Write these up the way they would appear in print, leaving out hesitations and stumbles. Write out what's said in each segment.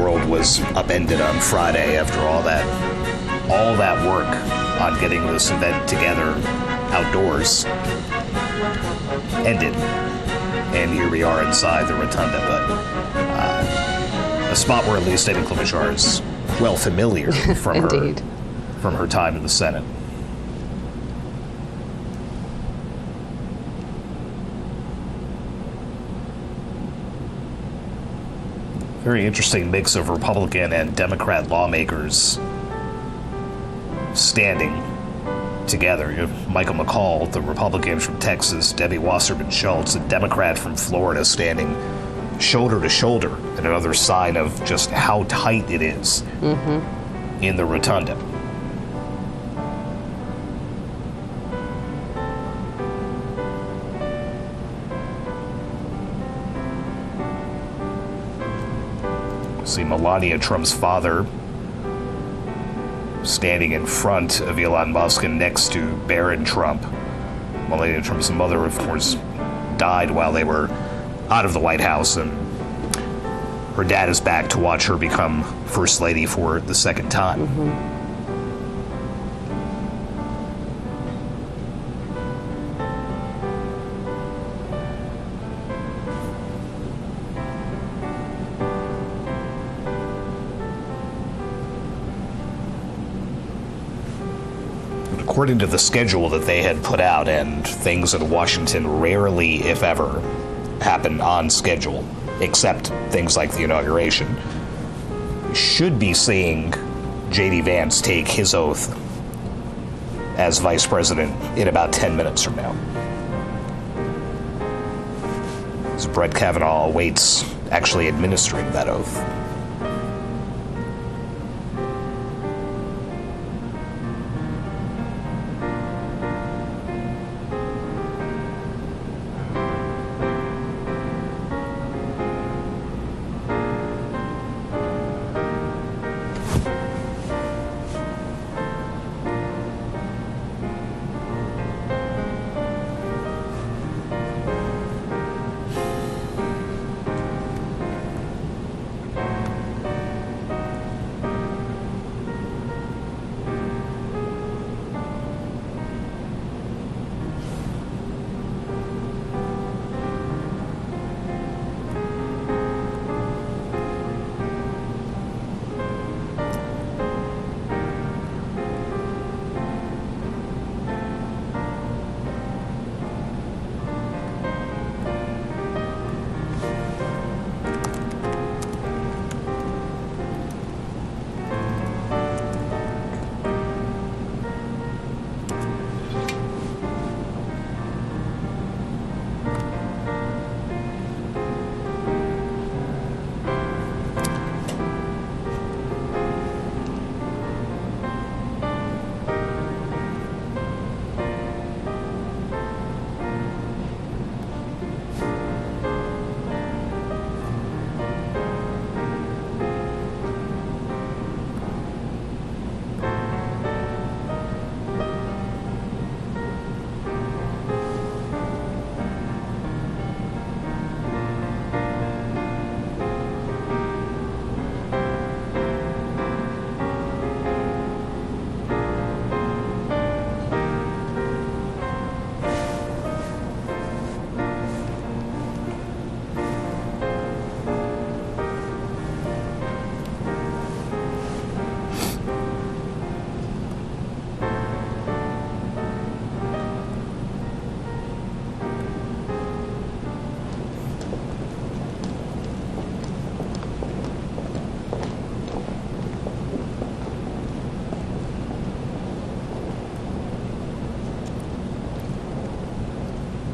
world was upended on Friday after all that work on getting this event together outdoors ended. And here we are inside the rotunda, but a spot where at least Amy Klobuchar is well familiar from her time in the Senate. Very interesting mix of Republican and Democrat lawmakers standing together. You have Michael McCall, the Republican from Texas, Debbie Wasserman Schultz, a Democrat from Florida, standing shoulder to shoulder, and another sign of just how tight it is in the rotunda. See Melania, Trump's father, standing in front of Elon Musk and next to Barron Trump. Melania Trump's mother, of course, died while they were out of the White House, and her dad is back to watch her become First Lady for the second time. According to the schedule that they had put out, and things in Washington rarely, if ever, happen on schedule, except things like the inauguration, should be seeing J.D. Vance take his oath as vice president in about 10 minutes from now. As Brett Kavanaugh awaits actually administering that oath.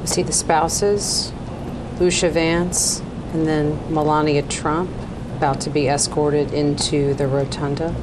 See the spouses, Lucia Vance, and then Melania Trump, about to be escorted into the rotunda.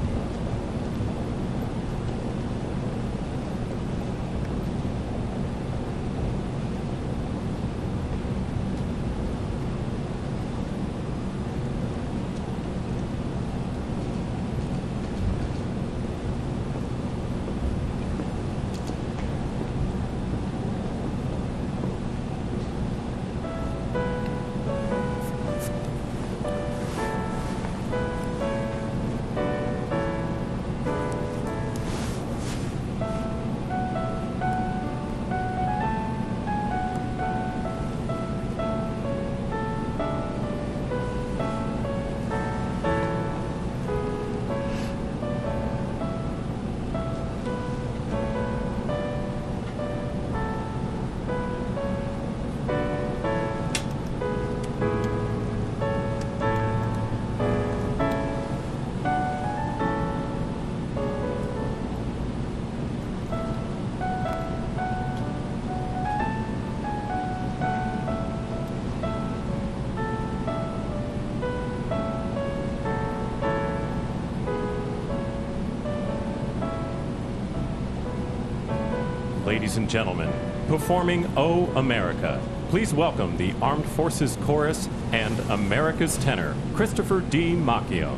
ladies and gentlemen, performing "O America," please welcome the Armed Forces Chorus and America's tenor, Christopher D. Macchio.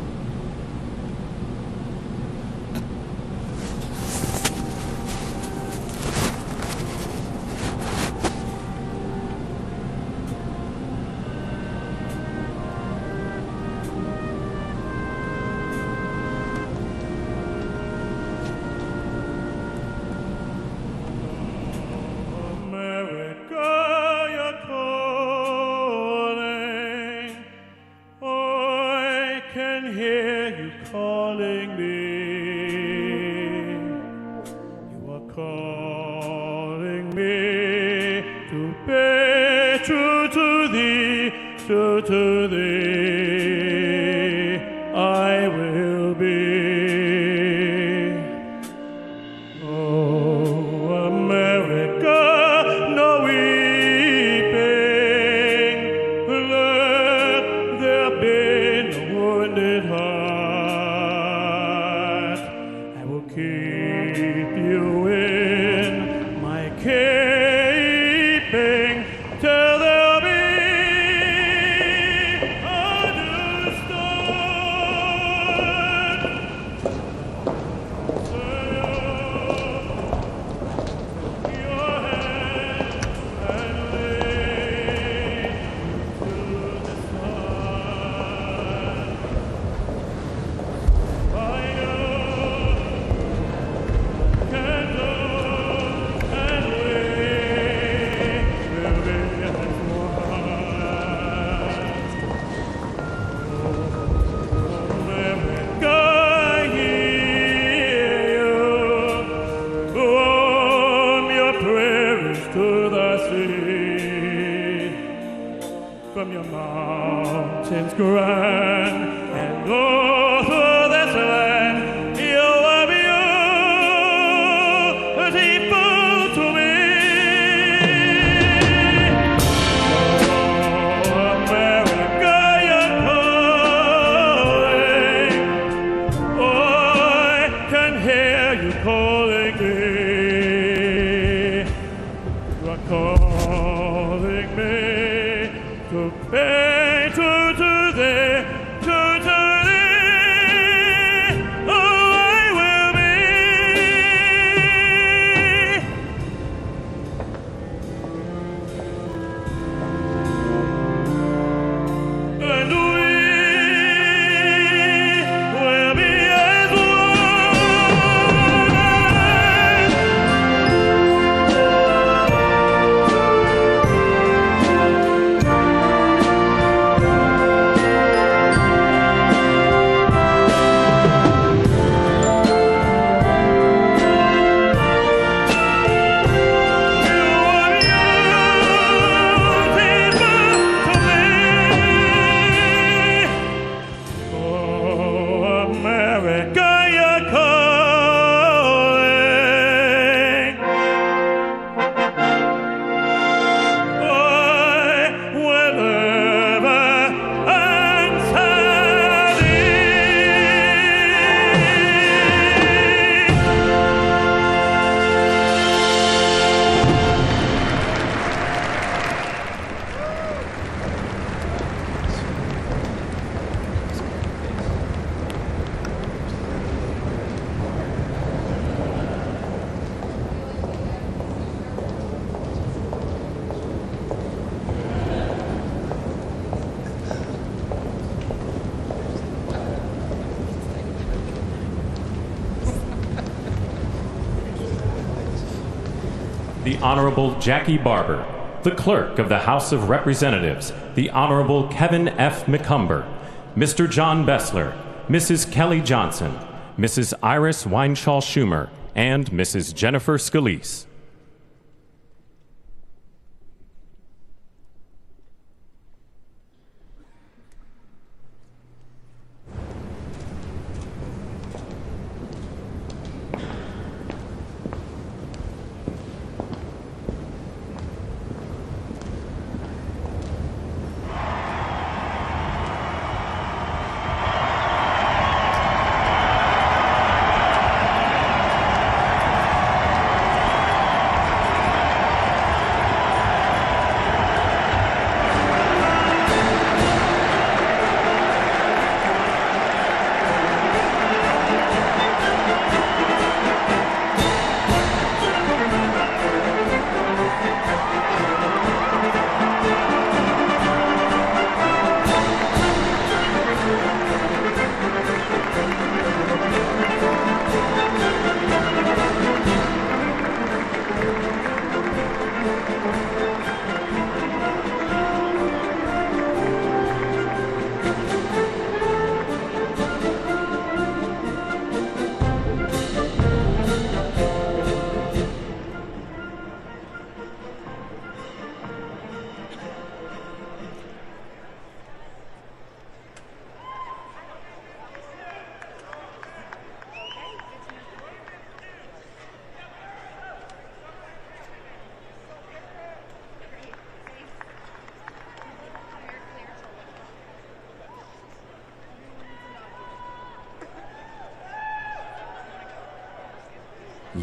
The Honorable Jackie Barber, the Clerk of the House of Representatives, the Honorable Kevin F. McCumber, Mr. John Bessler, Mrs. Kelly Johnson, Mrs. Iris Weinschall Schumer, and Mrs. Jennifer Scalise.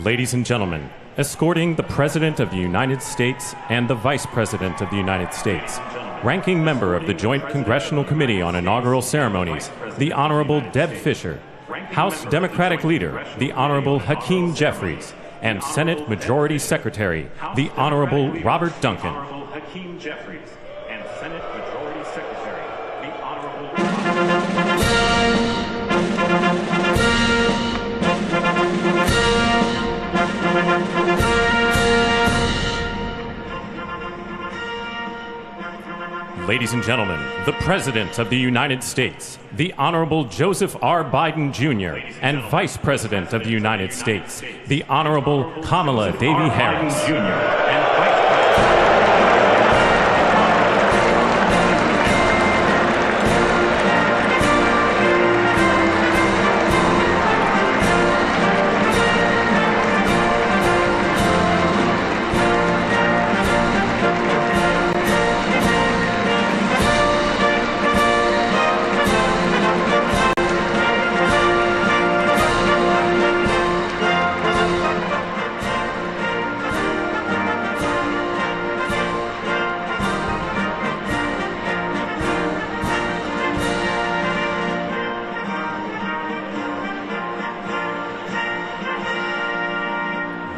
Ladies and gentlemen, escorting the President of the United States and the Vice President of the United States, ranking member of the Joint Congressional Committee on Inaugural Ceremonies, the Honorable Deb Fischer, House Democratic Leader, the Honorable Hakeem Jeffries, and Senate Majority Secretary, the Honorable Robert Duncan. Ladies and gentlemen, the President of the United States, the Honorable Joseph R. Biden Jr., and Vice President of the United States, the Honorable Kamala Devi Harris.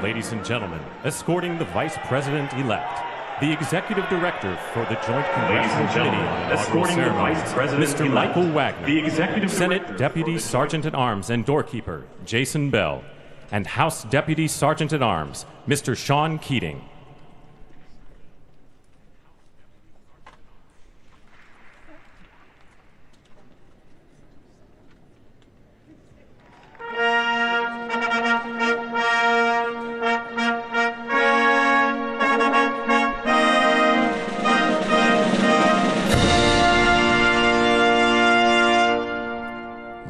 Ladies and gentlemen, escorting the Vice President-elect, the Executive Director for the Joint Congressional Committee on Inaugural Ceremonies, Mr. Michael Wagner, Senate Deputy Sergeant-at-Arms and Doorkeeper, Jason Bell, and House Deputy Sergeant-at-Arms, Mr. Sean Keating.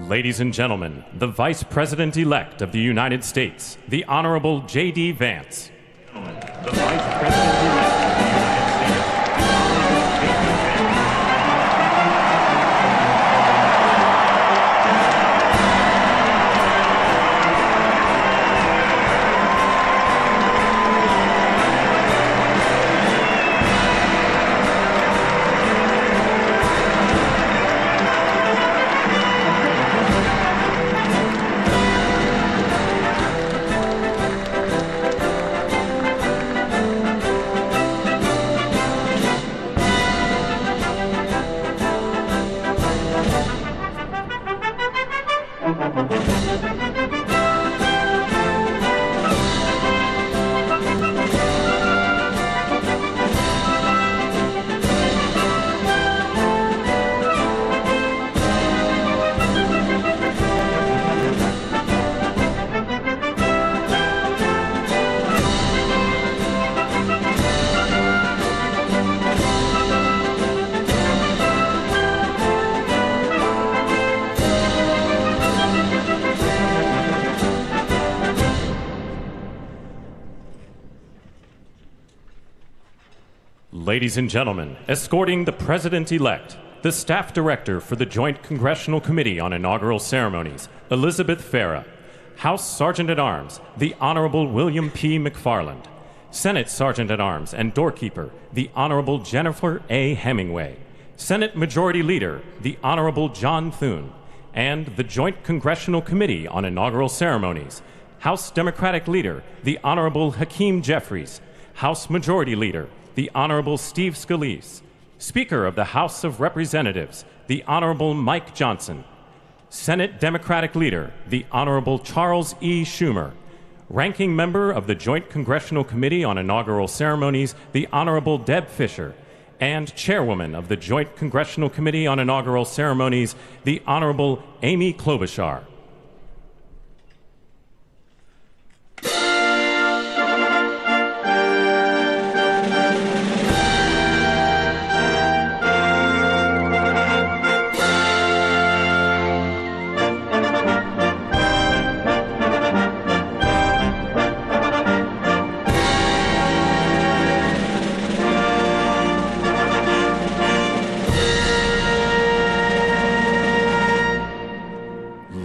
Ladies and gentlemen, the Vice President-elect of the United States, the Honorable J.D. Vance. The Vice President-elect. Ladies and gentlemen, escorting the President-elect, the Staff Director for the Joint Congressional Committee on Inaugural Ceremonies, Elizabeth Farah, House Sergeant-at-Arms, the Honorable William P. McFarland, Senate Sergeant-at-Arms and Doorkeeper, the Honorable Jennifer A. Hemingway, Senate Majority Leader, the Honorable John Thune, and the Joint Congressional Committee on Inaugural Ceremonies, House Democratic Leader, the Honorable Hakeem Jeffries, House Majority Leader, the Honorable Steve Scalise, Speaker of the House of Representatives, the Honorable Mike Johnson, Senate Democratic Leader, the Honorable Charles E. Schumer, Ranking Member of the Joint Congressional Committee on Inaugural Ceremonies, the Honorable Deb Fischer, and Chairwoman of the Joint Congressional Committee on Inaugural Ceremonies, the Honorable Amy Klobuchar.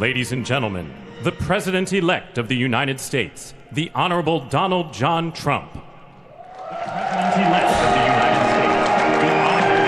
Ladies and gentlemen, the President-elect of the United States, the Honorable Donald John Trump. President-elect of the United States, the Honorable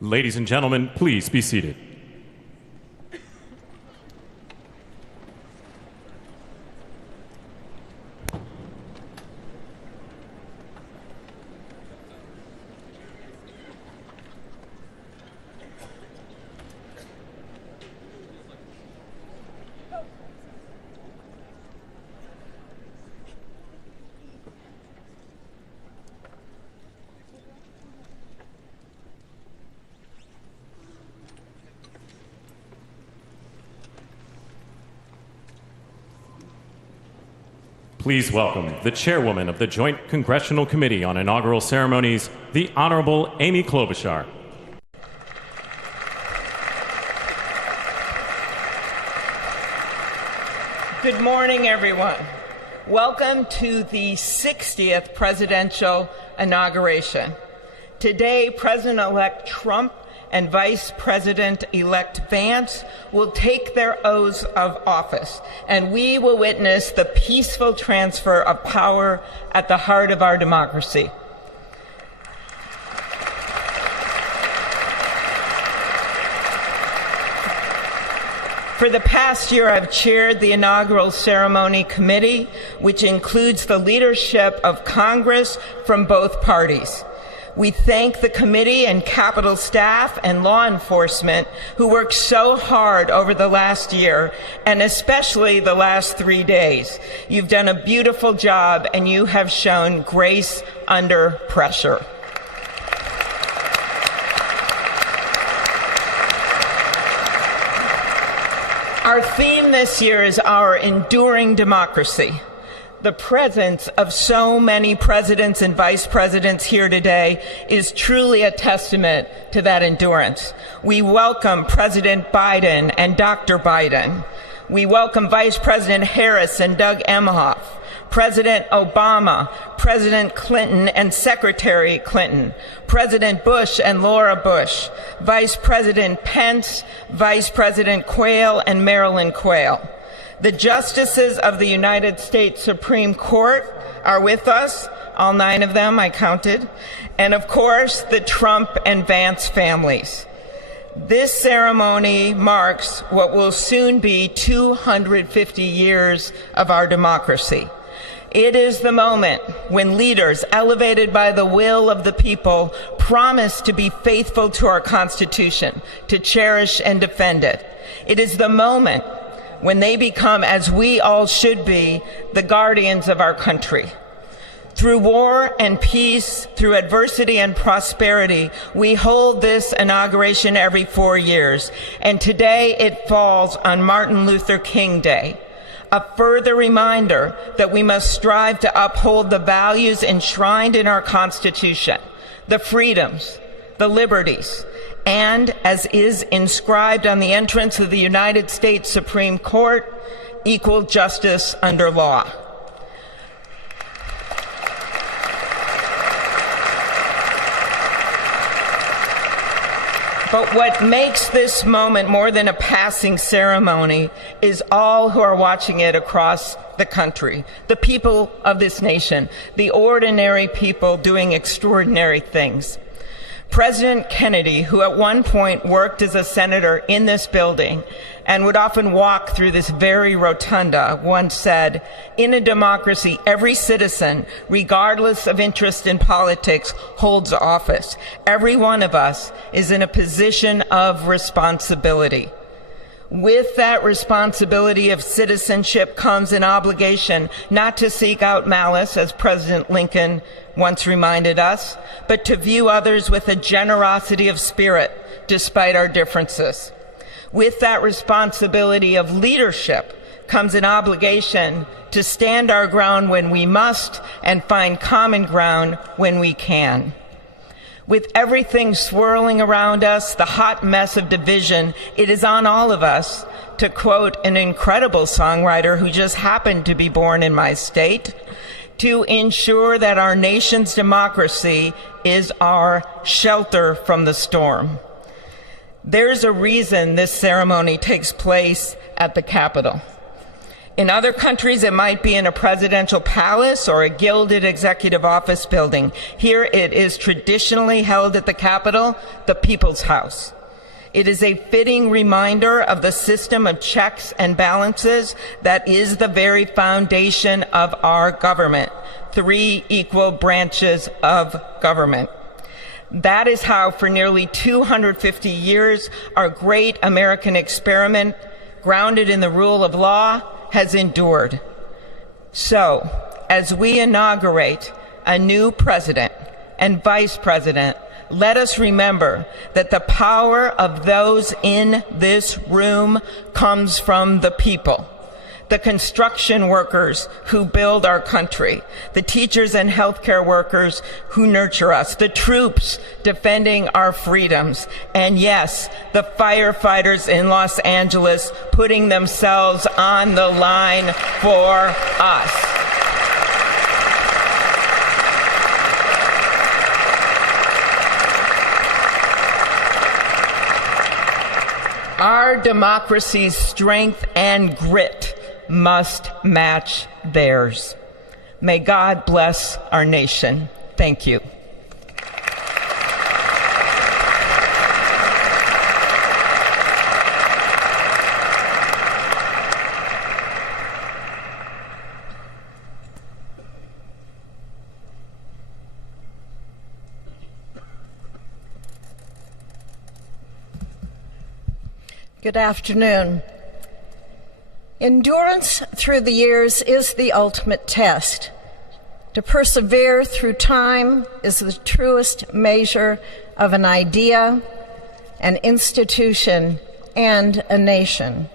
Ladies and gentlemen, please be seated. Please welcome the chairwoman of the Joint Congressional Committee on Inaugural Ceremonies, the Honorable Amy Klobuchar. Good morning, everyone. Welcome to the 60th presidential inauguration. Today, President-elect Trump and Vice President-elect Vance will take their oaths of office, and we will witness the peaceful transfer of power at the heart of our democracy. For the past year, I've chaired the Inaugural Ceremony Committee, which includes the leadership of Congress from both parties. We thank the committee and Capitol staff and law enforcement who worked so hard over the last year, and especially the last 3 days. You've done a beautiful job, and you have shown grace under pressure. Our theme this year is our enduring democracy. The presence of so many presidents and vice presidents here today is truly a testament to that endurance. We welcome President Biden and Dr. Biden. We welcome Vice President Harris and Doug Emhoff, President Obama, President Clinton and Secretary Clinton, President Bush and Laura Bush, Vice President Pence, Vice President Quayle and Marilyn Quayle. The justices of the United States Supreme Court are with us, all 9 of them I counted, and of course the Trump and Vance families. This ceremony marks what will soon be 250 years of our democracy. It is the moment when leaders elevated by the will of the people promise to be faithful to our Constitution, to cherish and defend it. It is the moment when they become, as we all should be, the guardians of our country. Through war and peace, through adversity and prosperity, we hold this inauguration every 4 years, and today it falls on Martin Luther King Day, a further reminder that we must strive to uphold the values enshrined in our Constitution, the freedoms, the liberties, and, as is inscribed on the entrance of the United States Supreme Court, equal justice under law. But what makes this moment more than a passing ceremony is all who are watching it across the country, the people of this nation, the ordinary people doing extraordinary things. President Kennedy, who at one point worked as a senator in this building and would often walk through this very rotunda, once said, "In a democracy, every citizen, regardless of interest in politics, holds office. Every one of us is in a position of responsibility." With that responsibility of citizenship comes an obligation not to seek out malice, as President Lincoln once reminded us, but to view others with a generosity of spirit despite our differences. With that responsibility of leadership comes an obligation to stand our ground when we must and find common ground when we can. With everything swirling around us, the hot mess of division, it is on all of us, to quote an incredible songwriter who just happened to be born in my state, to ensure that our nation's democracy is our shelter from the storm. There's a reason this ceremony takes place at the Capitol. In other countries, it might be in a presidential palace or a gilded executive office building. Here it is traditionally held at the Capitol, the People's House. It is a fitting reminder of the system of checks and balances that is the very foundation of our government, 3 equal branches of government. That is how, for nearly 250 years, our great American experiment, grounded in the rule of law, has endured. So, as we inaugurate a new president and vice president, let us remember that the power of those in this room comes from the people. The construction workers who build our country, the teachers and healthcare workers who nurture us, the troops defending our freedoms, and yes, the firefighters in Los Angeles putting themselves on the line for us. Our democracy's strength and grit must match theirs. May God bless our nation. Thank you. Good afternoon. Endurance through the years is the ultimate test. To persevere through time is the truest measure of an idea, an institution, and a nation.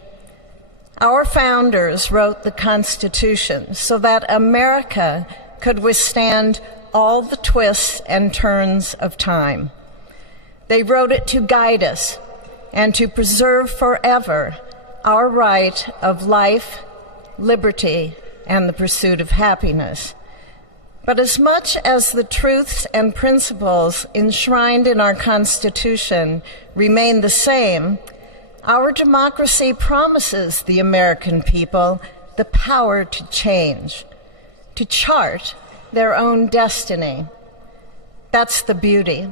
Our founders wrote the Constitution so that America could withstand all the twists and turns of time. They wrote it to guide us and to preserve forever our right of life, liberty, and the pursuit of happiness. But as much as the truths and principles enshrined in our Constitution remain the same, our democracy promises the American people the power to change, to chart their own destiny. That's the beauty.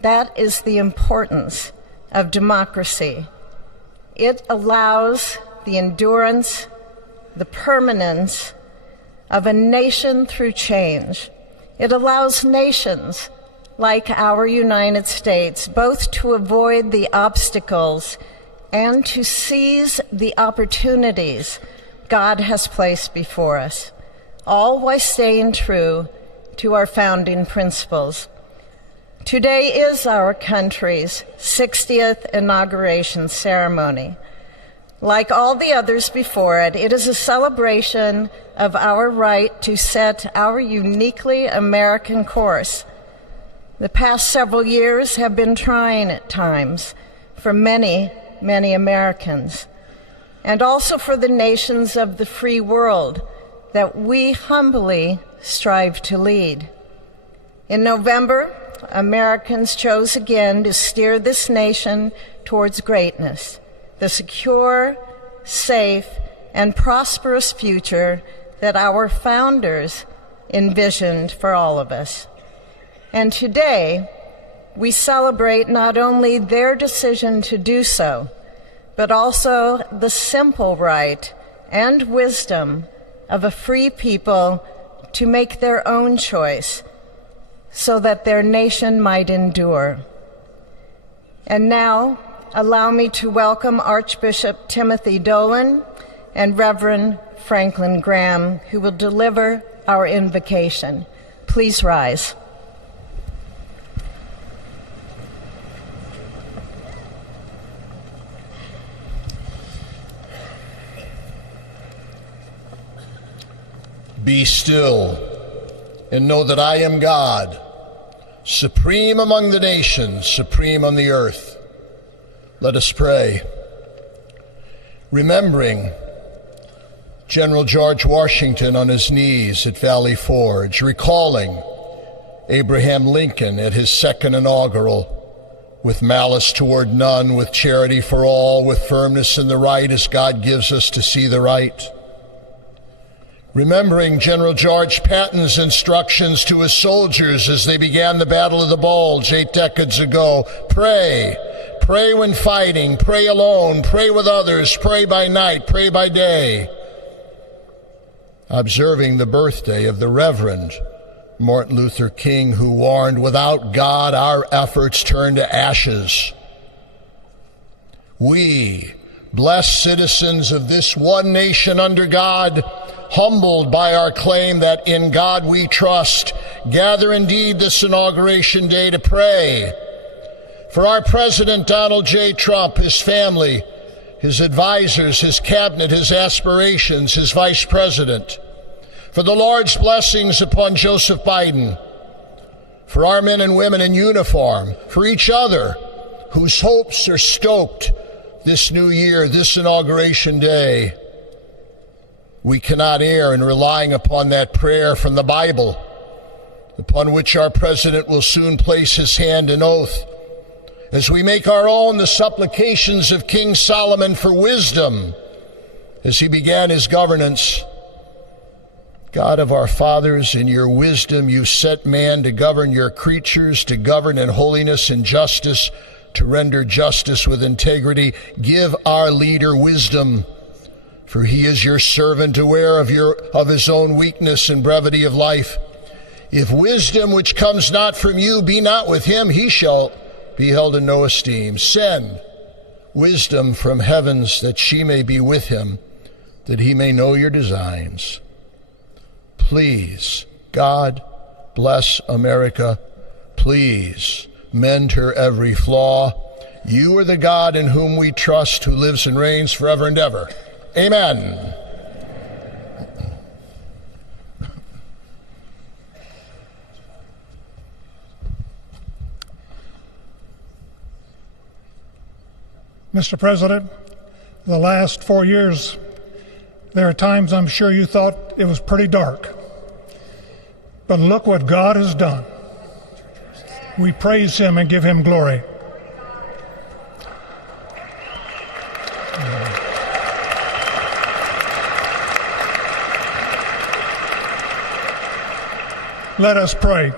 That is the importance of democracy. It allows the endurance, the permanence of a nation through change. It allows nations like our United States both to avoid the obstacles and to seize the opportunities God has placed before us, all while staying true to our founding principles. Today is our country's 60th inauguration ceremony. Like all the others before it, it is a celebration of our right to set our uniquely American course. The past several years have been trying at times for many, many Americans, and also for the nations of the free world that we humbly strive to lead. In November, Americans chose again to steer this nation towards greatness, the secure, safe, and prosperous future that our founders envisioned for all of us. And today, we celebrate not only their decision to do so, but also the simple right and wisdom of a free people to make their own choice so that their nation might endure. And now, allow me to welcome Archbishop Timothy Dolan and Reverend Franklin Graham, who will deliver our invocation. Please rise. Be still and know that I am God, supreme among the nations, supreme on the earth. Let us pray. Remembering General George Washington on his knees at Valley Forge, recalling Abraham Lincoln at his second inaugural, with malice toward none, with charity for all, with firmness in the right as God gives us to see the right. Remembering General George Patton's instructions to his soldiers as they began the Battle of the Bulge 8 decades ago. Pray. Pray when fighting. Pray alone. Pray with others. Pray by night. Pray by day. Observing the birthday of the Reverend Martin Luther King, who warned, without God, our efforts turn to ashes. We, blessed citizens of this one nation under God, humbled by our claim that in God we trust, gather indeed this Inauguration Day to pray for our President Donald J. Trump, his family, his advisors, his cabinet, his aspirations, his vice president, for the Lord's blessings upon Joseph Biden, for our men and women in uniform, for each other whose hopes are stoked this new year, this Inauguration Day. We cannot err in relying upon that prayer from the Bible, upon which our president will soon place his hand in oath, as we make our own the supplications of King Solomon for wisdom as he began his governance. God of our fathers, in your wisdom you set man to govern your creatures, to govern in holiness and justice, to render justice with integrity. Give our leader wisdom, for he is your servant, aware of his own weakness and brevity of life. If wisdom which comes not from you be not with him, he shall be held in no esteem. Send wisdom from heavens, that she may be with him, that he may know your designs. Please, God, bless America. Please, mend her every flaw. You are the God in whom we trust, who lives and reigns forever and ever. Amen. Mr. President, the last 4 years, there are times I'm sure you thought it was pretty dark. But look what God has done. We praise him and give him glory. Let us pray.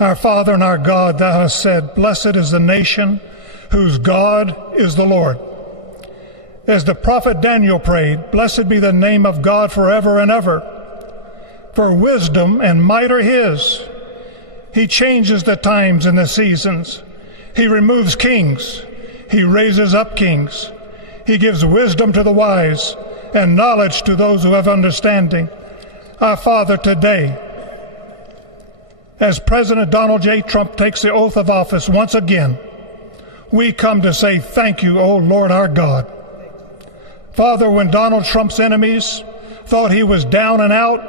Our Father and our God, thou hast said, blessed is the nation whose God is the Lord. As the prophet Daniel prayed, blessed be the name of God forever and ever. For wisdom and might are his. He changes the times and the seasons. He removes kings. He raises up kings. He gives wisdom to the wise and knowledge to those who have understanding. Our Father, today, as President Donald J. Trump takes the oath of office once again, we come to say thank you, O Lord our God. Father, when Donald Trump's enemies thought he was down and out,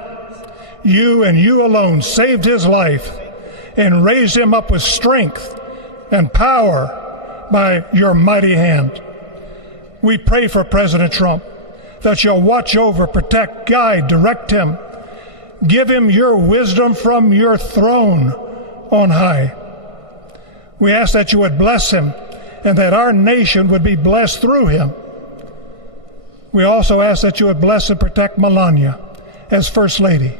you and you alone saved his life and raised him up with strength and power by your mighty hand. We pray for President Trump that you'll watch over, protect, guide, direct him. Give him your wisdom from your throne on high. We ask that you would bless him and that our nation would be blessed through him. We also ask that you would bless and protect Melania as First Lady.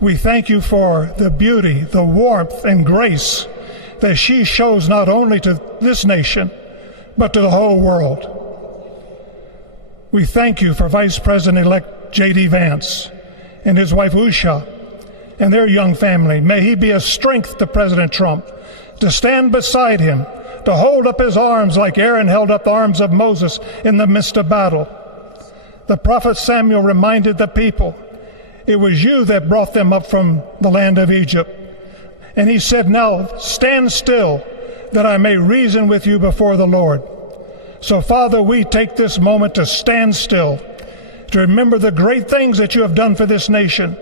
We thank you for the beauty, the warmth, and grace that she shows not only to this nation, but to the whole world. We thank you for Vice President-elect J.D. Vance and his wife Usha and their young family. May he be a strength to President Trump, to stand beside him, to hold up his arms like Aaron held up the arms of Moses in the midst of battle. The prophet Samuel reminded the people, it was you that brought them up from the land of Egypt. And he said, now stand still, that I may reason with you before the Lord. So, Father, we take this moment to stand still, to remember the great things that you have done for this nation.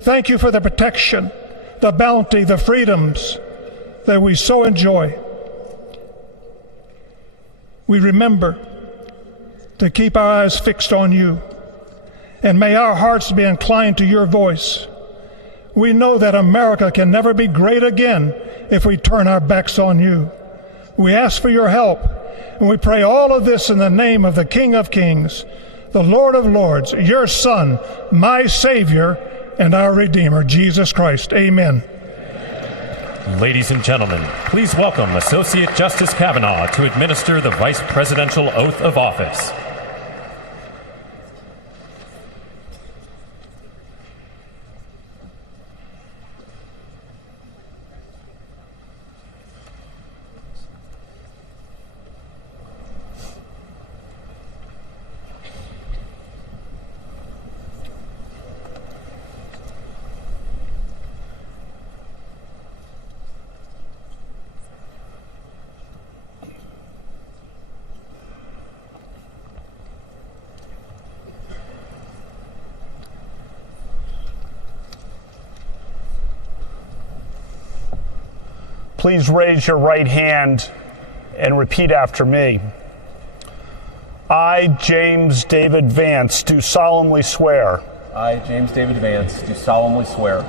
Thank you for the protection, the bounty, the freedoms that we so enjoy. We remember to keep our eyes fixed on you, and may our hearts be inclined to your voice. We know that America can never be great again if we turn our backs on you. We ask for your help, and we pray all of this in the name of the King of Kings, the Lord of Lords, your Son, my Savior, and our Redeemer, Jesus Christ. Amen. Ladies and gentlemen, please welcome Associate Justice Kavanaugh to administer the Vice Presidential Oath of Office. Please raise your right hand and repeat after me. I, James David Vance, do solemnly swear. I, James David Vance, do solemnly swear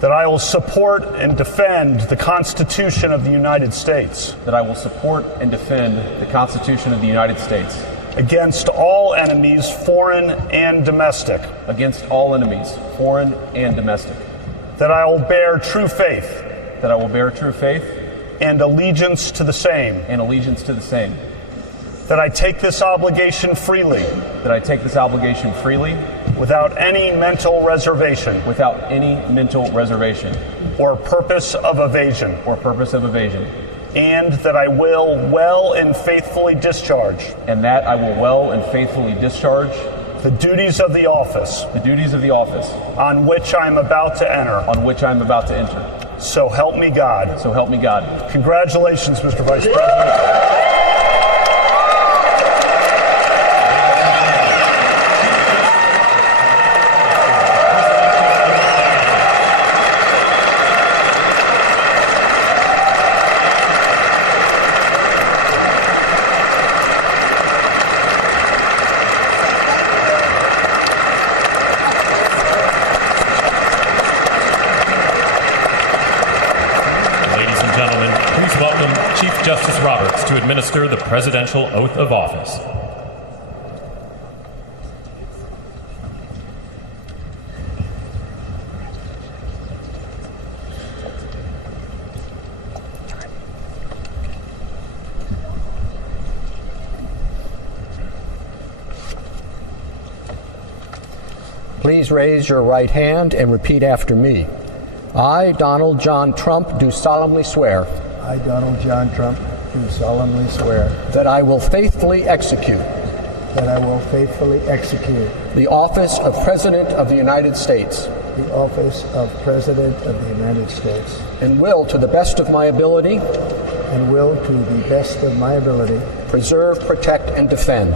that I will support and defend the Constitution of the United States. that I will support and defend the Constitution of the United States Against all enemies, foreign and domestic. against all enemies, foreign and domestic. That I will bear true faith That I will bear true faith and allegiance to the same. and allegiance to the same. That I take this obligation freely, That I take this obligation freely, without any mental reservation without any mental reservation or purpose of evasion. or purpose of evasion. And that I will well and faithfully discharge And that I will well and faithfully discharge the duties of the office the duties of the office on which I am about to enter. on which I am about to enter. So help me God. So help me God. Congratulations, Mr. Vice President. To administer the Presidential Oath of Office. Please raise your right hand and repeat after me. I, Donald John Trump, do solemnly swear I, Donald John Trump, do solemnly swear that I will faithfully execute that I will faithfully execute the office of President of the United States the office of President of the United States and will, to the best of my ability, and will, to the best of my ability, preserve, protect, and defend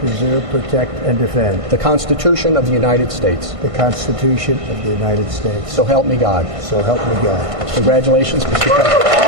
preserve, protect, and defend the Constitution of the United States. the Constitution of the United States. So help me God. So help me God. Congratulations, Mr. President.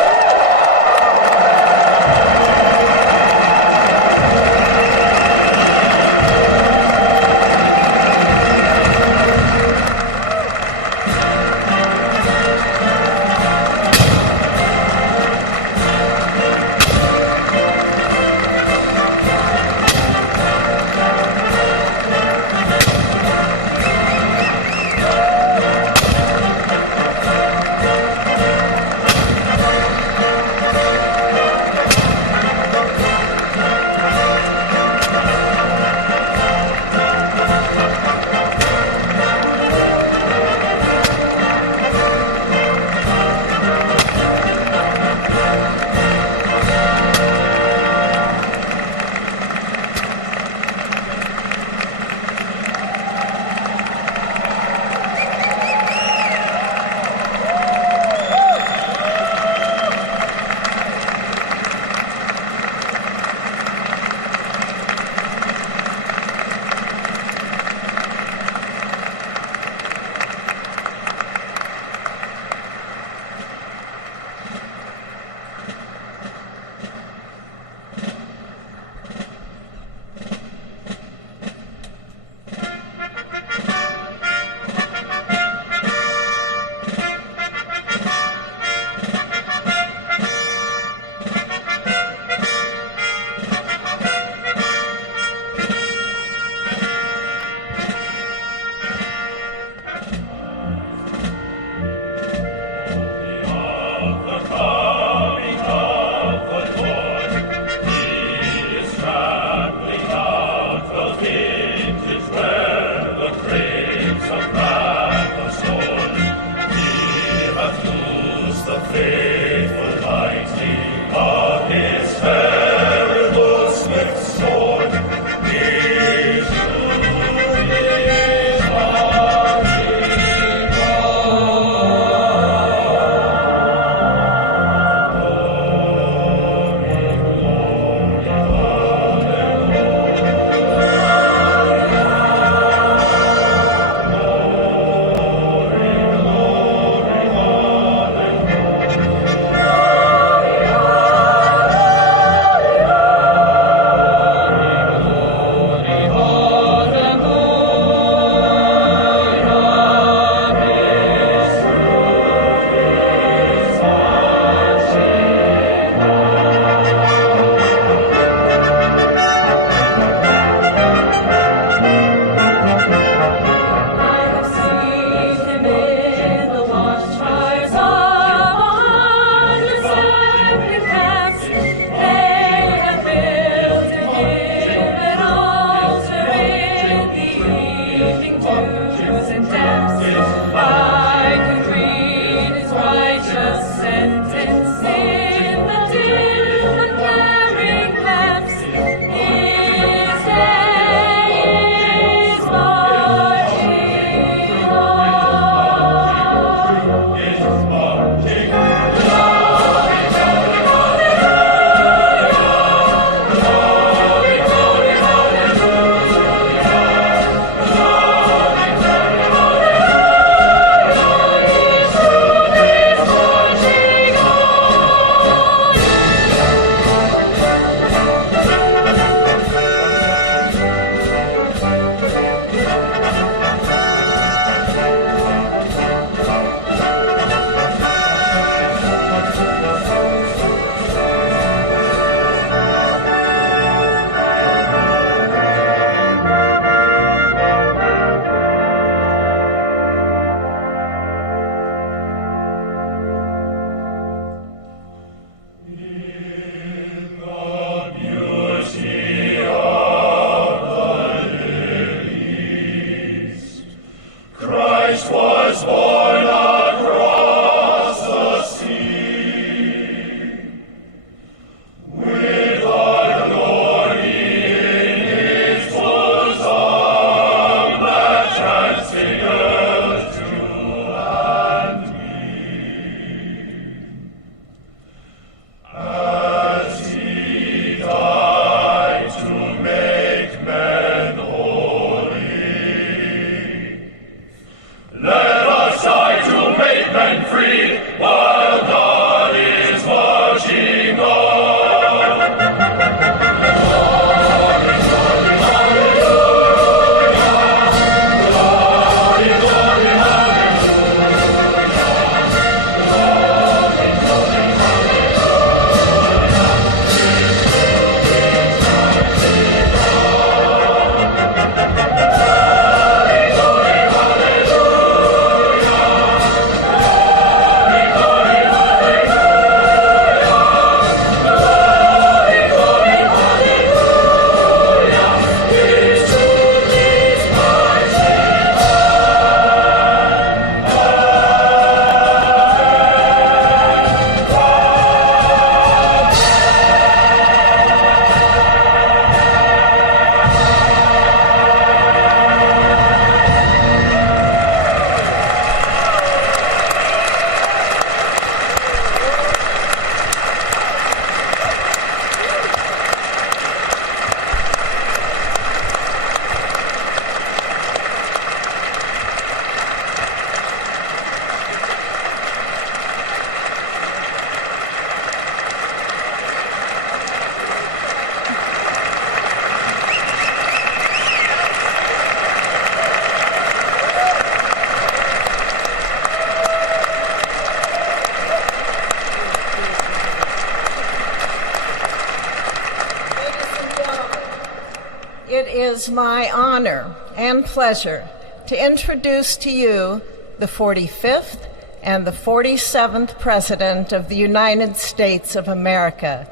it is my honor and pleasure to introduce to you the 45th and the 47th President of the United States of America,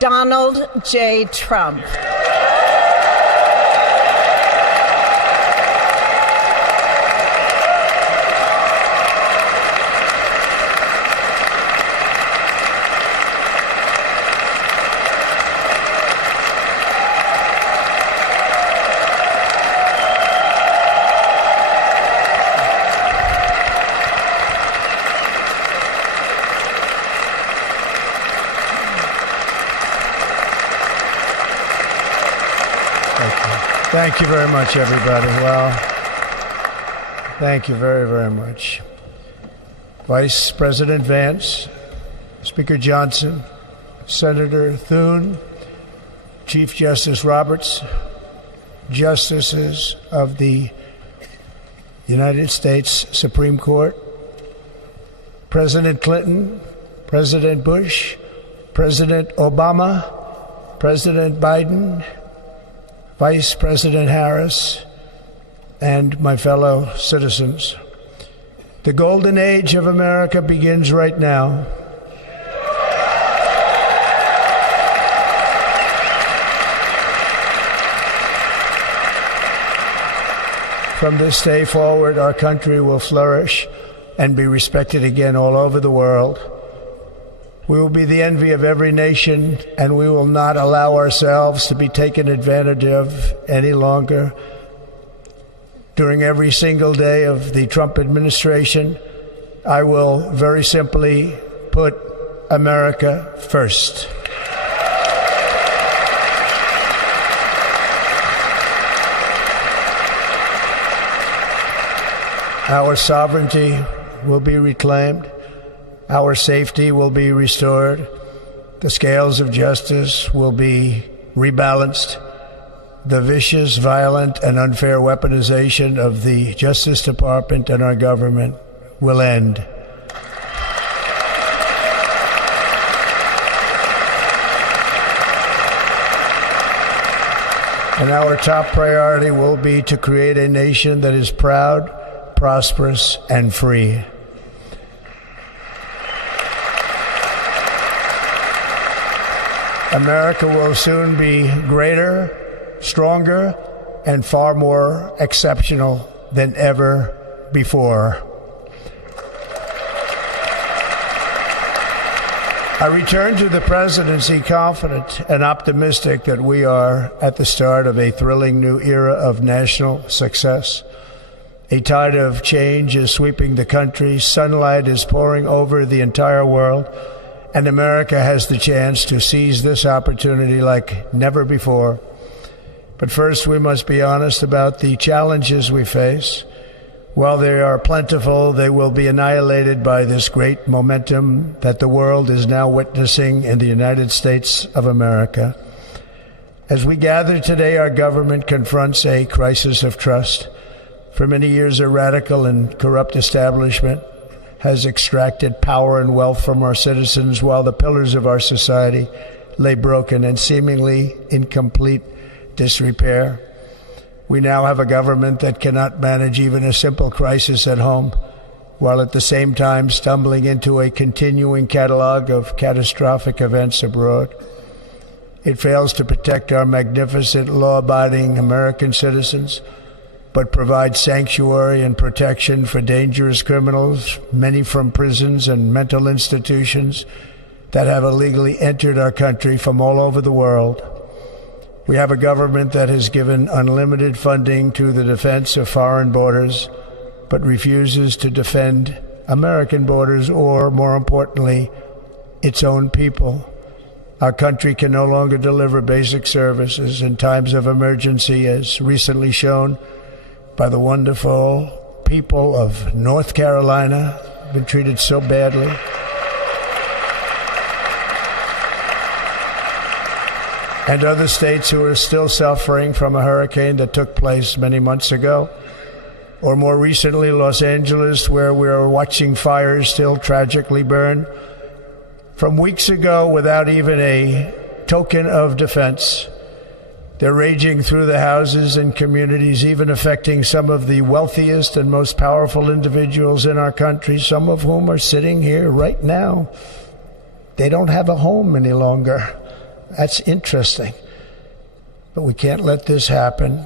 Donald J. Trump. Thank you very much, everybody. Well, thank you very, very much. Vice President Vance, Speaker Johnson, Senator Thune, Chief Justice Roberts, Justices of the United States Supreme Court, President Clinton, President Bush, President Obama, President Biden, Vice President Harris, and my fellow citizens. The golden age of America begins right now. From this day forward, our country will flourish and be respected again all over the world. We will be the envy of every nation, and we will not allow ourselves to be taken advantage of any longer. During every single day of the Trump administration, I will very simply put America first. Our sovereignty will be reclaimed. Our safety will be restored. The scales of justice will be rebalanced. The vicious, violent, and unfair weaponization of the Justice Department and our government will end. And our top priority will be to create a nation that is proud, prosperous, and free. America will soon be greater, stronger, and far more exceptional than ever before. I return to the presidency confident and optimistic that we are at the start of a thrilling new era of national success. A tide of change is sweeping the country. Sunlight is pouring over the entire world. And America has the chance to seize this opportunity like never before. But first, we must be honest about the challenges we face. While they are plentiful, they will be annihilated by this great momentum that the world is now witnessing in the United States of America. As we gather today, our government confronts a crisis of trust. For many years, a radical and corrupt establishment has extracted power and wealth from our citizens while the pillars of our society lay broken and seemingly in complete disrepair. We now have a government that cannot manage even a simple crisis at home, while at the same time stumbling into a continuing catalog of catastrophic events abroad. It fails to protect our magnificent, law-abiding American citizens, but provides sanctuary and protection for dangerous criminals, many from prisons and mental institutions that have illegally entered our country from all over the world. We have a government that has given unlimited funding to the defense of foreign borders, but refuses to defend American borders or, more importantly, its own people. Our country can no longer deliver basic services in times of emergency, as recently shown by the wonderful people of North Carolina, been treated so badly. And other states who are still suffering from a hurricane that took place many months ago. Or more recently, Los Angeles, where we are watching fires still tragically burn. From weeks ago, without even a token of defense, They're raging through the houses and communities, even affecting some of the wealthiest and most powerful individuals in our country, some of whom are sitting here right now. They don't have a home any longer. That's interesting. But we can't let this happen.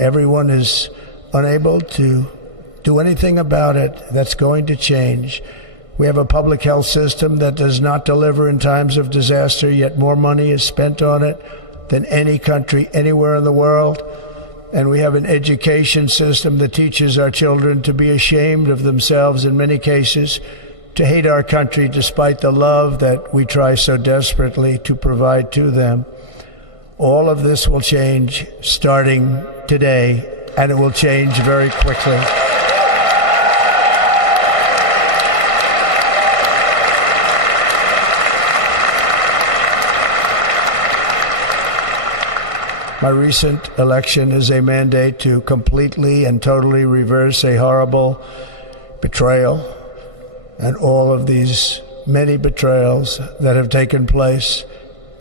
Everyone is unable to do anything about it. That's going to change. We have a public health system that does not deliver in times of disaster, yet more money is spent on it than any country anywhere in the world. And we have an education system that teaches our children to be ashamed of themselves in many cases, to hate our country despite the love that we try so desperately to provide to them. All of this will change starting today, and it will change very quickly. My recent election is a mandate to completely and totally reverse a horrible betrayal and all of these many betrayals that have taken place,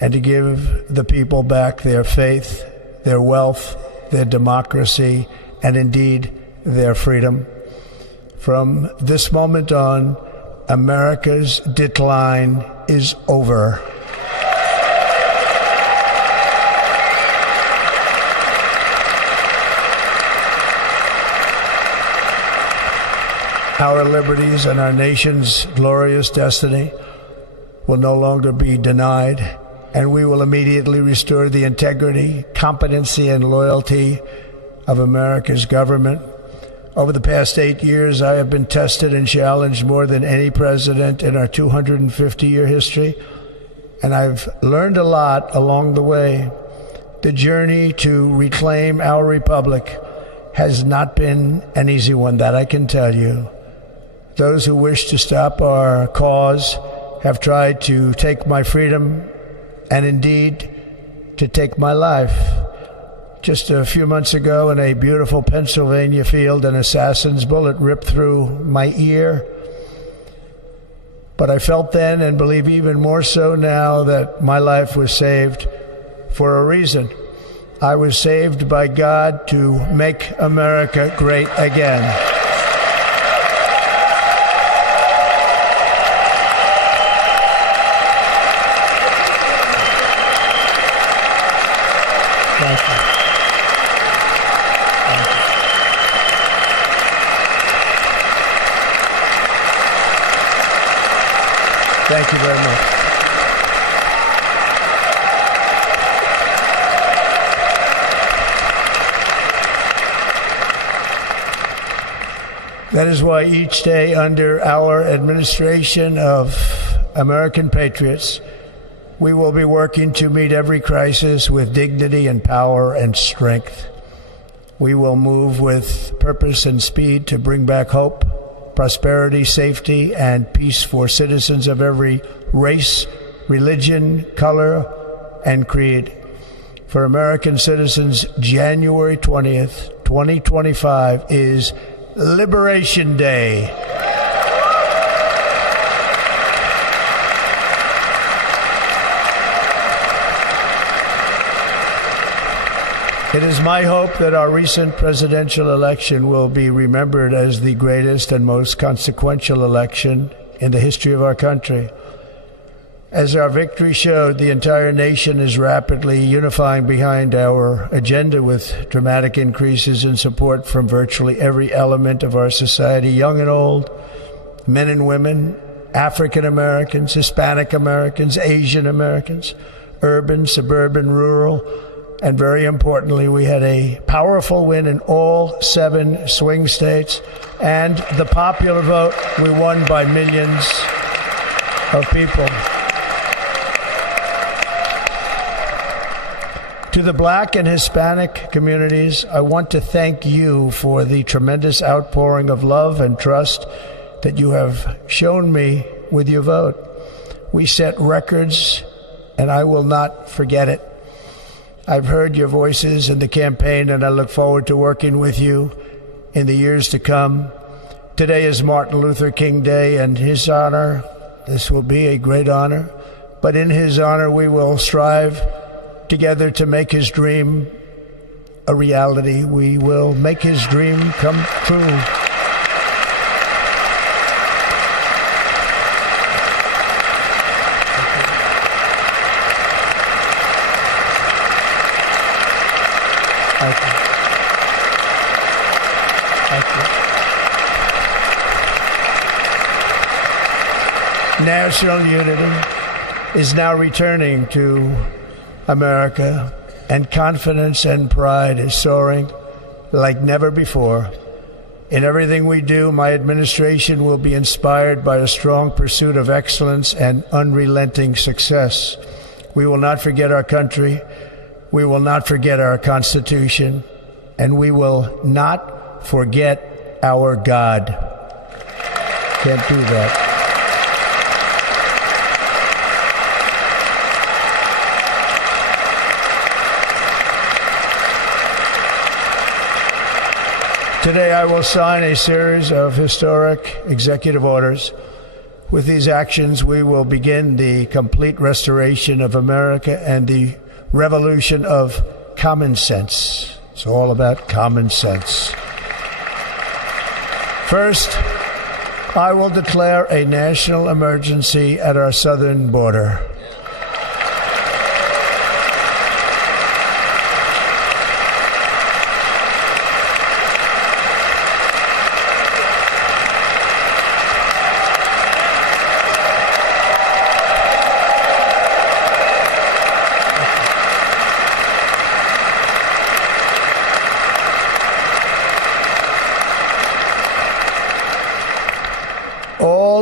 and to give the people back their faith, their wealth, their democracy, and indeed their freedom. From this moment on, America's decline is over. Our liberties and our nation's glorious destiny will no longer be denied, and we will immediately restore the integrity, competency, and loyalty of America's government. Over the past 8 years, I have been tested and challenged more than any president in our 250-year history, and I've learned a lot along the way. The journey to reclaim our republic has not been an easy one, that I can tell you. Those who wish to stop our cause have tried to take my freedom and indeed to take my life. Just a few months ago in a beautiful Pennsylvania field, an assassin's bullet ripped through my ear. But I felt then, and believe even more so now, that my life was saved for a reason. I was saved by God to make America great again. Thank you very much. That is why each day under our administration of American patriots, we will be working to meet every crisis with dignity and power and strength. We will move with purpose and speed to bring back hope, prosperity, safety, and peace for citizens of every race, religion, color, and creed. For American citizens, January 20th, 2025 is Liberation Day. It is my hope that our recent presidential election will be remembered as the greatest and most consequential election in the history of our country. As our victory showed, the entire nation is rapidly unifying behind our agenda with dramatic increases in support from virtually every element of our society, young and old, men and women, African Americans, Hispanic Americans, Asian Americans, urban, suburban, rural. And very importantly, we had a powerful win in all 7 swing states. And the popular vote, we won by millions of people. To the Black and Hispanic communities, I want to thank you for the tremendous outpouring of love and trust that you have shown me with your vote. We set records, and I will not forget it. I've heard your voices in the campaign, and I look forward to working with you in the years to come. Today is Martin Luther King Day, and his honor, this will be a great honor, but in his honor we will strive together to make his dream a reality. We will make his dream come true. Thank you. Thank you. National unity is now returning to America, and confidence and pride is soaring like never before. In everything we do, my administration will be inspired by a strong pursuit of excellence and unrelenting success. We will not forget our country. We will not forget our Constitution, and we will not forget our God. Can't do that. Today I will sign a series of historic executive orders. With these actions, we will begin the complete restoration of America and the revolution of common sense. It's all about common sense. First, I will declare a national emergency at our southern border.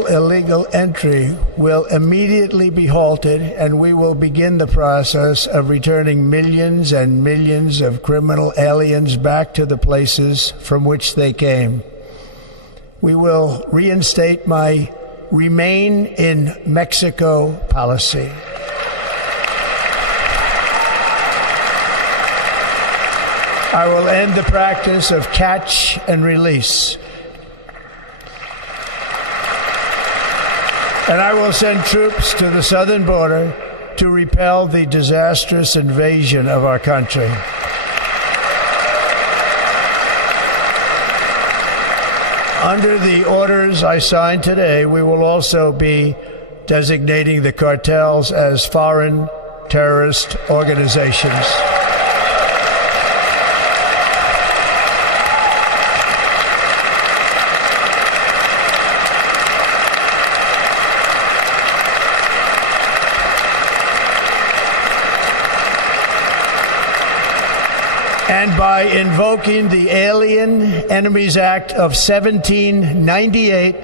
Illegal entry will immediately be halted, and we will begin the process of returning millions and millions of criminal aliens back to the places from which they came. We will reinstate my Remain in Mexico policy. I will end the practice of catch and release. And I will send troops to the southern border to repel the disastrous invasion of our country. Under the orders I signed today, we will also be designating the cartels as foreign terrorist organizations. And by invoking the Alien Enemies Act of 1798,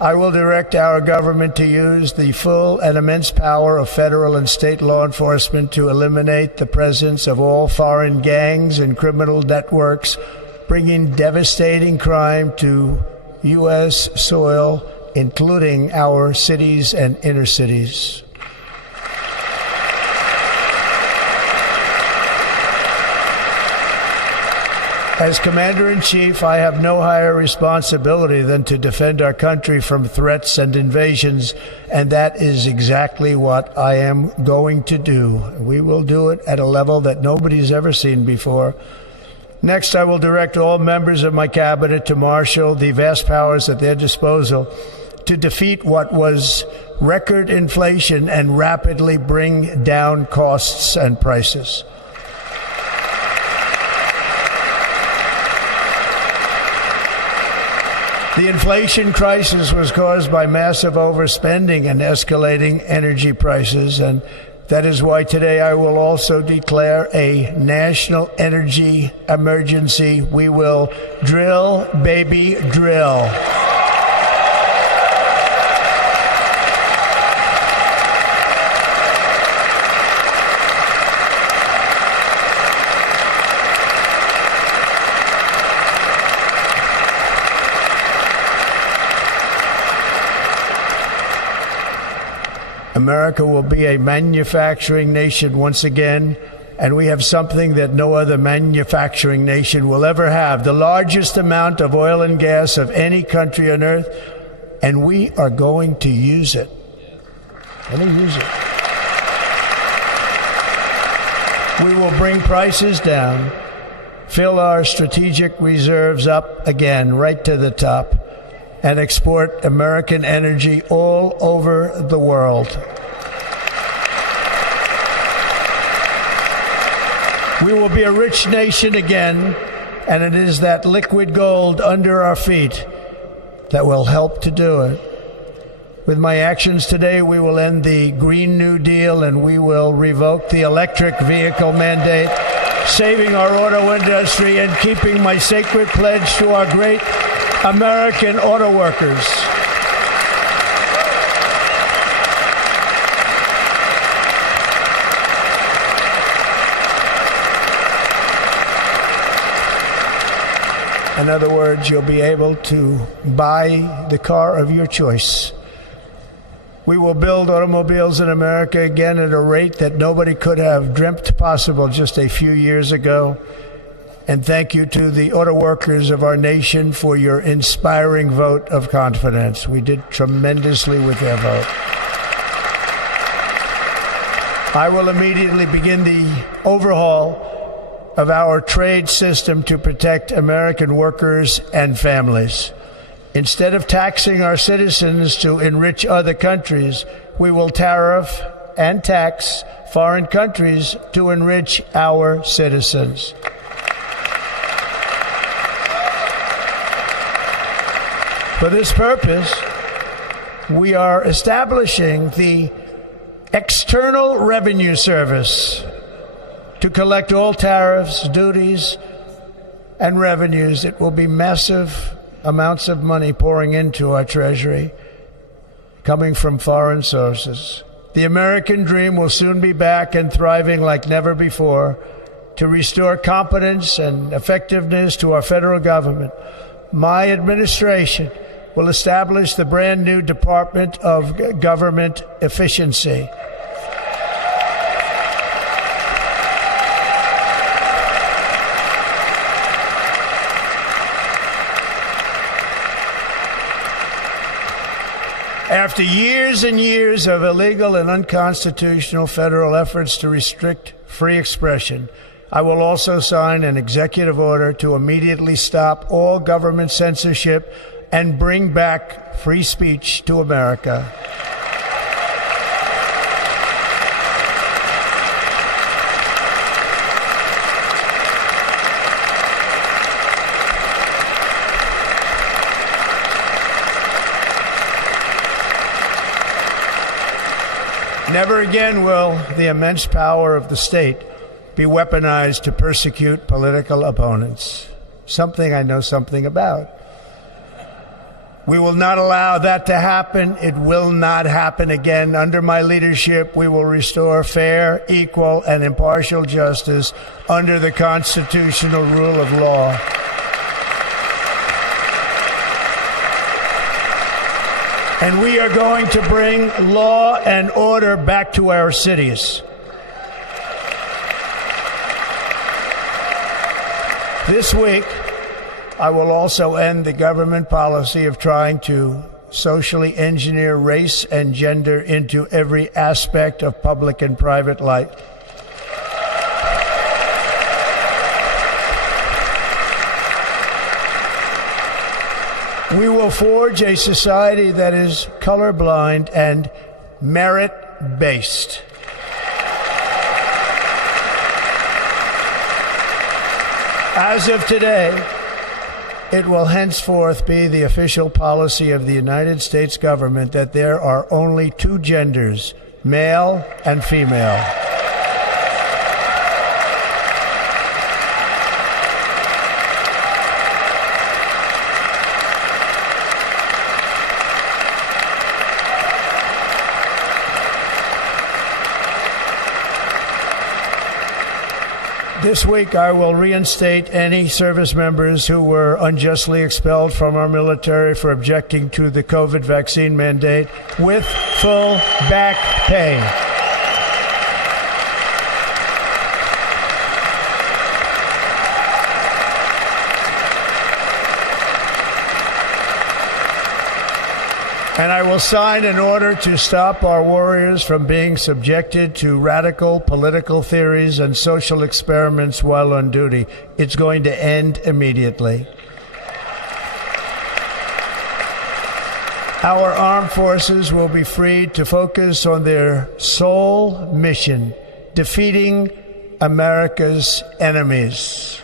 I will direct our government to use the full and immense power of federal and state law enforcement to eliminate the presence of all foreign gangs and criminal networks, bringing devastating crime to U.S. soil, including our cities and inner cities. As Commander-in-Chief, I have no higher responsibility than to defend our country from threats and invasions, and that is exactly what I am going to do. We will do it at a level that nobody's ever seen before. Next, I will direct all members of my cabinet to marshal the vast powers at their disposal to defeat what was record inflation and rapidly bring down costs and prices. The inflation crisis was caused by massive overspending and escalating energy prices, and that is why today I will also declare a national energy emergency. We will drill, baby, drill. America will be a manufacturing nation once again, and we have something that no other manufacturing nation will ever have, the largest amount of oil and gas of any country on earth, and we are going to use it. Let me use it. We will bring prices down, fill our strategic reserves up again, right to the top, and export American energy all over the world. We will be a rich nation again, and it is that liquid gold under our feet that will help to do it. With my actions today, we will end the Green New Deal and we will revoke the electric vehicle mandate, saving our auto industry and keeping my sacred pledge to our great American auto workers. In other words, you'll be able to buy the car of your choice. We will build automobiles in America again at a rate that nobody could have dreamt possible just a few years ago. And thank you to the auto workers of our nation for your inspiring vote of confidence. We did tremendously with their vote. I will immediately begin the overhaul of our trade system to protect American workers and families. Instead of taxing our citizens to enrich other countries, we will tariff and tax foreign countries to enrich our citizens. For this purpose, we are establishing the External Revenue Service to collect all tariffs, duties, and revenues. It will be massive amounts of money pouring into our treasury, coming from foreign sources. The American dream will soon be back and thriving like never before. To restore competence and effectiveness to our federal government, my administration will establish the brand new Department of Government Efficiency. After years and years of illegal and unconstitutional federal efforts to restrict free expression, I will also sign an executive order to immediately stop all government censorship and bring back free speech to America. Never again will the immense power of the state be weaponized to persecute political opponents. Something I know something about. We will not allow that to happen. It will not happen again. Under my leadership, we will restore fair, equal, and impartial justice under the constitutional rule of law. And we are going to bring law and order back to our cities. This week, I will also end the government policy of trying to socially engineer race and gender into every aspect of public and private life. We will forge a society that is colorblind and merit-based. As of today, it will henceforth be the official policy of the United States government that there are only two genders, male and female. This week, I will reinstate any service members who were unjustly expelled from our military for objecting to the COVID vaccine mandate with full back pay. And I will sign an order to stop our warriors from being subjected to radical political theories and social experiments while on duty. It's going to end immediately. Our armed forces will be freed to focus on their sole mission, defeating America's enemies.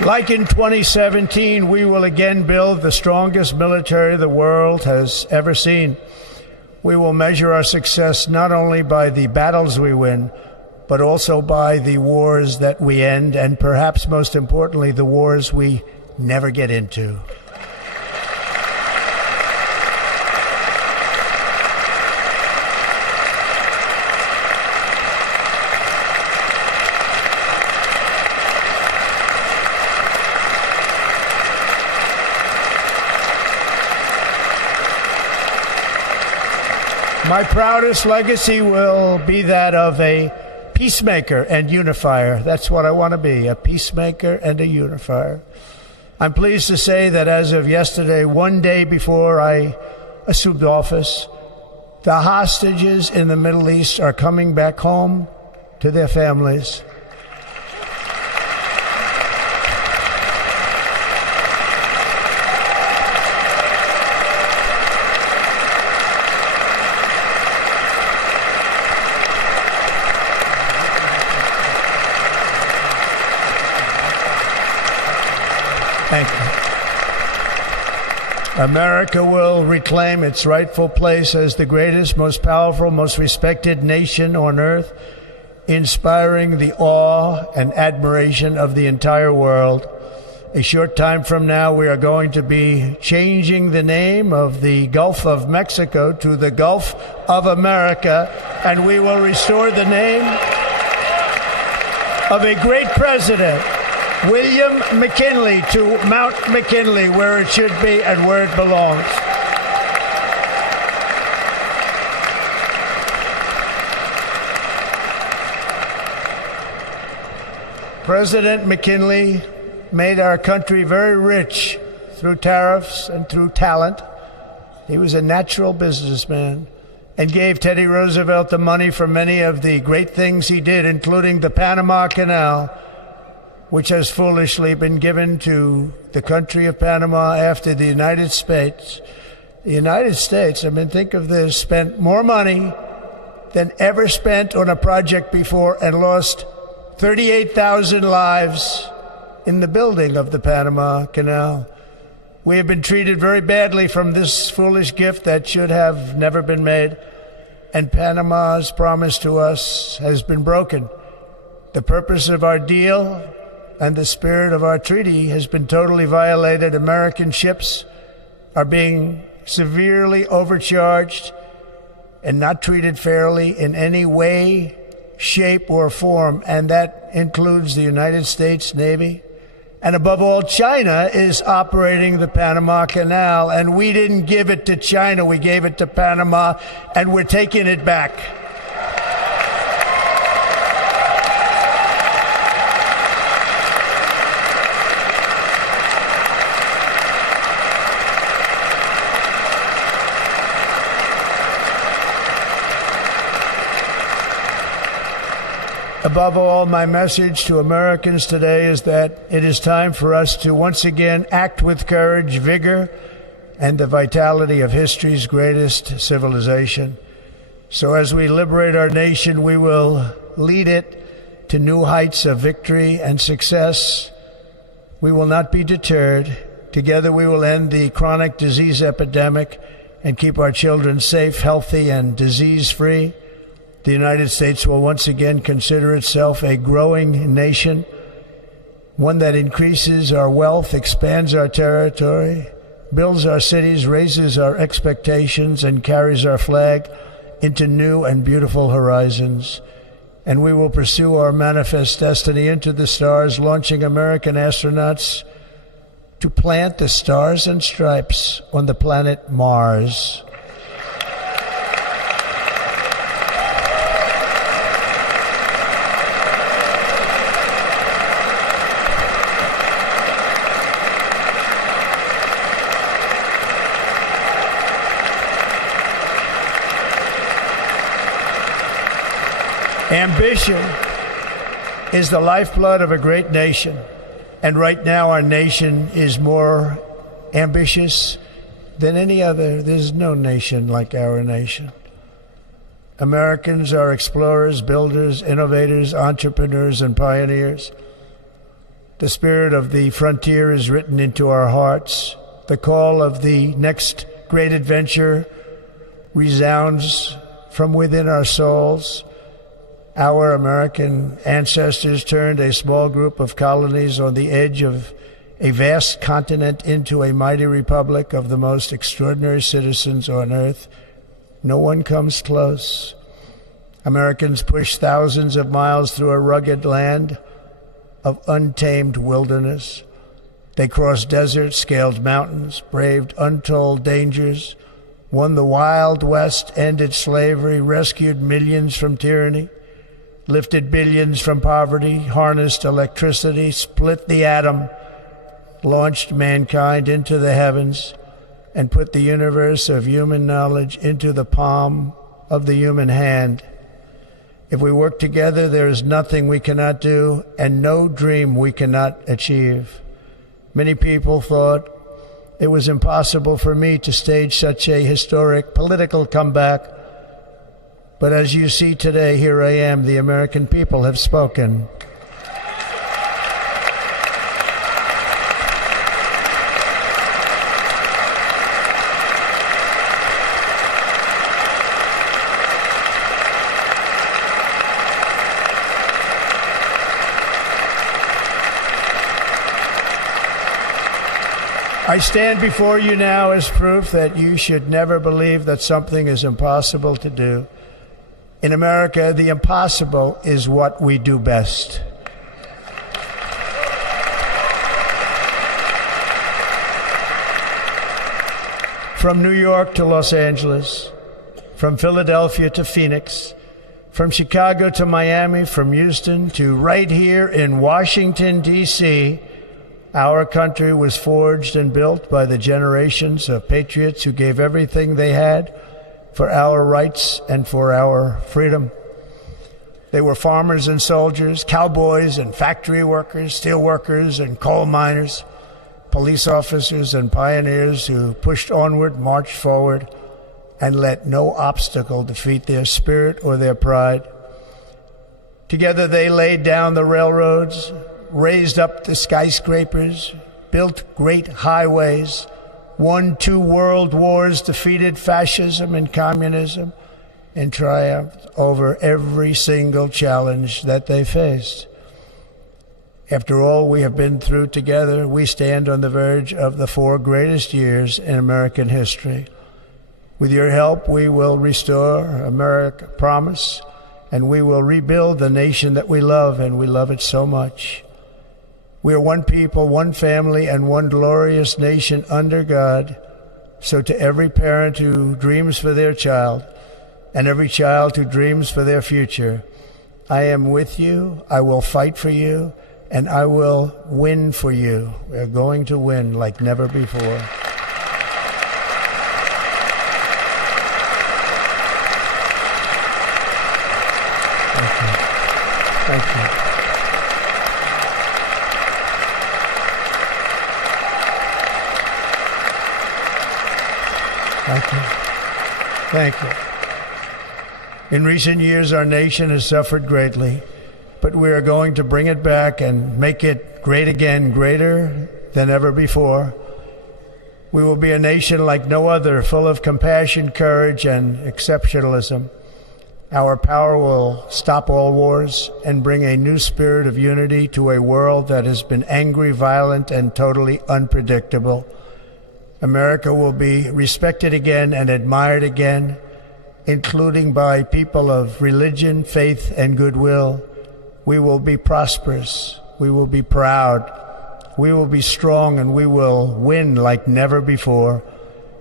Like in 2017, we will again build the strongest military the world has ever seen. We will measure our success not only by the battles we win, but also by the wars that we end, and perhaps most importantly, the wars we never get into. My proudest legacy will be that of a peacemaker and unifier. That's what I want to be, a peacemaker and a unifier. I'm pleased to say that as of yesterday, one day before I assumed office, the hostages in the Middle East are coming back home to their families. Thank you. America will reclaim its rightful place as the greatest, most powerful, most respected nation on earth, inspiring the awe and admiration of the entire world. A short time from now, we are going to be changing the name of the Gulf of Mexico to the Gulf of America, and we will restore the name of a great president, William McKinley, to Mount McKinley, where it should be and where it belongs. President McKinley made our country very rich through tariffs and through talent. He was a natural businessman and gave Teddy Roosevelt the money for many of the great things he did, including the Panama Canal, which has foolishly been given to the country of Panama after the United States. The United States, I mean, think of this, spent more money than ever spent on a project before and lost 38,000 lives in the building of the Panama Canal. We have been treated very badly from this foolish gift that should have never been made, and Panama's promise to us has been broken. The purpose of our deal and the spirit of our treaty has been totally violated. American ships are being severely overcharged and not treated fairly in any way, shape, or form, and that includes the United States Navy. And above all, China is operating the Panama Canal, and we didn't give it to China, we gave it to Panama, and we're taking it back. Above all, my message to Americans today is that it is time for us to once again act with courage, vigor, and the vitality of history's greatest civilization. So as we liberate our nation, we will lead it to new heights of victory and success. We will not be deterred. Together we will end the chronic disease epidemic and keep our children safe, healthy, and disease-free. The United States will once again consider itself a growing nation, one that increases our wealth, expands our territory, builds our cities, raises our expectations, and carries our flag into new and beautiful horizons. and we will pursue our manifest destiny into the stars, launching American astronauts to plant the stars and stripes on the planet Mars. Ambition is the lifeblood of a great nation, and right now our nation is more ambitious than any other. There's no nation like our nation. Americans are explorers, builders, innovators, entrepreneurs, and pioneers. The spirit of the frontier is written into our hearts. The call of the next great adventure resounds from within our souls. Our American ancestors turned a small group of colonies on the edge of a vast continent into a mighty republic of the most extraordinary citizens on earth. No one comes close. Americans pushed thousands of miles through a rugged land of untamed wilderness. They crossed deserts, scaled mountains, braved untold dangers, won the Wild West, ended slavery, rescued millions from tyranny, lifted billions from poverty, harnessed electricity, split the atom, launched mankind into the heavens, and put the universe of human knowledge into the palm of the human hand. If we work together, there is nothing we cannot do and no dream we cannot achieve. Many people thought it was impossible for me to stage such a historic political comeback. But as you see today, here I am. The American people have spoken. I stand before you now as proof that you should never believe that something is impossible to do. In America, the impossible is what we do best. From New York to Los Angeles, from Philadelphia to Phoenix, from Chicago to Miami, from Houston to right here in Washington, D.C., our country was forged and built by the generations of patriots who gave everything they had for our rights and for our freedom. They were farmers and soldiers, cowboys and factory workers, steel workers and coal miners, police officers and pioneers who pushed onward, marched forward, and let no obstacle defeat their spirit or their pride. Together they laid down the railroads, raised up the skyscrapers, built great highways, won 2 world wars, defeated fascism and communism, and triumphed over every single challenge that they faced. After all we have been through together, we stand on the verge of the 4 greatest years in American history. With your help, we will restore America, promise, and we will rebuild the nation that we love, and we love it so much. We are one people, one family, and one glorious nation under God. So to every parent who dreams for their child, and every child who dreams for their future, I am with you, I will fight for you, and I will win for you. We are going to win like never before. Thank you. Thank you. Thank you. In recent years, our nation has suffered greatly, but we are going to bring it back and make it great again, greater than ever before. We will be a nation like no other, full of compassion, courage, and exceptionalism. Our power will stop all wars and bring a new spirit of unity to a world that has been angry, violent, and totally unpredictable. America will be respected again and admired again. including by people of religion, faith, and goodwill. We will be prosperous. We will be proud. We will be strong, and we will win like never before.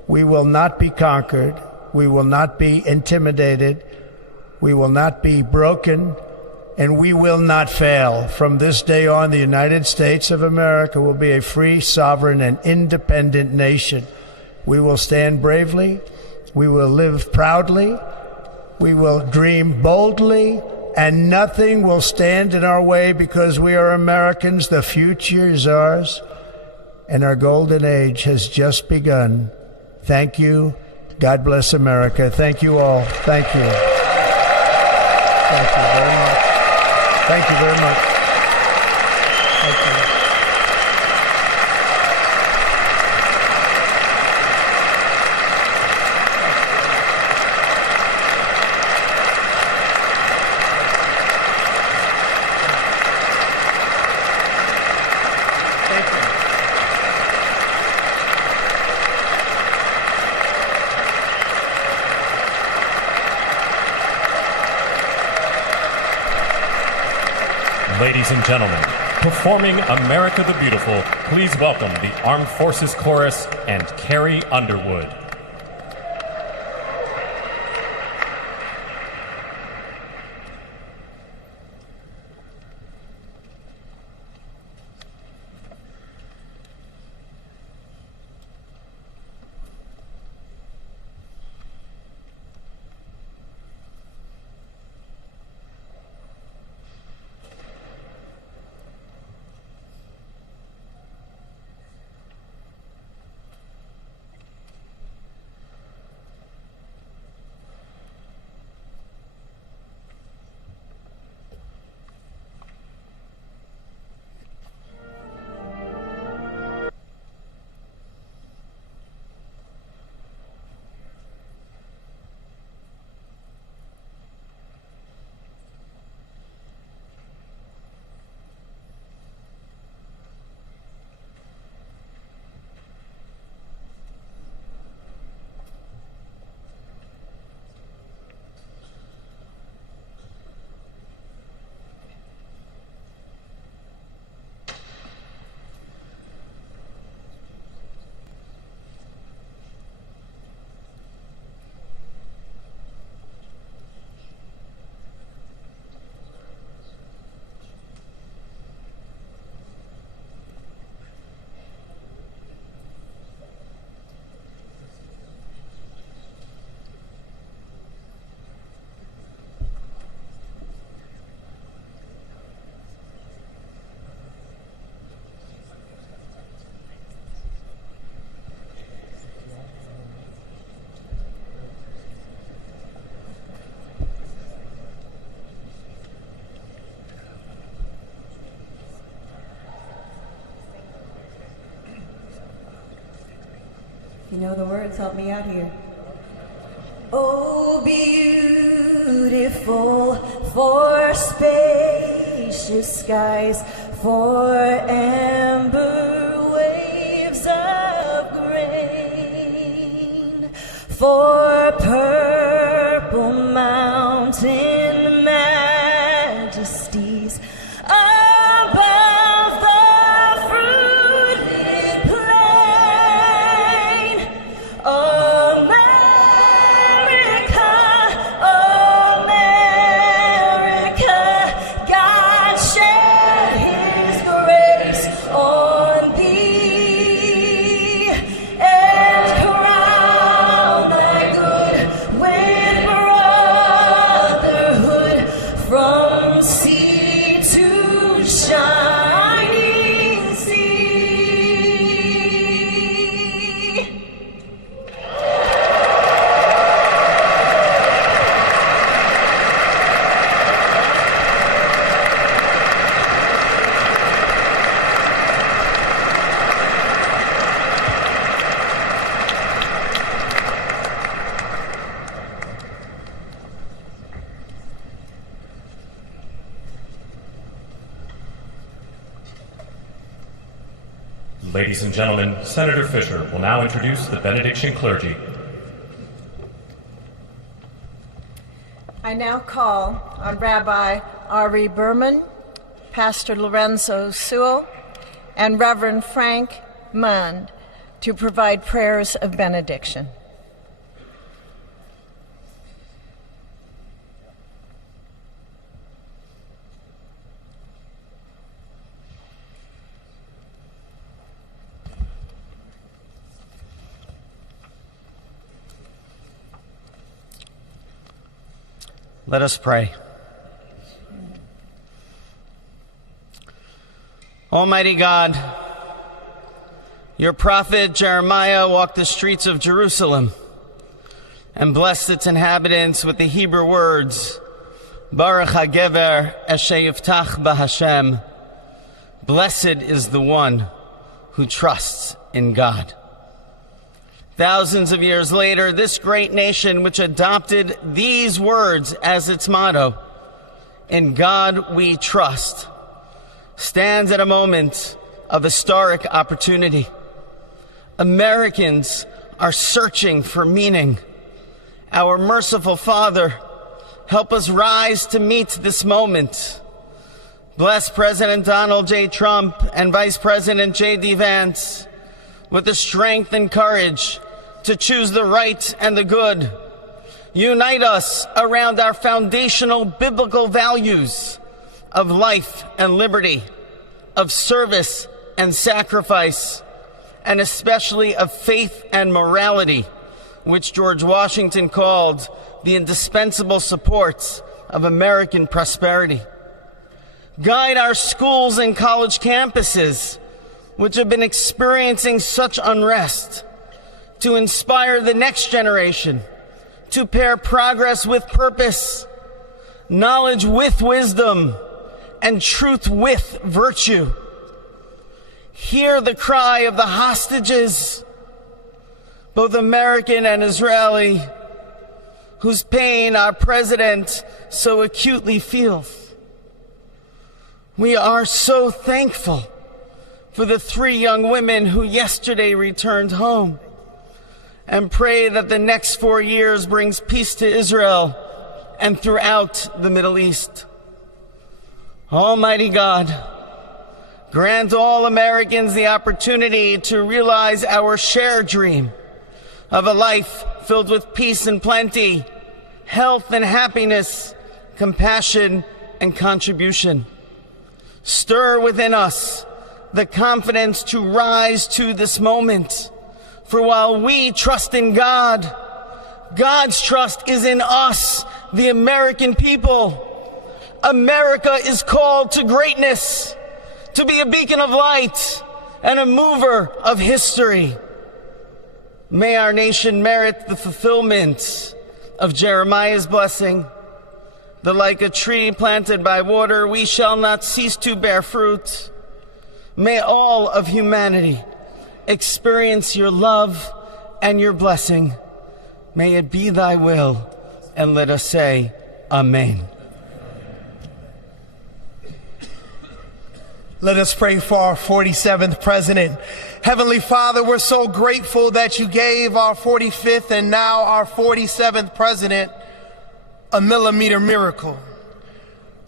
We will not be conquered. We will not be intimidated. We will not be broken, and we will not fail. From this day on, the United States of America will be a free, sovereign, and independent nation. We will stand bravely. We will live proudly. We will dream boldly, and nothing will stand in our way because we are Americans. The future is ours, and our golden age has just begun. Thank you. God bless America. Thank you all. Thank you. Thank you very much. Thank you very much. Thank you. Ladies and gentlemen, performing America the Beautiful, please welcome the Armed Forces Chorus and Carrie Underwood. You know the words, help me out here. Oh, beautiful for spacious skies, for amber waves of grain, for purple mountain majesties above the fruited plain. America, America, God shed His grace on thee and crown thy good with brotherhood from sea to shining sea. Ladies and gentlemen, Senator Fisher will now introduce the benediction clergy. I now call on Rabbi Ari Berman, Pastor Lorenzo Sewell, and Reverend Frank Mund to provide prayers of benediction. Let us pray. Almighty God, your prophet Jeremiah walked the streets of Jerusalem and blessed its inhabitants with the Hebrew words, Baruch HaGever Asher Yiftach BaHashem. Blessed is the one who trusts in God. Thousands of years later, this great nation, which adopted these words as its motto, "In God we trust," stands at a moment of historic opportunity. Americans are searching for meaning. Our merciful Father, help us rise to meet this moment. Bless President Donald J. Trump and Vice President J.D. Vance with the strength and courage to choose the right and the good. Unite us around our foundational biblical values of life and liberty, of service and sacrifice, and especially of faith and morality, which George Washington called the indispensable supports of American prosperity. Guide our schools and college campuses, which have been experiencing such unrest, to inspire the next generation to pair progress with purpose, knowledge with wisdom, and truth with virtue. Hear the cry of the hostages, both American and Israeli, whose pain our president so acutely feels. We are so thankful for the 3 young women who yesterday returned home, and pray that the next 4 years brings peace to Israel and throughout the Middle East. Almighty God, grant all Americans the opportunity to realize our shared dream of a life filled with peace and plenty, health and happiness, compassion and contribution. Stir within us the confidence to rise to this moment. For while we trust in God, God's trust is in us, the American people. America is called to greatness, to be a beacon of light and a mover of history. May our nation merit the fulfillment of Jeremiah's blessing, that like a tree planted by water, we shall not cease to bear fruit. May all of humanity experience your love and your blessing. May it be thy will, and let us say, Amen. Let us pray for our 47th president. Heavenly Father, we're so grateful that you gave our 45th and now our 47th president a millimeter miracle.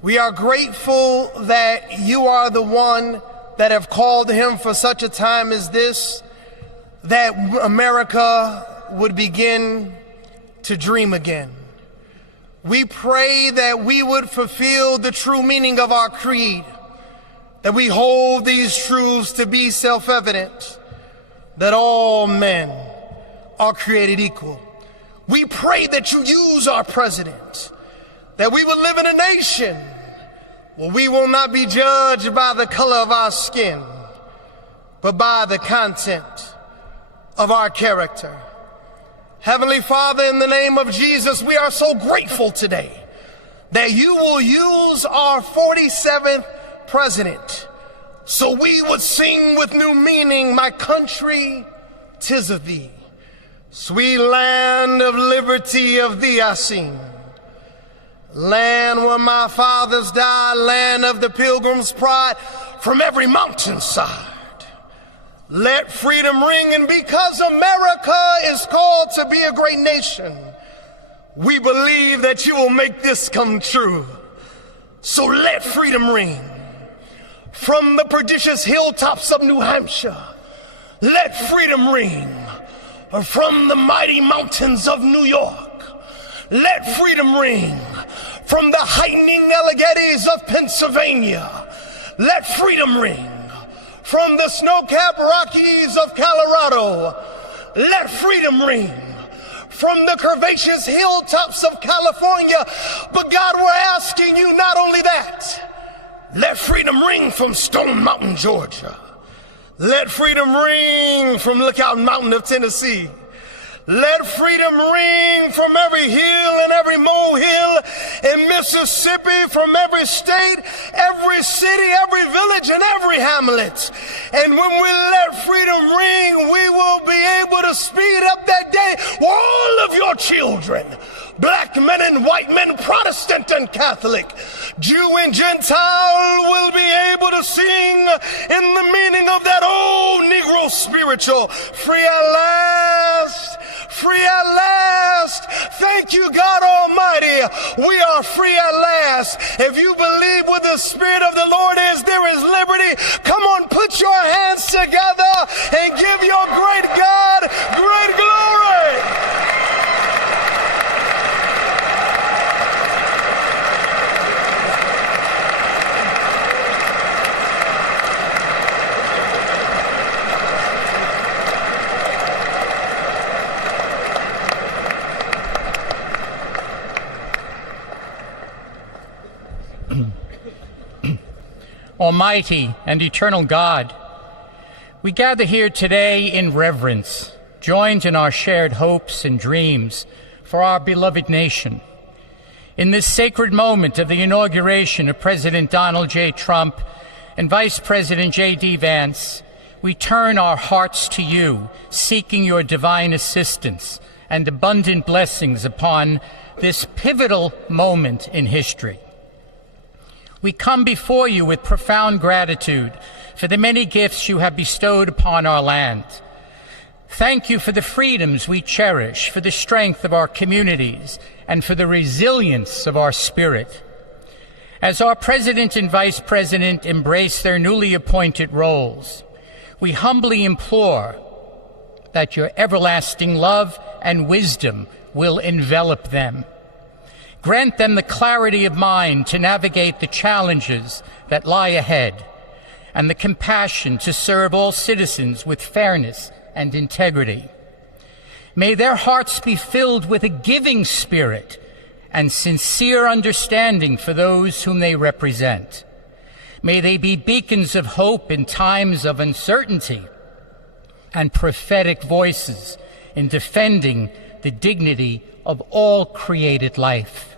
We are grateful that you are the one that have called him for such a time as this, that America would begin to dream again. We pray that we would fulfill the true meaning of our creed, that we hold these truths to be self-evident, that all men are created equal. We pray that you use our president, that we will live in a nation where we will not be judged by the color of our skin, but by the content of our character. Heavenly Father, in the name of Jesus, we are so grateful today that you will use our 47th president so we would sing with new meaning, my country, 'tis of thee. Sweet land of liberty, of thee I sing. Land where my fathers died, land of the pilgrim's pride, from every mountainside. Let freedom ring, and because America is called to be a great nation, We believe that you will make this come true. So let freedom ring from the prodigious hilltops of New Hampshire. Let freedom ring from the mighty mountains of New York. Let freedom ring from the heightening Alleghenies of Pennsylvania. Let freedom ring from the snow-capped Rockies of Colorado. Let freedom ring from the curvaceous hilltops of California. But God, we're asking you not only that. Let freedom ring from Stone Mountain, Georgia. Let freedom ring from Lookout Mountain of Tennessee. Let freedom ring from every hill and every molehill in Mississippi, from every state, every city, every village, and every hamlet. And when we let freedom ring, we will be able to speed up that day where all of your children, black men and white men, Protestant and Catholic, Jew and Gentile, will be able to sing in the meaning of that old Negro spiritual, free at last, free at last. Thank you, God Almighty. We are free at last. If you believe where the Spirit of the Lord is, there is liberty. Come on, put your hands together and give your great God great glory. Almighty and eternal God, we gather here today in reverence, joined in our shared hopes and dreams for our beloved nation. In this sacred moment of the inauguration of President Donald J. Trump and Vice President J.D. Vance, we turn our hearts to you, seeking your divine assistance and abundant blessings upon this pivotal moment in history. We come before you with profound gratitude for the many gifts you have bestowed upon our land. Thank you for the freedoms we cherish, for the strength of our communities, and for the resilience of our spirit. As our President and Vice President embrace their newly appointed roles, we humbly implore that your everlasting love and wisdom will envelop them. Grant them the clarity of mind to navigate the challenges that lie ahead, and the compassion to serve all citizens with fairness and integrity. May their hearts be filled with a giving spirit and sincere understanding for those whom they represent. May they be beacons of hope in times of uncertainty and prophetic voices in defending the dignity of all created life.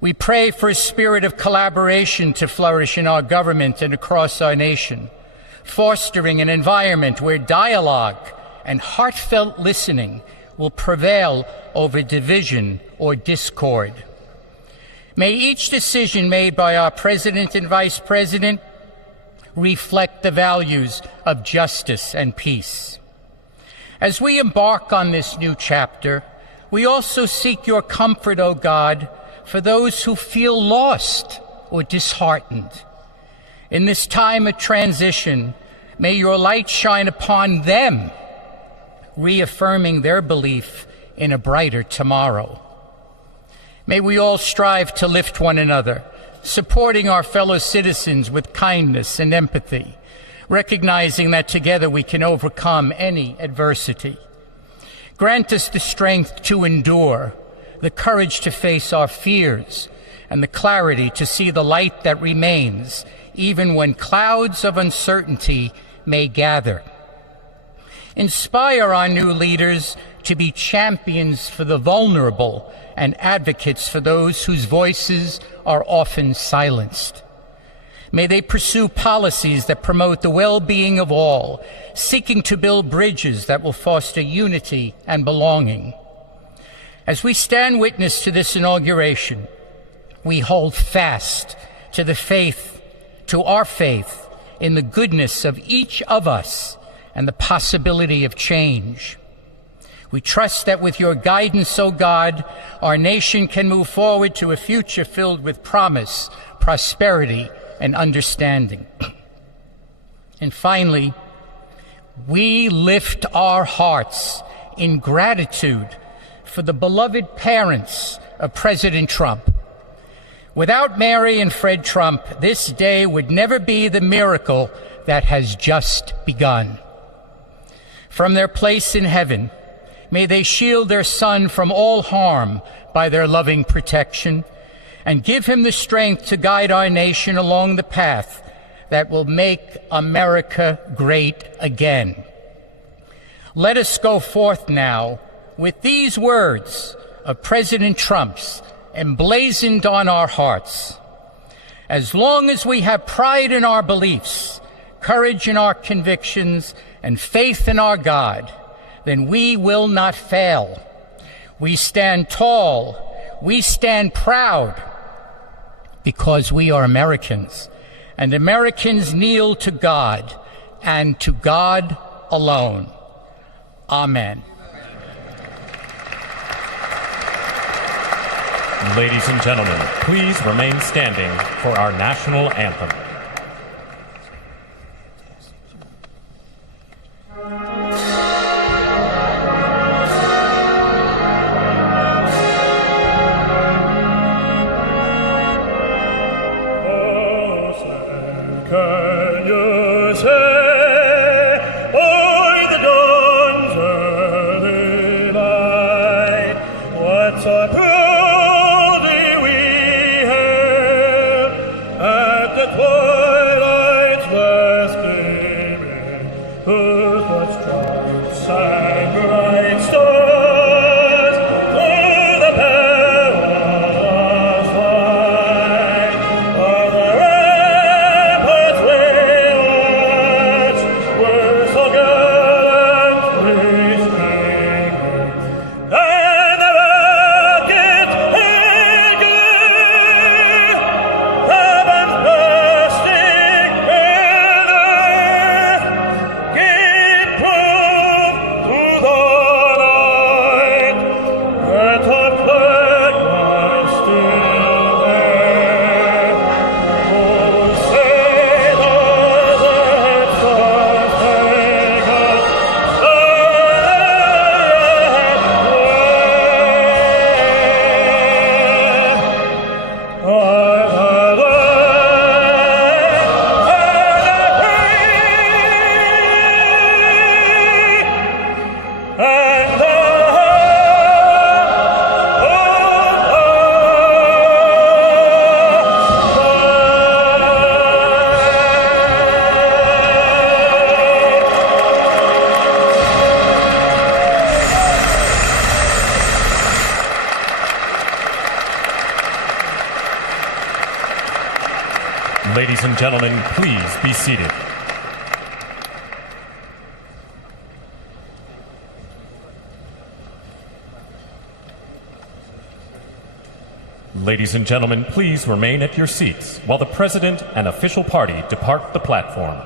We pray for a spirit of collaboration to flourish in our government and across our nation, fostering an environment where dialogue and heartfelt listening will prevail over division or discord. May each decision made by our President and Vice President reflect the values of justice and peace. As we embark on this new chapter, we also seek your comfort, O God, for those who feel lost or disheartened. In this time of transition, may your light shine upon them, reaffirming their belief in a brighter tomorrow. May we all strive to lift one another, supporting our fellow citizens with kindness and empathy, recognizing that together we can overcome any adversity. Grant us the strength to endure, the courage to face our fears, and the clarity to see the light that remains, even when clouds of uncertainty may gather. Inspire our new leaders to be champions for the vulnerable and advocates for those whose voices are often silenced. May they pursue policies that promote the well-being of all, seeking to build bridges that will foster unity and belonging. As we stand witness to this inauguration, we hold fast to our faith in the goodness of each of us and the possibility of change. We trust that with your guidance, O God, our nation can move forward to a future filled with promise, prosperity, and understanding. And finally, we lift our hearts in gratitude for the beloved parents of President Trump. Without Mary and Fred Trump, this day would never be the miracle that has just begun. From their place in heaven, may they shield their son from all harm by their loving protection, and give him the strength to guide our nation along the path that will make America great again. Let us go forth now with these words of President Trump's emblazoned on our hearts. As long as we have pride in our beliefs, courage in our convictions, and faith in our God, then we will not fail. We stand tall, we stand proud, because we are Americans, and Americans kneel to God, and to God alone. Amen. Ladies and gentlemen, please remain standing for our national anthem. Ladies and gentlemen, please be seated. Ladies and gentlemen, please remain at your seats while the President and official party depart the platform.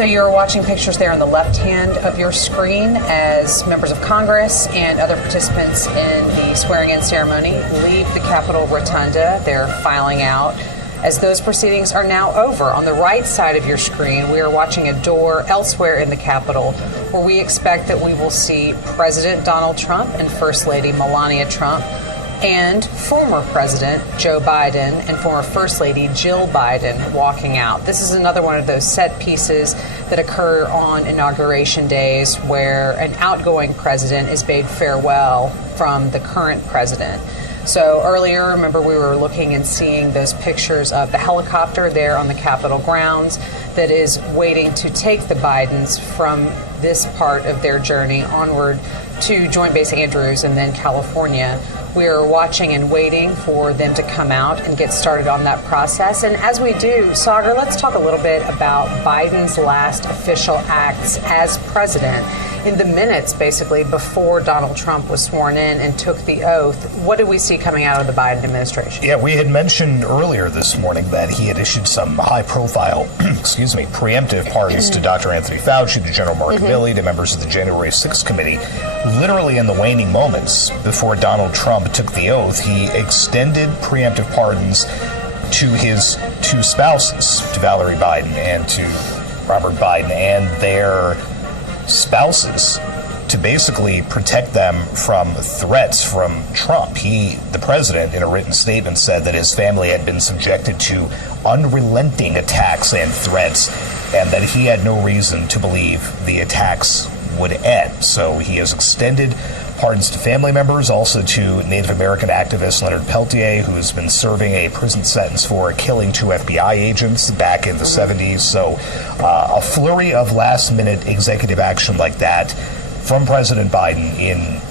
So you're watching pictures there on the left hand of your screen as members of Congress and other participants in the swearing-in ceremony leave the Capitol Rotunda. They're filing out. As those proceedings are now over, on the right side of your screen, we are watching a door elsewhere in the Capitol where we expect that we will see President Donald Trump and First Lady Melania Trump and former President Joe Biden and former First Lady Jill Biden walking out. This is another one of those set pieces that occur on Inauguration days where an outgoing president is bade farewell from the current president. So earlier, remember, we were looking and seeing those pictures of the helicopter there on the Capitol grounds that is waiting to take the Bidens from this part of their journey onward to Joint Base Andrews and then California, We are watching and waiting for them to come out and get started on that process. And as we do, Sagar, let's talk a little bit about Biden's last official acts as president. In the minutes, basically, before Donald Trump was sworn in and took the oath, what did we see coming out of the Biden administration? Yeah, we had mentioned earlier this morning that he had issued some high-profile, preemptive pardons to Dr. Anthony Fauci, to General Mark Milley, to members of the January 6th committee. Literally in the waning moments before Donald Trump took the oath, he extended preemptive pardons to his two spouses, to Valerie Biden and to Robert Biden, and their spouses, to basically protect them from threats from Trump. The president, in a written statement, said that his family had been subjected to unrelenting attacks and threats, and that he had no reason to believe the attacks would end. So he has extended pardons to family members, also to Native American activist Leonard Peltier, who's been serving a prison sentence for killing 2 FBI agents back in the 70s. So a flurry of last-minute executive action like that from President Biden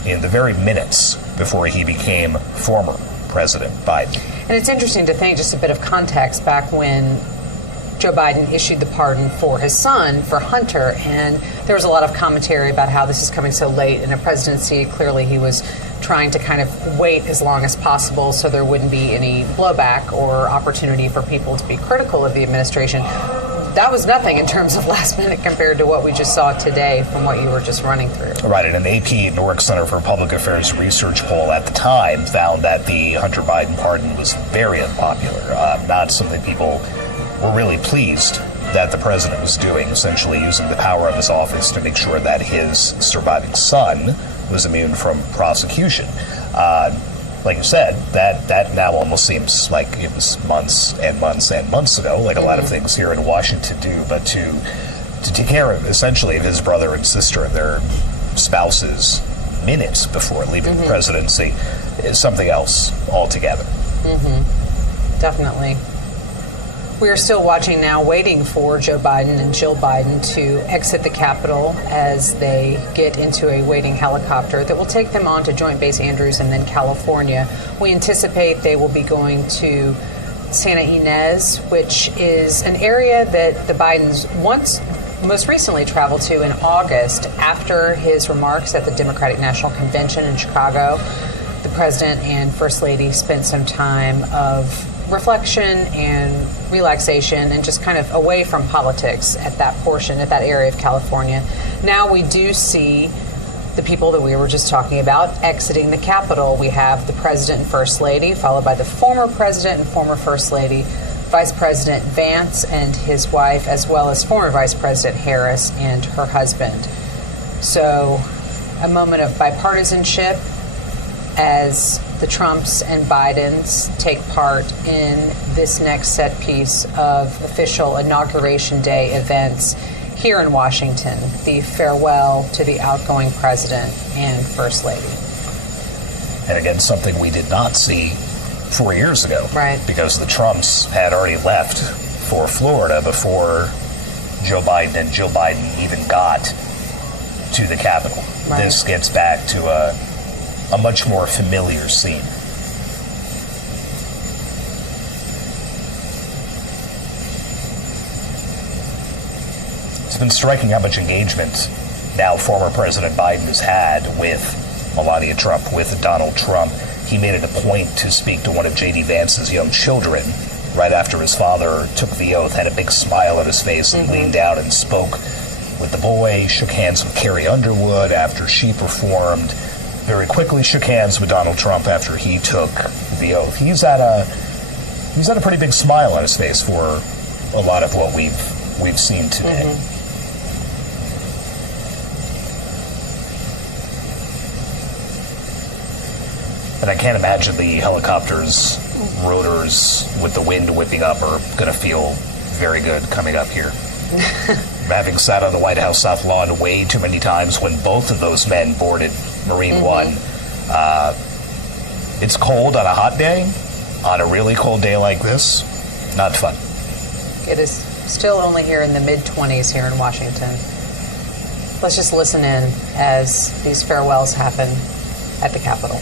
in the very minutes before he became former President Biden. And it's interesting to think, just a bit of context, back when Joe Biden issued the pardon for his son, for Hunter, and there was a lot of commentary about how this is coming so late in a presidency. Clearly he was trying to kind of wait as long as possible so there wouldn't be any blowback or opportunity for people to be critical of the administration. That was nothing in terms of last minute compared to what we just saw today from what you were just running through. Right, and an AP Norwick Center for Public Affairs research poll at the time found that the Hunter Biden pardon was very unpopular, not something people were really pleased that the president was doing, essentially using the power of his office to make sure that his surviving son was immune from prosecution. Like you said, that now almost seems like it was months and months and months ago, like a lot of things here in Washington do, but to take care of, essentially, of his brother and sister and their spouses minutes before leaving the presidency is something else altogether. Definitely. We are still watching now, waiting for Joe Biden and Jill Biden to exit the Capitol as they get into a waiting helicopter that will take them on to Joint Base Andrews and then California. We anticipate they will be going to Santa Ynez, which is an area that the Bidens most recently traveled to in August after his remarks at the Democratic National Convention in Chicago. The president and First Lady spent some time of reflection and relaxation and just kind of away from politics at that area of California. Now we do see the people that we were just talking about exiting the Capitol. We have the president and First Lady, followed by the former president and former First Lady, Vice President Vance and his wife, as well as former Vice President Harris and her husband. So a moment of bipartisanship as the Trumps and Bidens take part in this next set piece of official Inauguration Day events here in Washington, the farewell to the outgoing president and First Lady. And again, something we did not see 4 years ago. Right. Because the Trumps had already left for Florida before Joe Biden and Jill Biden even got to the Capitol. Right. This gets back to a much more familiar scene. It's been striking how much engagement now former President Biden has had with Melania Trump, with Donald Trump. He made it a point to speak to one of J.D. Vance's young children right after his father took the oath, had a big smile on his face, and leaned down and spoke with the boy, shook hands with Carrie Underwood after she performed, very quickly shook hands with Donald Trump after he took the oath. He's had a pretty big smile on his face for a lot of what we've seen today. And I can't imagine the helicopter's rotors with the wind whipping up are going to feel very good coming up here. Having sat on the White House South Lawn way too many times when both of those men boarded Marine One. It's cold on a hot day. On a really cold day like this, not fun. It is still only here in the mid-20s here in Washington. Let's just listen in as these farewells happen at the Capitol.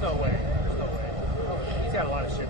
There's no way. He's got a lot of shit.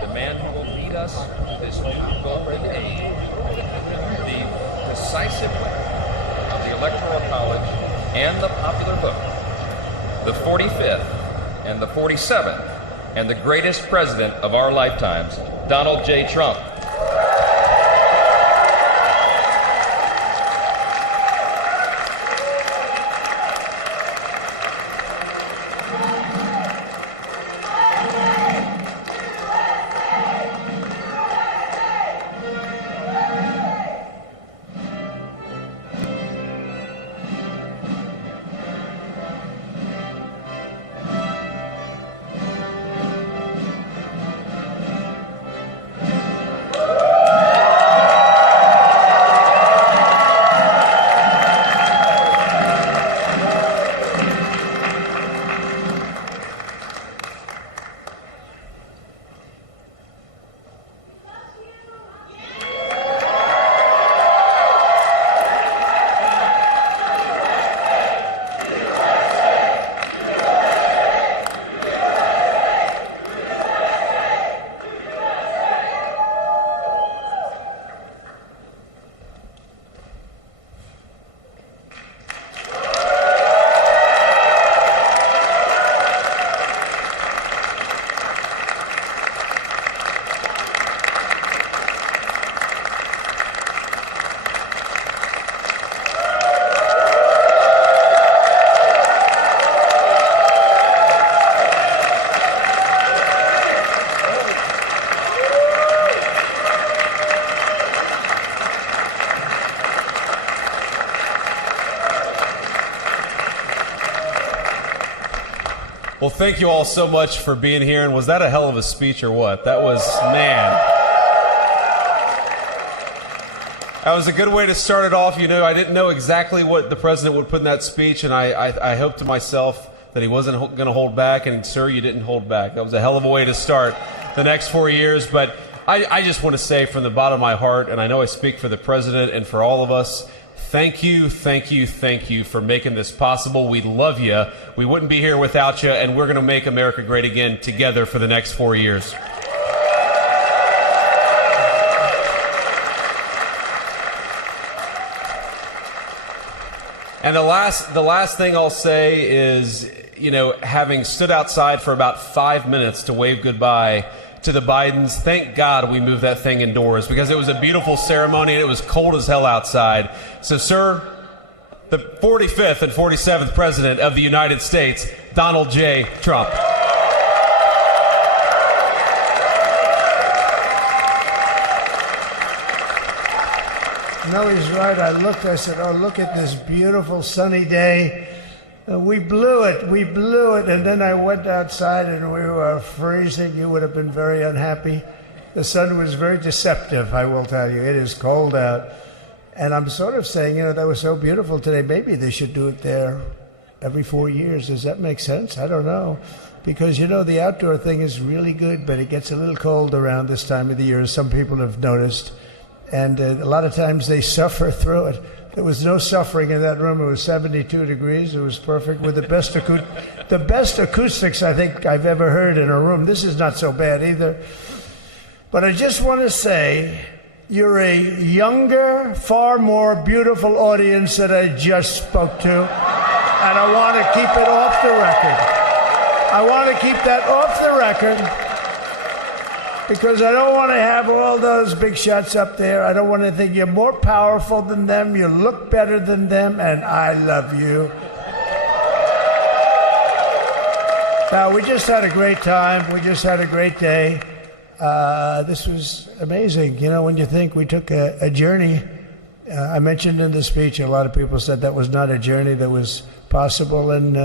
The man who will lead us to this new golden age, the decisive winner of the Electoral College and the popular vote, the 45th and the 47th, and the greatest president of our lifetimes, Donald J. Trump. Well, thank you all so much for being here. And was that a hell of a speech or what? That was, man. That was a good way to start it off. You know, I didn't know exactly what the president would put in that speech, and I hoped to myself that he wasn't going to hold back. And, sir, you didn't hold back. That was a hell of a way to start the next 4 years. But I just want to say from the bottom of my heart, and I know I speak for the president and for all of us, thank you, thank you, thank you for making this possible. We love you. We wouldn't be here without you, and we're going to make America great again together for the next 4 years. And the last thing I'll say is, you know, having stood outside for about 5 minutes to wave goodbye to the Bidens, thank God we moved that thing indoors because it was a beautiful ceremony and it was cold as hell outside. So, sir, the 45th and 47th President of the United States, Donald J. Trump. No, he's right. I looked, I said, oh, look at this beautiful sunny day. We blew it. And then I went outside and we were freezing. You would have been very unhappy. The sun was very deceptive, I will tell you. It is cold out. And I'm sort of saying, that was so beautiful today. Maybe they should do it there every 4 years. Does that make sense? I don't know. Because, the outdoor thing is really good, but it gets a little cold around this time of the year, as some people have noticed. And a lot of times they suffer through it. There was no suffering in that room. It was 72 degrees. It was perfect with the best acoustics I think I've ever heard in a room. This is not so bad either. But I just want to say, you're a younger, far more beautiful audience that I just spoke to. And I want to keep it off the record. I want to keep that off the record because I don't want to have all those big shots up there. I don't want to think you're more powerful than them, you look better than them, and I love you. Now, we just had a great time. We just had a great day. This was amazing. When you think we took a journey, I mentioned in the speech, a lot of people said that was not a journey that was possible, and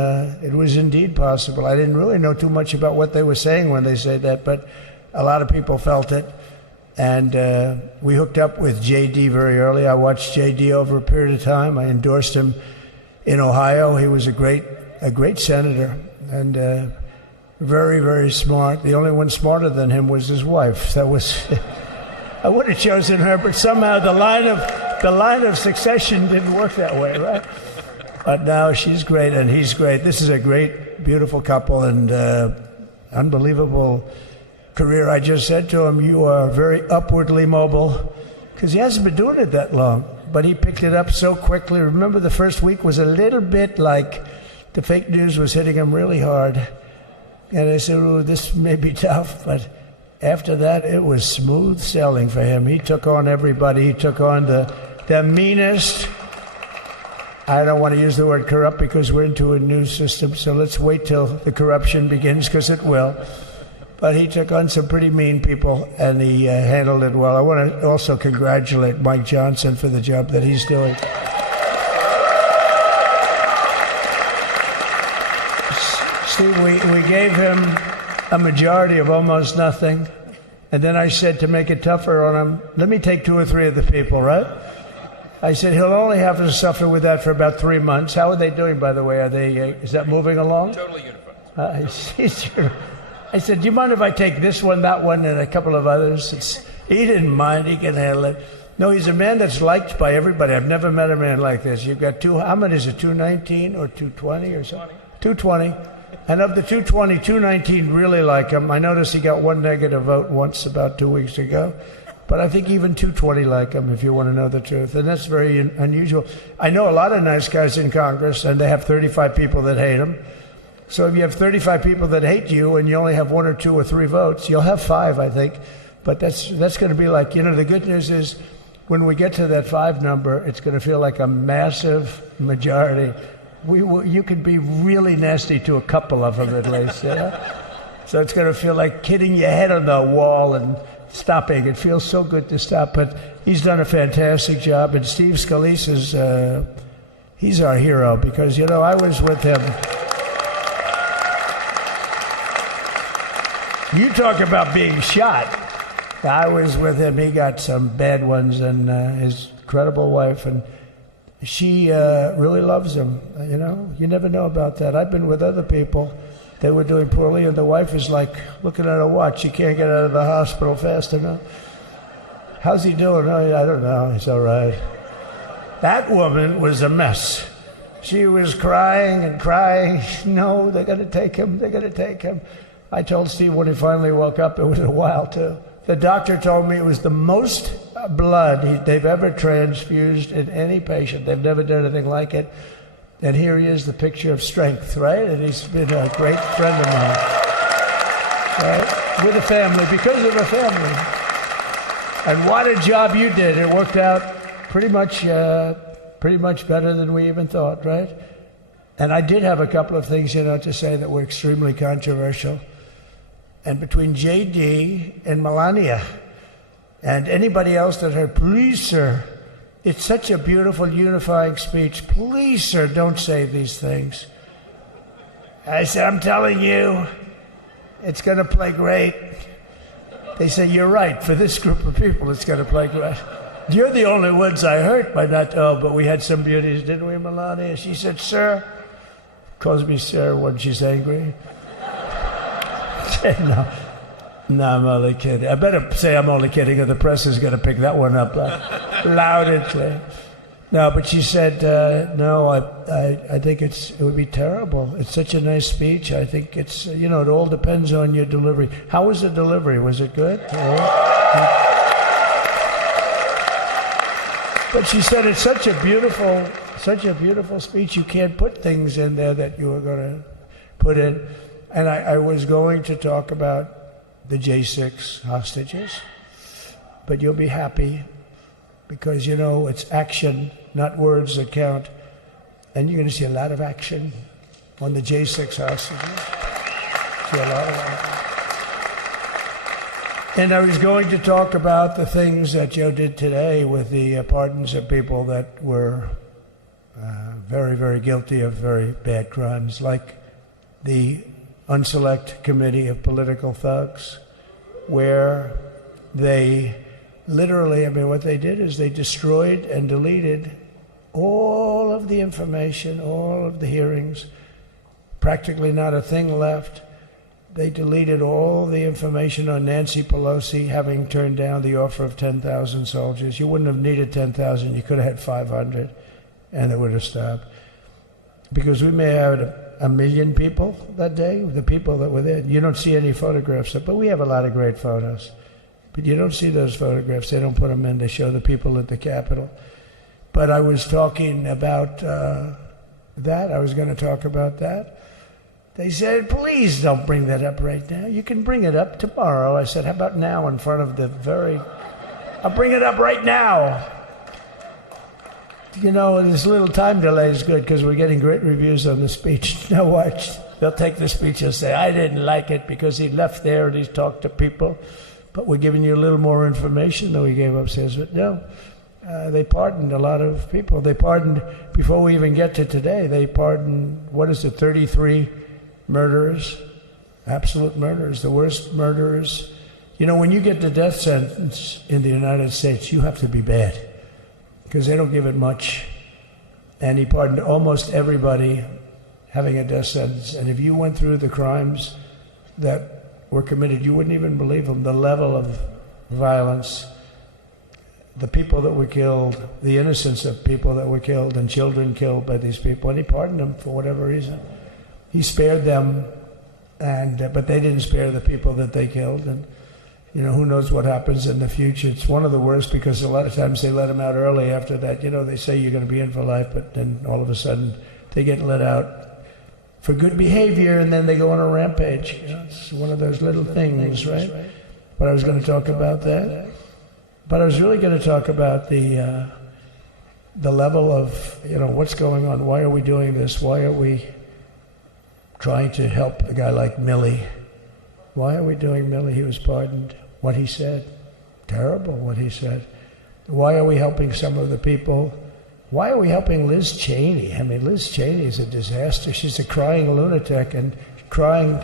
it was indeed possible. I didn't really know too much about what they were saying when they said that, but a lot of people felt it. And we hooked up with J.D. very early. I watched J.D. over a period of time. I endorsed him in Ohio. He was a great senator and very, very smart. The only one smarter than him was his wife. That was I would have chosen her, but somehow the line of succession didn't work that way, right? But now she's great and he's great. This is a great, beautiful couple and unbelievable career. I just said to him, you are very upwardly mobile, because he hasn't been doing it that long, but he picked it up so quickly. Remember, the first week was a little bit like the fake news was hitting him really hard. And I said, oh, this may be tough, but after that, it was smooth sailing for him. He took on everybody. He took on the meanest. I don't want to use the word corrupt because we're into a new system, so let's wait till the corruption begins, because it will. But he took on some pretty mean people, and he handled it well. I want to also congratulate Mike Johnson for the job that he's doing. Steve, we gave him a majority of almost nothing, and then I said to make it tougher on him, let me take 2 or 3 of the people, right? I said he'll only have to suffer with that for about 3 months. How are they doing, by the way? Are they? Is that moving along? Totally unified. I said, do you mind if I take this one, that one, and a couple of others? He didn't mind. He can handle it. No, he's a man that's liked by everybody. I've never met a man like this. You've got how many is it, 219 or 220 or something? 220. And of the 220, 219 really like him. I noticed he got 1 negative vote once about 2 weeks ago. But I think even 220 like him, if you want to know the truth. And that's very unusual. I know a lot of nice guys in Congress, and they have 35 people that hate him. So if you have 35 people that hate you and you only have 1 or 2 or 3 votes, you'll have 5, I think. But that's going to be like, the good news is when we get to that 5 number, it's going to feel like a massive majority. You could be really nasty to a couple of them at least. So it's going to feel like hitting your head on the wall and stopping. It feels so good to stop. But he's done a fantastic job. And Steve Scalise he's our hero because, I was with him. You talk about being shot. I was with him. He got some bad ones, and his incredible wife, and she really loves him. You never know about that. I've been with other people. They were doing poorly, and the wife is like looking at a watch. She can't get out of the hospital fast enough. How's he doing? Oh, I don't know. He's all right. That woman was a mess. She was crying and crying. No, they're going to take him. They're going to take him. I told Steve when he finally woke up, it was a while too. The doctor told me it was the most blood they've ever transfused in any patient. They've never done anything like it. And here he is, the picture of strength, right? And he's been a great friend of mine, right? With a family, because of a family. And what a job you did. It worked out pretty much better than we even thought, right? And I did have a couple of things, to say that were extremely controversial. And between J.D. and Melania and anybody else that heard, please, sir, It's such a beautiful, unifying speech. Please, sir, don't say these things. I said, I'm telling you, it's going to play great. They said, you're right. For this group of people, it's going to play great. You're the only ones I hurt by not, but we had some beauties, didn't we, Melania? She said, sir, calls me sir when she's angry. No, I'm only kidding. I better say I'm only kidding, or the press is going to pick that one up loud and clear. No, but she said, no, I think it would be terrible. It's such a nice speech. I think it's, it all depends on your delivery. How was the delivery? Was it good? But she said it's such a beautiful speech. You can't put things in there that you were going to put in. And I was going to talk about the J6 hostages, but you'll be happy because, it's action, not words that count. And you're going to see a lot of action on the J6 hostages. See a lot of action. And I was going to talk about the things that Joe did today with the pardons of people that were very, very guilty of very bad crimes, like the Unselect Committee of Political Thugs, where they literally, what they did is they destroyed and deleted all of the information, all of the hearings, practically not a thing left. They deleted all the information on Nancy Pelosi having turned down the offer of 10,000 soldiers. You wouldn't have needed 10,000. You could have had 500, and it would have stopped. Because we may have had 1 million people that day, the people that were there. You don't see any photographs, but we have a lot of great photos. But you don't see those photographs. They don't put them in. They show the people at the Capitol. But I was talking about that. I was going to talk about that. They said, please don't bring that up right now. You can bring it up tomorrow. I said, how about now in front of I'll bring it up right now. This little time delay is good because we're getting great reviews on the speech. Now watch. They'll take the speech and say, I didn't like it because he left there and he's talked to people. But we're giving you a little more information than we gave upstairs. But no, they pardoned a lot of people. They pardoned, before we even get to today, they pardoned, 33 murderers, absolute murderers, the worst murderers. When you get the death sentence in the United States, you have to be bad because they don't give it much. And he pardoned almost everybody having a death sentence. And if you went through the crimes that were committed, you wouldn't even believe them. The level of violence, the people that were killed, the innocence of people that were killed and children killed by these people. And he pardoned them for whatever reason. He spared them, but they didn't spare the people that they killed. And, who knows what happens in the future. It's one of the worst because a lot of times they let them out early after that. They say you're going to be in for life, but then all of a sudden they get let out for good behavior and then they go on a rampage. It's one of those little things, right? But I was going to talk about that. But I was really going to talk about the level of, what's going on. Why are we doing this? Why are we trying to help a guy like Millie? Why are we doing Millie? He was pardoned. What he said, terrible what he said. Why are we helping some of the people? Why are we helping Liz Cheney? Liz Cheney is a disaster. She's a crying lunatic and crying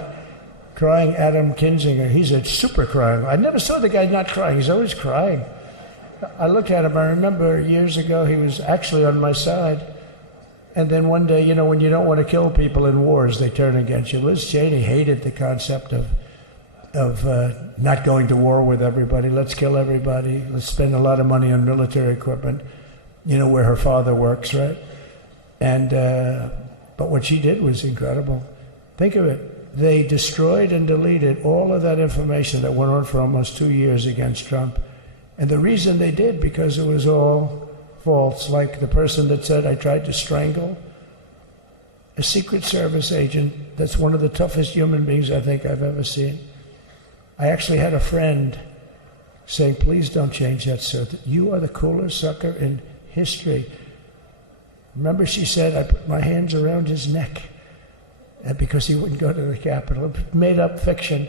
Adam Kinzinger. He's a super crying. I never saw the guy not crying. He's always crying. I looked at him. I remember years ago he was actually on my side. And then one day, when you don't want to kill people in wars, they turn against you. Liz Cheney hated the concept of not going to war with everybody. Let's kill everybody. Let's spend a lot of money on military equipment, where her father works, right? And but what she did was incredible. Think of it. They destroyed and deleted all of that information that went on for almost 2 years against Trump. And the reason they did, because it was all false. Like the person that said, I tried to strangle a Secret Service agent. That's one of the toughest human beings I think I've ever seen. I actually had a friend saying, please don't change that, sir. You are the coolest sucker in history. Remember, she said, I put my hands around his neck because he wouldn't go to the Capitol. Made up fiction.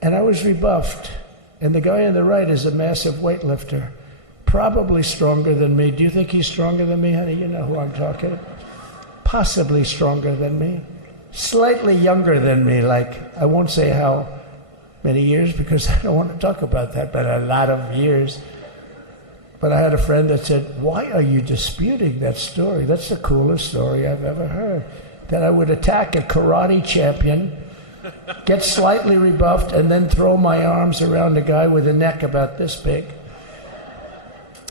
And I was rebuffed. And the guy on the right is a massive weightlifter. probably stronger than me. Do you think he's stronger than me, honey? You know who I'm talking about. Possibly stronger than me. Slightly younger than me, like, I won't say how many years because I don't want to talk about that, but a lot of years. But I had a friend that said, why are you disputing that story? That's the coolest story I've ever heard. That I would attack a karate champion, get slightly rebuffed, and then throw my arms around a guy with a neck about this big.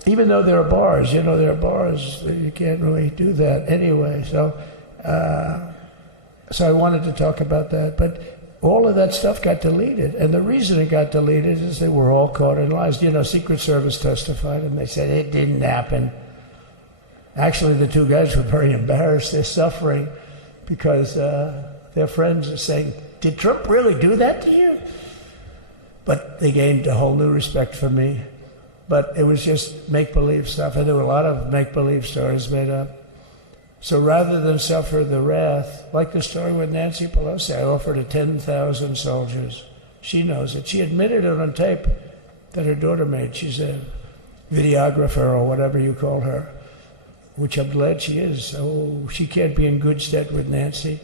Even though there are bars, there are bars, you can't really do that anyway. So I wanted to talk about that. But all of that stuff got deleted. And the reason it got deleted is they were all caught in lies. Secret Service testified, and they said it didn't happen. Actually, the two guys were very embarrassed. They're suffering because their friends are saying, did Trump really do that to you? But they gained a whole new respect for me. But it was just make-believe stuff, and there were a lot of make-believe stories made up. So rather than suffer the wrath, like the story with Nancy Pelosi, I offered her 10,000 soldiers. She knows it. She admitted it on tape that her daughter made. She's a videographer or whatever you call her, which I'm glad she is. Oh, she can't be in good stead with Nancy.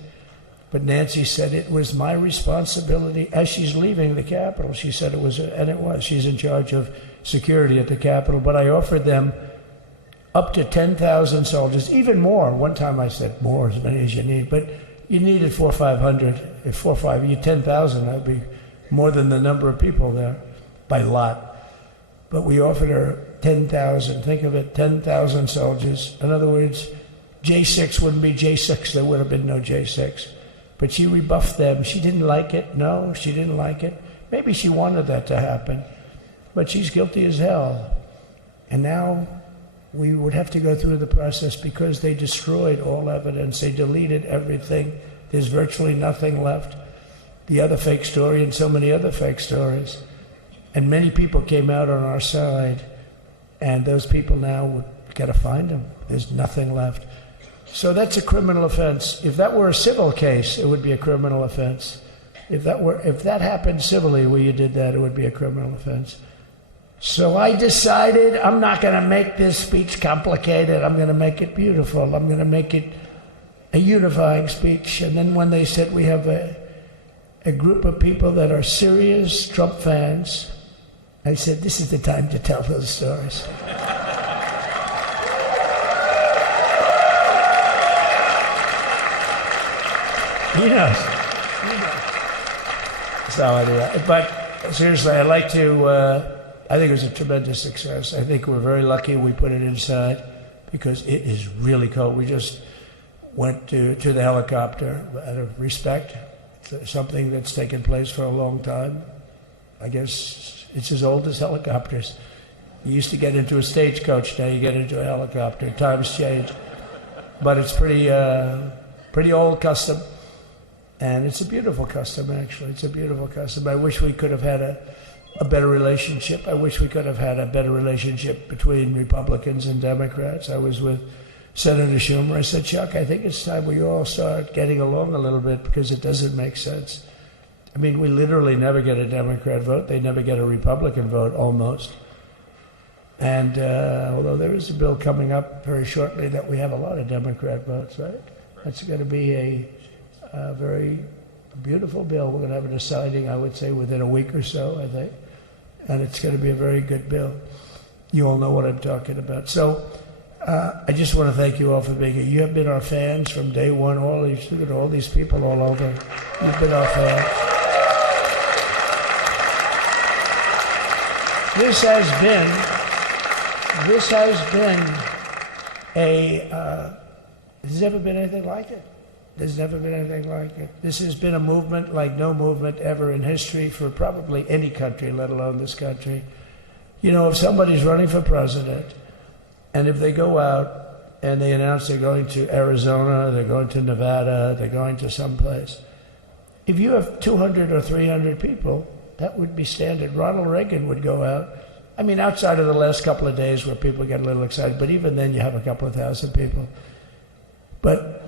But Nancy said it was my responsibility as she's leaving the Capitol. She said it was, and it was. She's in charge of security at the Capitol. But I offered them up to 10,000 soldiers, even more. One time I said more, as many as you need. But you needed 400 or 500. If 4 or 5, you 10,000, that would be more than the number of people there by lot. But we offered her 10,000. Think of it, 10,000 soldiers. In other words, J6 wouldn't be J6. There would have been no J6. But she rebuffed them. She didn't like it. No, she didn't like it. Maybe she wanted that to happen. But she's guilty as hell. And now we would have to go through the process because they destroyed all evidence. They deleted everything. There's virtually nothing left. The other fake story and so many other fake stories. And many people came out on our side. And those people now would got to find them. There's nothing left. So that's a criminal offense. If that were a civil case, it would be a criminal offense. If that happened civilly where you did that, it would be a criminal offense. So I decided I'm not going to make this speech complicated. I'm going to make it beautiful. I'm going to make it a unifying speech. And then when they said we have a group of people that are serious Trump fans, I said, this is the time to tell those stories. He knows. So anyway, but seriously, I'd like to, I think it was a tremendous success. I think we're very lucky we put it inside because it is really cold. We just went to the helicopter out of respect to something that's taken place for a long time. I guess it's as old as helicopters. You used to get into a stagecoach, now you get into a helicopter. Times change. But it's pretty old custom. And it's a beautiful custom, actually. It's a beautiful custom. I wish we could have had a better relationship. I wish we could have had a better relationship between Republicans and Democrats. I was with Senator Schumer. I said, Chuck, I think it's time we all start getting along a little bit because it doesn't make sense. I mean, we literally never get a Democrat vote. They never get a Republican vote, almost. And although there is a bill coming up very shortly that we have a lot of Democrat votes, right? That's going to be a very beautiful bill. We're going to have a deciding, I would say, within a week or so, I think. And it's going to be a very good bill. You all know what I'm talking about. So I just want to thank you all for being here. You have been our fans from day one. All these people all over. You've been our fans. This has never been anything like it. There's never been anything like it. This has been a movement like no movement ever in history for probably any country, let alone this country. You know, if somebody's running for president, and if they go out and they announce they're going to Arizona, they're going to Nevada, they're going to someplace, if you have 200 or 300 people, that would be standard. Ronald Reagan would go out. I mean, outside of the last couple of days where people get a little excited, but even then you have a couple of thousand people. But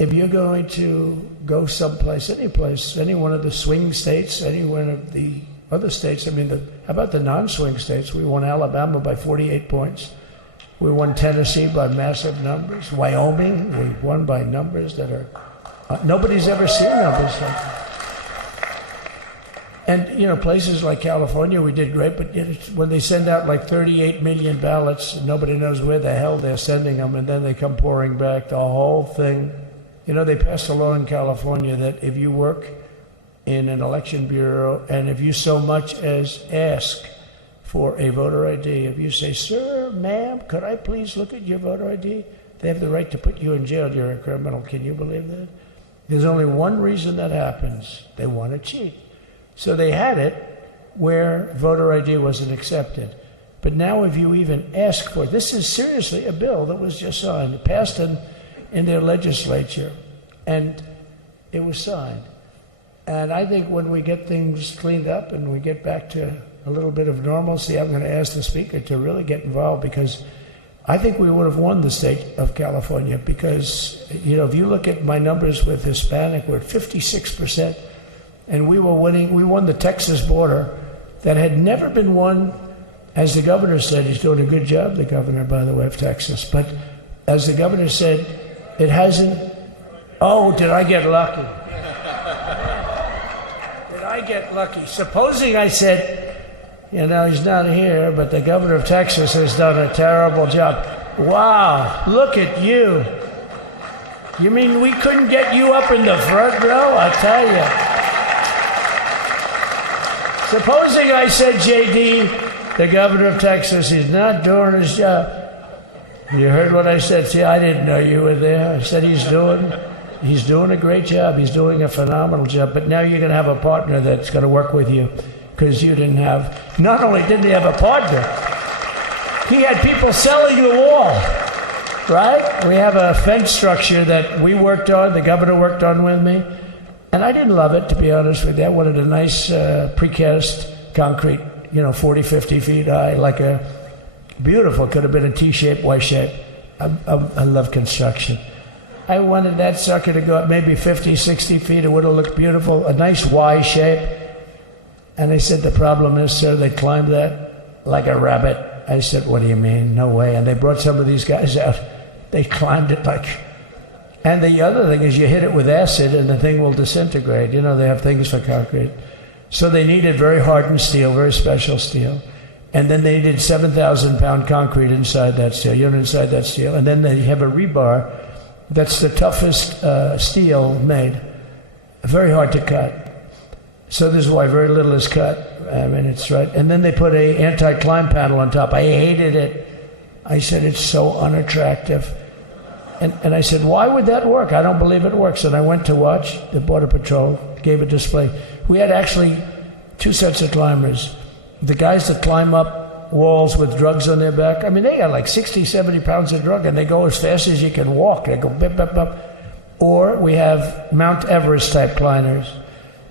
if you're going to go someplace, any place, any one of the swing states, any one of the Other states, how about the non-swing states? We won Alabama by 48 points. We won Tennessee by massive numbers. Wyoming, we won by numbers that are, nobody's ever seen numbers like that. And, places like California, we did great, but when they send out like 38 million ballots, nobody knows where the hell they're sending them, and then they come pouring back, the whole thing. They passed a law in California that if you work in an election bureau, and if you so much as ask for a voter ID, if you say, "Sir, ma'am, could I please look at your voter ID?" they have the right to put you in jail. You're a criminal. Can you believe that? There's only one reason that happens. They want to cheat. So they had it where voter ID wasn't accepted. But now if you even ask for it, this is seriously a bill that was just signed, passed in their legislature, and it was signed. And I think when we get things cleaned up and we get back to a little bit of normalcy, I'm going to ask the Speaker to really get involved, because I think we would have won the state of California, because, if you look at my numbers with Hispanic, we're at 56%, and we won the Texas border that had never been won. As the governor said, he's doing a good job, the governor, by the way, of Texas, but as the governor said, it hasn't, did I get lucky? Did I get lucky? Supposing I said, he's not here, but the governor of Texas has done a terrible job. Wow, look at you. You mean we couldn't get you up in the front row? I tell you. Supposing I said, JD, the governor of Texas, he's not doing his job. You heard what I said. See, I didn't know you were there. I said he's doing a great job. He's doing a phenomenal job. But now you're going to have a partner that's going to work with you, because you didn't have, not only didn't he have a partner, he had people selling the wall, right? We have a fence structure that we worked on, the governor worked on with me, and I didn't love it, to be honest with you. I wanted a nice precast concrete, 40, 50 feet high, like a beautiful, could have been a T-shape, Y-shape. I love construction. I wanted that sucker to go up maybe 50, 60 feet. It would have looked beautiful, a nice Y shape. And I said, the problem is, sir, they climbed that like a rabbit. I said, what do you mean? No way. And they brought some of these guys out. They climbed it like... And the other thing is you hit it with acid and the thing will disintegrate. They have things for concrete. So they needed very hardened steel, very special steel. And then they needed 7,000-pound concrete inside that steel, inside that steel. And then they have a rebar that's the toughest steel made. Very hard to cut. So this is why very little is cut. It's right. And then they put a anti-climb panel on top. I hated it. I said, it's so unattractive. And I said, why would that work? I don't believe it works. And I went to watch. The Border Patrol gave a display. We had actually two sets of climbers. The guys that climb up walls with drugs on their back, they got like 60, 70 pounds of drug, and they go as fast as you can walk. They go bip, bip, bip. Or we have Mount Everest type climbers.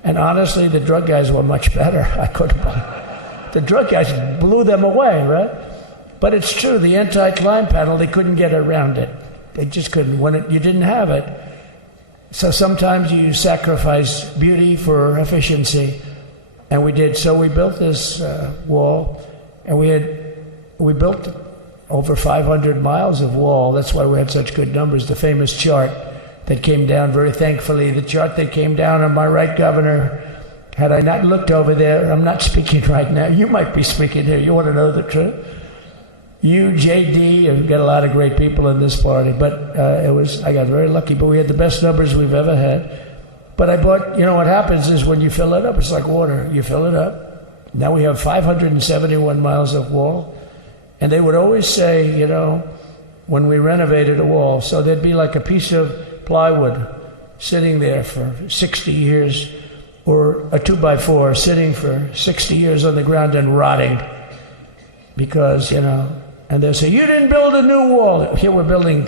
And honestly, the drug guys were much better. I couldn't believe it. The drug guys blew them away, right? But it's true, the anti-climb panel, they couldn't get around it. They just couldn't. You didn't have it. So sometimes you sacrifice beauty for efficiency. And we did. So we built this wall, and we built over 500 miles of wall. That's why we had such good numbers. The famous chart that came down, very thankfully, the chart that came down on my right, Governor, had I not looked over there, I'm not speaking right now. You might be speaking here. You want to know the truth? You, JD, have got a lot of great people in this party, but I got very lucky, but we had the best numbers we've ever had. But I bought, what happens is when you fill it up, it's like water. You fill it up. Now we have 571 miles of wall. And they would always say, when we renovated a wall, so there'd be like a piece of plywood sitting there for 60 years, or a 2x4 sitting for 60 years on the ground and rotting. Because, and they'll say, you didn't build a new wall. Here we're building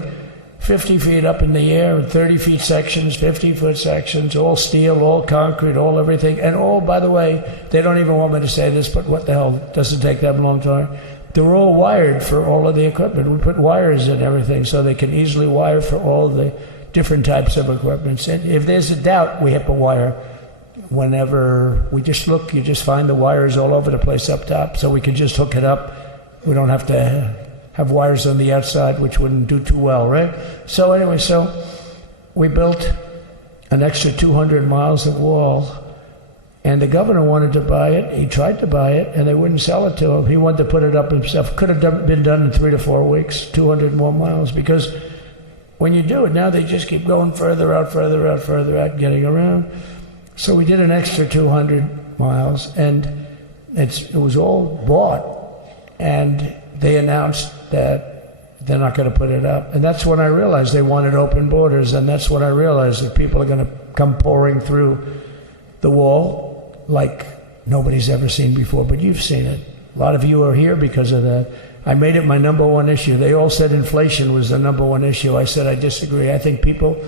50 feet up in the air, 30 feet sections, 50-foot sections, all steel, all concrete, all everything. And all, by the way, they don't even want me to say this, but what the hell, doesn't take that long time. They're all wired for all of the equipment. We put wires in everything so they can easily wire for all the different types of equipment. And if there's a doubt, we have to wire. whenever we just look, you just find the wires all over the place up top, so we can just hook it up. We don't have to have wires on the outside, which wouldn't do too well, right? So anyway, so we built an extra 200 miles of wall, and the governor wanted to buy it. He tried to buy it, and they wouldn't sell it to him. He wanted to put it up himself. Could have been done in 3 to 4 weeks, 200 more miles, because when you do it now, they just keep going further out, getting around. So we did an extra 200 miles, and it was all bought, and they announced that they're not going to put it up. And that's when I realized they wanted open borders, and that's when I realized that people are going to come pouring through the wall like nobody's ever seen before, but you've seen it. A lot of you are here because of that. I made it my number one issue. They all said inflation was the number one issue. I said I disagree. I think people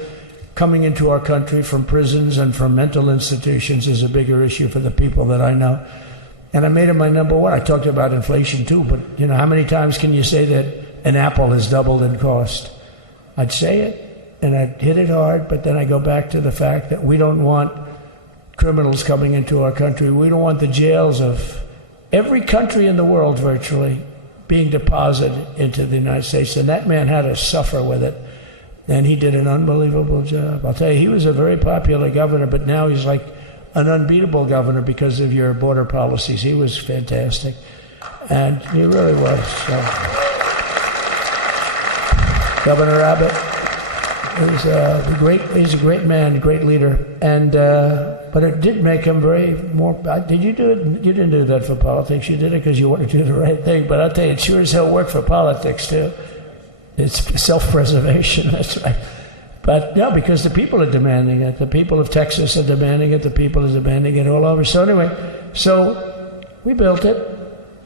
coming into our country from prisons and from mental institutions is a bigger issue for the people that I know. And I made it my number one. I talked about inflation too, but you know, how many times can you say that an apple has doubled in cost? I'd say it, and I'd hit it hard, but then I go back to the fact that we don't want criminals coming into our country. We don't want the jails of every country in the world virtually being deposited into the United States. And that man had to suffer with it. And he did an unbelievable job. I'll tell you, he was a very popular governor, but now he's like an unbeatable governor because of your border policies. He was fantastic. And he really was. So. Governor Abbott is he's a great man, great leader. And but it did make him did you do it? You didn't do that for politics. You did it because you wanted to do the right thing. But I'll tell you, it sure as hell worked for politics too. It's self-preservation, that's right. But no, because the people are demanding it. The people of Texas are demanding it. The people are demanding it all over. So anyway, so we built it,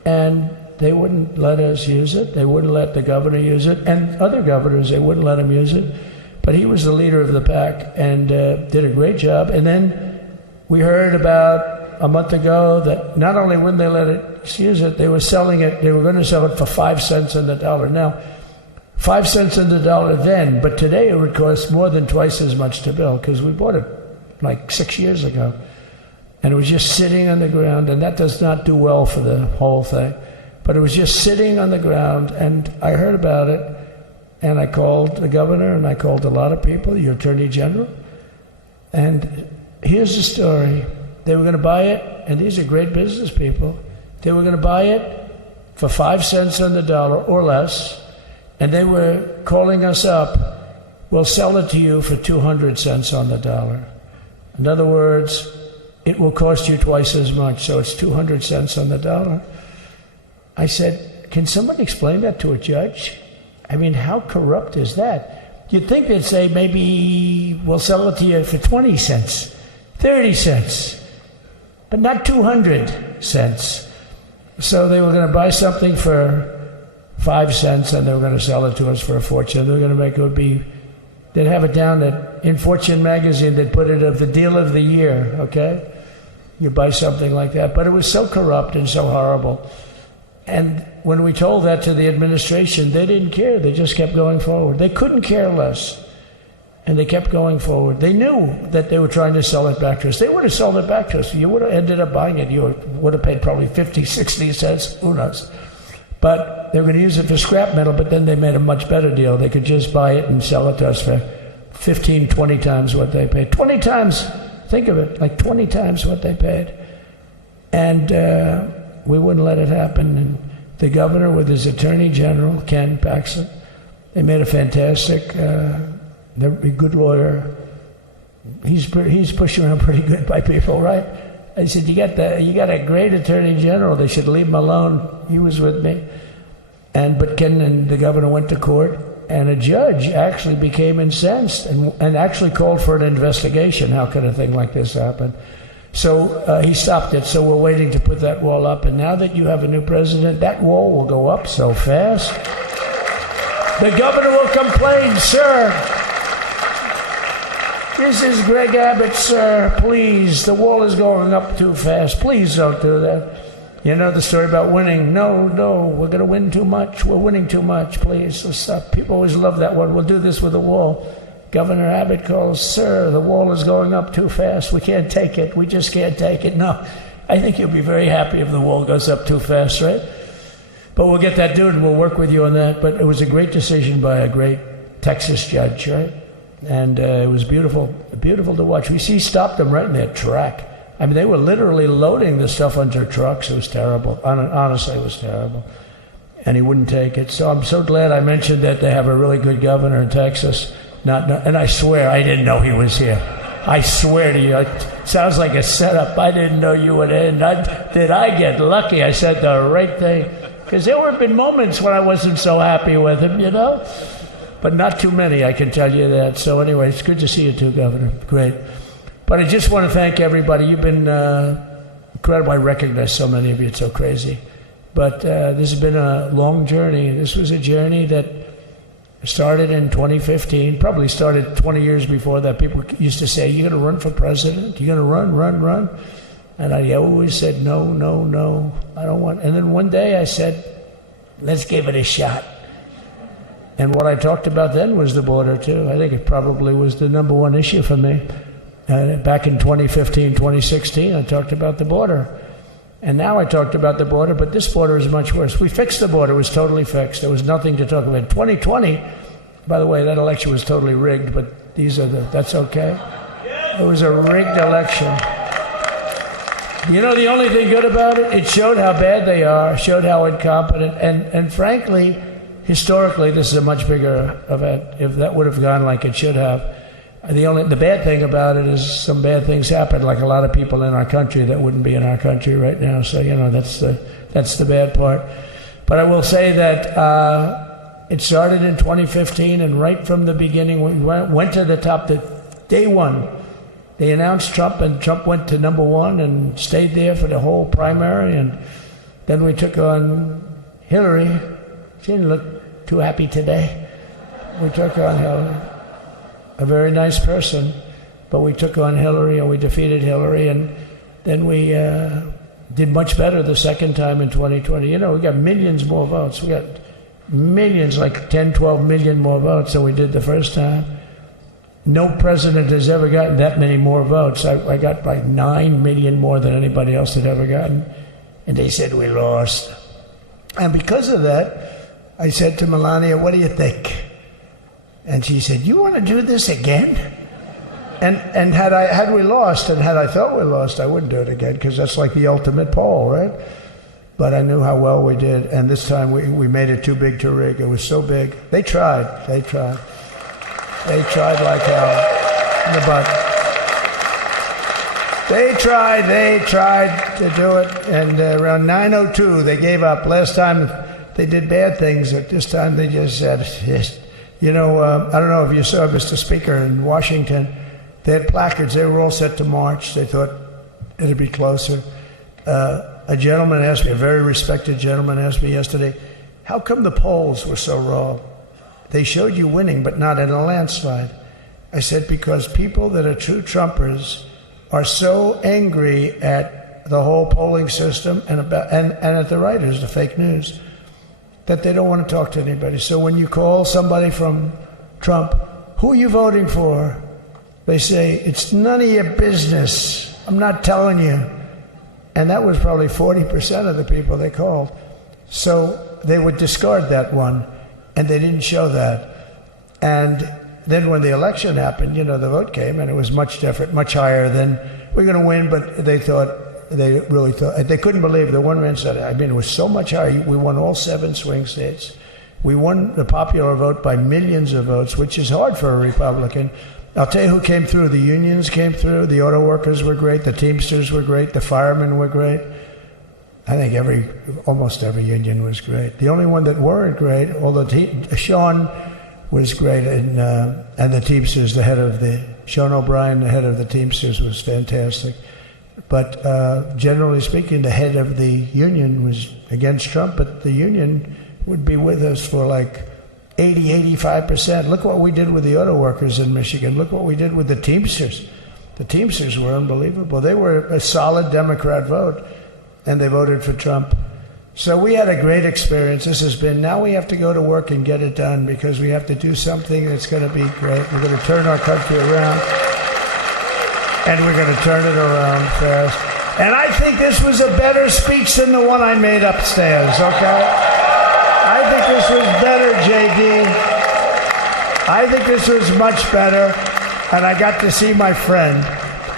and they wouldn't let us use it. They wouldn't let the governor use it. And other governors, they wouldn't let him use it. But he was the leader of the pack and did a great job. And then we heard about a month ago that not only wouldn't they let us use it, they were selling it. They were going to sell it for 5 cents on the dollar. Now, 5 cents on the dollar then, but today it would cost more than twice as much to build because we bought it like 6 years ago. And it was just sitting on the ground, and that does not do well for the whole thing. But it was just sitting on the ground, and I heard about it, and I called the governor, and I called a lot of people, your attorney general. And here's the story. They were going to buy it, and these are great business people. They were going to buy it for 5 cents on the dollar or less. And they were calling us up, we'll sell it to you for 200 cents on the dollar. In other words, it will cost you twice as much, so it's 200 cents on the dollar. I said, can somebody explain that to a judge? I mean, how corrupt is that? You'd think they'd say, maybe we'll sell it to you for 20 cents, 30 cents, but not 200 cents. So they were going to buy something for 5 cents, and they were going to sell it to us for a fortune. They were going to make they'd have it down that in Fortune magazine, they'd put it of the deal of the year, okay? You buy something like that. But it was so corrupt and so horrible. And when we told that to the administration, they didn't care. They just kept going forward. They couldn't care less. And they kept going forward. They knew that they were trying to sell it back to us. They would have sold it back to us. You would have ended up buying it. You would have paid probably 50, 60 cents. Who knows? But they were going to use it for scrap metal, but then they made a much better deal. They could just buy it and sell it to us for 15, 20 times what they paid. 20 times, think of it, like 20 times what they paid. And we wouldn't let it happen. And the governor with his attorney general, Ken Paxton, they made a fantastic, they're a good lawyer. He's pushed around pretty good by people, right? I said, you got a great attorney general. They should leave him alone. He was with me. But Ken and the governor went to court, and a judge actually became incensed and actually called for an investigation. How could a thing like this happen? So he stopped it. So we're waiting to put that wall up. And now that you have a new president, that wall will go up so fast. The governor will complain, sir. This is Greg Abbott, sir. Please, the wall is going up too fast. Please don't do that. You know the story about winning. No, we're going to win too much. We're winning too much. Please, so stop. People always love that one. We'll do this with the wall. Governor Abbott calls, "Sir, the wall is going up too fast. We can't take it. We just can't take it." No, I think you'll be very happy if the wall goes up too fast, right? But we'll get that dude and we'll work with you on that. But it was a great decision by a great Texas judge, right? And it was beautiful to watch. He stopped them right in their track. I mean, they were literally loading the stuff onto trucks. It was terrible. Honestly, it was terrible. And he wouldn't take it. So I'm so glad I mentioned that they have a really good governor in Texas. And I swear, I didn't know he was here. I swear to you, it sounds like a setup. I didn't know you would end. Did I get lucky? I said the right thing. Because there have been moments when I wasn't so happy with him, you know? But not too many, I can tell you that. So anyway, it's good to see you too, Governor. Great. But I just want to thank everybody. You've been incredible. I recognize so many of you. It's so crazy. But this has been a long journey. This was a journey that started in 2015, probably started 20 years before that. People used to say, "You're going to run for president? You're going to run?" And I always said, no, I don't want. And then one day I said, let's give it a shot. And what I talked about then was the border, too. I think it probably was the number one issue for me. Back in 2015, 2016, I talked about the border. And now I talked about the border, but this border is much worse. We fixed the border. It was totally fixed. There was nothing to talk about. 2020, by the way, that election was totally rigged, but that's okay. It was a rigged election. You know the only thing good about it? It showed how bad they are, showed how incompetent, and frankly, historically, this is a much bigger event. If that would have gone like it should have, the bad thing about it is some bad things happen, like a lot of people in our country that wouldn't be in our country right now. So that's the bad part. But I will say that it started in 2015, and right from the beginning, we went to the top. Day one, they announced Trump, and Trump went to number one and stayed there for the whole primary. And then we took on Hillary. She didn't look too happy today. We took on Hillary. A very nice person, but we took on Hillary and we defeated Hillary, and then we did much better the second time in 2020. You know, we got millions more votes. We got millions, like 10, 12 million more votes than we did the first time. No president has ever gotten that many more votes. I got like 9 million more than anybody else had ever gotten, and they said we lost. And because of that, I said to Melania, "What do you think?" And she said, "You want to do this again?" And had we lost, and had I thought we lost, I wouldn't do it again, because that's like the ultimate poll, right? But I knew how well we did, and this time we made it too big to rig. It was so big. They tried like hell. But they tried to do it, and around 9:02 they gave up. Last time they did bad things, but this time they just said, you know, I don't know if you saw, Mr. Speaker, in Washington, they had placards. They were all set to march. They thought it'd be closer. A gentleman asked me, a very respected gentleman asked me yesterday, how come the polls were so wrong? They showed you winning, but not in a landslide. I said, because people that are true Trumpers are so angry at the whole polling system and at the writers, the fake news, that they don't want to talk to anybody. So when you call somebody from Trump, who are you voting for? They say, it's none of your business. I'm not telling you. And that was probably 40% of the people they called. So they would discard that one, and they didn't show that. And then when the election happened, you know, the vote came, and it was much different, much higher than we're going to win, but they really thought, they couldn't believe, the one man said, I mean, it was so much higher. We won all 7 swing states. We won the popular vote by millions of votes, which is hard for a Republican. I'll tell you who came through. The unions came through. The auto workers were great. The Teamsters were great. The firemen were great. I think almost every union was great. The only one that weren't great, although Sean was great, and the Teamsters, Sean O'Brien, the head of the Teamsters, was fantastic. But generally speaking, the head of the union was against Trump, but the union would be with us for like 80-85%. Look what we did with the auto workers in Michigan. Look what we did with the Teamsters. The Teamsters were unbelievable. They were a solid Democrat vote, and they voted for Trump. So we had a great experience. This has been, now we have to go to work and get it done because we have to do something that's going to be great. We're going to turn our country around, and we're going to turn it around fast. And I think this was a better speech than the one I made upstairs, okay? I think this was better, JD. I think this was much better, and I got to see my friend.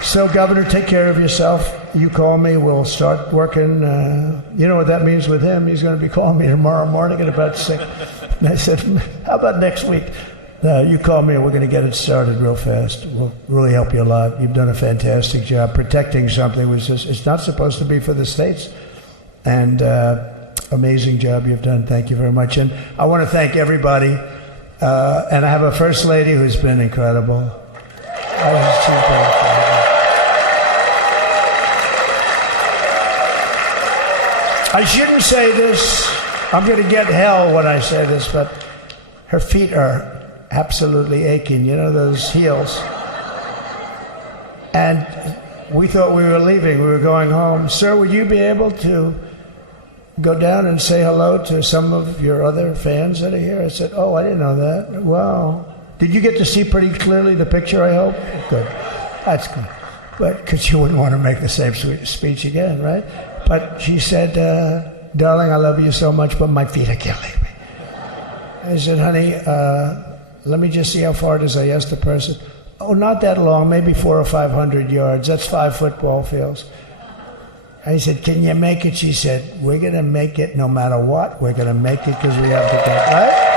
So, Governor, take care of yourself. You call me, we'll start working. You know what that means with him? He's going to be calling me tomorrow morning at about 6. And I said, how about next week? You call me and we're going to get it started real fast. We'll really help you a lot. You've done a fantastic job protecting something which is it's not supposed to be for the states. And amazing job you've done. Thank you very much. And I want to thank everybody. And I have a First Lady who's been incredible. She's been incredible. I shouldn't say this. I'm going to get hell when I say this, but her feet are absolutely aching. You know, those heels. And we thought we were leaving. We were going home. Sir, would you be able to go down and say hello to some of your other fans that are here? I said, oh, I didn't know that. Wow. Did you get to see pretty clearly the picture, I hope? Good. That's good. But because you wouldn't want to make the same speech again, right? But she said, darling, I love you so much, but my feet are killing me. I said, honey, let me just see how far it is. I asked the person. Oh, not that long, maybe 400 or 500 yards. That's 5 football fields. I said, can you make it? She said, we're going to make it no matter what. We're going to make it because we have to go. Right?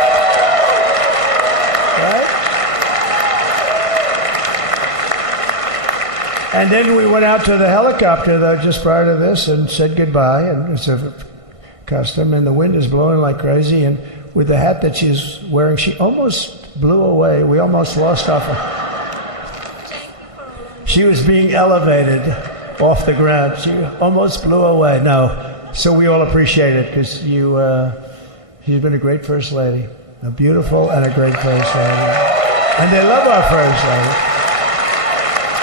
And then we went out to the helicopter, though, just prior to this and said goodbye. And it's a custom, and the wind is blowing like crazy. And with the hat that she's wearing, she almost blew away. We almost lost off her. She was being elevated off the ground. She almost blew away. No. So we all appreciate it because she's been a great First Lady. A beautiful and a great First Lady. And they love our First Lady.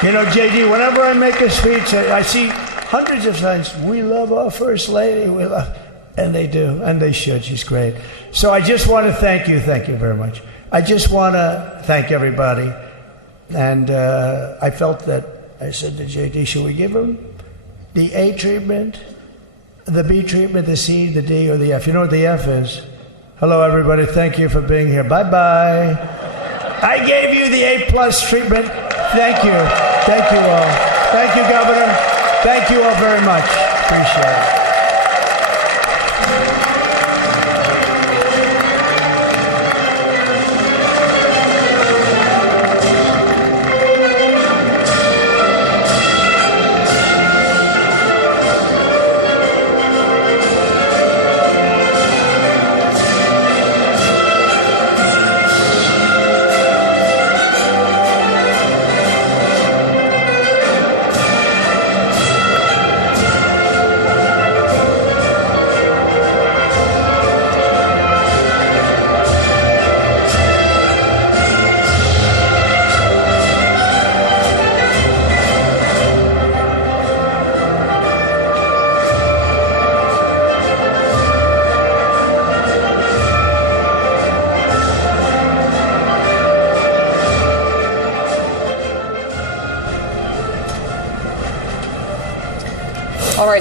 You know, JD, whenever I make a speech, I see hundreds of times, we love our First Lady, and they do, and they should. She's great. So I just want to thank you very much. I just want to thank everybody. And I felt that, I said to JD, should we give him the A treatment, the B treatment, the C, the D, or the F? You know what the F is? Hello, everybody. Thank you for being here. Bye-bye. I gave you the A+ treatment. Thank you. Thank you all. Thank you, Governor. Thank you all very much. Appreciate it.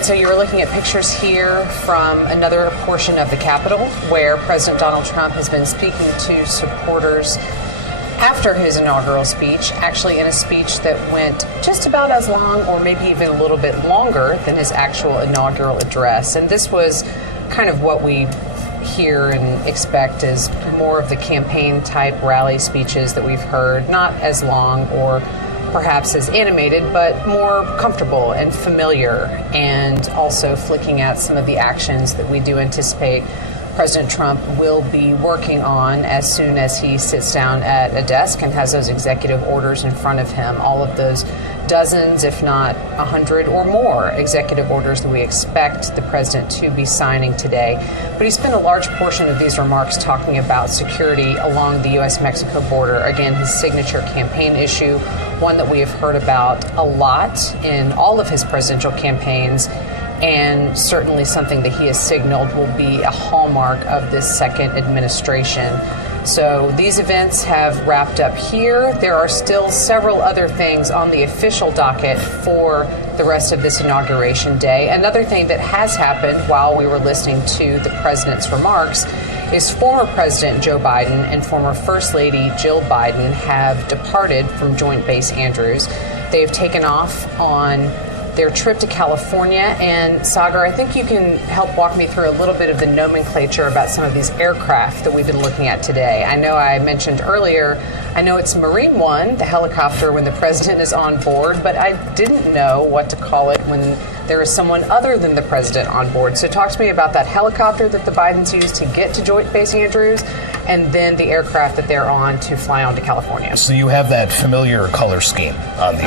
So you were looking at pictures here from another portion of the Capitol where President Donald Trump has been speaking to supporters after his inaugural speech, actually in a speech that went just about as long or maybe even a little bit longer than his actual inaugural address. And this was kind of what we hear and expect is more of the campaign type rally speeches that we've heard, not as long or perhaps as animated, but more comfortable and familiar, and also flicking at some of the actions that we do anticipate President Trump will be working on as soon as he sits down at a desk and has those executive orders in front of him. All of those dozens, if not 100 or more executive orders that we expect the president to be signing today. But he spent a large portion of these remarks talking about security along the U.S.-Mexico border. Again, his signature campaign issue, one that we have heard about a lot in all of his presidential campaigns. and certainly something that he has signaled will be a hallmark of this second administration. So these events have wrapped up here. There are still several other things on the official docket for the rest of this inauguration day. Another thing that has happened while we were listening to the president's remarks is former President Joe Biden and former First Lady Jill Biden have departed from Joint Base Andrews. They have taken off on their trip to California. And Sagar, I think you can help walk me through a little bit of the nomenclature about some of these aircraft that we've been looking at today. I know I mentioned earlier, I know it's Marine One, the helicopter when the president is on board, but I didn't know what to call it when there is someone other than the president on board. So talk to me about that helicopter that the Bidens used to get to Joint Base Andrews, and then the aircraft that they're on to fly on to California. So you have that familiar color scheme on these.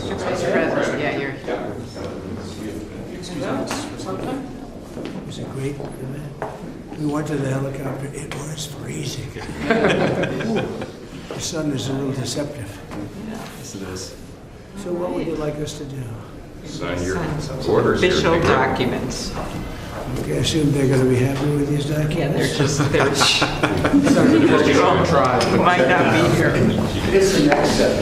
Mr. President, yeah, you're. It was a great event. We went to the helicopter. It was freezing. The sun is a little deceptive. Yes, it is. So what would you like us to do? Sign your orders. Official documents. Okay, I assume they're going to be happy with these documents? Yeah, they're Try. might not be here. It's the next step.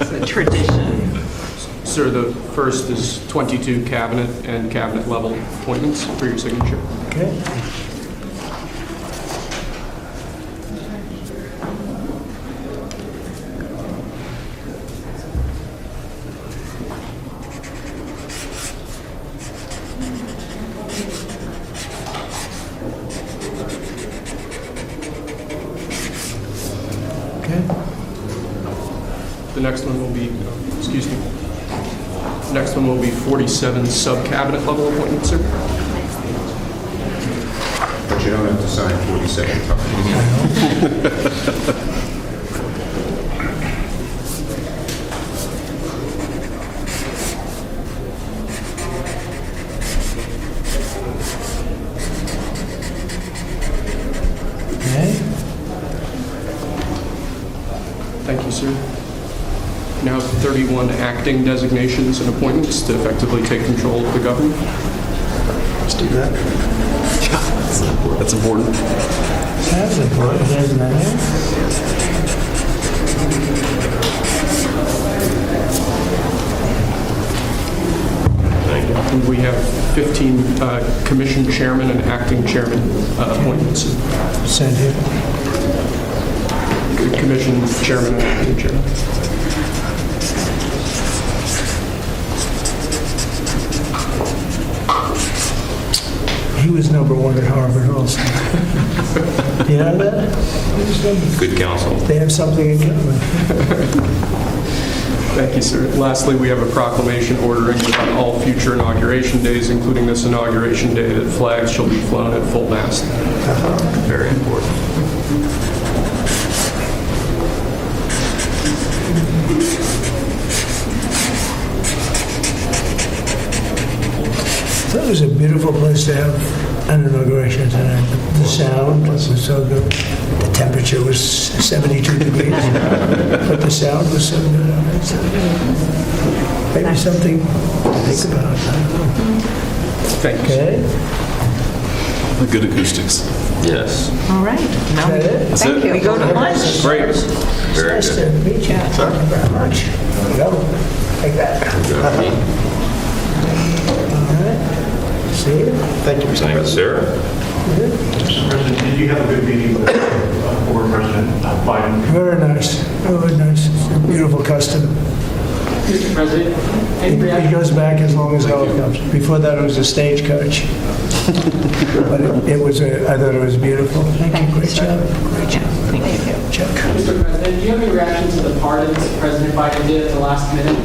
It's a tradition. Sir, the first is 22 cabinet and cabinet level appointments for your signature. Okay. The next one will be, excuse me, next one will be 47 sub-cabinet level appointments, sir. But you don't have to sign 47 times. Thank you, sir. Now 31 acting designations and appointments to effectively take control of the government. Let's do that. Yeah, that's important. That's important, isn't it? And we have 15 commission chairman and acting chairman appointments. Send him. Commission chairman and acting chairman. He was number one at Harvard also. You know that? Good counsel. They have something in common. Thank you, sir. Lastly, we have a proclamation ordering that on all future inauguration days, including this inauguration day, that flags shall be flown at full mast. Very important. That was a beautiful place to have an inauguration tonight. The sound was so good. The temperature was 72 degrees, but the sound was so good. So maybe something to think about. I don't know. Thank you. Okay. Good acoustics. Yes. All right. Now, That's thank it. you. We go to lunch. Great. Very Nice good. to meet you. Thank you very much. There you go. Take that. See you. Thank you, Mr. President. Sir. Mr. President, did you have a good meeting with former President Biden? Very nice. Very nice. It's a beautiful custom. Mr. President, It goes back as long as helicopters. Before that, it was a stagecoach. But I thought it was beautiful. Thank you. Great job. Great job. Thank you. Chuck. Mr. President, do you have any reaction to the pardons that President Biden did at the last minute?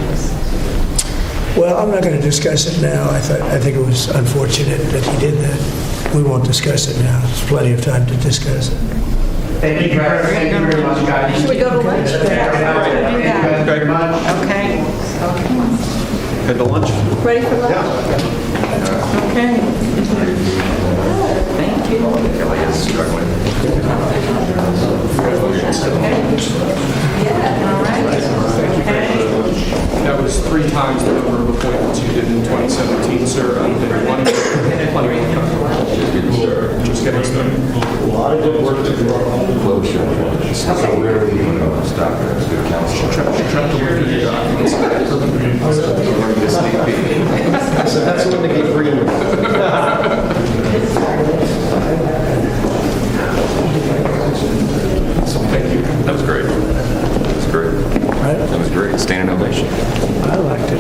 Well, I'm not going to discuss it now. I think it was unfortunate that he did that. We won't discuss it now. There's plenty of time to discuss it. Thank you very much, guys. Should we go to lunch? Thank you very much. Okay. Head to lunch. Ready for lunch? Okay. Thank you. Kelly is struggling. All right. Okay. That was 3 times the number of appointments you did in 2017, sir. Plenty of time. Just getting started. A lot of good work to do. Closure. So we're going to stop there. It's good counsel. Try to work through your documents. So that's when they get green. Thank you. That was great. That was great. That was great. Standing ovation. I liked it.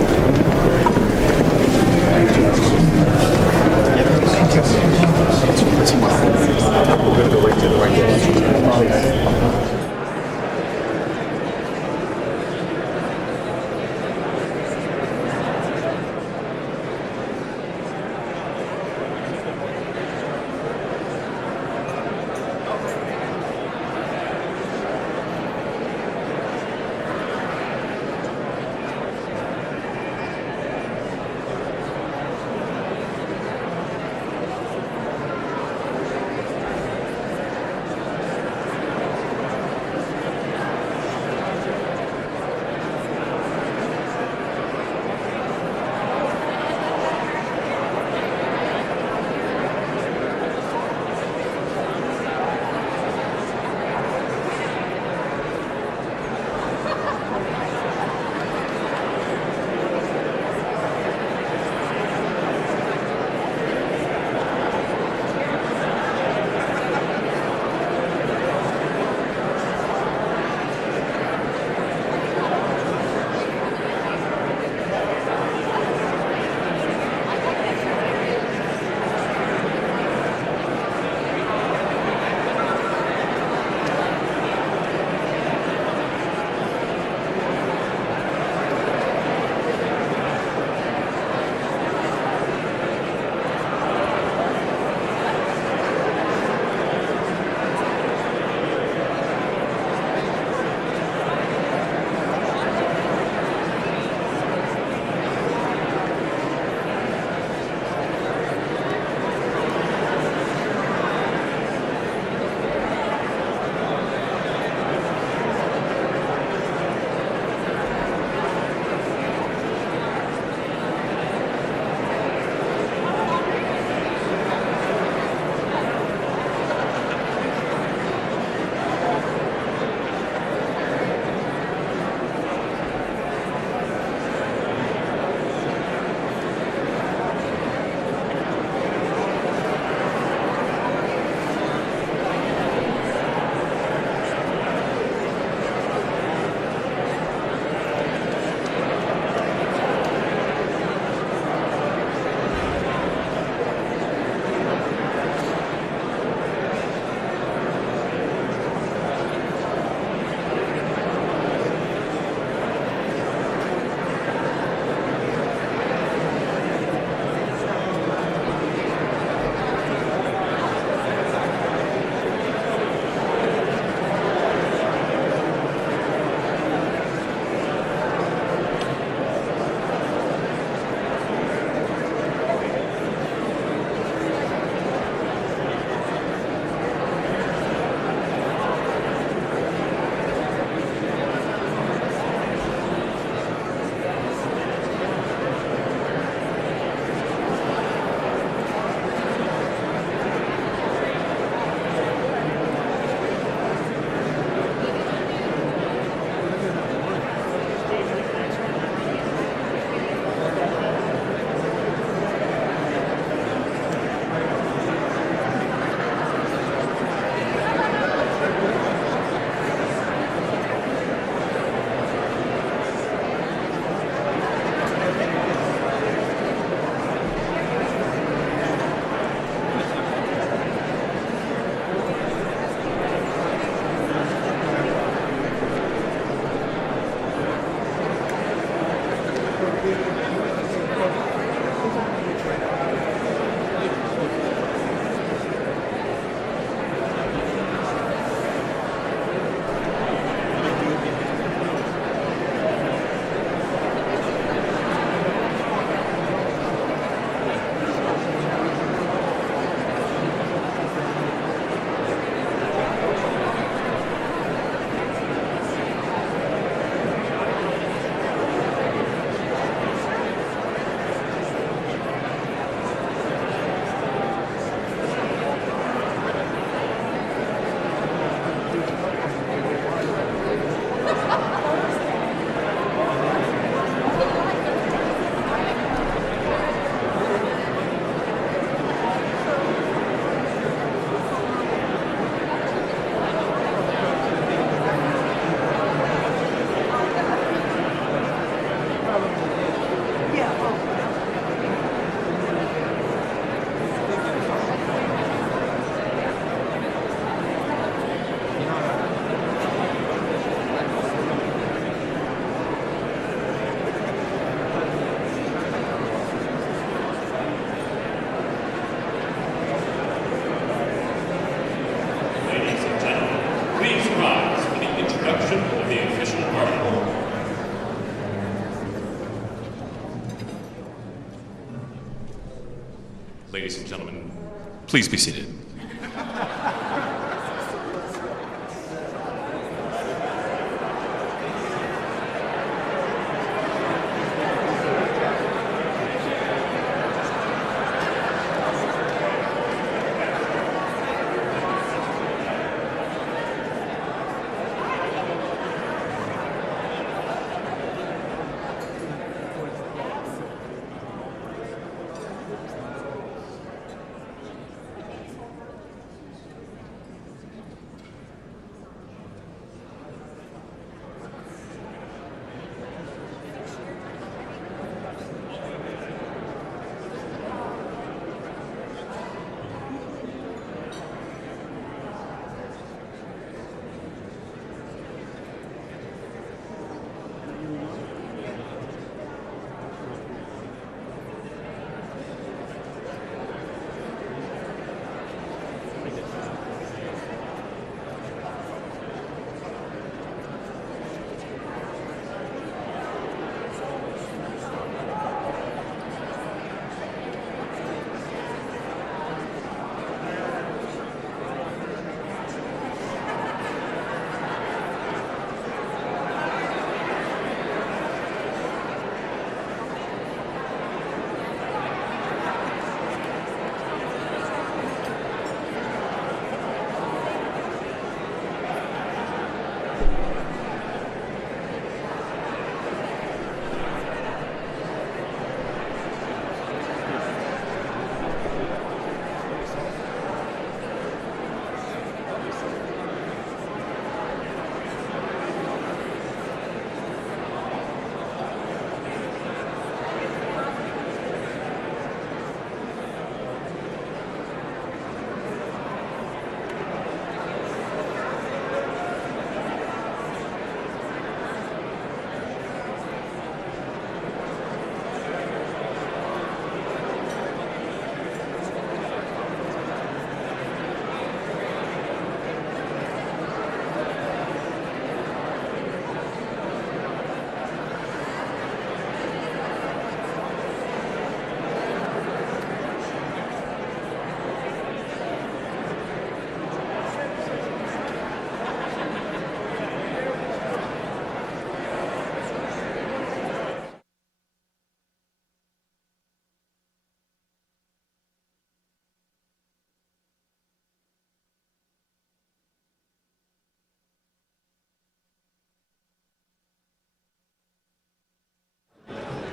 We're going to go right to the right. Ladies and gentlemen, please be seated.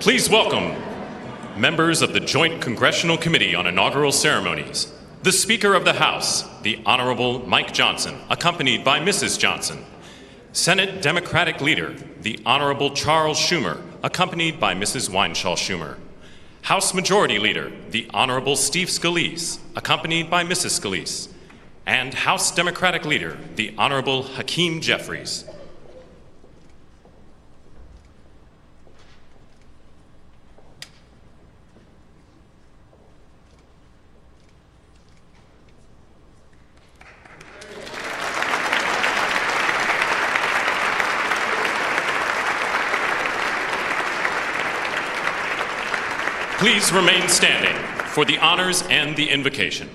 Please welcome members of the Joint Congressional Committee on Inaugural Ceremonies, the Speaker of the House, the Honorable Mike Johnson, accompanied by Mrs. Johnson, Senate Democratic Leader, the Honorable Charles Schumer, accompanied by Mrs. Weinshaw Schumer, House Majority Leader, the Honorable Steve Scalise, accompanied by Mrs. Scalise, and House Democratic Leader, the Honorable Hakeem Jeffries. Please remain standing for the honors and the invocation.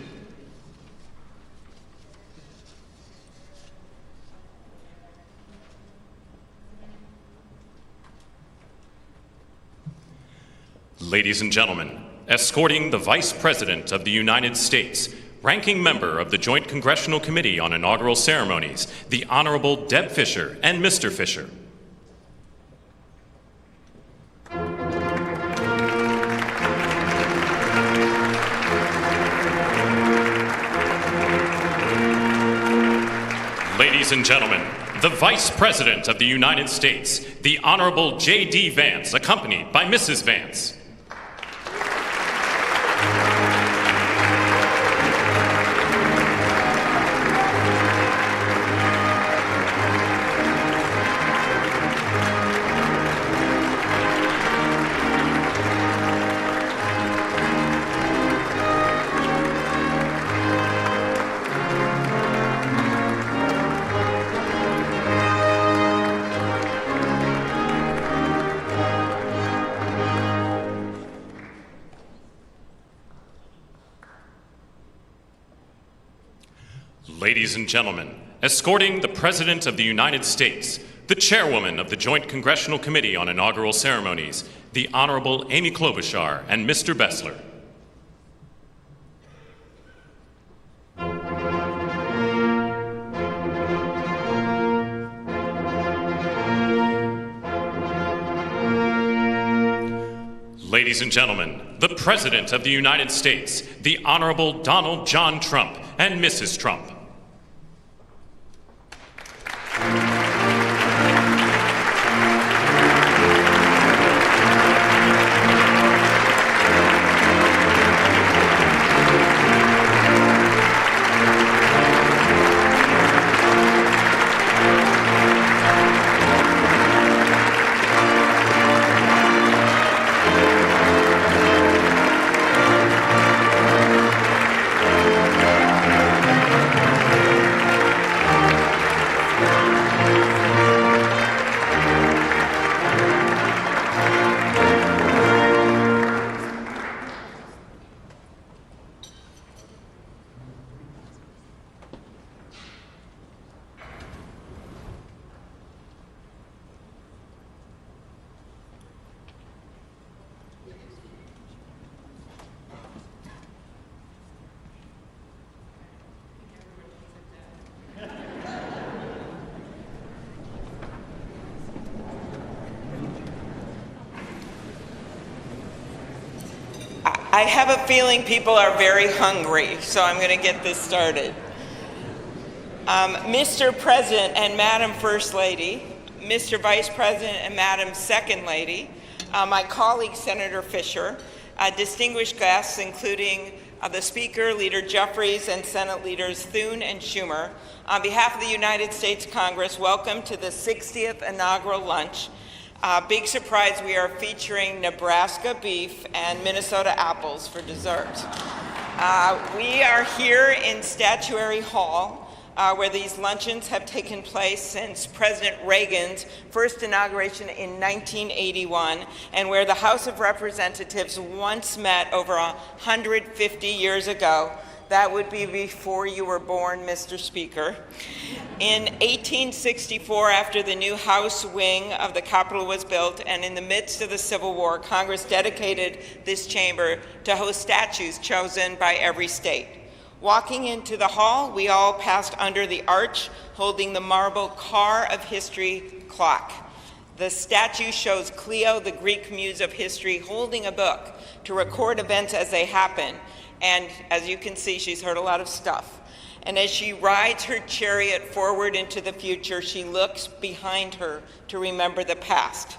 Ladies and gentlemen, escorting the Vice President of the United States, ranking member of the Joint Congressional Committee on Inaugural Ceremonies, the Honorable Deb Fischer and Mr. Fischer. Ladies and gentlemen, the Vice President of the United States, the Honorable J.D. Vance, accompanied by Mrs. Vance. Ladies and gentlemen, escorting the President of the United States, the Chairwoman of the Joint Congressional Committee on Inaugural Ceremonies, the Honorable Amy Klobuchar and Mr. Bessler. Ladies and gentlemen, the President of the United States, the Honorable Donald John Trump and Mrs. Trump. I have a feeling people are very hungry, so I'm going to get this started. Mr. President and Madam First Lady, Mr. Vice President and Madam Second Lady, my colleague Senator Fisher, distinguished guests including the Speaker, Leader Jeffries, and Senate Leaders Thune and Schumer, on behalf of the United States Congress, welcome to the 60th inaugural lunch. Big surprise, we are featuring Nebraska beef and Minnesota apples for dessert. We are here in Statuary Hall, where these luncheons have taken place since President Reagan's first inauguration in 1981, and where the House of Representatives once met over 150 years ago. That would be before you were born, Mr. Speaker. In 1864, after the new House wing of the Capitol was built, and in the midst of the Civil War, Congress dedicated this chamber to host statues chosen by every state. Walking into the hall, we all passed under the arch, holding the marble Car of History clock. The statue shows Cleo, the Greek muse of history, holding a book to record events as they happen. And as you can see, she's heard a lot of stuff. And as she rides her chariot forward into the future, she looks behind her to remember the past.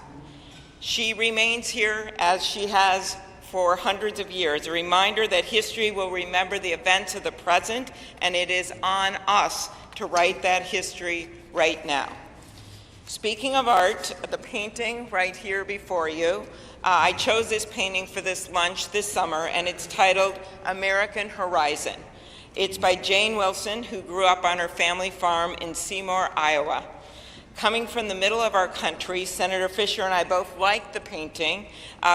She remains here as she has for hundreds of years, a reminder that history will remember the events of the present, and it is on us to write that history right now. Speaking of art, the painting right here before you, I chose this painting for this lunch this summer, and it's titled American Horizon. It's by Jane Wilson, who grew up on her family farm in Seymour, Iowa. Coming from the middle of our country, Senator Fisher and I both liked the painting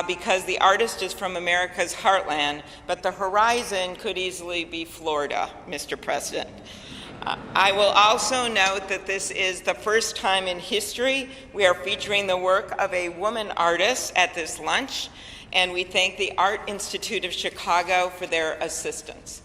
because the artist is from America's heartland, but the horizon could easily be Florida, Mr. President. I will also note that this is the first time in history we are featuring the work of a woman artist at this lunch, and we thank the Art Institute of Chicago for their assistance.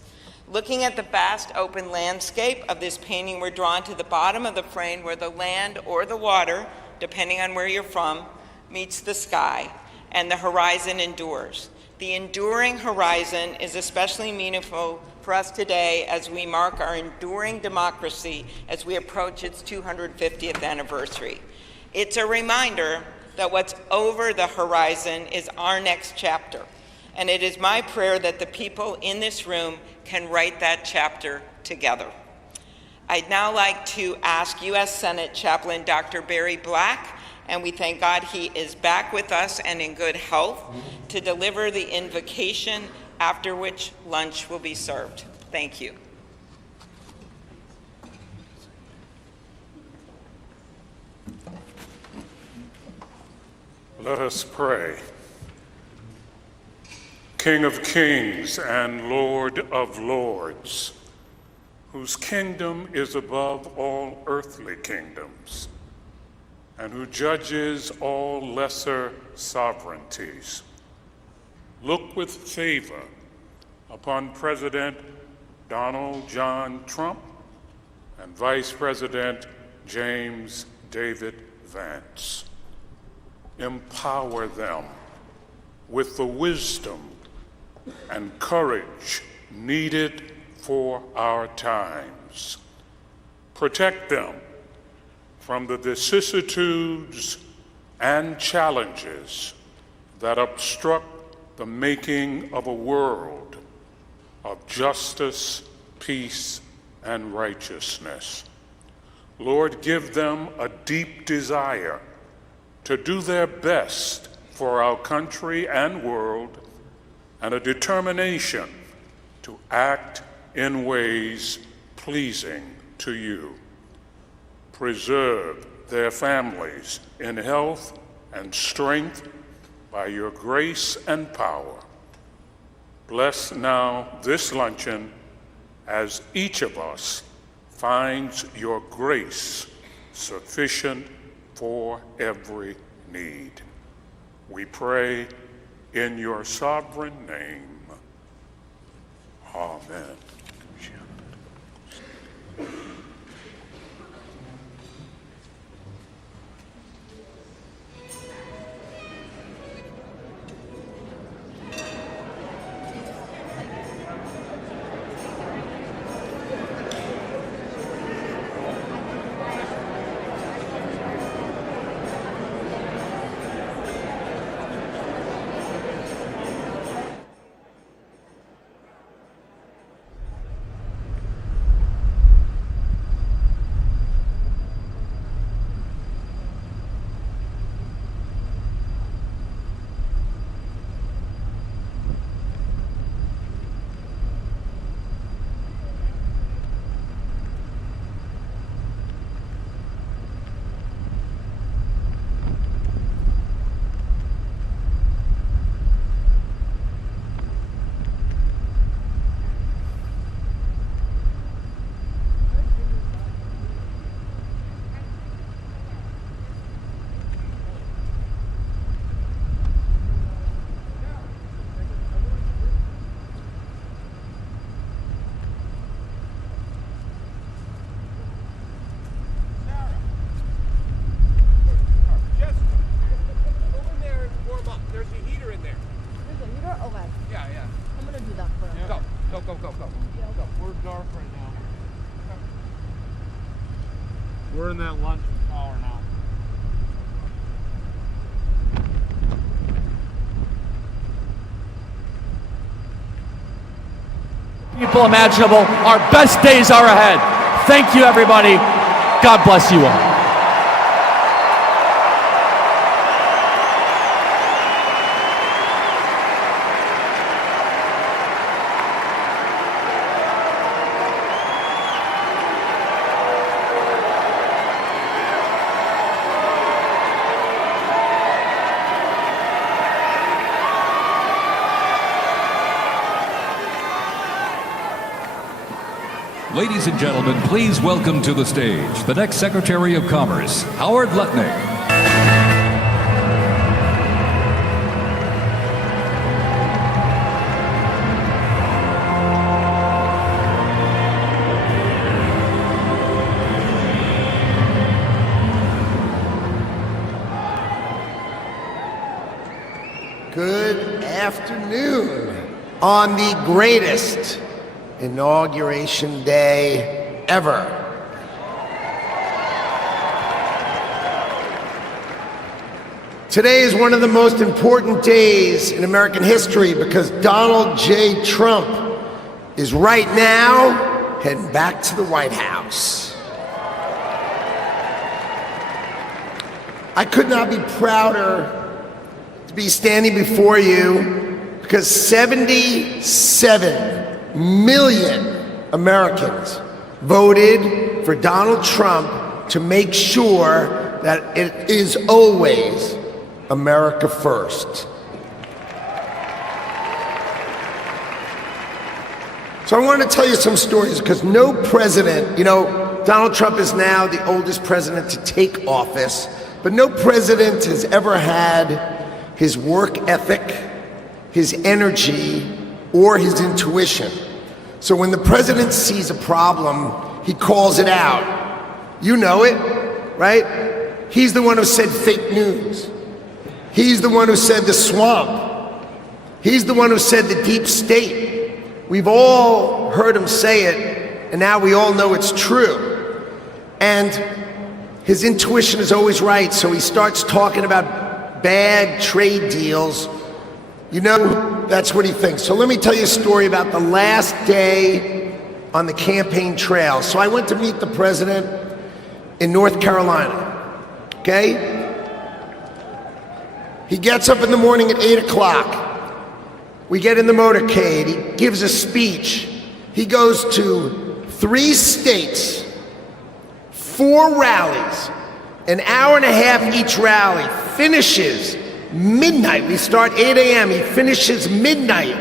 Looking at the vast open landscape of this painting, we're drawn to the bottom of the frame where the land or the water, depending on where you're from, meets the sky, and the horizon endures. The enduring horizon is especially meaningful for us today as we mark our enduring democracy as we approach its 250th anniversary. It's a reminder that what's over the horizon is our next chapter, and it is my prayer that the people in this room can write that chapter together. I'd now like to ask U.S. Senate Chaplain Dr. Barry Black, and we thank God he is back with us and in good health, to deliver the invocation, after which lunch will be served. Thank you. Let us pray. King of kings and Lord of lords, whose kingdom is above all earthly kingdoms, and who judges all lesser sovereignties, look with favor upon President Donald John Trump and Vice President James David Vance. Empower them with the wisdom and courage needed for our times. Protect them from the vicissitudes and challenges that obstruct the making of a world of justice, peace, and righteousness. Lord, give them a deep desire to do their best for our country and world, and a determination to act in ways pleasing to you. Preserve their families in health and strength by your grace and power. Bless now this luncheon as each of us finds your grace sufficient for every need. We pray in your sovereign name. Amen. We're in that lunch hour now. People imaginable. Our best days are ahead. Thank you, everybody. God bless you all. Ladies and gentlemen, please welcome to the stage the next Secretary of Commerce, Howard Lutnick. Good afternoon on the greatest Inauguration Day ever. Today is one of the most important days in American history because Donald J. Trump is right now heading back to the White House. I could not be prouder to be standing before you because 77 million Americans voted for Donald Trump to make sure that it is always America first. So I want to tell you some stories because no president, Donald Trump is now the oldest president to take office, but no president has ever had his work ethic, his energy, or his intuition. So when the president sees a problem, he calls it out. You know it, right? He's the one who said fake news. He's the one who said the swamp. He's the one who said the deep state. We've all heard him say it, and now we all know it's true. And his intuition is always right, so he starts talking about bad trade deals. That's what he thinks. So let me tell you a story about the last day on the campaign trail. So I went to meet the president in North Carolina, okay? He gets up in the morning at 8 o'clock. We get in the motorcade, he gives a speech. He goes to 3 states, 4 rallies, an hour and a half each rally, finishes midnight. We start 8 a.m., he finishes midnight,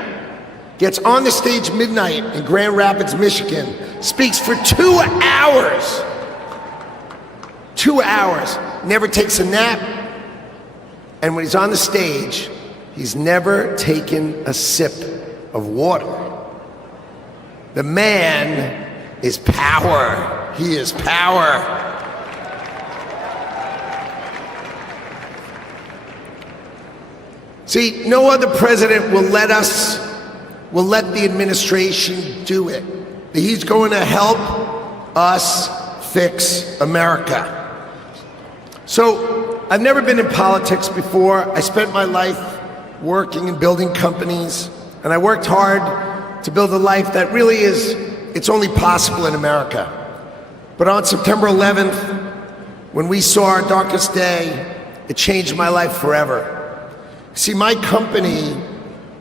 gets on the stage midnight in Grand Rapids, Michigan, speaks for 2 hours. 2 hours, never takes a nap, and when he's on the stage, he's never taken a sip of water. The man is power. He is power. See, no other president will let the administration do it. He's going to help us fix America. So, I've never been in politics before. I spent my life working and building companies, and I worked hard to build a life that really it's only possible in America. But on September 11th, when we saw our darkest day, it changed my life forever. See, my company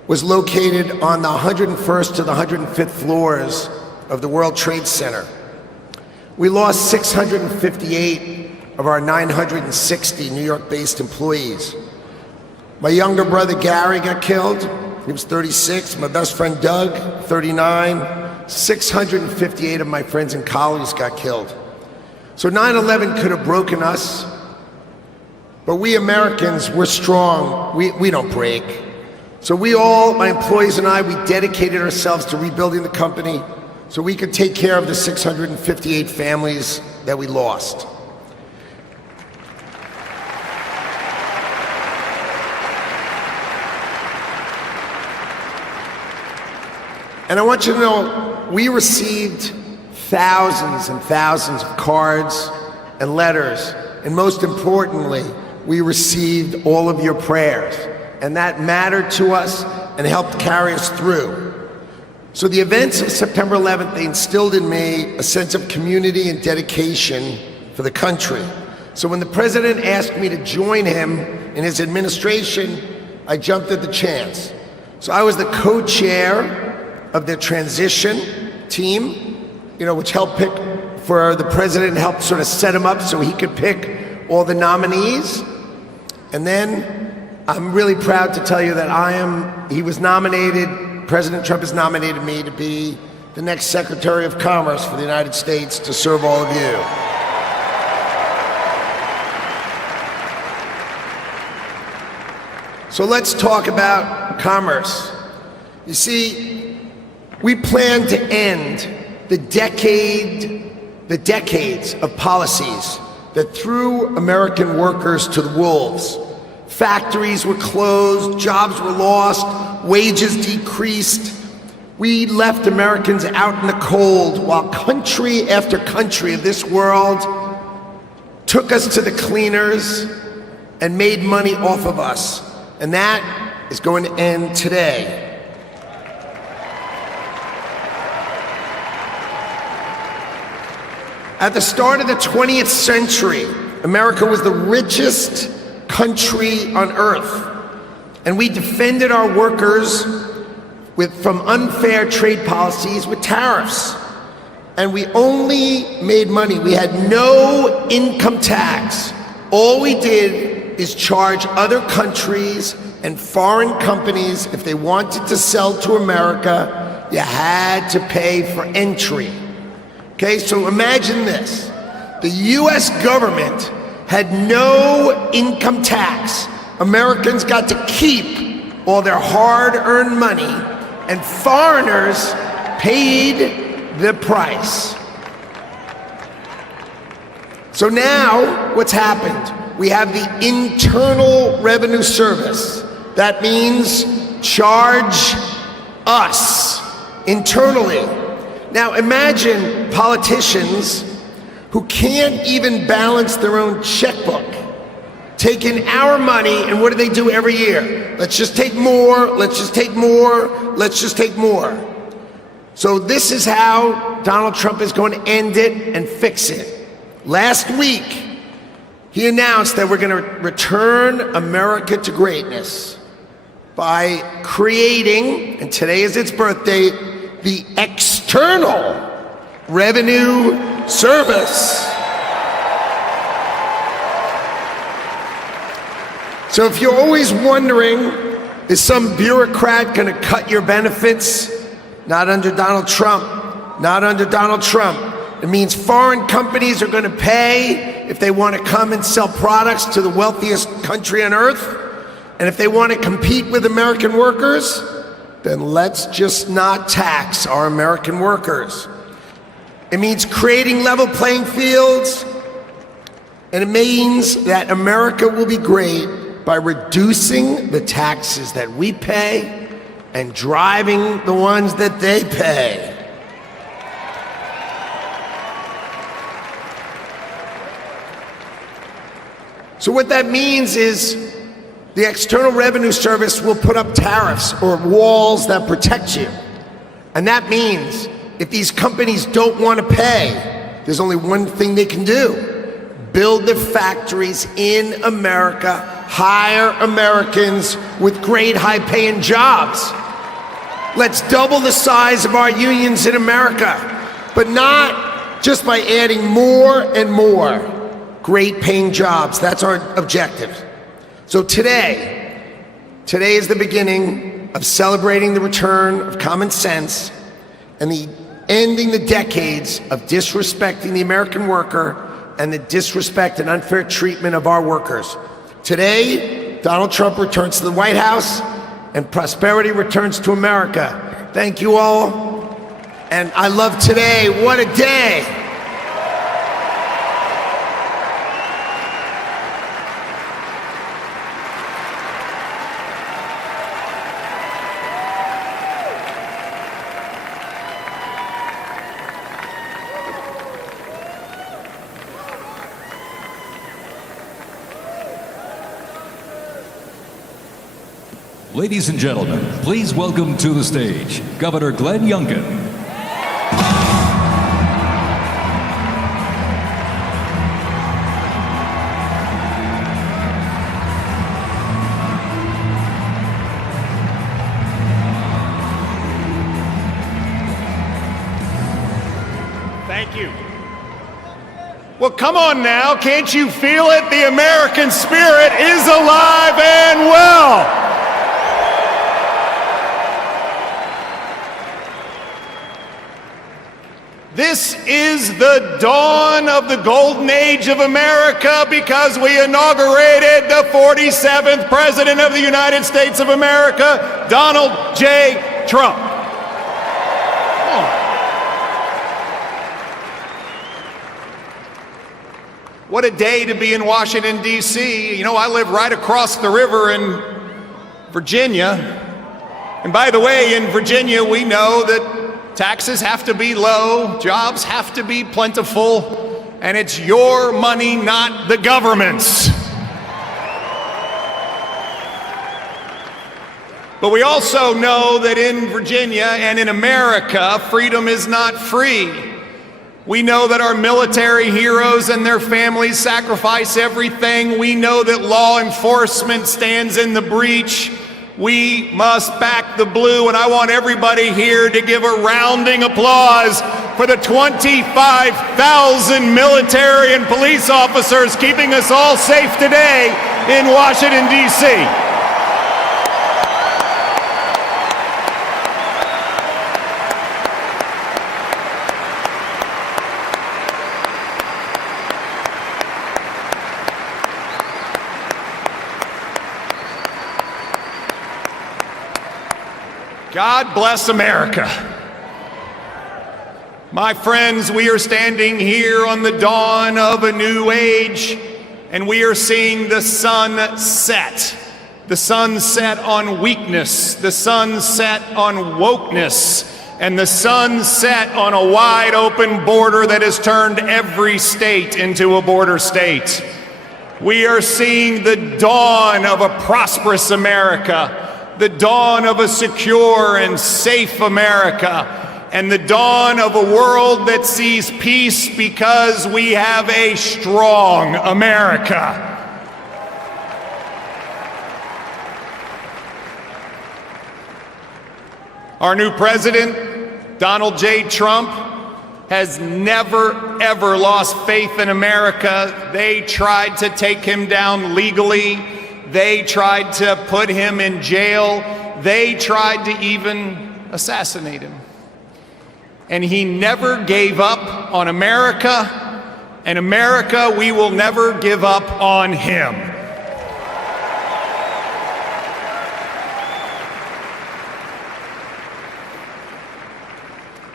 was located on the 101st to the 105th floors of the World Trade Center. We lost 658 of our 960 New York-based employees. My younger brother Gary got killed. He was 36. My best friend Doug, 39. 658 of my friends and colleagues got killed. So 9/11 could have broken us, but we Americans, we're strong. We don't break. So we all, my employees and I, we dedicated ourselves to rebuilding the company so we could take care of the 658 families that we lost. And I want you to know, we received thousands and thousands of cards and letters, and most importantly, we received all of your prayers, and that mattered to us and helped carry us through. So the events of September 11th, they instilled in me a sense of community and dedication for the country. So when the president asked me to join him in his administration, I jumped at the chance. So I was the co-chair of the transition team, which helped pick for the president, helped sort of set him up so he could pick all the nominees. And then I'm really proud to tell you that he was nominated, President Trump has nominated me to be the next Secretary of Commerce for the United States to serve all of you. So let's talk about commerce. You see, we plan to end the decades of policies that threw American workers to the wolves. Factories were closed, jobs were lost, wages decreased. We left Americans out in the cold while country after country of this world took us to the cleaners and made money off of us. And that is going to end today. At the start of the 20th century, America was the richest country on earth, and we defended our workers from unfair trade policies with tariffs. And we only made money. We had no income tax. All we did is charge other countries and foreign companies, if they wanted to sell to America, you had to pay for entry. Okay, so imagine this. The US government had no income tax. Americans got to keep all their hard-earned money, and foreigners paid the price. So now, what's happened? We have the Internal Revenue Service. That means charge us internally. Now imagine politicians who can't even balance their own checkbook, taking our money, and what do they do every year? Let's just take more, let's just take more, let's just take more. So this is how Donald Trump is going to end it and fix it. Last week, he announced that we're going to return America to greatness by creating, and today is its birthday, the External Revenue Service. So if you're always wondering, is some bureaucrat going to cut your benefits? Not under Donald Trump. Not under Donald Trump. It means foreign companies are going to pay if they want to come and sell products to the wealthiest country on earth. And if they want to compete with American workers, then let's just not tax our American workers. It means creating level playing fields, and it means that America will be great by reducing the taxes that we pay and driving the ones that they pay. So what that means is the External Revenue Service will put up tariffs or walls that protect you. And that means if these companies don't want to pay, there's only one thing they can do: build the factories in America, hire Americans with great high-paying jobs. Let's double the size of our unions in America, but not just by adding more and more great-paying jobs. That's our objective. So today is the beginning of celebrating the return of common sense and ending the decades of disrespecting the American worker and the disrespect and unfair treatment of our workers. Today, Donald Trump returns to the White House and prosperity returns to America. Thank you all. And I love today. What a day. Ladies and gentlemen, please welcome to the stage Governor Glenn Youngkin. Thank you. Well, come on now, can't you feel it? The American spirit is alive and well. This is the dawn of the golden age of America because we inaugurated the 47th President of the United States of America, Donald J. Trump. What a day to be in Washington, D.C. You know, I live right across the river in Virginia. And by the way, in Virginia, we know that taxes have to be low, jobs have to be plentiful, and it's your money, not the government's. But we also know that in Virginia and in America, freedom is not free. We know that our military heroes and their families sacrifice everything. We know that law enforcement stands in the breach. We must back the blue, and I want everybody here to give a rounding applause for the 25,000 military and police officers keeping us all safe today in Washington, D.C. God bless America. My friends, we are standing here on the dawn of a new age, and we are seeing the sun set. The sun set on weakness, the sun set on wokeness, and the sun set on a wide open border that has turned every state into a border state. We are seeing the dawn of a prosperous America, the dawn of a secure and safe America, and the dawn of a world that sees peace because we have a strong America. Our new president, Donald J. Trump, has never, ever lost faith in America. They tried to take him down legally. They tried to put him in jail. They tried to even assassinate him. And he never gave up on America, and America, we will never give up on him.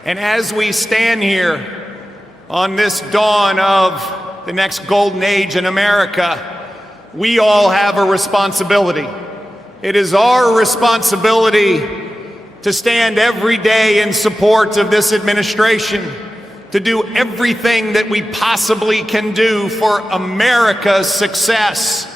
And as we stand here on this dawn of the next golden age in America, we all have a responsibility. It is our responsibility to stand every day in support of this administration, to do everything that we possibly can do for America's success.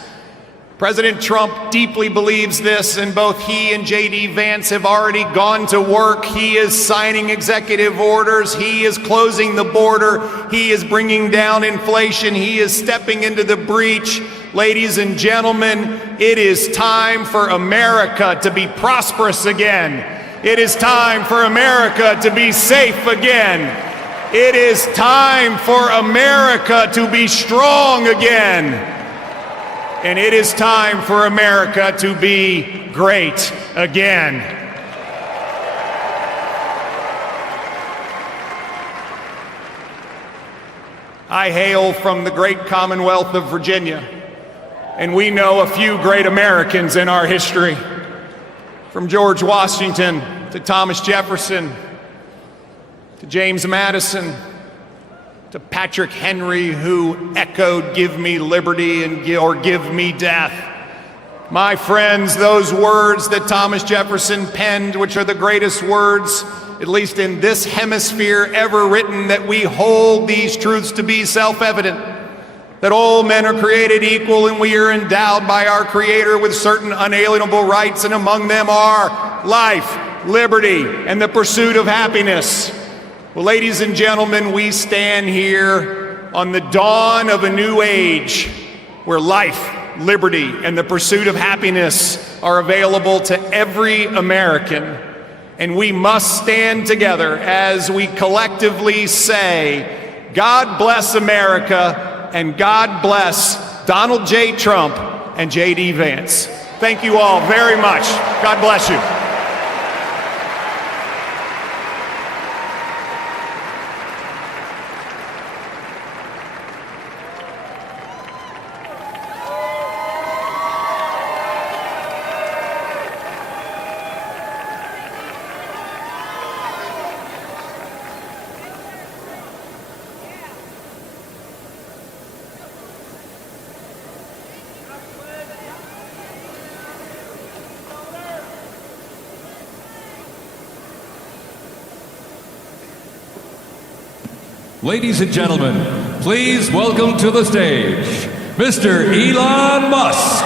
President Trump deeply believes this, and both he and J.D. Vance have already gone to work. He is signing executive orders. He is closing the border. He is bringing down inflation. He is stepping into the breach. Ladies and gentlemen, it is time for America to be prosperous again. It is time for America to be safe again. It is time for America to be strong again. And it is time for America to be great again. I hail from the great Commonwealth of Virginia, and we know a few great Americans in our history. From George Washington to Thomas Jefferson to James Madison to Patrick Henry, who echoed, "Give me liberty or give me death." My friends, those words that Thomas Jefferson penned, which are the greatest words, at least in this hemisphere, ever written, that we hold these truths to be self-evident, that all men are created equal and we are endowed by our Creator with certain unalienable rights, and among them are life, liberty, and the pursuit of happiness. Well, ladies and gentlemen, we stand here on the dawn of a new age where life, liberty, and the pursuit of happiness are available to every American. And we must stand together as we collectively say, God bless America, and God bless Donald J. Trump and J.D. Vance. Thank you all very much. God bless you. Ladies and gentlemen, please welcome to the stage, Mr. Elon Musk.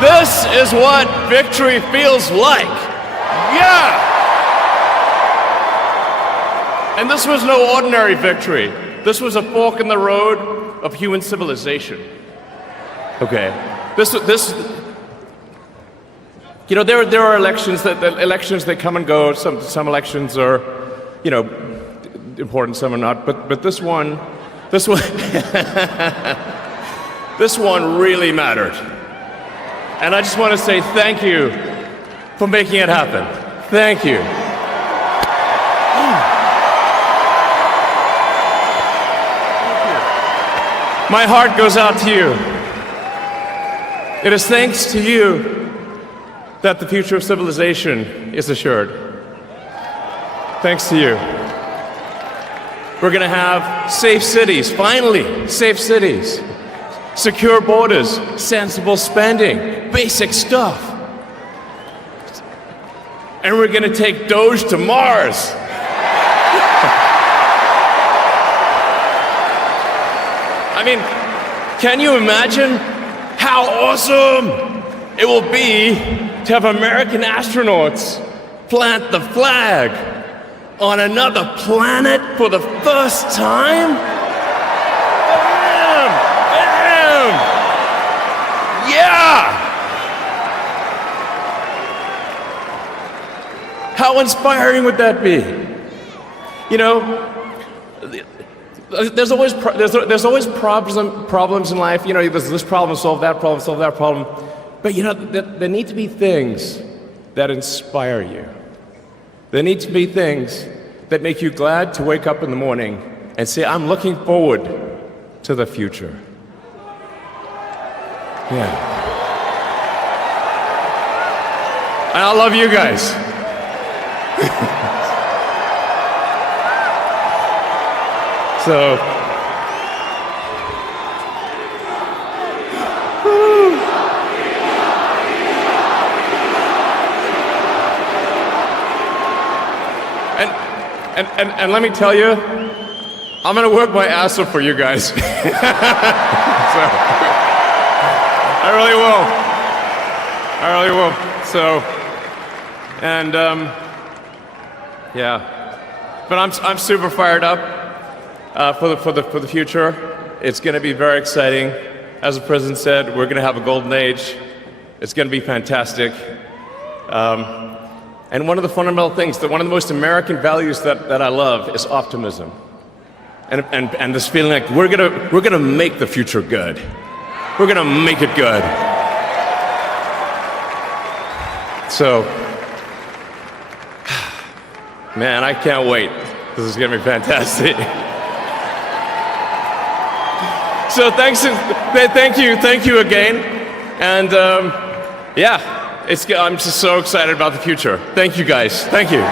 This is what victory feels like. Yeah! And this was no ordinary victory. This was a fork in the road of human civilization. Okay. You know, there are elections that come and go. Some elections are, you know, important, some are not. But this one, this one really mattered. And I just want to say thank you for making it happen. Thank you. My heart goes out to you. It is thanks to you that the future of civilization is assured. Thanks to you. We're going to have safe cities, finally, safe cities. Secure borders, sensible spending, basic stuff. And we're going to take Doge to Mars. I mean, can you imagine how awesome it will be to have American astronauts plant the flag on another planet for the first time? Bam! Yeah! How inspiring would that be? You know, there's always problems in life. You know, there's this problem, solve that problem. But you know, there need to be things that inspire you. There need to be things that make you glad to wake up in the morning and say, I'm looking forward to the future. Yeah. And I love you guys. So, and let me tell you, I'm gonna work my ass off for you guys. So, I really will. So, and yeah, but I'm super fired up for the future. It's gonna be very exciting. As the president said, we're gonna have a golden age. It's gonna be fantastic. And one of the fundamental things, one of the most American values that I love is optimism. And this feeling like we're gonna make the future good. We're gonna make it good. So, man, I can't wait. This is gonna be fantastic. So thank you again. And yeah. I'm just so excited about the future. Thank you, guys. Thank you.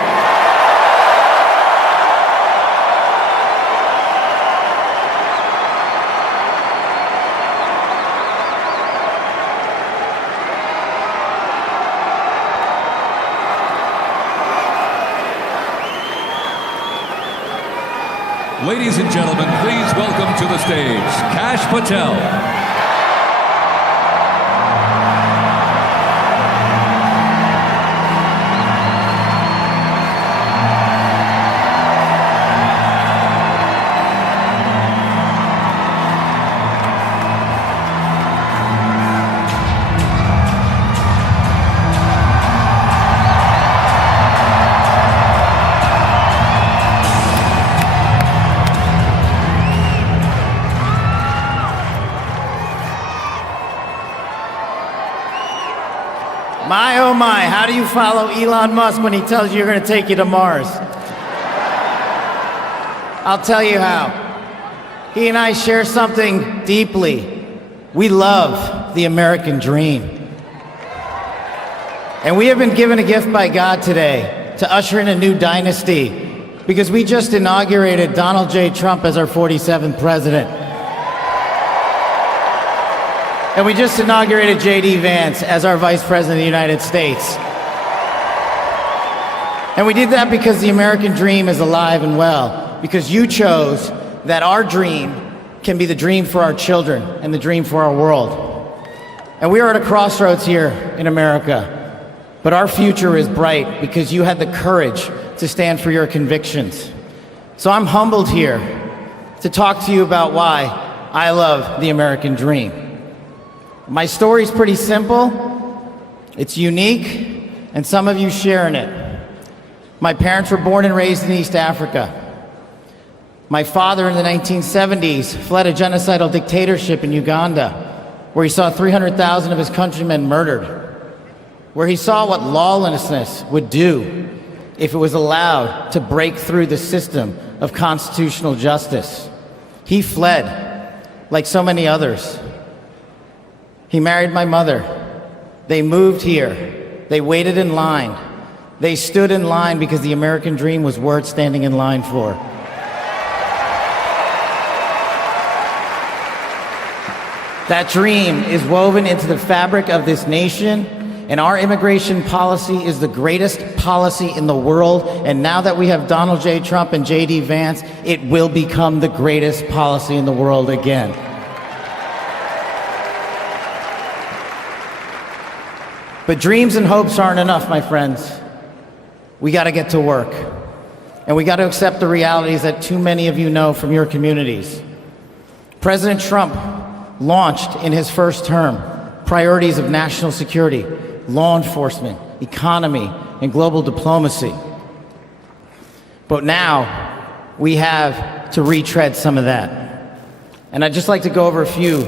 Ladies and gentlemen, please welcome to the stage, Kash Patel. My, oh my, how do you follow Elon Musk when he tells you you're going to take you to Mars? I'll tell you how. He and I share something deeply. We love the American dream. And we have been given a gift by God today to usher in a new dynasty because we just inaugurated Donald J. Trump as our 47th president. And we just inaugurated J.D. Vance as our Vice President of the United States. And we did that because the American dream is alive and well, because you chose that our dream can be the dream for our children and the dream for our world. And we are at a crossroads here in America, but our future is bright because you had the courage to stand for your convictions. So I'm humbled here to talk to you about why I love the American dream. My story's pretty simple, it's unique, and some of you share in it. My parents were born and raised in East Africa. My father in the 1970s fled a genocidal dictatorship in Uganda, where he saw 300,000 of his countrymen murdered, where he saw what lawlessness would do if it was allowed to break through the system of constitutional justice. He fled, like so many others. He married my mother. They moved here. They waited in line. They stood in line because the American dream was worth standing in line for. That dream is woven into the fabric of this nation, and our immigration policy is the greatest policy in the world. And now that we have Donald J. Trump and J.D. Vance, it will become the greatest policy in the world again. But dreams and hopes aren't enough, my friends. We got to get to work. And we got to accept the realities that too many of you know from your communities. President Trump launched in his first term priorities of national security, law enforcement, economy, and global diplomacy. But now we have to retread some of that. And I'd just like to go over a few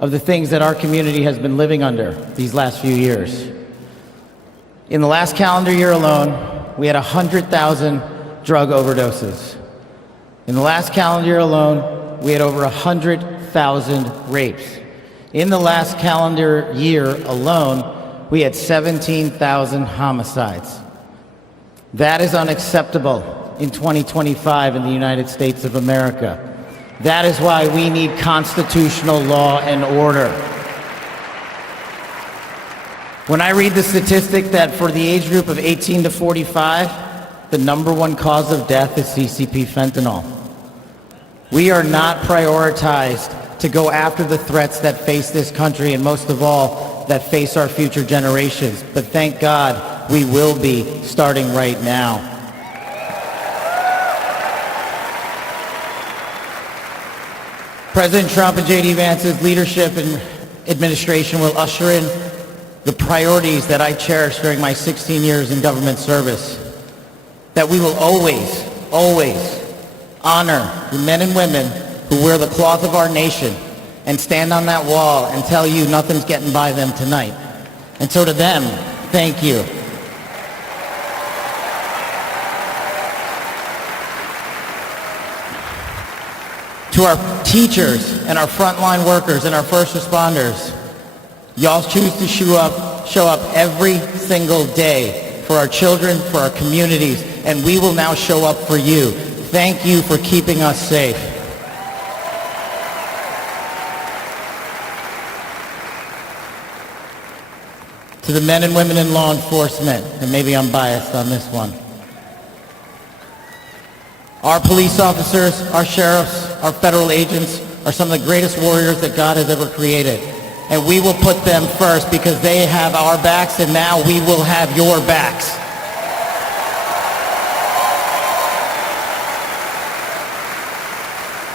of the things that our community has been living under these last few years. In the last calendar year alone, we had 100,000 drug overdoses. In the last calendar year alone, we had over 100,000 rapes. In the last calendar year alone, we had 17,000 homicides. That is unacceptable in 2025 in the United States of America. That is why we need constitutional law and order. When I read the statistic that for the age group of 18 to 45, the #1 cause of death is CCP fentanyl. We are not prioritized to go after the threats that face this country, and most of all, that face our future generations. But thank God, we will be starting right now. President Trump and J.D. Vance's leadership and administration will usher in the priorities that I cherished during my 16 years in government service. That we will always, always honor the men and women who wear the cloth of our nation and stand on that wall and tell you nothing's getting by them tonight. And so to them, thank you. To our teachers and our frontline workers and our first responders, y'all choose to show up every single day for our children, for our communities, and we will now show up for you. Thank you for keeping us safe. To the men and women in law enforcement, and maybe I'm biased on this one. Our police officers, our sheriffs, our federal agents are some of the greatest warriors that God has ever created. And we will put them first because they have our backs, and now we will have your backs.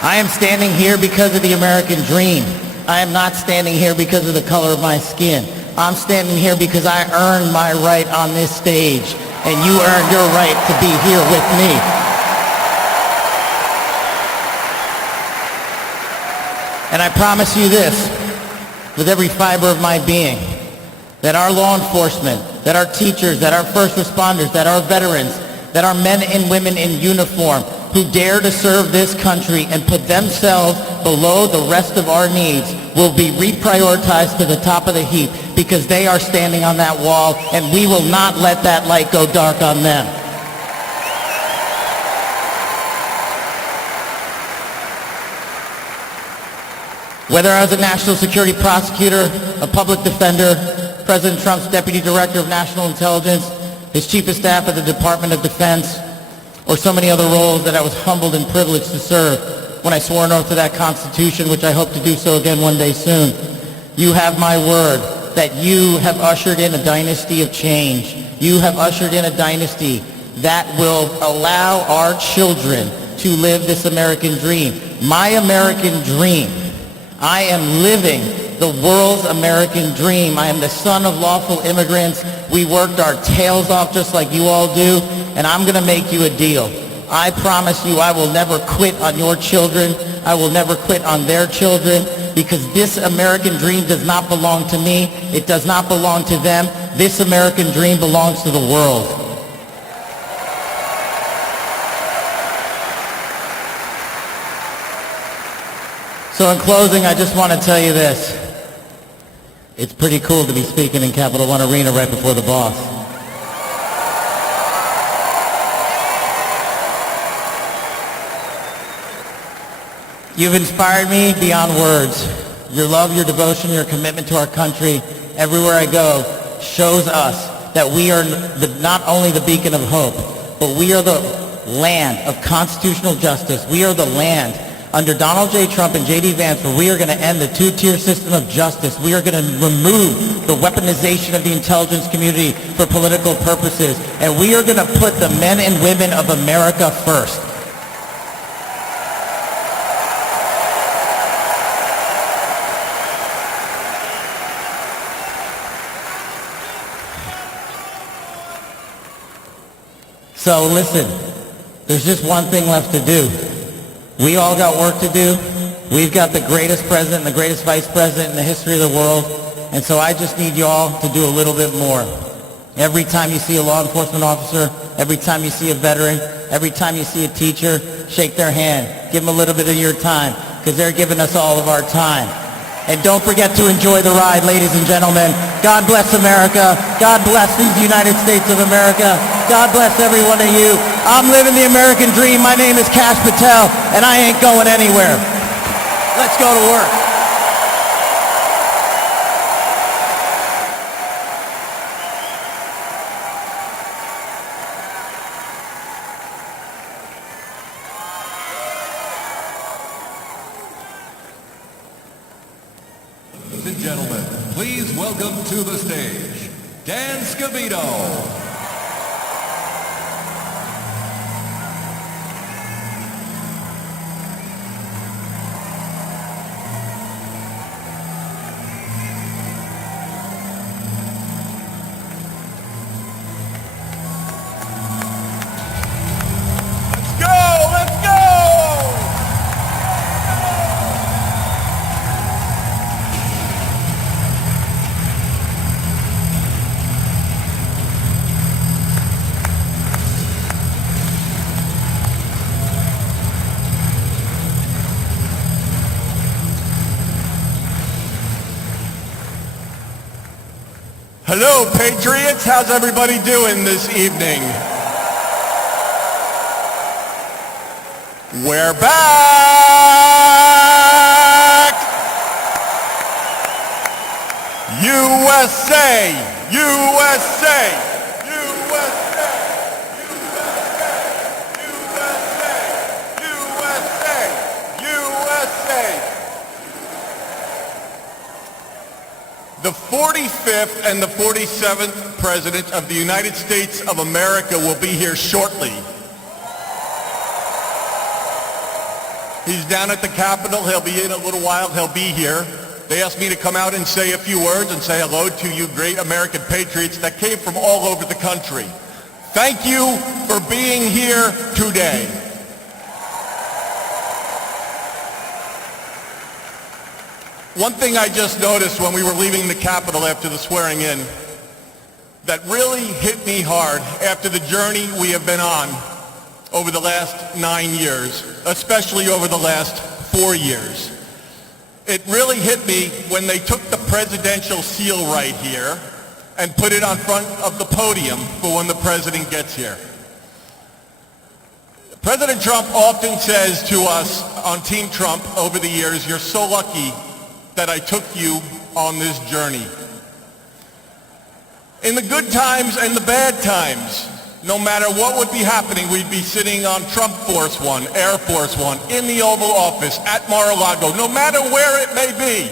I am standing here because of the American dream. I am not standing here because of the color of my skin. I'm standing here because I earned my right on this stage, and you earned your right to be here with me. And I promise you this, with every fiber of my being, that our law enforcement, that our teachers, that our first responders, that our veterans, that our men and women in uniform who dare to serve this country and put themselves below the rest of our needs will be reprioritized to the top of the heap because they are standing on that wall, and we will not let that light go dark on them. Whether as a national security prosecutor, a public defender, President Trump's deputy director of national intelligence, his chief of staff at the Department of Defense, or so many other roles that I was humbled and privileged to serve when I swore an oath to that Constitution, which I hope to do so again one day soon. You have my word that you have ushered in a dynasty of change. You have ushered in a dynasty that will allow our children to live this American dream. My American dream. I am living the world's American dream. I am the son of lawful immigrants. We worked our tails off just like you all do, and I'm going to make you a deal. I promise you I will never quit on your children. I will never quit on their children, because this American dream does not belong to me. It does not belong to them. This American dream belongs to the world. So in closing, I just want to tell you this. It's pretty cool to be speaking in Capital One Arena right before the boss. You've inspired me beyond words. Your love, your devotion, your commitment to our country, everywhere I go, shows us that we are not only the beacon of hope, but we are the land of constitutional justice. We are the land under Donald J. Trump and J.D. Vance, where we are going to end the two-tier system of justice. We are going to remove the weaponization of the intelligence community for political purposes. And we are going to put the men and women of America first. So listen, there's just one thing left to do. We all got work to do. We've got the greatest president and the greatest vice president in the history of the world. And so I just need you all to do a little bit more. Every time you see a law enforcement officer, every time you see a veteran, every time you see a teacher, shake their hand. Give them a little bit of your time, because they're giving us all of our time. And don't forget to enjoy the ride, ladies and gentlemen. God bless America. God bless these United States of America. God bless every one of you. I'm living the American dream. My name is Kash Patel, and I ain't going anywhere. Let's go to work. Ladies and gentlemen, please welcome to the stage, Dan Scavino. Hello, Patriots. How's everybody doing this evening? We're back! USA! USA! USA! USA! USA! The 45th and the 47th President of the United States of America will be here shortly. He's down at the Capitol. He'll be in a little while. He'll be here. They asked me to come out and say a few words and say hello to you great American patriots that came from all over the country. Thank you for being here today. One thing I just noticed when we were leaving the Capitol after the swearing in that really hit me hard after the journey we have been on over the last 9 years, especially over the last 4 years. It really hit me when they took the presidential seal right here and put it on front of the podium for when the president gets here. President Trump often says to us on Team Trump over the years, "You're so lucky that I took you on this journey." In the good times and the bad times, no matter what would be happening, we'd be sitting on Trump Force One, Air Force One, in the Oval Office, at Mar-a-Lago, no matter where it may be.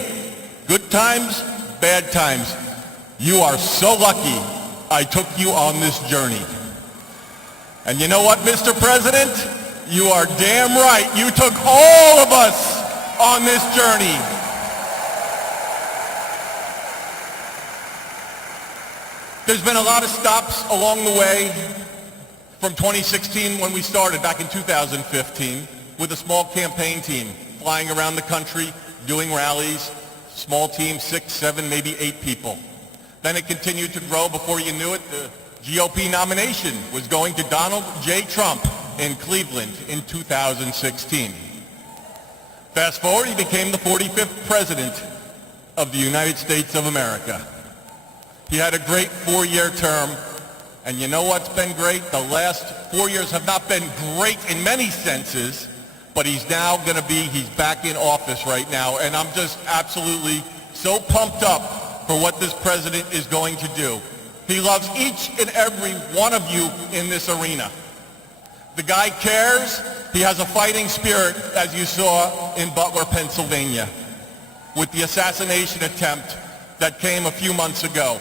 Good times, bad times. You are so lucky I took you on this journey. And you know what, Mr. President? You are damn right. You took all of us on this journey. There's been a lot of stops along the way from 2016 when we started back in 2015 with a small campaign team flying around the country, doing rallies, small team, 6, 7, maybe 8 people. Then it continued to grow. Before you knew it, the GOP nomination was going to Donald J. Trump in Cleveland in 2016. Fast forward, he became the 45th president of the United States of America. He had a great 4-year term, and you know what's been great? The last 4 years have not been great in many senses, but he's back in office right now, and I'm just absolutely so pumped up for what this president is going to do. He loves each and every one of you in this arena. The guy cares. He has a fighting spirit, as you saw in Butler, Pennsylvania, with the assassination attempt that came a few months ago.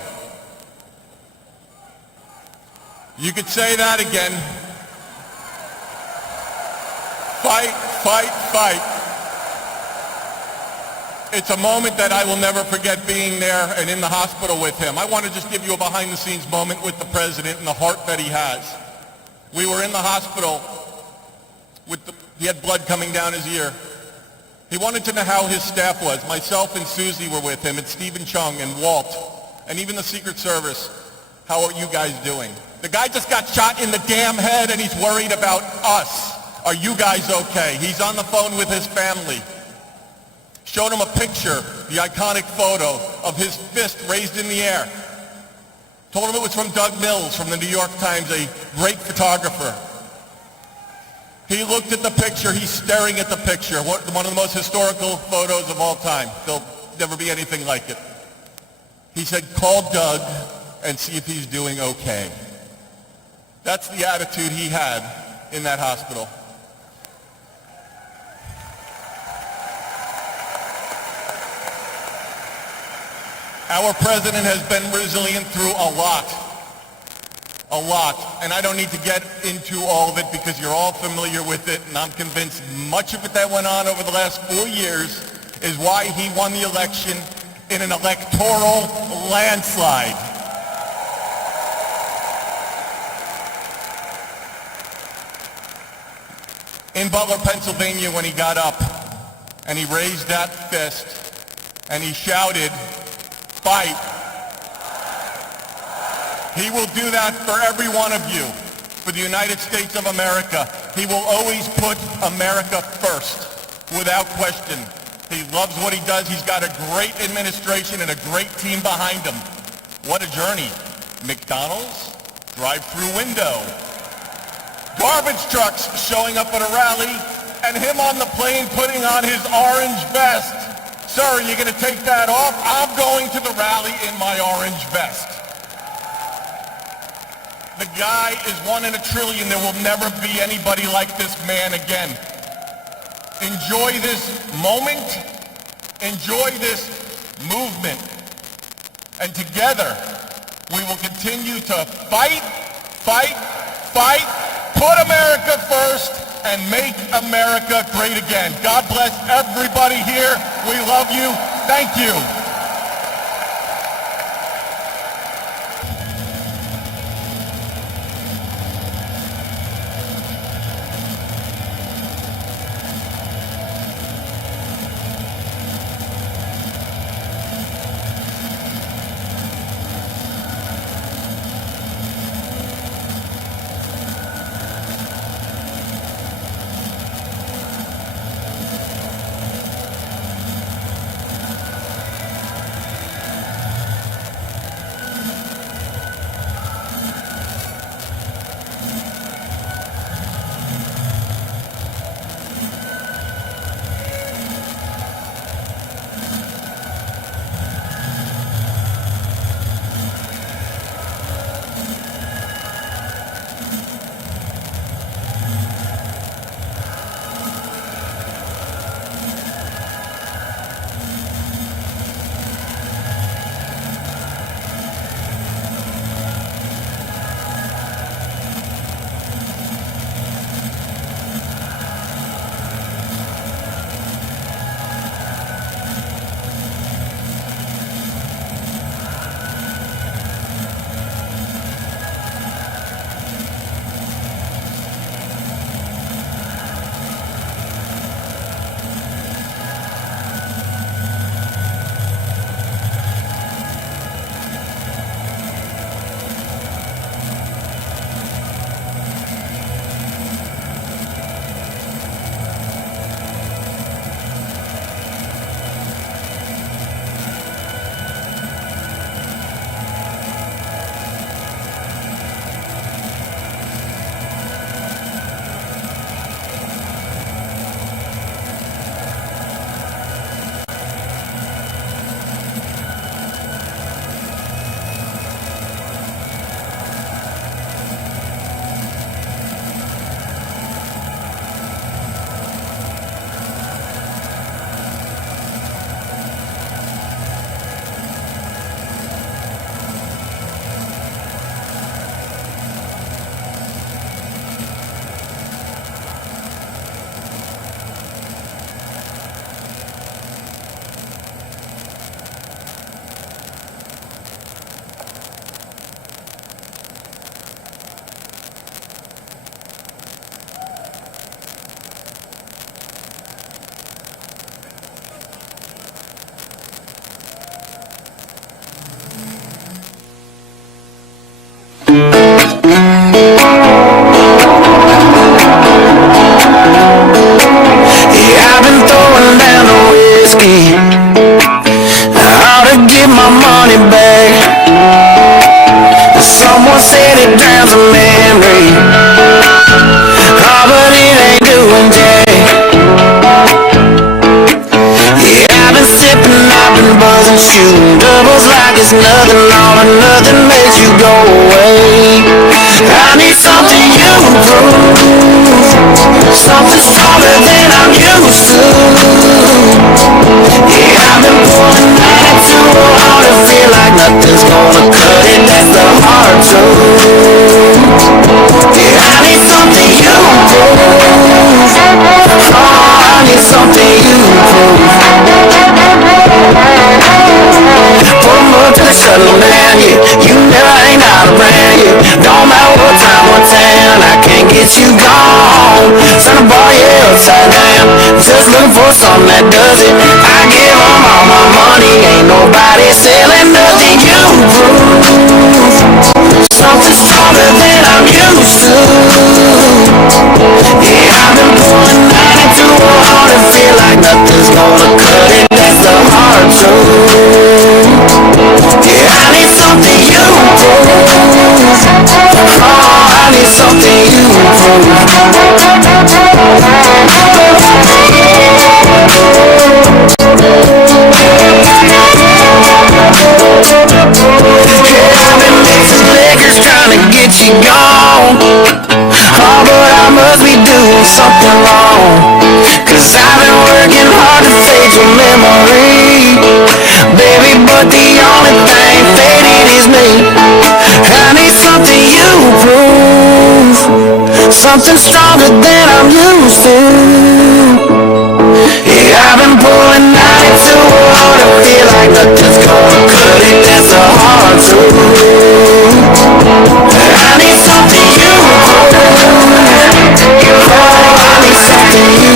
You could say that again. Fight, fight, fight. It's a moment that I will never forget, being there and in the hospital with him. I want to just give you a behind-the-scenes moment with the president and the heart that he has. We were in the hospital he had blood coming down his ear. He wanted to know how his staff was. Myself and Susie were with him, and Stephen Chung and Walt, and even the Secret Service. How are you guys doing? The guy just got shot in the damn head, and he's worried about us. Are you guys okay? He's on the phone with his family. Showed him a picture, the iconic photo of his fist raised in the air. Told him it was from Doug Mills from the New York Times, a great photographer. He looked at the picture. He's staring at the picture. One of the most historical photos of all time. There'll never be anything like it. He said, call Doug and see if he's doing okay. That's the attitude he had in that hospital. Our president has been resilient through a lot. And I don't need to get into all of it because you're all familiar with it, and I'm convinced much of it that went on over the last 4 years is why he won the election in an electoral landslide. In Butler, Pennsylvania, when he got up and he raised that fist and he shouted, fight. He will do that for every one of you, for the United States of America. He will always put America first, without question. He loves what he does. He's got a great administration and a great team behind him. What a journey. McDonald's, drive-through window, garbage trucks showing up at a rally, and him on the plane putting on his orange vest. Sir, are you going to take that off? I'm going to the rally in my orange vest. The guy is 1 in a trillion. There will never be anybody like this man again. Enjoy this moment. Enjoy this movement. And together, we will continue to fight, fight, fight, put America first, and make America great again. God bless everybody here. We love you. Thank you. Yeah, I've been throwing down the whiskey. I ought to get my money back. Someone said it drowns a memory. Oh, but it ain't doing jack. Yeah, I've been sipping, I've been buzzing, shooting doubles like it's nothing. All or nothing makes you go away. I need something you prove, something stronger than I'm used to. Yeah, I've been pulling that too hard to feel like nothing's gonna cut it. That's the hard truth. Yeah, I need something you prove. Oh, I need something you prove. Put 'em up till they shut 'em down, yeah. You never ain't out of brand, yeah. Don't matter what time or town, I can't get you gone. Turn the bar, yeah, upside down. Just looking for something that does it. I give 'em all my money, ain't nobody selling nothing. You prove something stronger than I'm used to. Yeah, I've been pulling that too hard to feel like nothing's gonna cut it. That's the hard truth. Yeah, I need something you prove. Oh, I need something you prove. Yeah, I've been mixing liquors trying to get you gone. Oh, but I must be doing something wrong. Cause I've been working hard to fade your memory, baby, but the only thing faded is me. I need something you prove, something stronger than I'm used to. Yeah, I've been pulling out it too hard to feel like nothing's gonna cut it. That's a hard truth. I need something you prove. Oh, I need something you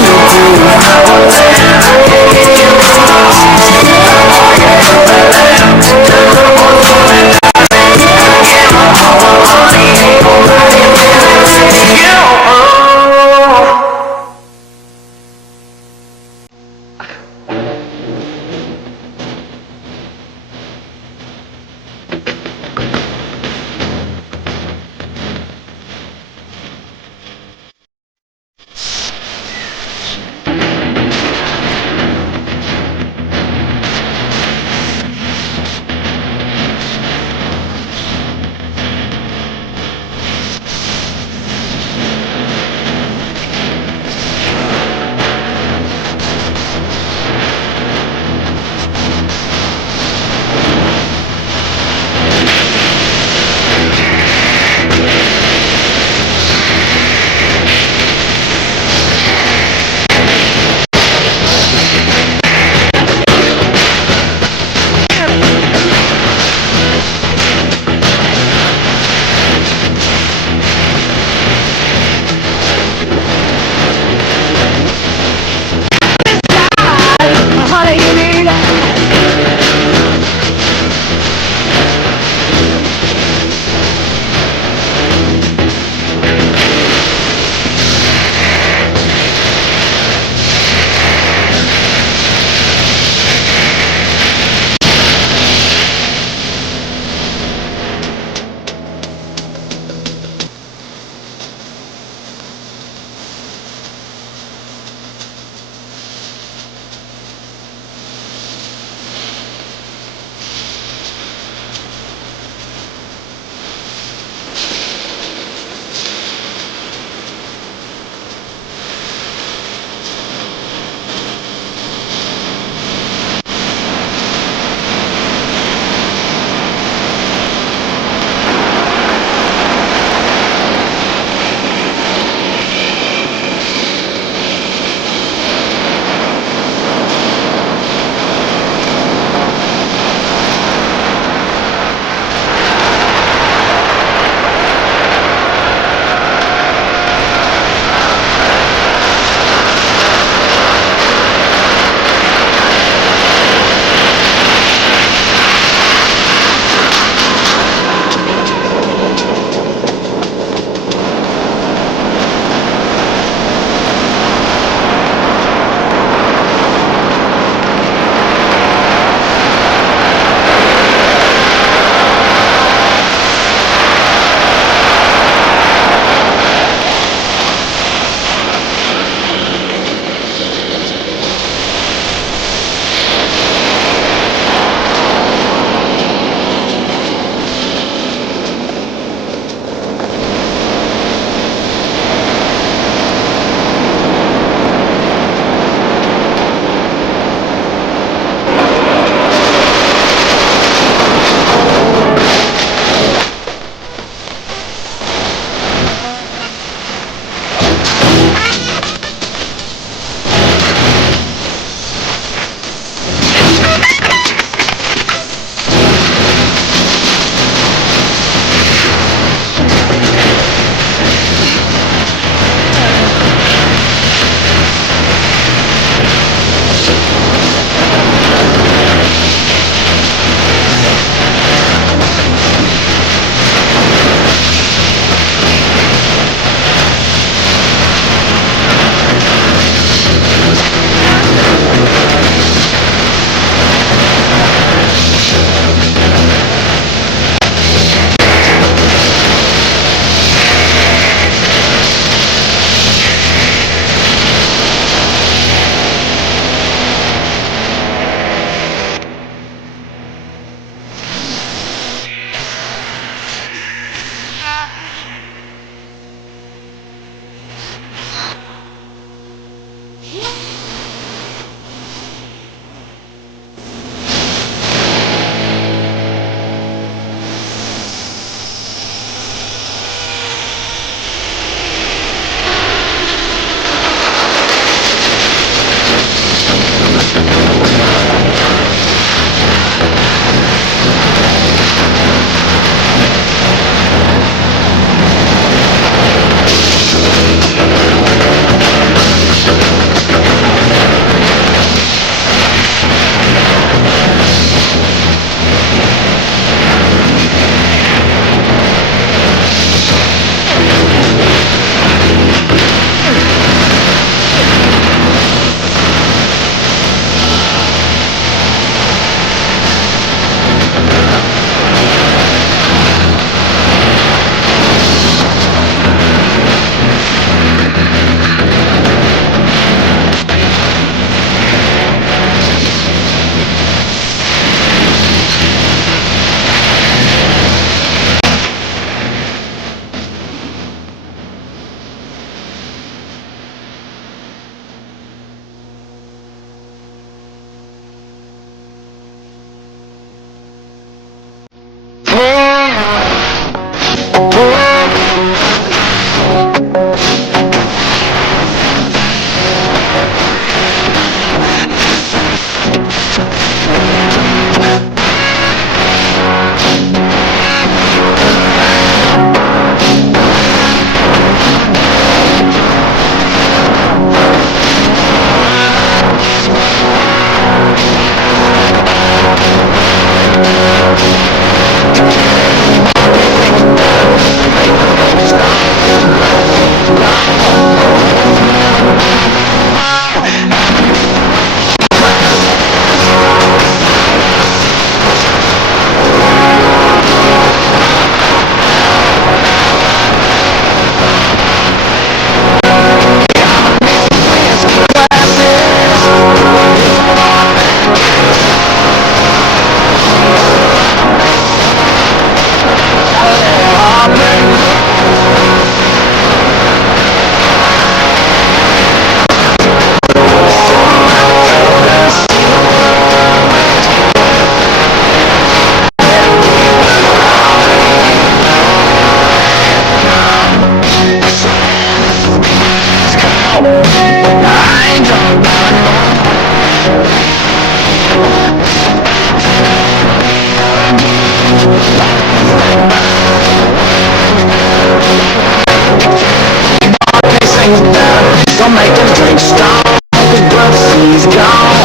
Don't make them drink strong, 'cause brother C's gone.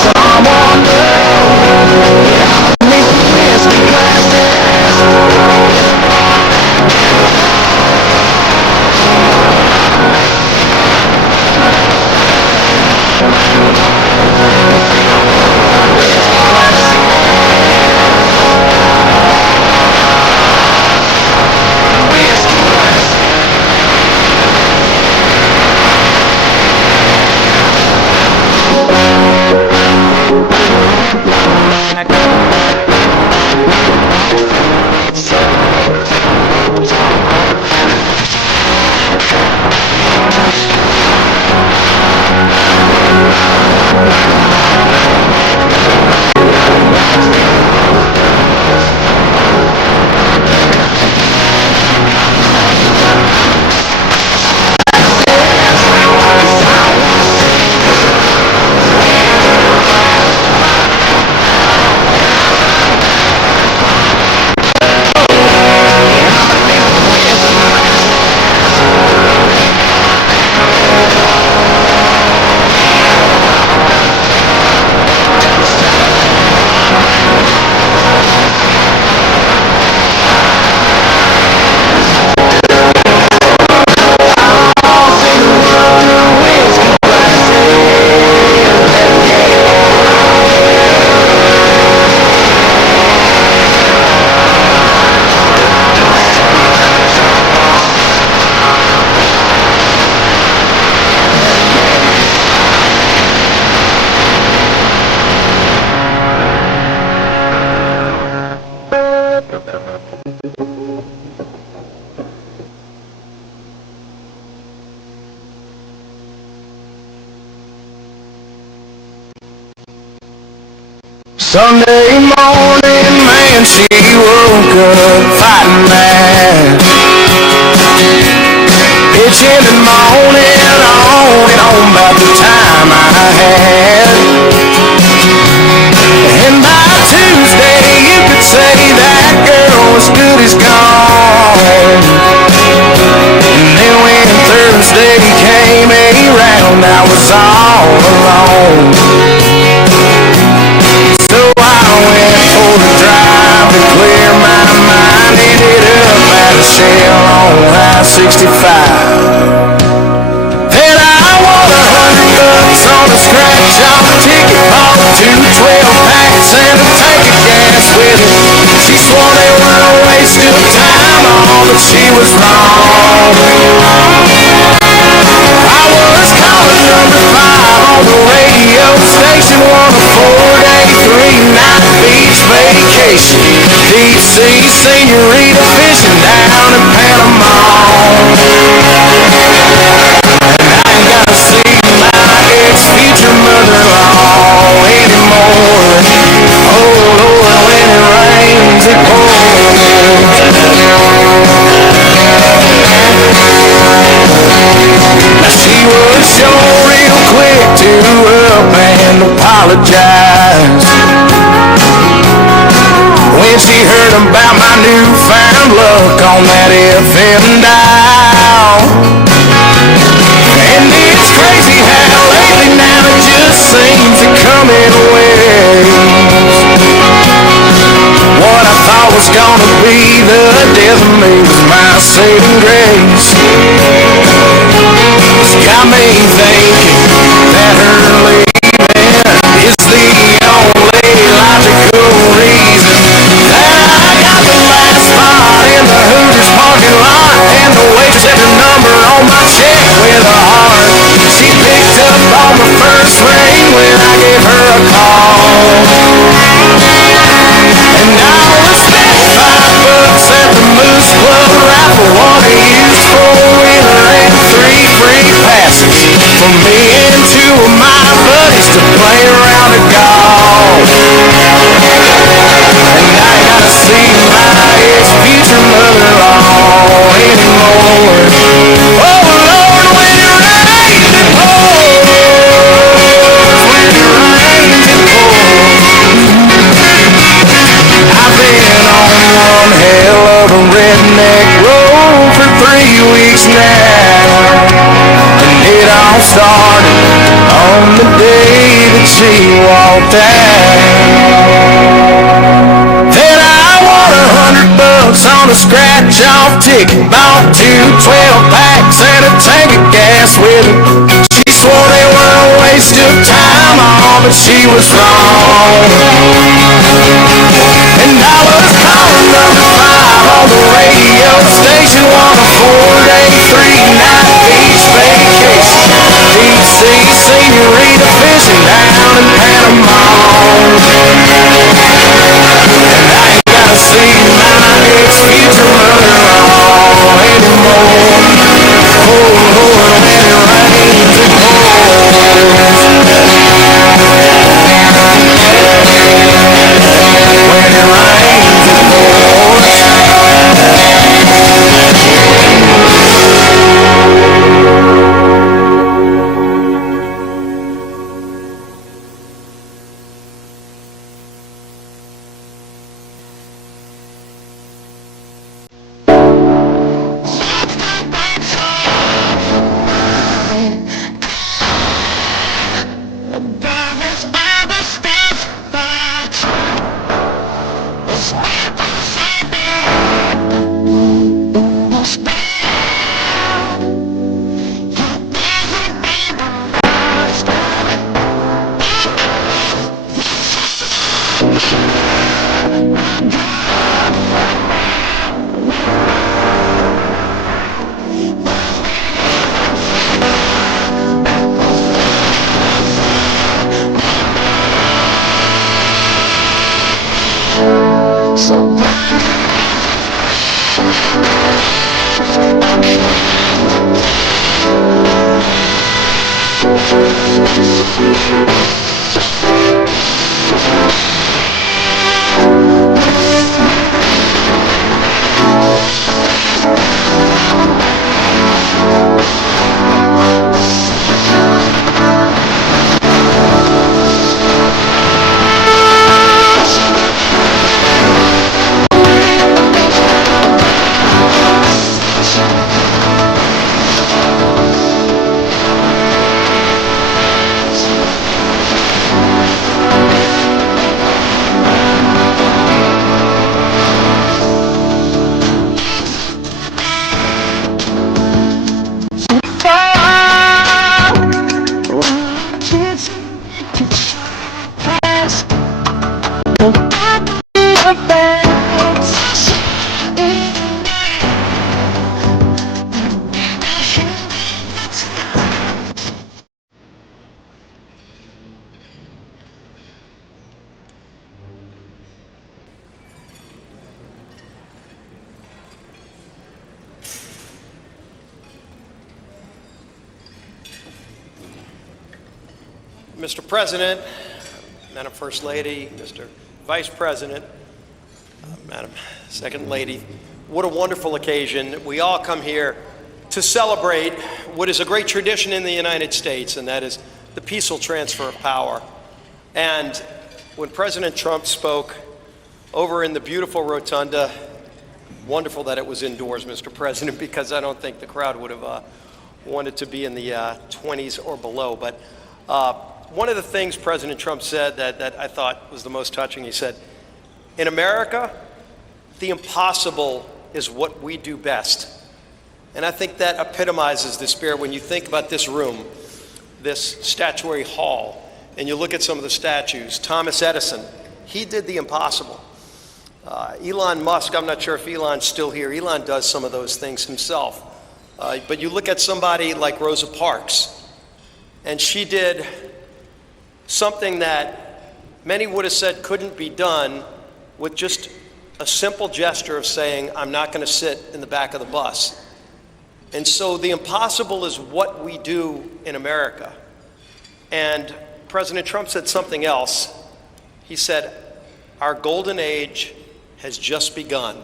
Someone new, need some whiskey glasses. Sunday morning, man, she woke up fighting mad. Bitching and moaning on and on about the time I had. And by Tuesday, you could say that girl was good as gone. And then when Thursday came around, I was all alone. So I went for a drive to clear my mind. Ended up at a shell on I-65. Then I won $100 on a scratch-off ticket, bought 2 12-packs and a tank of gas with it. She swore they were a waste of time, all but she was wrong. I was calling number 5 on the radio station, won a 4-day, 3-night beach vacation. Deep sea senorita fishing down in Panama. And I ain't gotta see my ex-future mother-in-law anymore. Oh Lord, when it rains it pours. Now she was sure real quick to up and apologize when she heard about my newfound luck on that FM dial. And it's crazy how lately now it just seems to come in waves. What I thought was gonna be the death of me was my saving grace. It's got me thinking that her leaving is the only logical reason that I got the last spot in the Hooters parking lot, and the wait check her number on my check with a heart. She picked up on the first ring when I gave her a call. And I was spent $5 at the Moose Club raffle, one a used 4-wheeler and 3 free passes for me all started on the day that she walked out. Then I won $100 on a scratch-off ticket, bought 2 12-packs and a tank of gas with it. She swore they were a waste of time, all but she was wrong. And I was calling number 5 on the radio station on a 4-day, 3-night beach vacation. DC senorita fishing down in Panama. And I ain't gotta see my ex-future mother-in-law anymore. Oh Lord, when it rains it pours. When it rains it pours. Mr. President, Madam First Lady, Mr. Vice President, Madam Second Lady, what a wonderful occasion. We all come here to celebrate what is a great tradition in the United States, and that is the peaceful transfer of power. And when President Trump spoke over in the beautiful rotunda, wonderful that it was indoors, Mr. President, because I don't think the crowd would have wanted to be in the 20s or below. But one of the things President Trump said that I thought was the most touching, he said, in America, the impossible is what we do best. And I think that epitomizes the spirit when you think about this room, this statuary hall, and you look at some of the statues. Thomas Edison, he did the impossible. Elon Musk, I'm not sure if Elon's still here. Elon does some of those things himself. But you look at somebody like Rosa Parks, and she did something that many would have said couldn't be done with just a simple gesture of saying, I'm not going to sit in the back of the bus. And so the impossible is what we do in America. And President Trump said something else. He said, our golden age has just begun.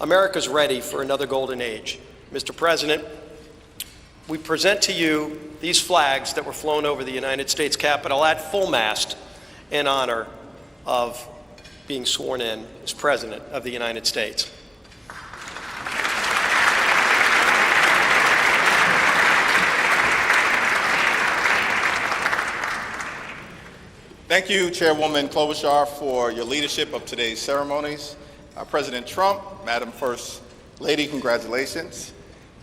America's ready for another golden age. Mr. President, we present to you these flags that were flown over the United States Capitol at full mast in honor of being sworn in as President of the United States. Thank you, Chairwoman Klobuchar, for your leadership of today's ceremonies. President Trump, Madam First Lady, congratulations.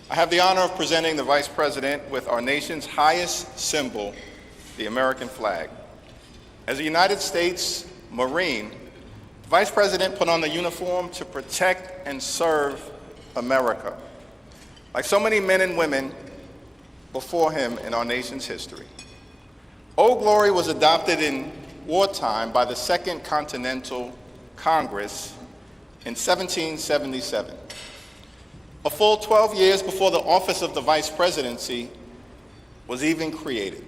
I have the honor of presenting the Vice President with our nation's highest symbol, the American flag. As a United States Marine, the Vice President put on the uniform to protect and serve America, like so many men and women before him in our nation's history. Old Glory was adopted in wartime by the Second Continental Congress in 1777. A full 12 years before the office of the Vice Presidency was even created,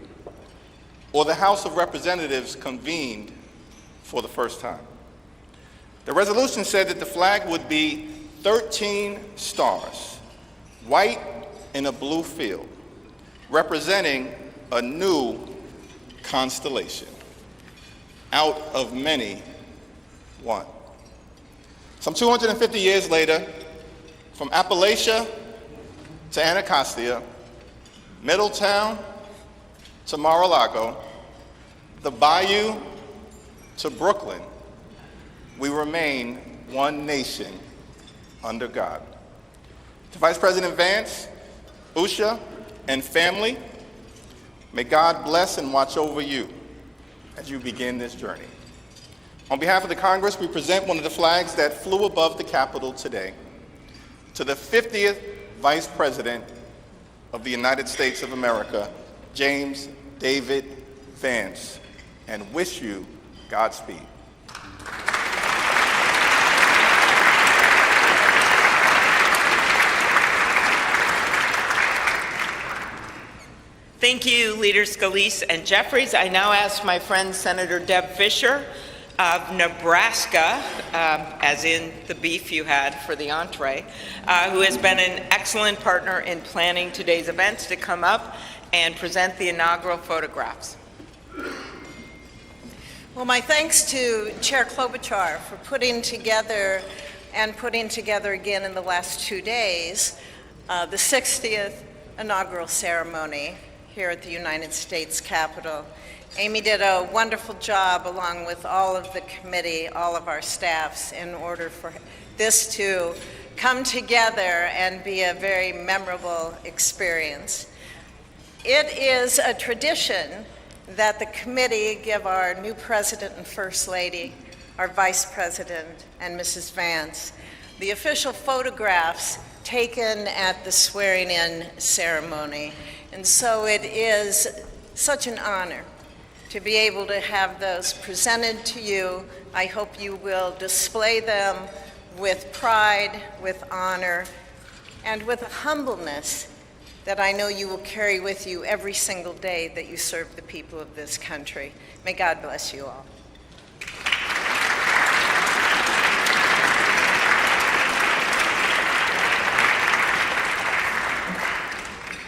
or the House of Representatives convened for the first time. The resolution said that the flag would be 13 stars, white in a blue field, representing a new constellation, out of many, one. Some 250 years later, from Appalachia to Anacostia, Middletown to Mar-a-Lago, the Bayou to Brooklyn, we remain one nation under God. To Vice President Vance, Usha, and family, may God bless and watch over you as you begin this journey. On behalf of the Congress, we present one of the flags that flew above the Capitol today to the 50th Vice President of the United States of America, James David Vance, and wish you Godspeed. Thank you, Leaders Scalise and Jeffries. I now ask my friend Senator Deb Fischer of Nebraska, as in the beef you had for the entree, who has been an excellent partner in planning today's events, to come up and present the inaugural photographs. Well, my thanks to Chair Klobuchar for putting together again in the last 2 days the 60th inaugural ceremony here at the United States Capitol. Amy did a wonderful job, along with all of the committee, all of our staffs, in order for this to come together and be a very memorable experience. It is a tradition that the committee give our new President and First Lady, our Vice President, and Mrs. Vance the official photographs taken at the swearing-in ceremony. And so it is such an honor to be able to have those presented to you. I hope you will display them with pride, with honor, and with a humbleness that I know you will carry with you every single day that you serve the people of this country. May God bless you all.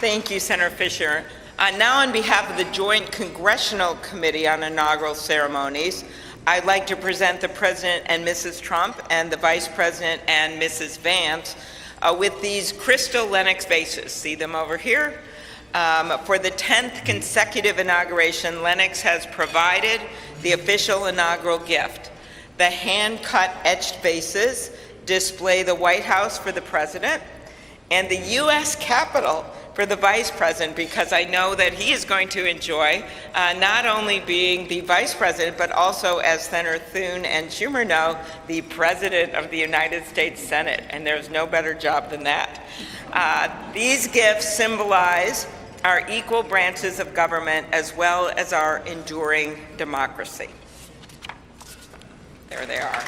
Thank you, Senator Fischer. Now, on behalf of the Joint Congressional Committee on Inaugural Ceremonies, I'd like to present the President and Mrs. Trump and the Vice President and Mrs. Vance with these crystal Lennox vases. See them over here? For the 10th consecutive inauguration, Lennox has provided the official inaugural gift. The hand-cut etched vases display the White House for the President and the U.S. Capitol for the Vice President, because I know that he is going to enjoy not only being the Vice President, but also, as Senator Thune and Schumer know, the President of the United States Senate, and there's no better job than that. These gifts symbolize our equal branches of government as well as our enduring democracy. There they are.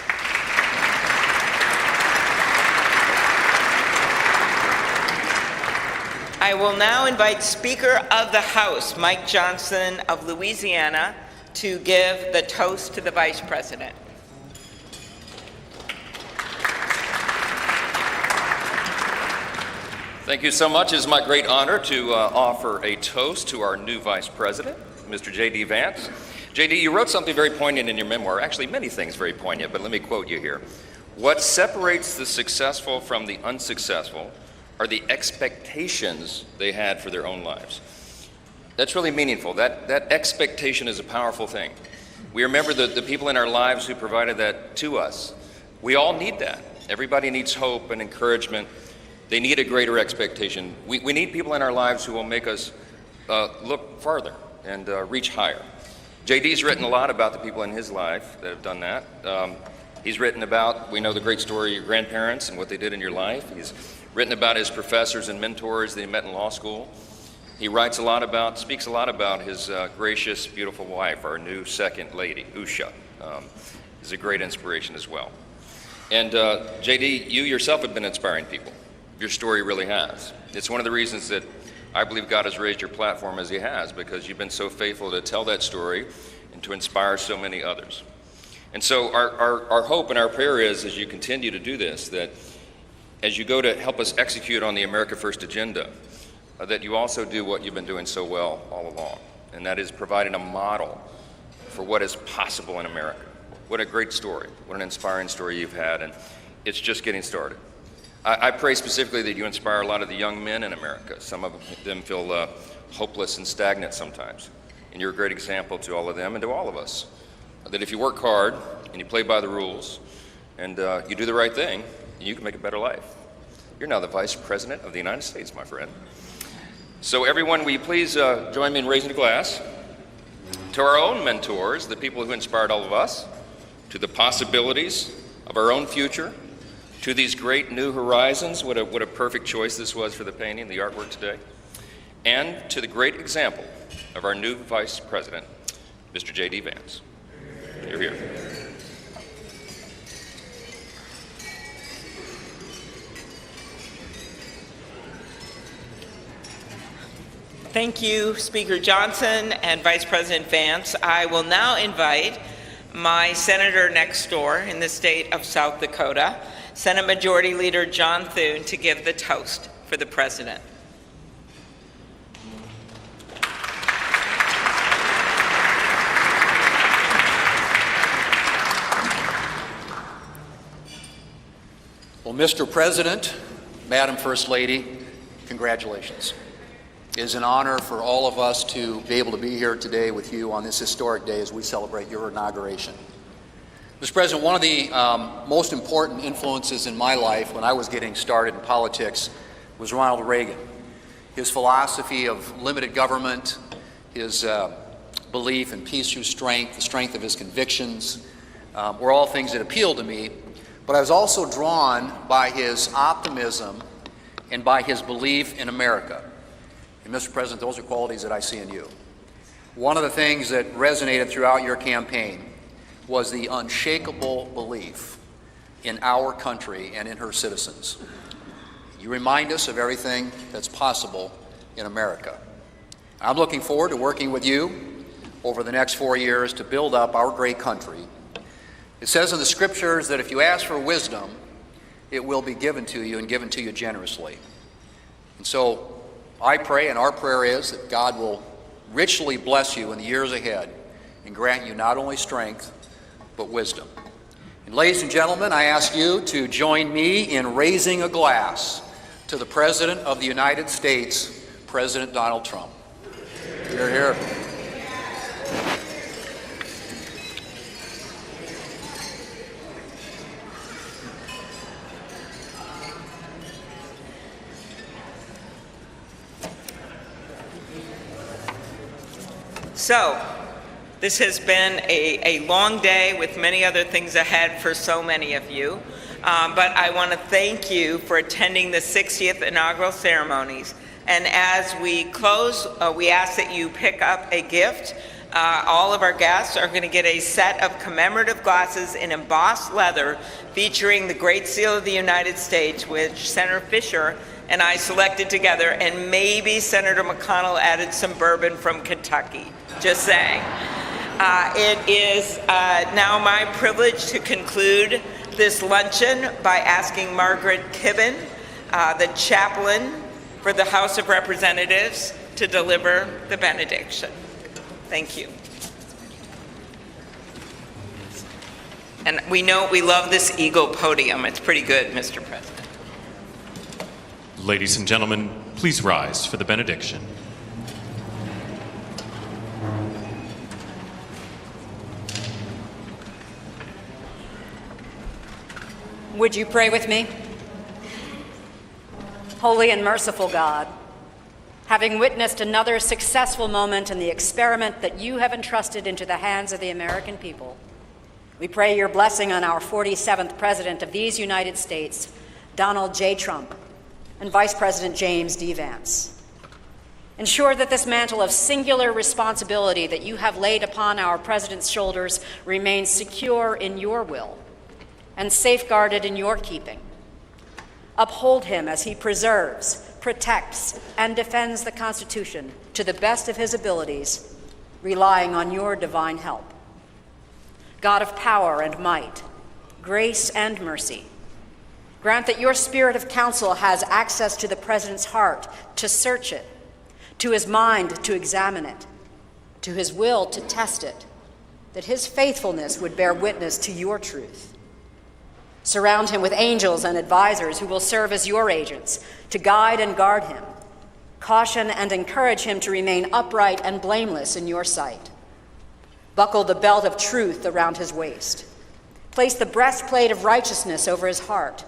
I will now invite Speaker of the House, Mike Johnson of Louisiana, to give the toast to the Vice President. Thank you so much. It is my great honor to offer a toast to our new Vice President, Mr. J.D. Vance. J.D., you wrote something very poignant in your memoir, actually many things very poignant, but let me quote you here. What separates the successful from the unsuccessful are the expectations they had for their own lives. That's really meaningful. That expectation is a powerful thing. We remember the people in our lives who provided that to us. We all need that. Everybody needs hope and encouragement. They need a greater expectation. We need people in our lives who will make us look farther and reach higher. JD's written a lot about the people in his life that have done that. He's written about, we know the great story of your grandparents and what they did in your life. He's written about his professors and mentors that he met in law school. He speaks a lot about his gracious, beautiful wife, our new second lady, Usha. Is a great inspiration as well. And JD, you yourself have been inspiring people. Your story really has. It's one of the reasons that I believe God has raised your platform as he has, because you've been so faithful to tell that story and to inspire so many others. And so our hope and our prayer is, as you continue to do this, that as you go to help us execute on the America First agenda, that you also do what you've been doing so well all along, and that is providing a model for what is possible in America. What a great story, what an inspiring story you've had, and it's just getting started. I pray specifically that you inspire a lot of the young men in America. Some of them feel hopeless and stagnant sometimes, and you're a great example to all of them and to all of us, that if you work hard and you play by the rules and you do the right thing, you can make a better life. You're now the Vice President of the United States, my friend. So everyone, will you please join me in raising a glass to our own mentors, the people who inspired all of us, to the possibilities of our own future, to these great new horizons. What a perfect choice this was for the painting, the artwork today, and to the great example of our new Vice President, Mr. J.D. Vance. You're here. Thank you, Speaker Johnson and Vice President Vance. I will now invite my senator next door in the state of South Dakota, Senate Majority Leader John Thune, to give the toast for the President. Well, Mr. President, Madam First Lady, congratulations. It is an honor for all of us to be able to be here today with you on this historic day as we celebrate your inauguration. Mr. President, one of the most important influences in my life when I was getting started in politics was Ronald Reagan. His philosophy of limited government, his belief in peace through strength, the strength of his convictions, were all things that appealed to me. But I was also drawn by his optimism and by his belief in America. And Mr. President, those are qualities that I see in you. One of the things that resonated throughout your campaign was the unshakable belief in our country and in her citizens. You remind us of everything that's possible in America. I'm looking forward to working with you over the next 4 years to build up our great country. It says in the scriptures that if you ask for wisdom, it will be given to you and given to you generously. And so I pray, and our prayer is, that God will richly bless you in the years ahead and grant you not only strength, but wisdom. And ladies and gentlemen, I ask you to join me in raising a glass to the President of the United States, President Donald Trump. Hear, hear. So, this has been a long day with many other things ahead for so many of you. But I want to thank you for attending the 60th inaugural ceremonies. And as we close, we ask that you pick up a gift. All of our guests are going to get a set of commemorative glasses in embossed leather featuring the Great Seal of the United States, which Senator Fisher and I selected together, and maybe Senator McConnell added some bourbon from Kentucky. Just saying. It is now my privilege to conclude this luncheon by asking Margaret Kibben, the chaplain for the House of Representatives, to deliver the benediction. Thank you. And we know we love this eagle podium. It's pretty good, Mr. President. Ladies and gentlemen, please rise for the benediction. Would you pray with me? Holy and merciful God, having witnessed another successful moment in the experiment that you have entrusted into the hands of the American people, we pray your blessing on our 47th President of these United States, Donald J. Trump, and Vice President James D. Vance. Ensure that this mantle of singular responsibility that you have laid upon our President's shoulders remains secure in your will and safeguarded in your keeping. Uphold him as he preserves, protects, and defends the Constitution to the best of his abilities, relying on your divine help. God of power and might, grace and mercy, grant that your spirit of counsel has access to the President's heart to search it, to his mind to examine it, to his will to test it, that his faithfulness would bear witness to your truth. Surround him with angels and advisors who will serve as your agents to guide and guard him, caution and encourage him to remain upright and blameless in your sight. Buckle the belt of truth around his waist. Place the breastplate of righteousness over his heart.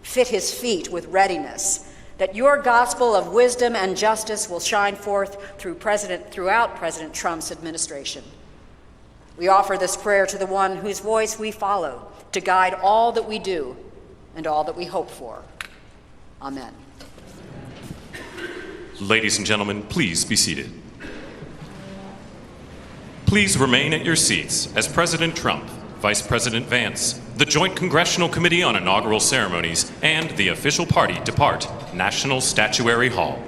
Fit his feet with readiness, that your gospel of wisdom and justice will shine forth throughout President Trump's administration. We offer this prayer to the one whose voice we follow to guide all that we do and all that we hope for. Amen. Ladies and gentlemen, please be seated. Please remain at your seats as President Trump, Vice President Vance, the Joint Congressional Committee on Inaugural Ceremonies, and the official party depart National Statuary Hall.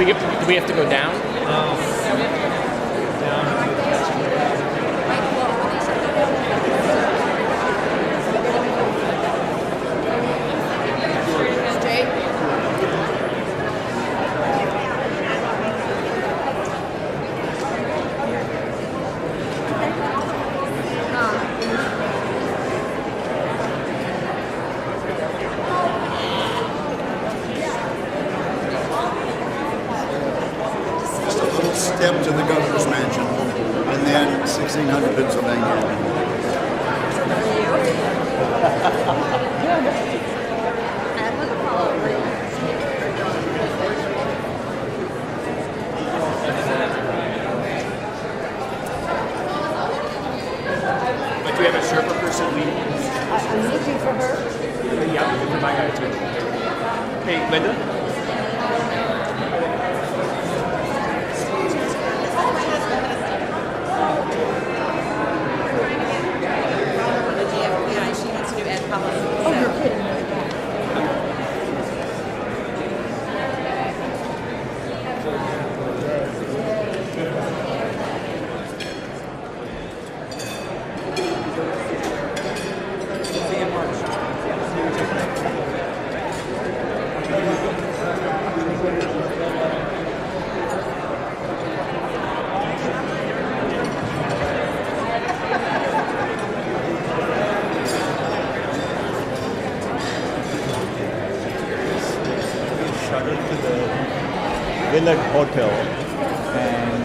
Do we have to go down? Step to the governor's mansion, and then 1600 Pennsylvania. But do you have a Sherpa person leading? I'm looking for her. Yeah, my guy too. Hey, Linda? Village Hotel, and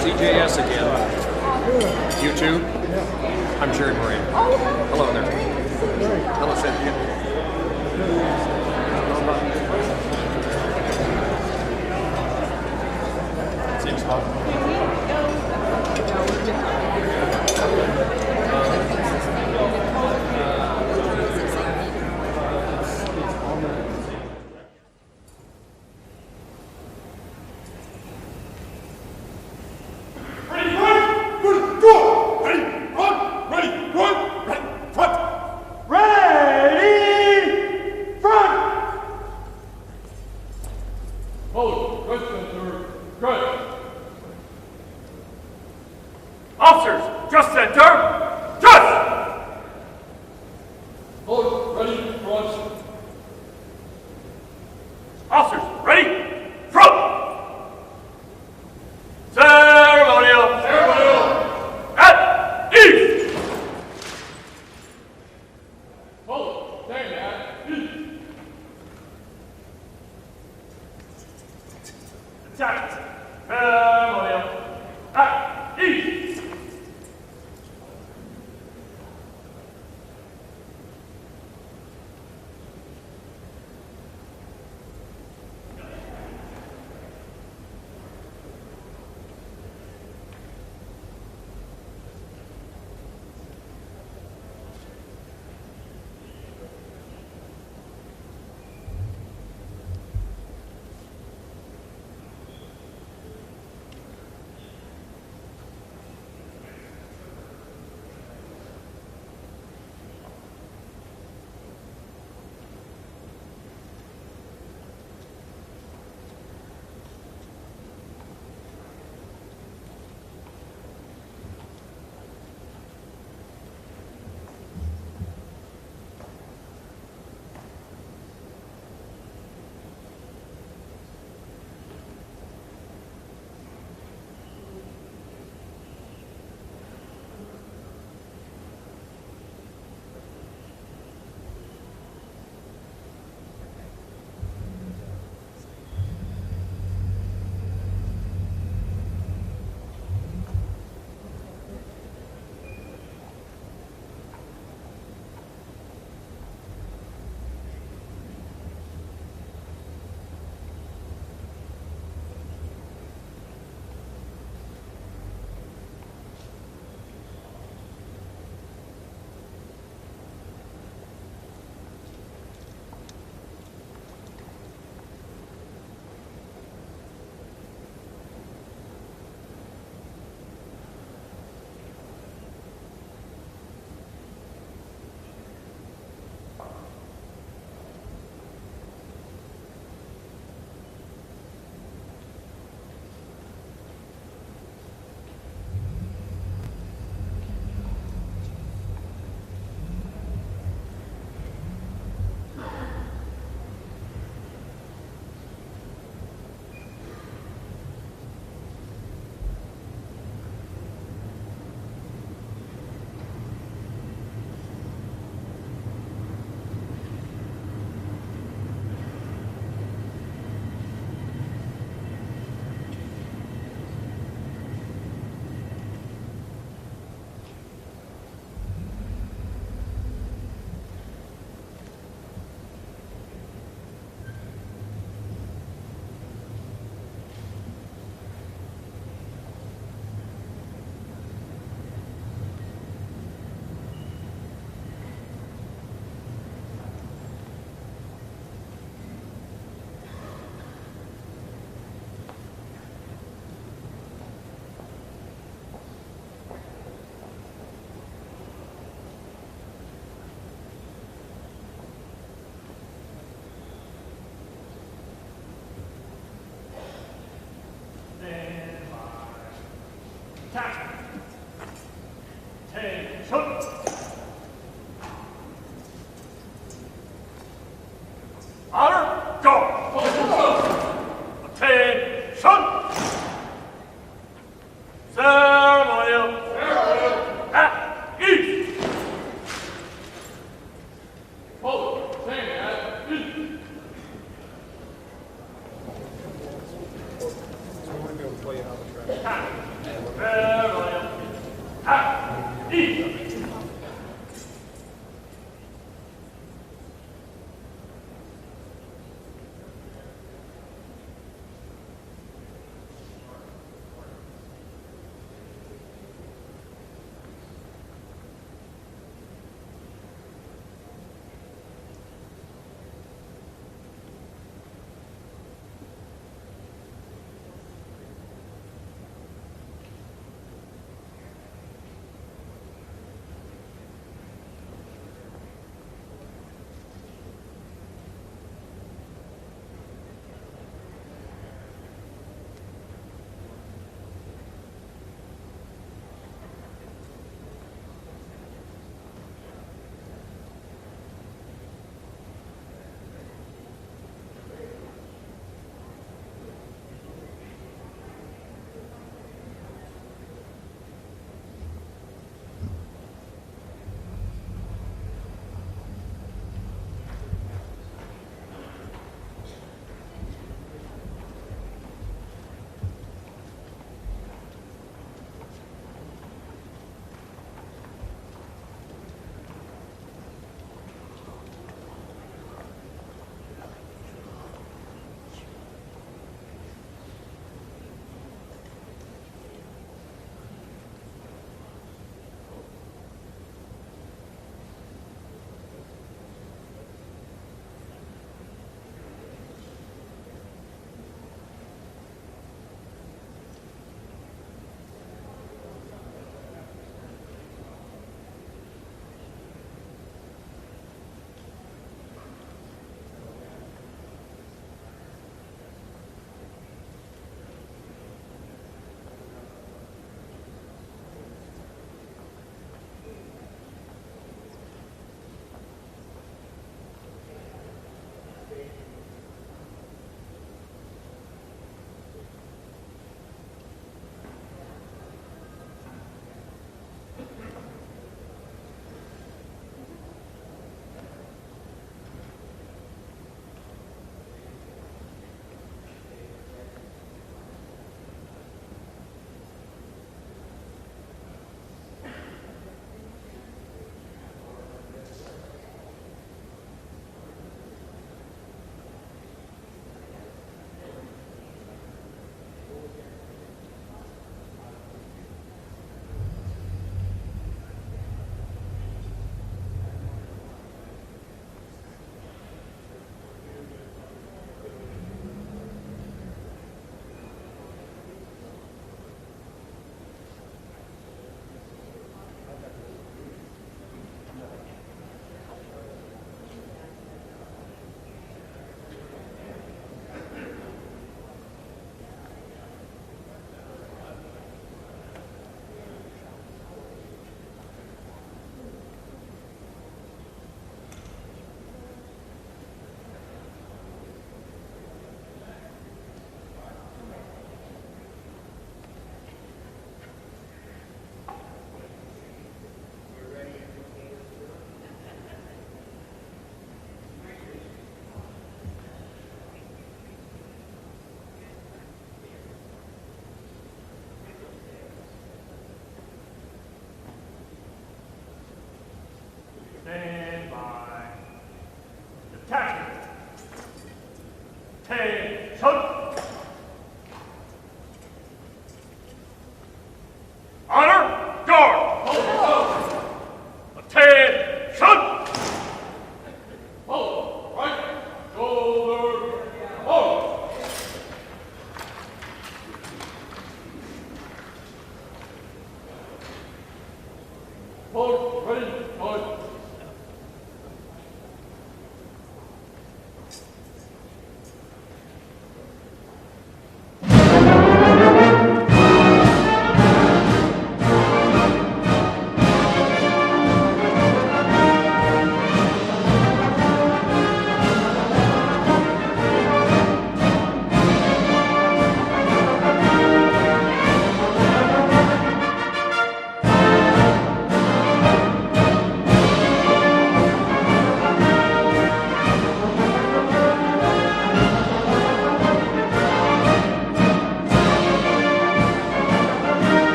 CJS again. You too? I'm Jared Moran. Hello there. Hello, Cynthia. Seems fun. Officers, just center! Just! Hold, ready, front. Officers, ready, front! Ceremonial! Ceremonial! At ease! Hold, stand at ease. Attack! Ceremonial! At ease!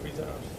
Present.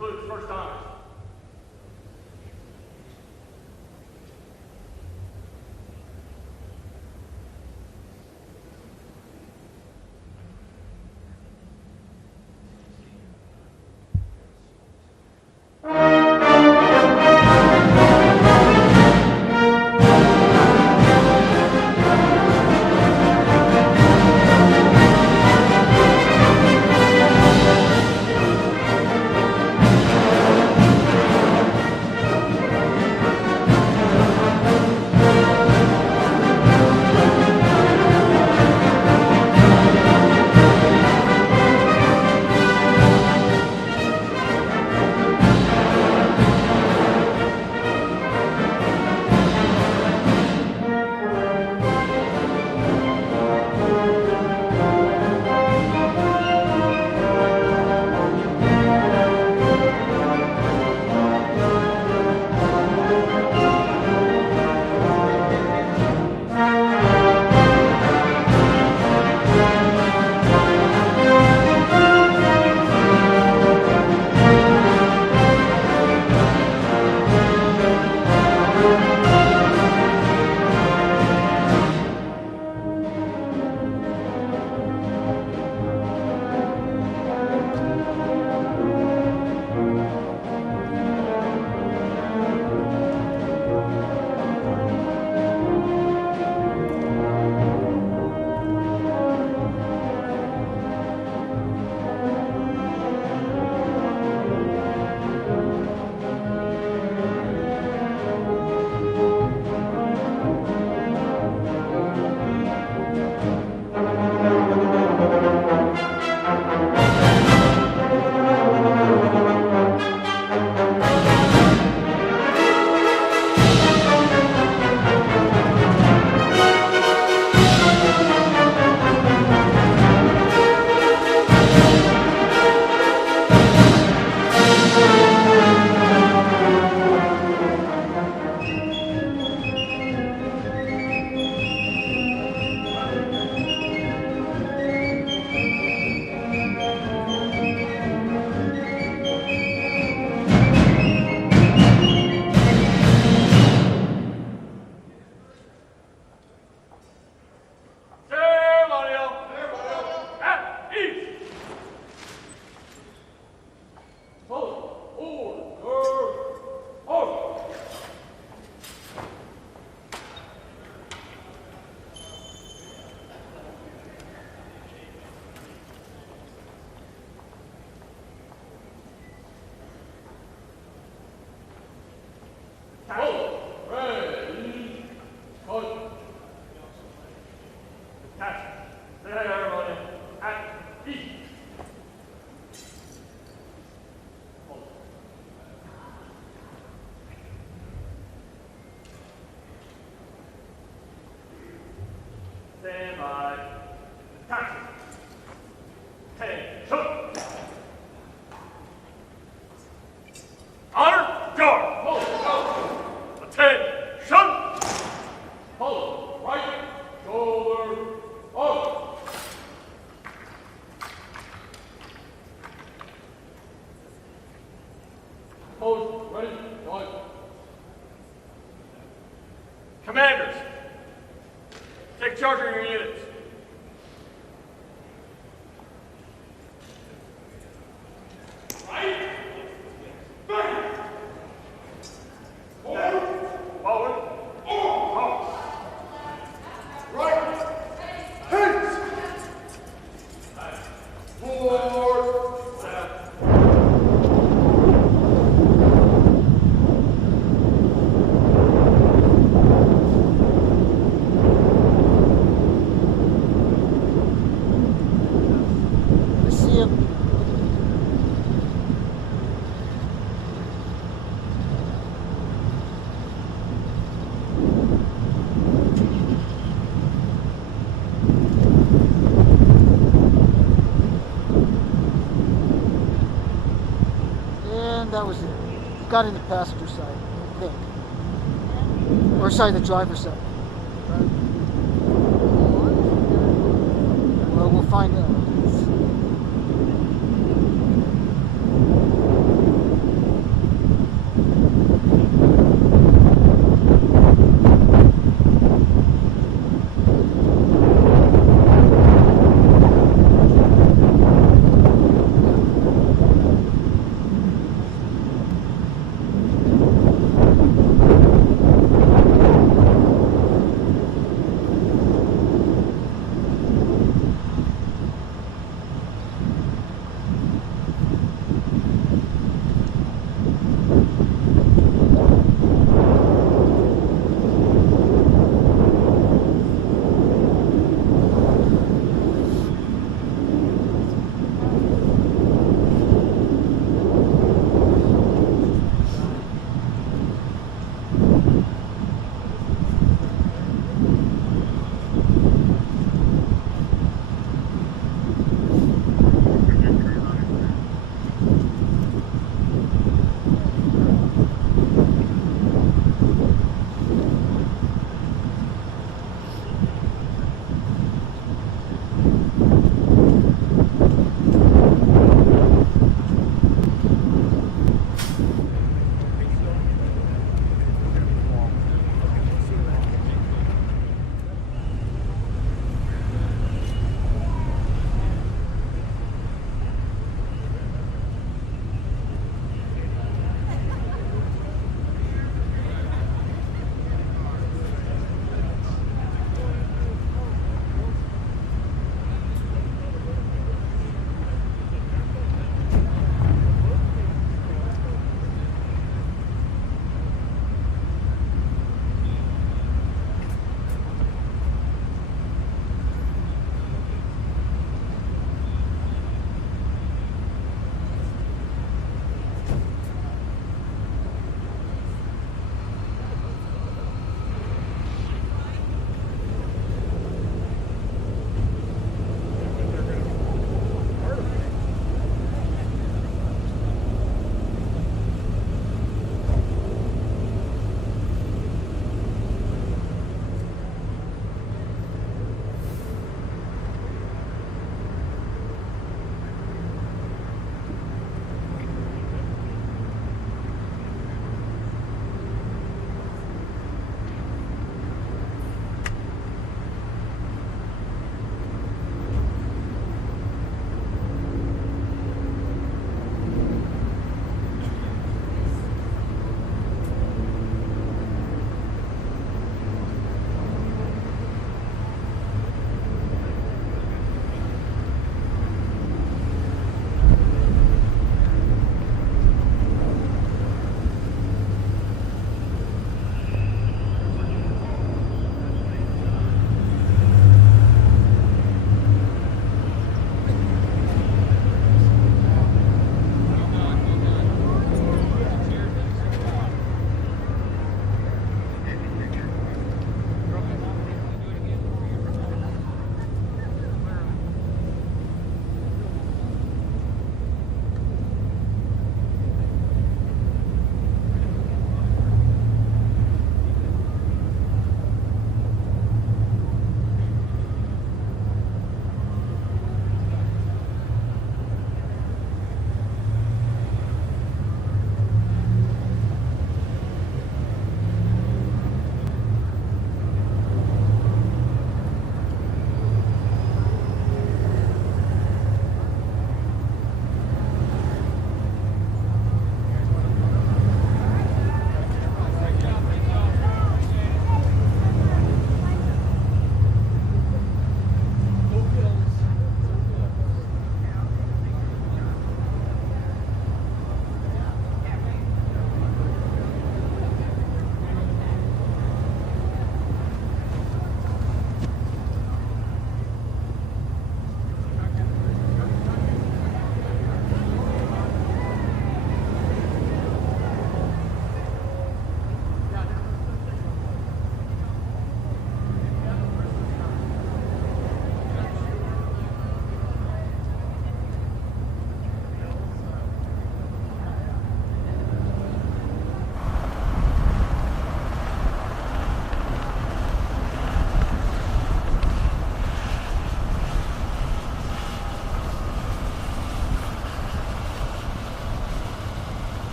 includes first honors. Stand by. Attack. Attention. Honor, guard. Hold. Attention. Hold. Right shoulder over. Hold. Ready. Going. Commanders, take charge of your units. Right. Back. Forward. Forward. Forward. Right. Hands. Forward. Left. That was it. Got in the passenger side, I think. Or sorry, the driver's side. Right? Well, we'll find out.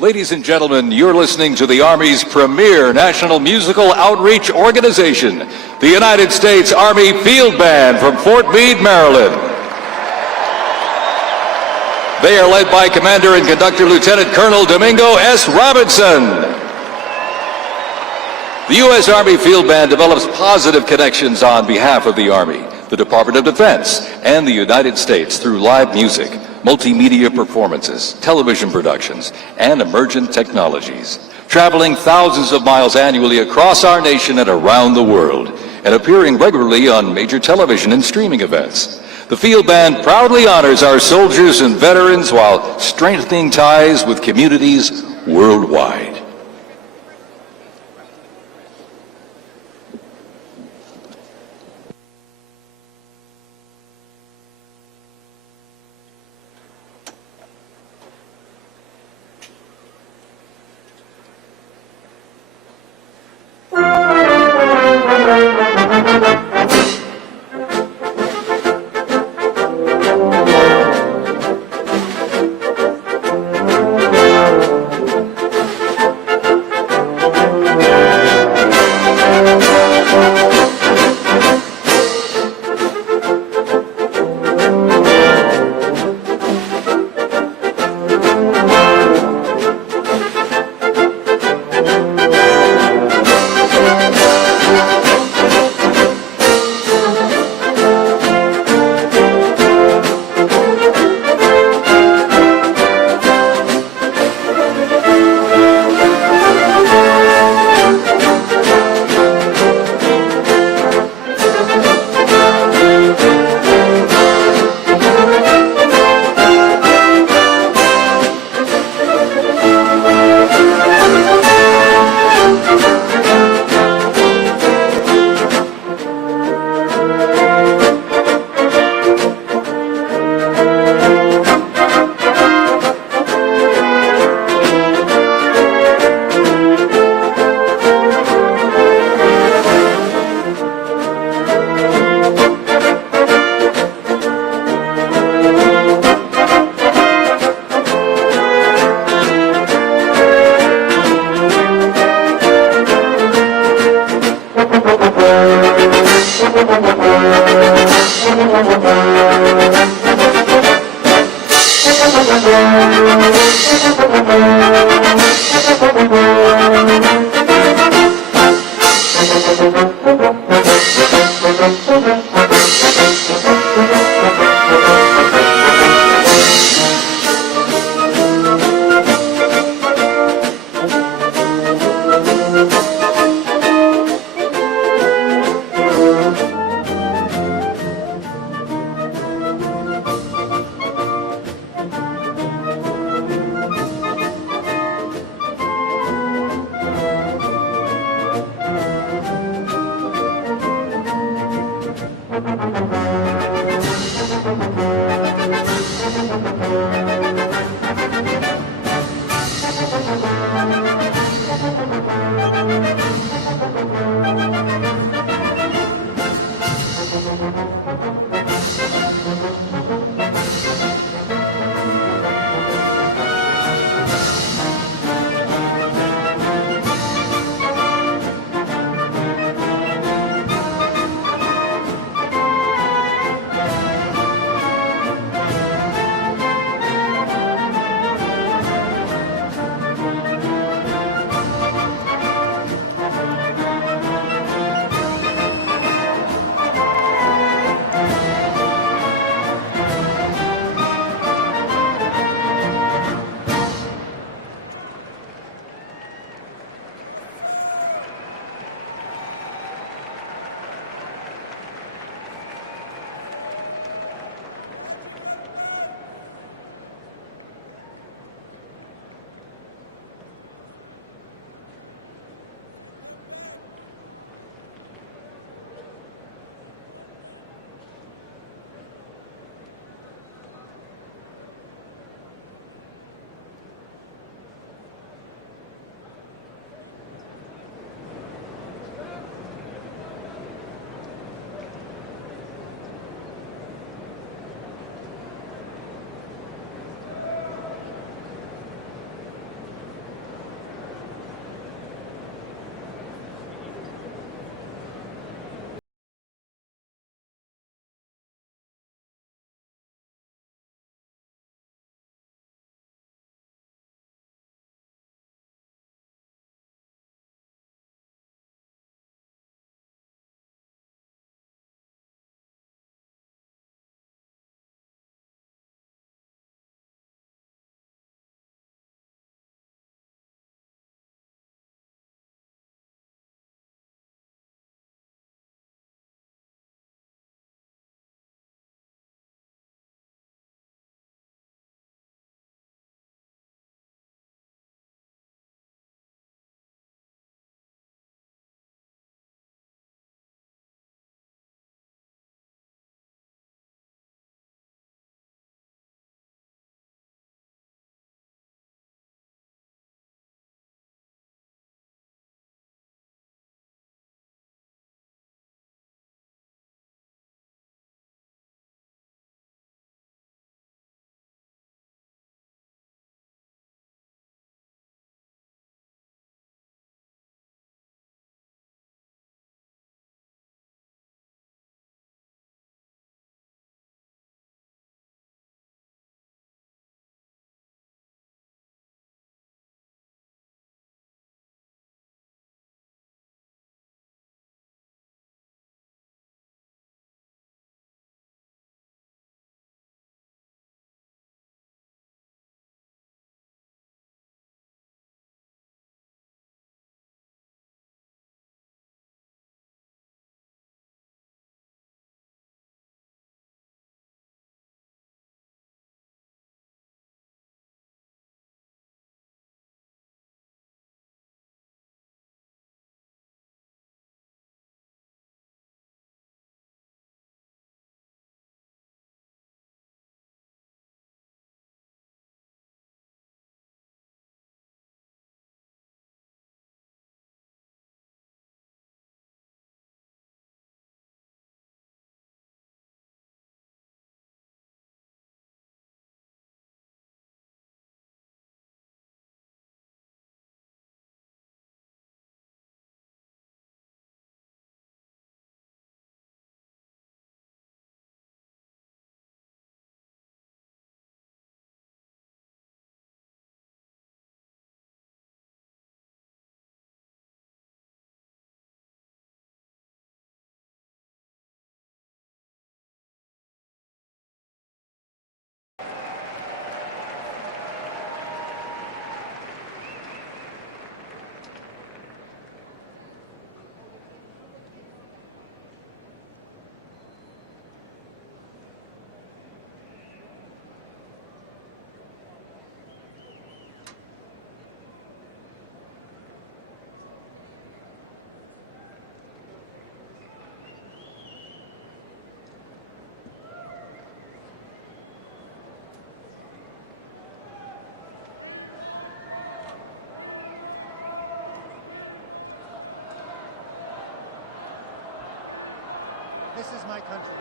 Ladies and gentlemen, you're listening to the Army's premier national musical outreach organization, the United States Army Field Band from Fort Meade, Maryland. They are led by Commander and Conductor Lieutenant Colonel Domingo S. Robinson. The U.S. Army Field Band develops positive connections on behalf of the Army, the Department of Defense, and the United States through live music, multimedia performances, television productions, and emergent technologies, traveling thousands of miles annually across our nation and around the world, and appearing regularly on major television and streaming events. The Field Band proudly honors our soldiers and veterans while strengthening ties with communities worldwide. This is my country.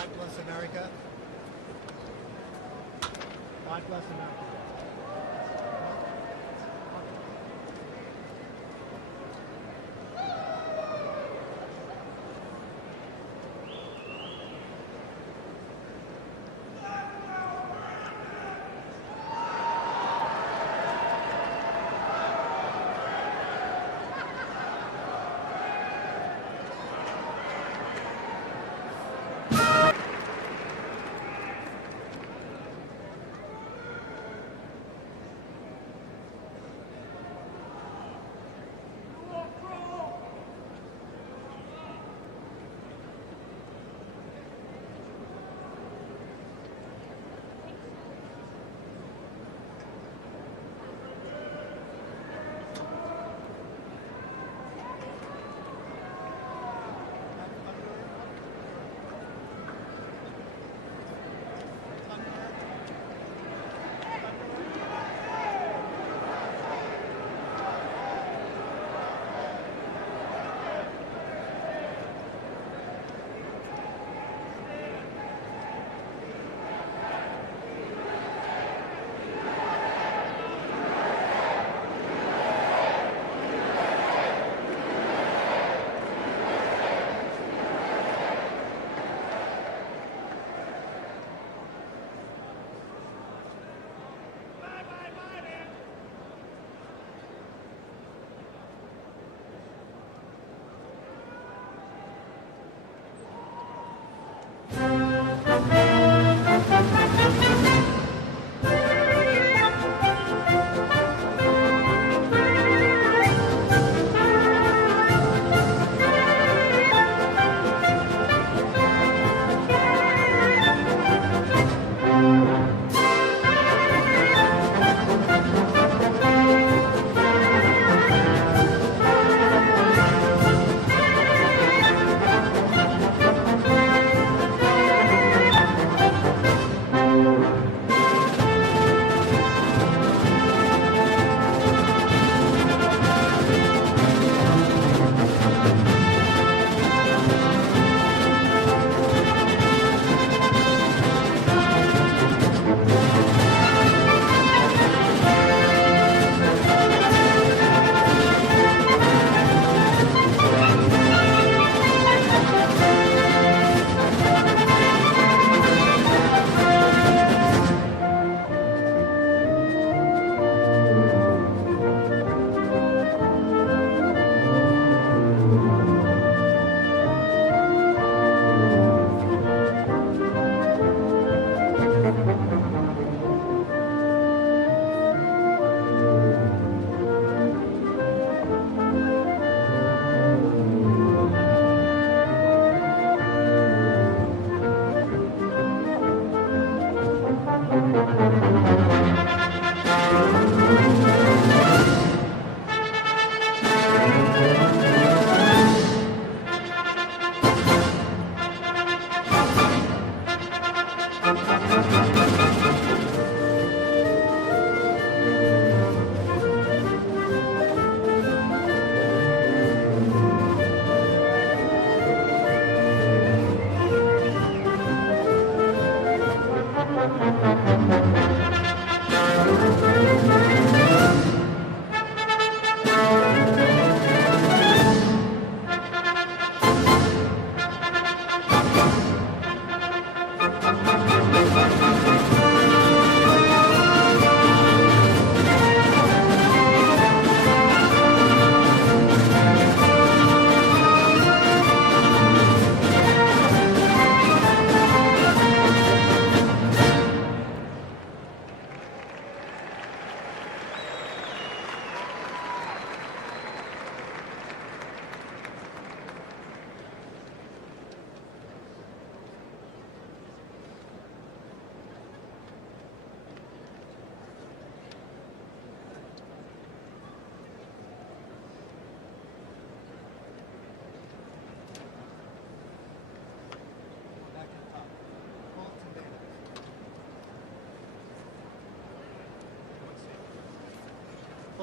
God bless America. God bless America.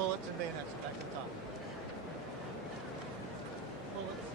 Bullets and bayonets back to the top. Bullets.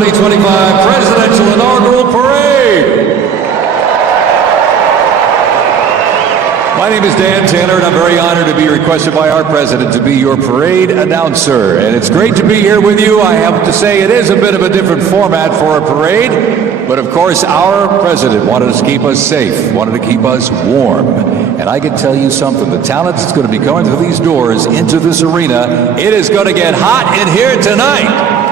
2025 Presidential Inaugural Parade. My name is Dan Taylor, and I'm very honored to be requested by our president to be your parade announcer. And it's great to be here with you. I have to say it is a bit of a different format for a parade, but of course our president wanted to keep us safe, wanted to keep us warm. And I can tell you something, the talent that's going to be coming through these doors into this arena, it is going to get hot in here tonight.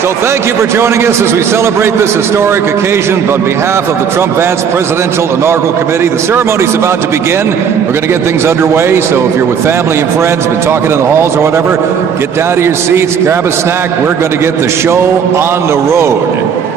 So thank you for joining us as we celebrate this historic occasion on behalf of the Trump-Vance Presidential Inaugural Committee. The ceremony's about to begin. We're going to get things underway, so if you're with family and friends, been talking in the halls or whatever, get down to your seats, grab a snack. We're going to get the show on the road.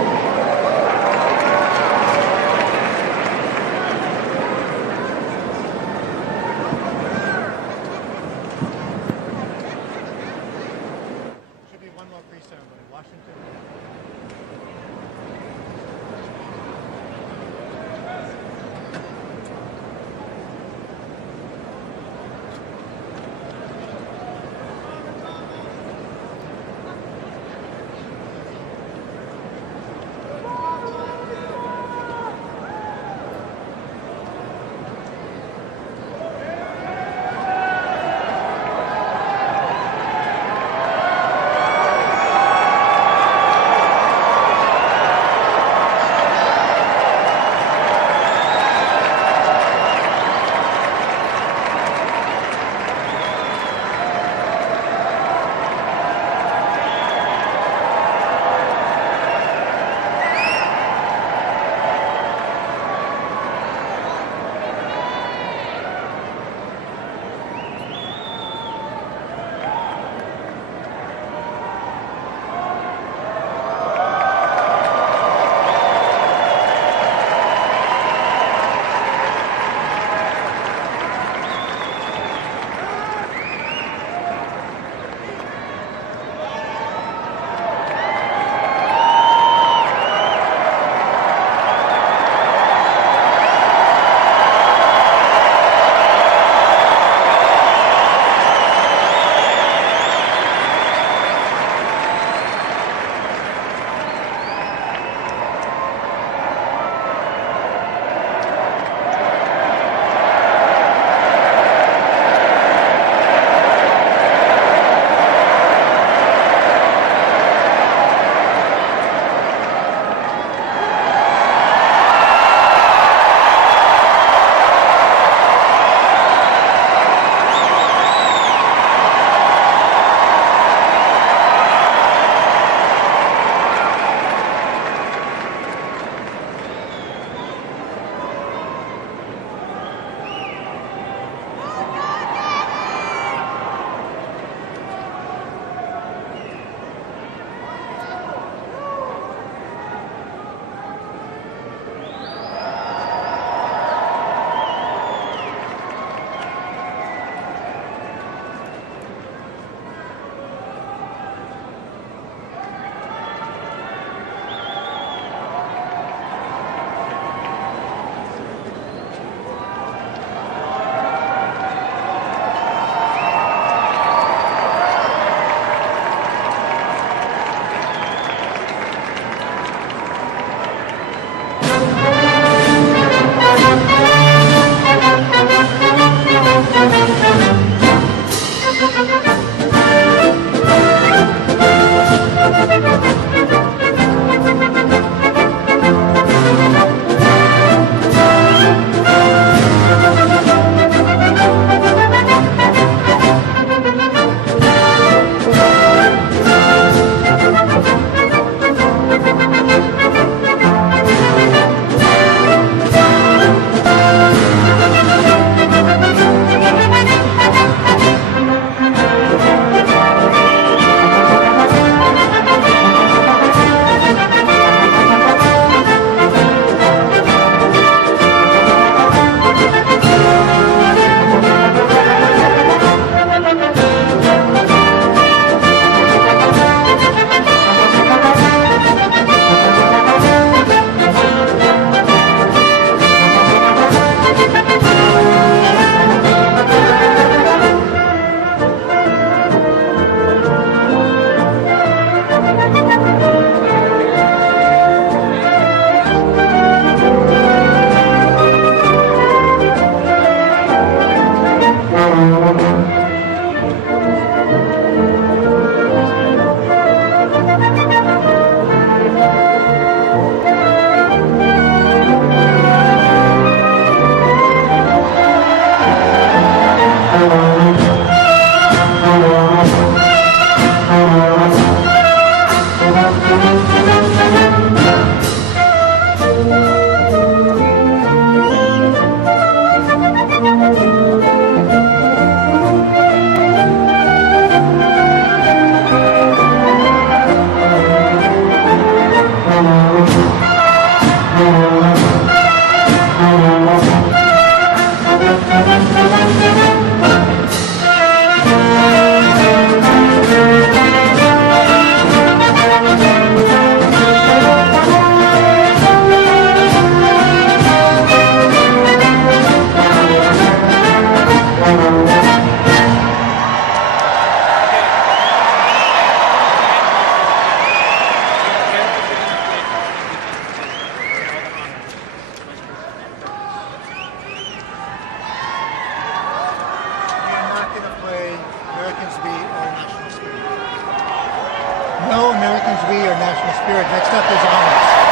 be our national spirit. Next up is honors.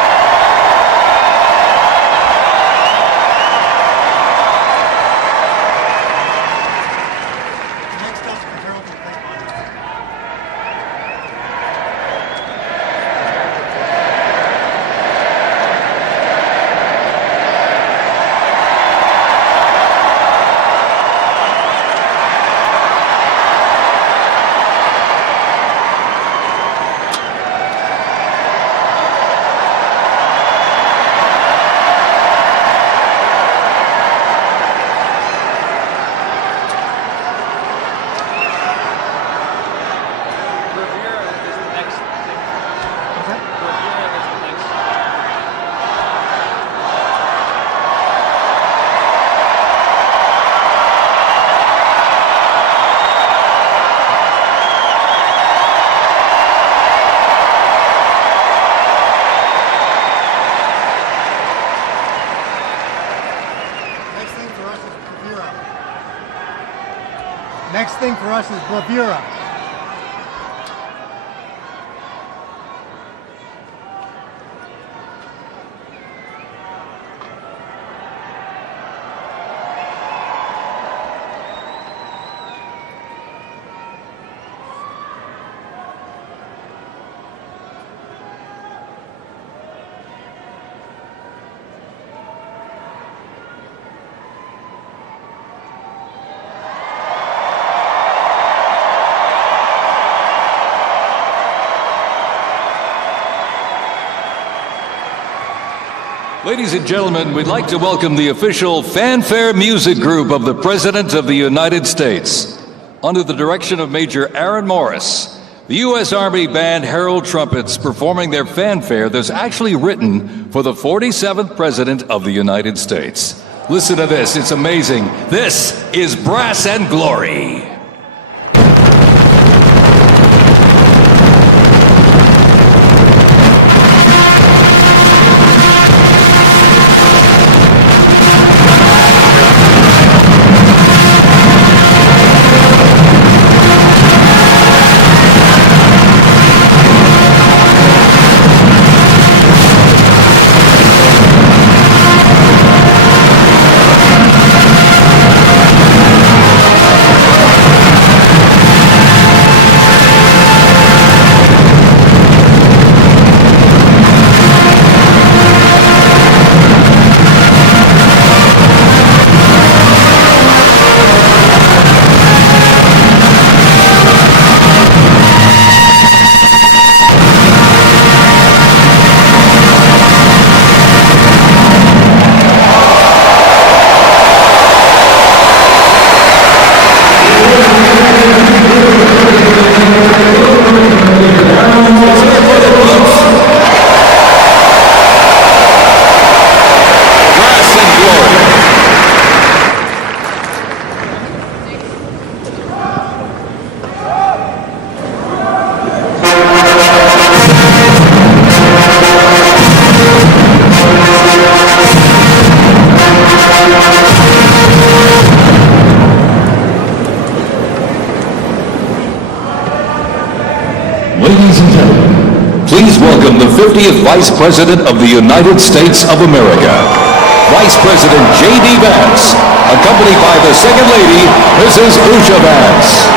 Next thing for us is bravura. Ladies and gentlemen, we'd like to welcome the official fanfare music group of the President of the United States. Under the direction of Major Aaron Morris, the U.S. Army Band Herald Trumpets performing their fanfare that's actually written for the 47th President of the United States. Listen to this, it's amazing. This is Brass and Glory. Ladies and gentlemen, please welcome the 50th Vice President of the United States of America, Vice President J.D. Vance, accompanied by the Second Lady, Mrs. Usha Vance.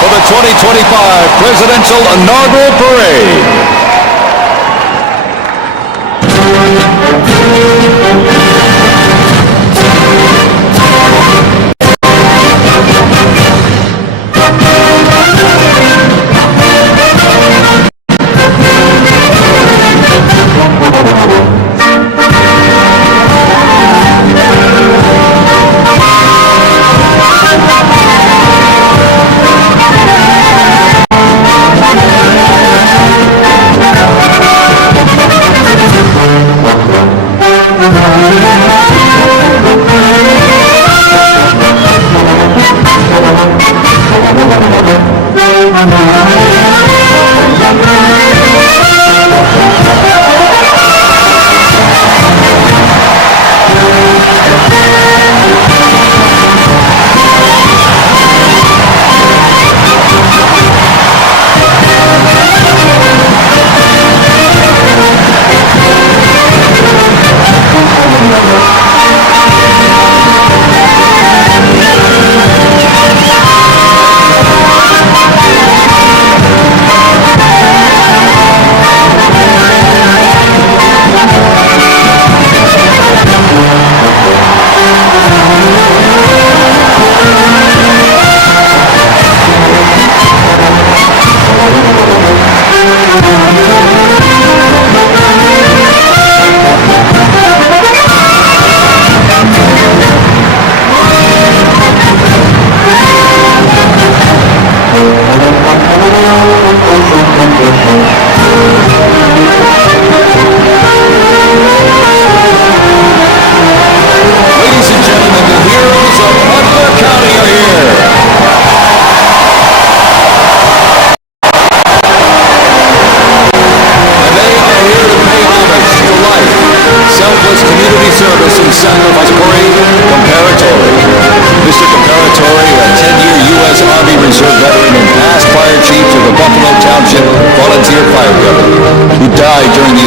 for the 2025 Presidential Inaugural Parade.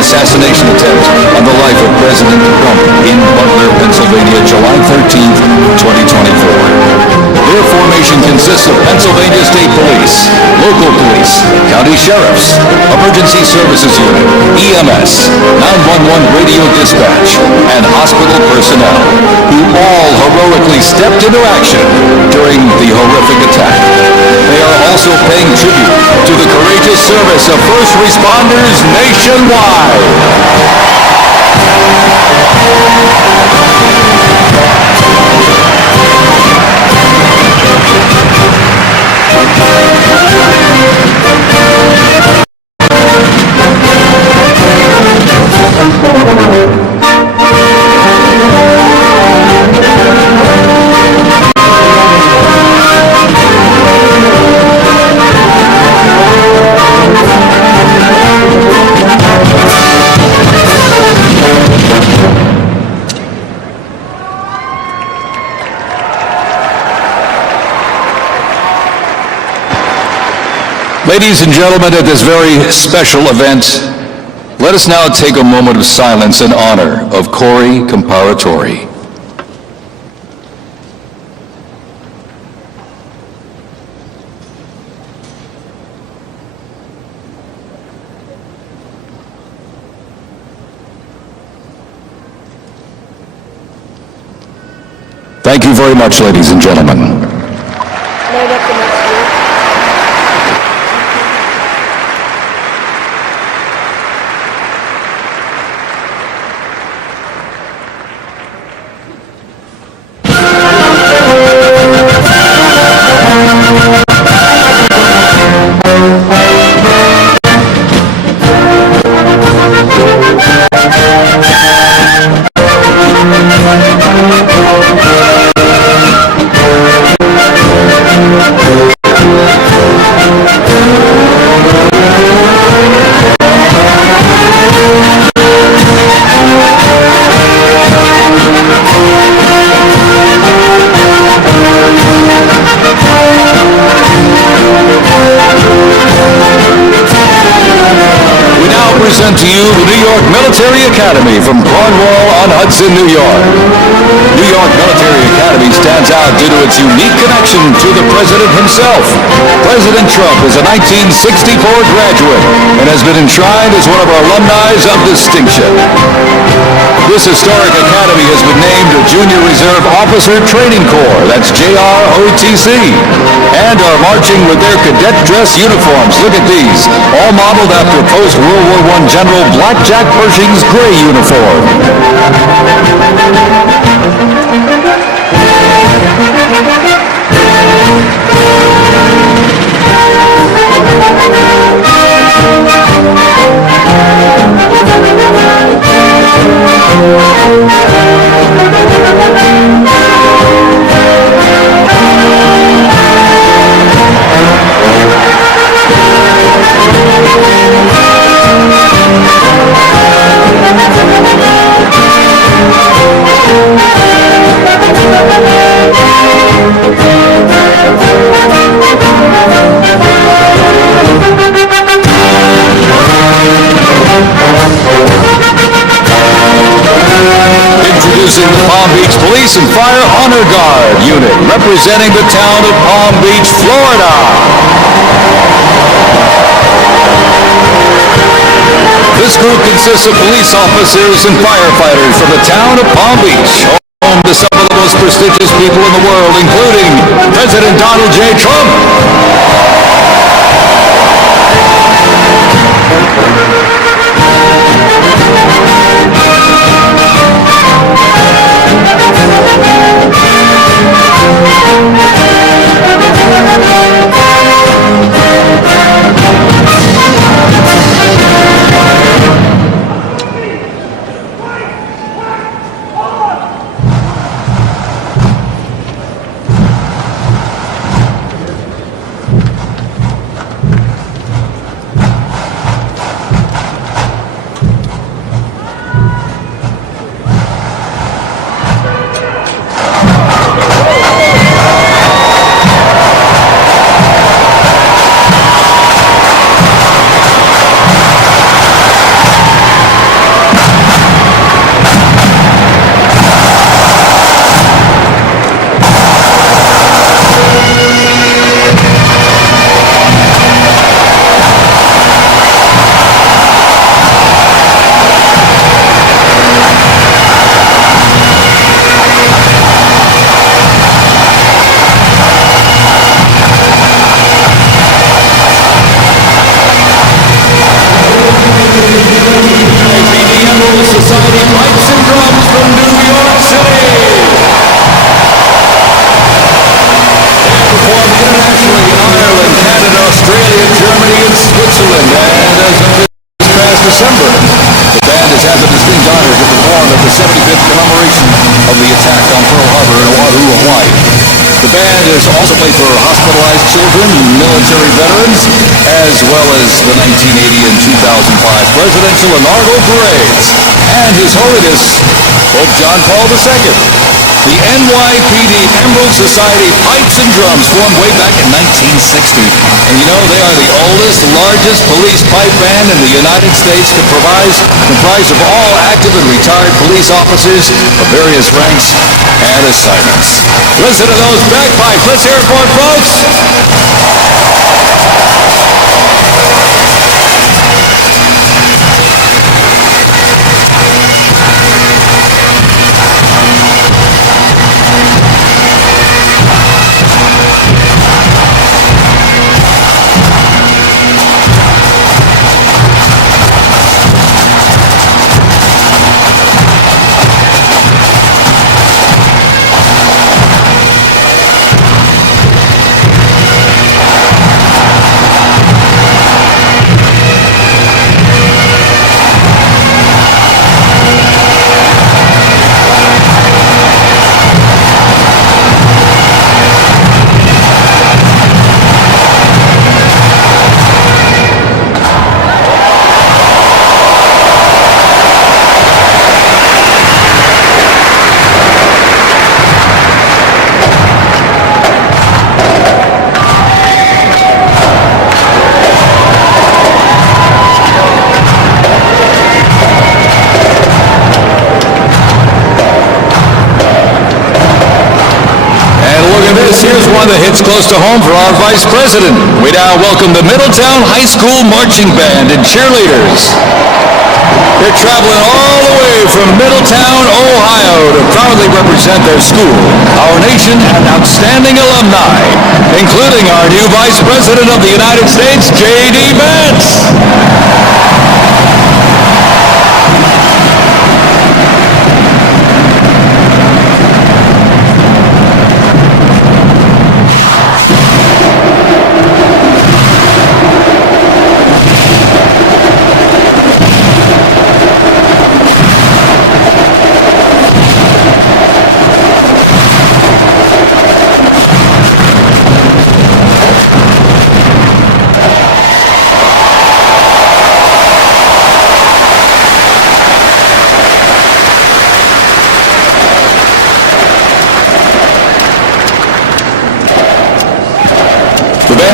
Assassination attempt on the life of President Trump in Butler, Pennsylvania, July 13th, 2024. Their formation consists of Pennsylvania State Police, local police, county sheriffs, emergency services unit, EMS, 911 radio dispatch, and hospital personnel, who all heroically stepped into action during the horrific attack. They are also paying tribute to the courageous service of first responders nationwide. Ladies and gentlemen, at this very special event, let us now take a moment of silence in honor of Corey Comparatori. Thank you very much, ladies and gentlemen. present to you the New York Military Academy from Cornwall-on-Hudson, New York. New York Military Academy stands out due to its unique connection to the President himself. President Trump is a 1964 graduate and has been enshrined as one of our alumni of distinction. This historic academy has been named a Junior Reserve Officer Training Corps, that's JROTC, and are marching with their cadet dress uniforms. Look at these, all modeled after post-World War I General Blackjack Pershing's gray uniform. Introducing the Palm Beach Police and Fire Honor Guard unit, representing the town of Palm Beach, Florida. This group consists of police officers and firefighters from the town of Palm Beach, home to some of the most prestigious people in the world, including President Donald J. Trump. December. The band has had the distinct honor to perform at the 75th commemoration of the attack on Pearl Harbor in Oahu, Hawaii. The band has also played for hospitalized children, military veterans, as well as the 1980 and 2005 presidential inaugural parades. And His Holiness Pope John Paul II. The NYPD Emerald Society Pipes and Drums formed way back in 1960. And you know, they are the oldest, largest police pipe band in the United States, comprised of all active and retired police officers of various ranks and assignments. Listen to those bagpipes. Let's hear it for it, folks. that hits close to home for our Vice President. We now welcome the Middletown High School Marching Band and cheerleaders. They're traveling all the way from Middletown, Ohio to proudly represent their school, our nation, and outstanding alumni, including our new Vice President of the United States, J.D. Vance.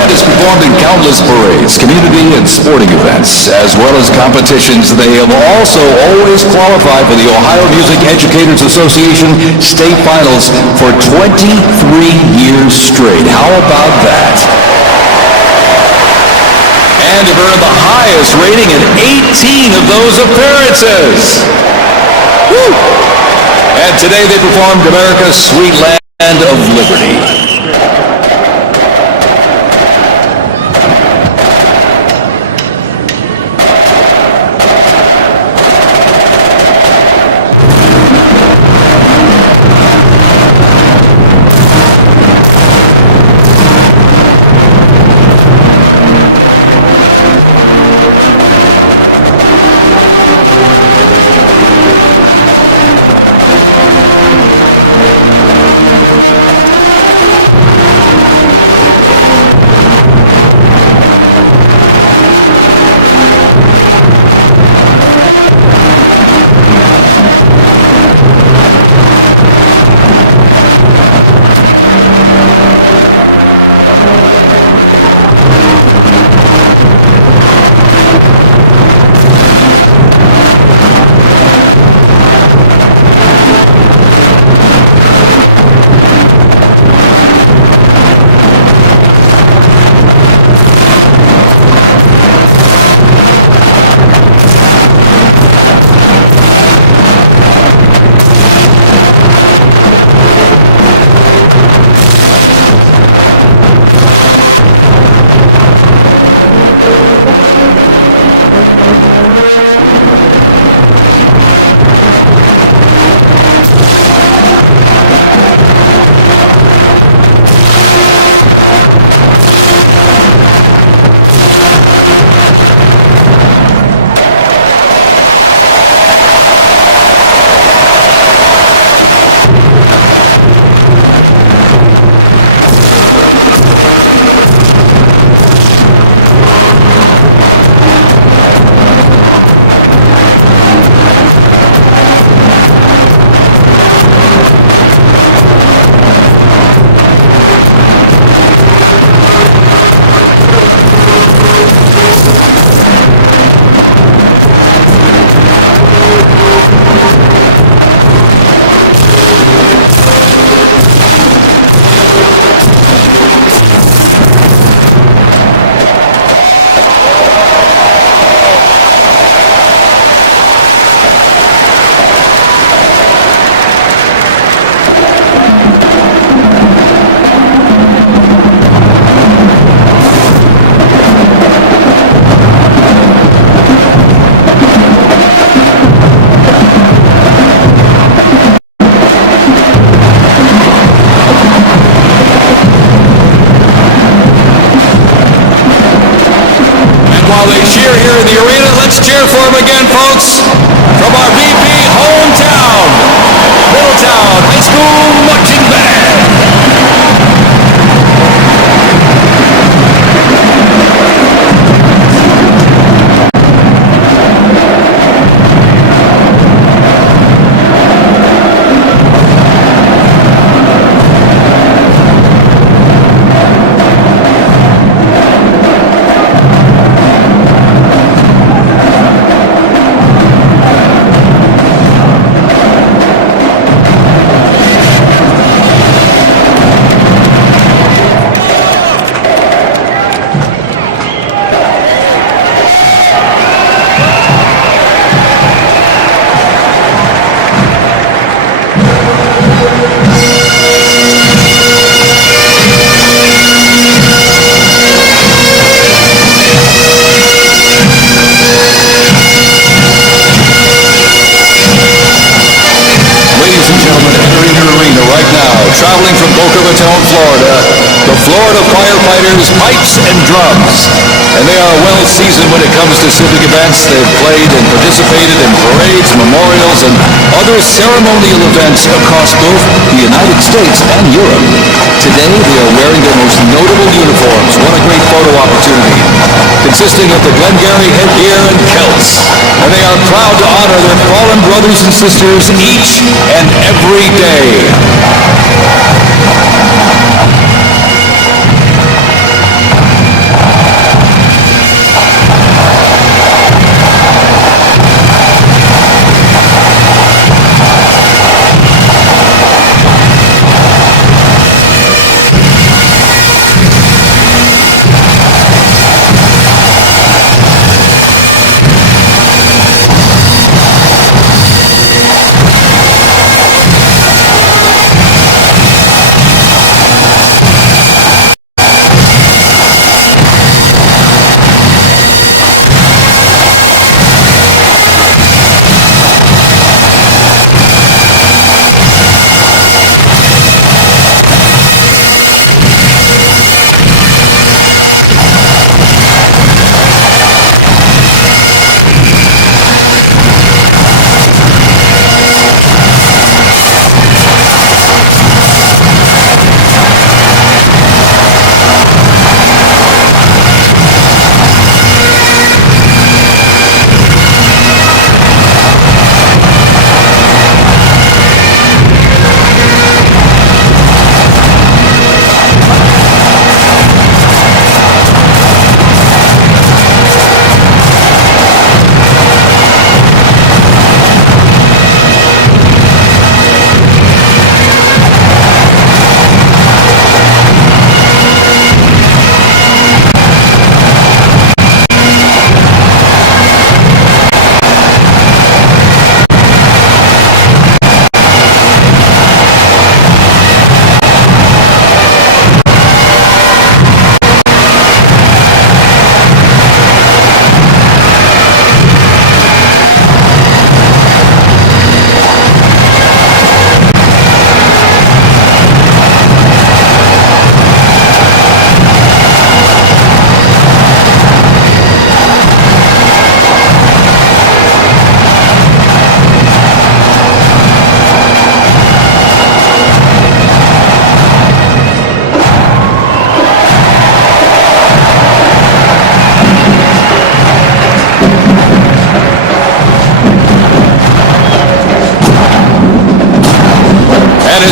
Has performed in countless parades, community and sporting events, as well as competitions. They have also always qualified for the Ohio Music Educators Association state finals for 23 years straight. How about that? And have earned the highest rating in 18 of those appearances. Woo! And today they performed America's Sweet Land of Liberty. While they cheer here in the arena, let's cheer for them again, folks, from our VP hometown, Middletown High School Marching Band. the firefighters, pipes and drums. And they are well seasoned when it comes to civic events. They've played and participated in parades, memorials, and other ceremonial events across both the United States and Europe. Today, they are wearing their most notable uniforms. What a great photo opportunity. Consisting of the Glengarry headgear and kilts. And they are proud to honor their fallen brothers and sisters each and every day.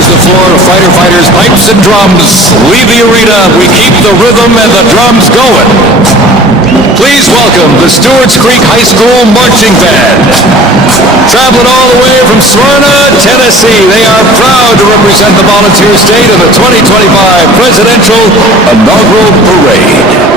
As the Florida fighter fighters, pipes and drums leave the arena, we keep the rhythm and the drums going. Please welcome the Stewart's Creek High School Marching Band. Traveling all the way from Smyrna, Tennessee, they are proud to represent the volunteer state in the 2025 Presidential Inaugural Parade.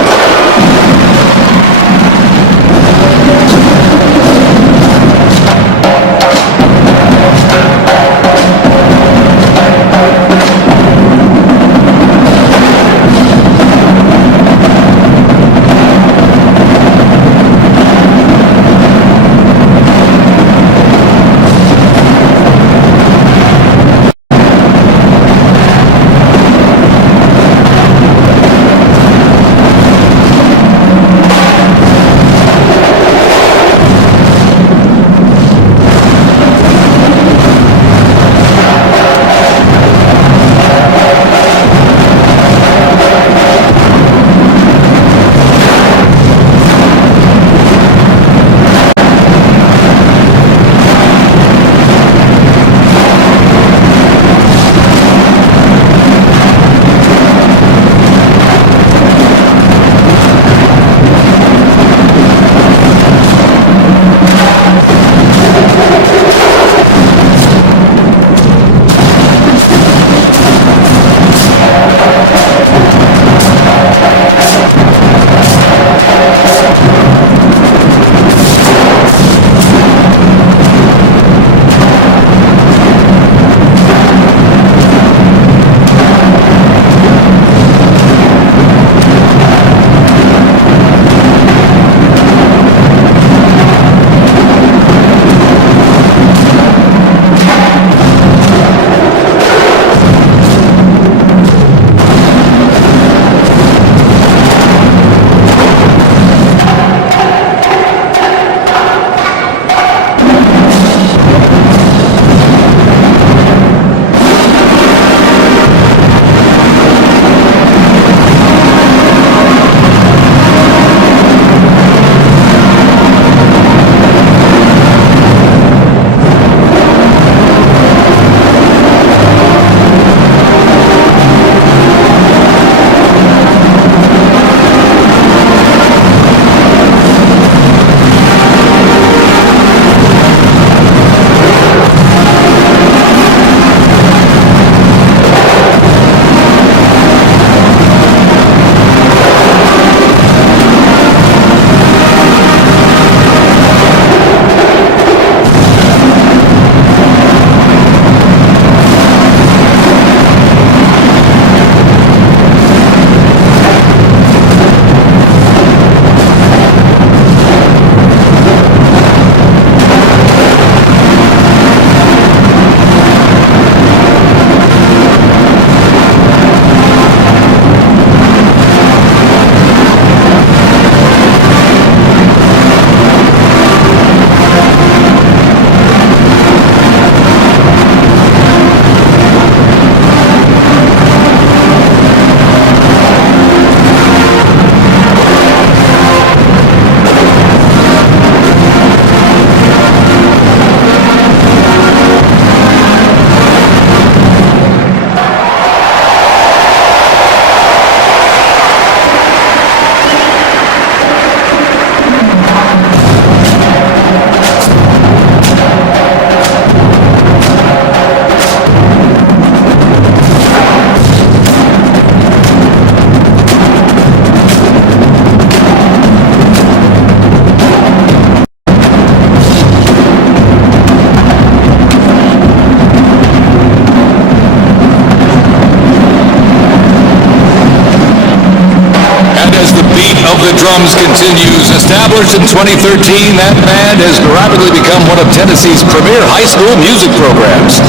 Drums continues. Established in 2013, that band has rapidly become one of Tennessee's premier high school music programs.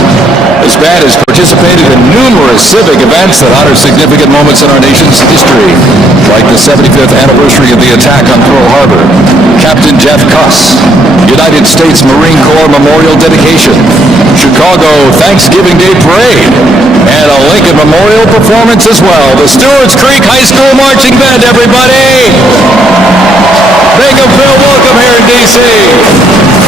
This band has participated in numerous civic events that honor significant moments in our nation's history, like the 75th anniversary of the attack on Pearl Harbor, Captain Jeff Cuss, United States Marine Corps Memorial Dedication, Chicago Thanksgiving Day Parade, and a Lincoln Memorial performance as well. The Stewart's Creek High School Marching Band, everybody! Make them feel welcome here in D.C.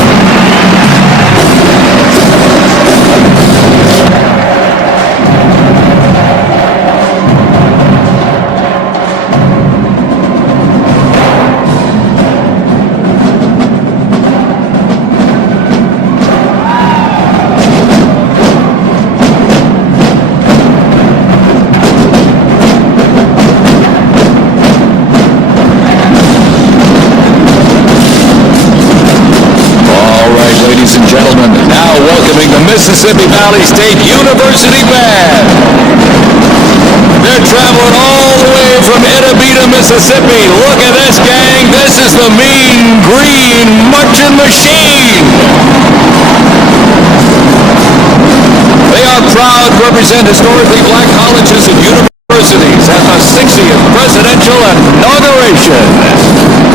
Mississippi Valley State University Band. They're traveling all the way from Edabita, Mississippi. Look at this, gang. This is the Mean Green Marching Machine. They are proud to represent historically black colleges and universities at the 60th Presidential Inauguration.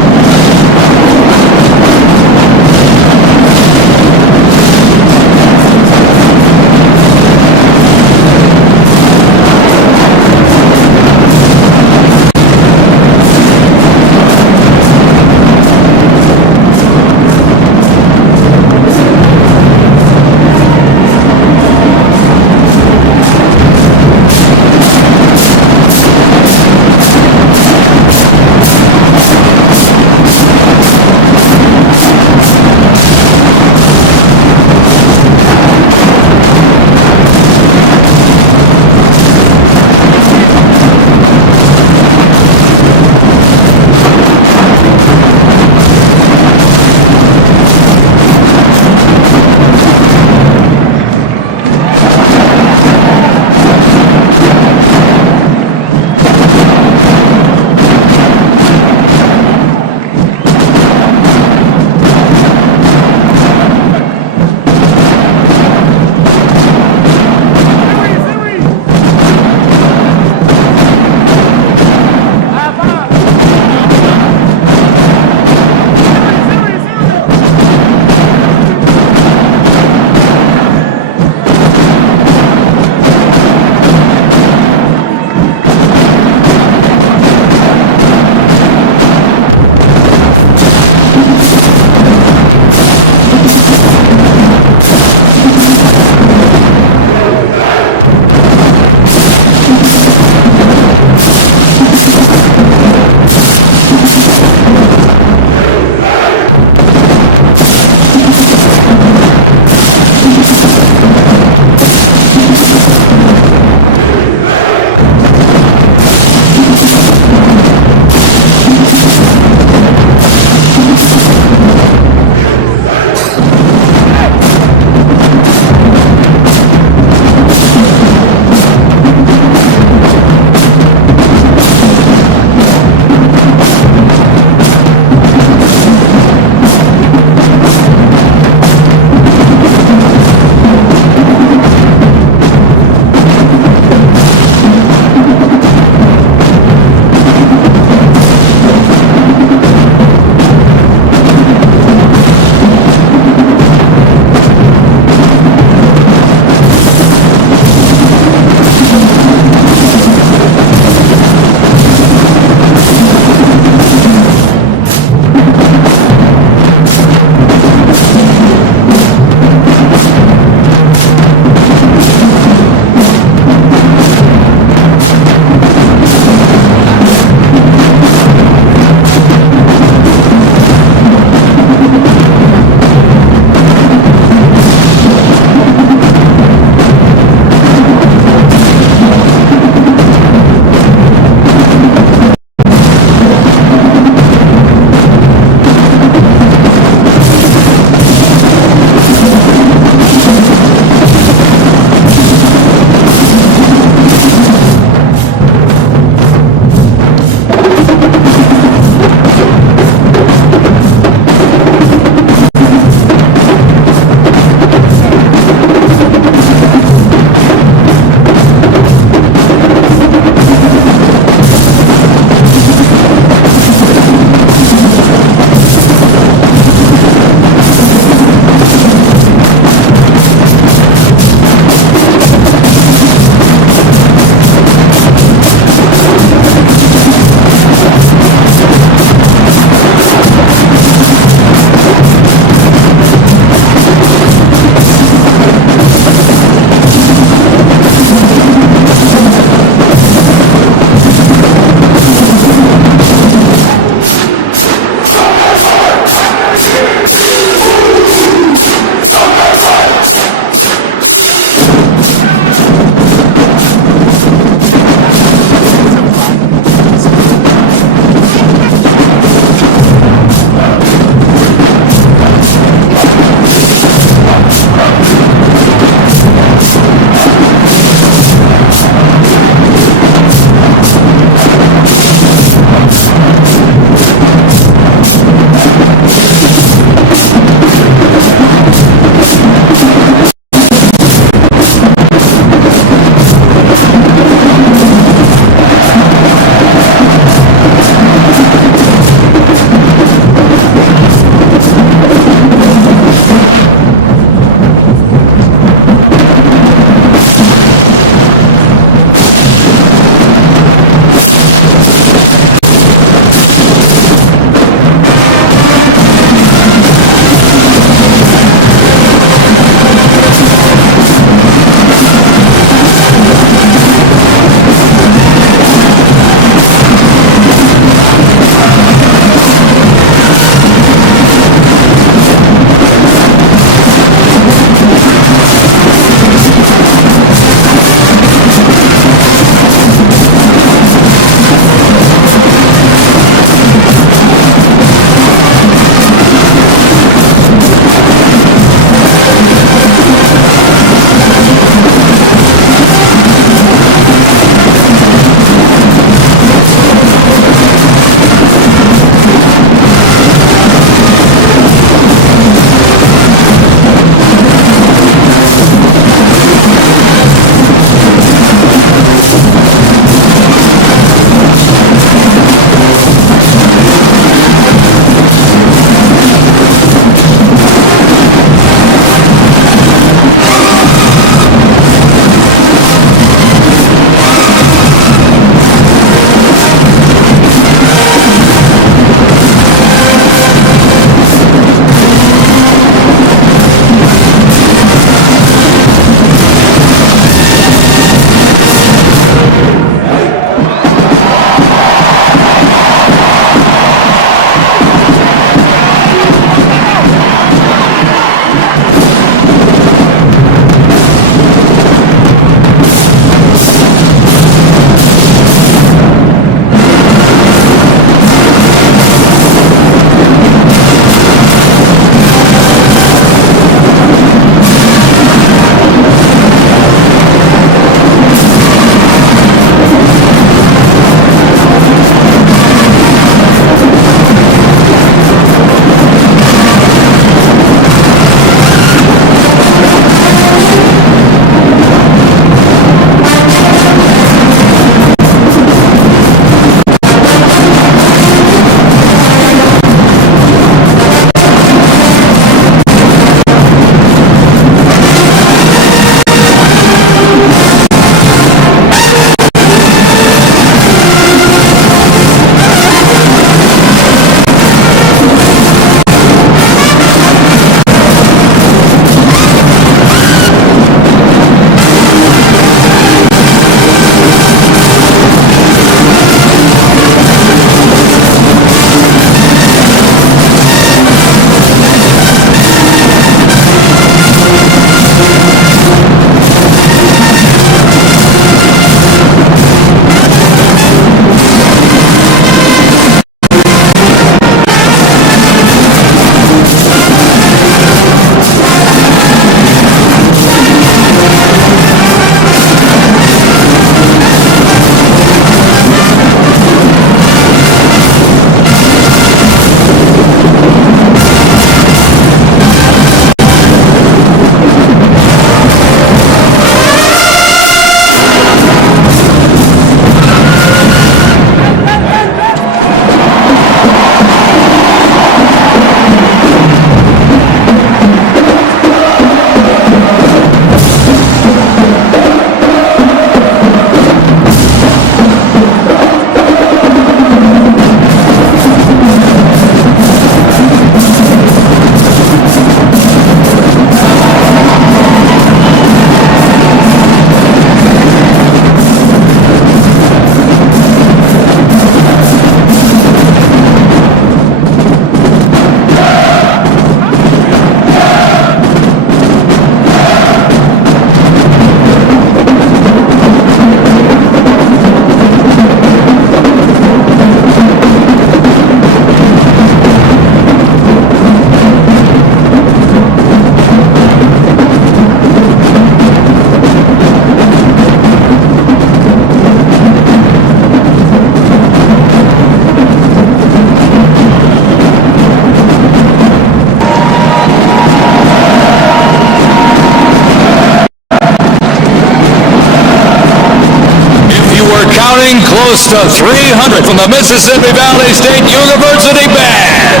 counting, close to 300 from the Mississippi Valley State University Band.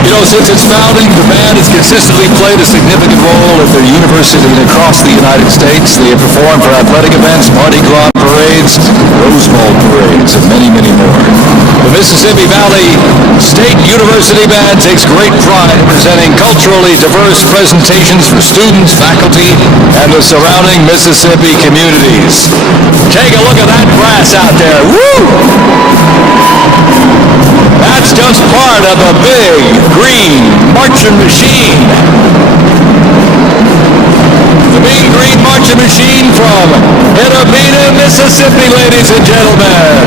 You know, since its founding, the band has consistently played a significant role at the university and across the United States. They have performed for athletic events, Mardi Gras parades, Rose Bowl parades, and many, many more. The Mississippi Valley State University Band takes great pride in presenting culturally diverse presentations for students, faculty, and the surrounding Mississippi communities. Take a look at that brass out there. Woo! That's just part of a big green marching machine. The big green marching machine from Inaugural, Mississippi, ladies and gentlemen.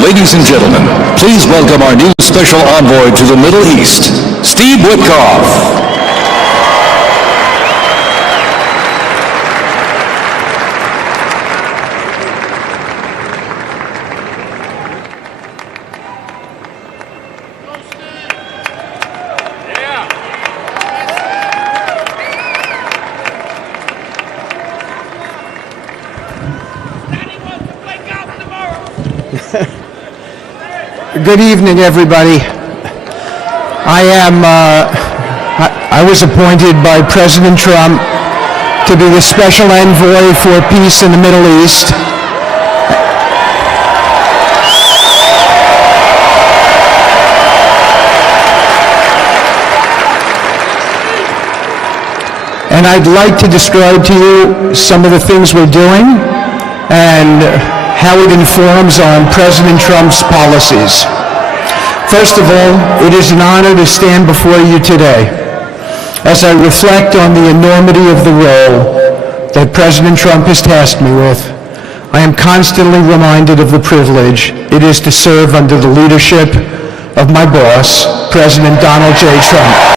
Ladies and gentlemen, please welcome our new special envoy to the Middle East, Steve Witkoff. Good evening, everybody. I was appointed by President Trump to be the special envoy for peace in the Middle East. And I'd like to describe to you some of the things we're doing and how it informs on President Trump's policies. First of all, it is an honor to stand before you today as I reflect on the enormity of the role that President Trump has tasked me with. I am constantly reminded of the privilege it is to serve under the leadership of my boss, President Donald J. Trump.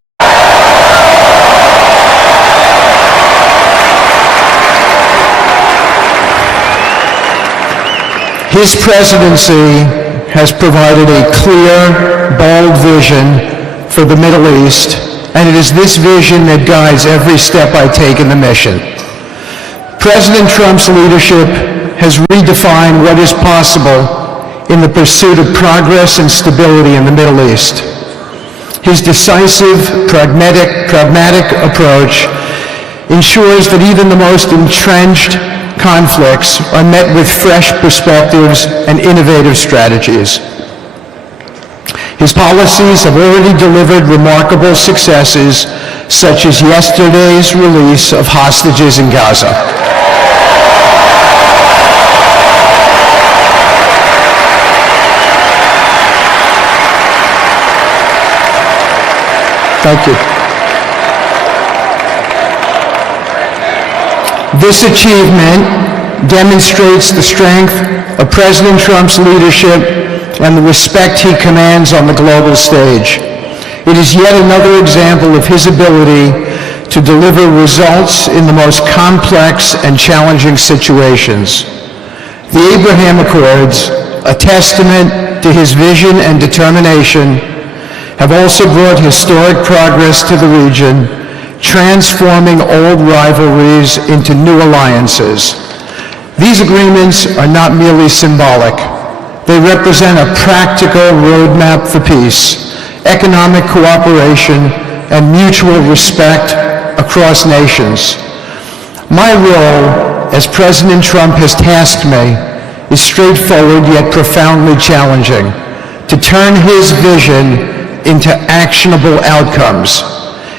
His presidency has provided a clear, bold vision for the Middle East, and it is this vision that guides every step I take in the mission. President Trump's leadership has redefined what is possible in the pursuit of progress and stability in the Middle East. His decisive, pragmatic approach ensures that even the most entrenched conflicts are met with fresh perspectives and innovative strategies. His policies have already delivered remarkable successes, such as yesterday's release of hostages in Gaza. Thank you. This achievement demonstrates the strength of President Trump's leadership and the respect he commands on the global stage. It is yet another example of his ability to deliver results in the most complex and challenging situations. The Abraham Accords, a testament to his vision and determination, have also brought historic progress to the region, transforming old rivalries into new alliances. These agreements are not merely symbolic. They represent a practical roadmap for peace, economic cooperation, and mutual respect across nations. My role, as President Trump has tasked me, is straightforward yet profoundly challenging: to turn his vision into actionable outcomes.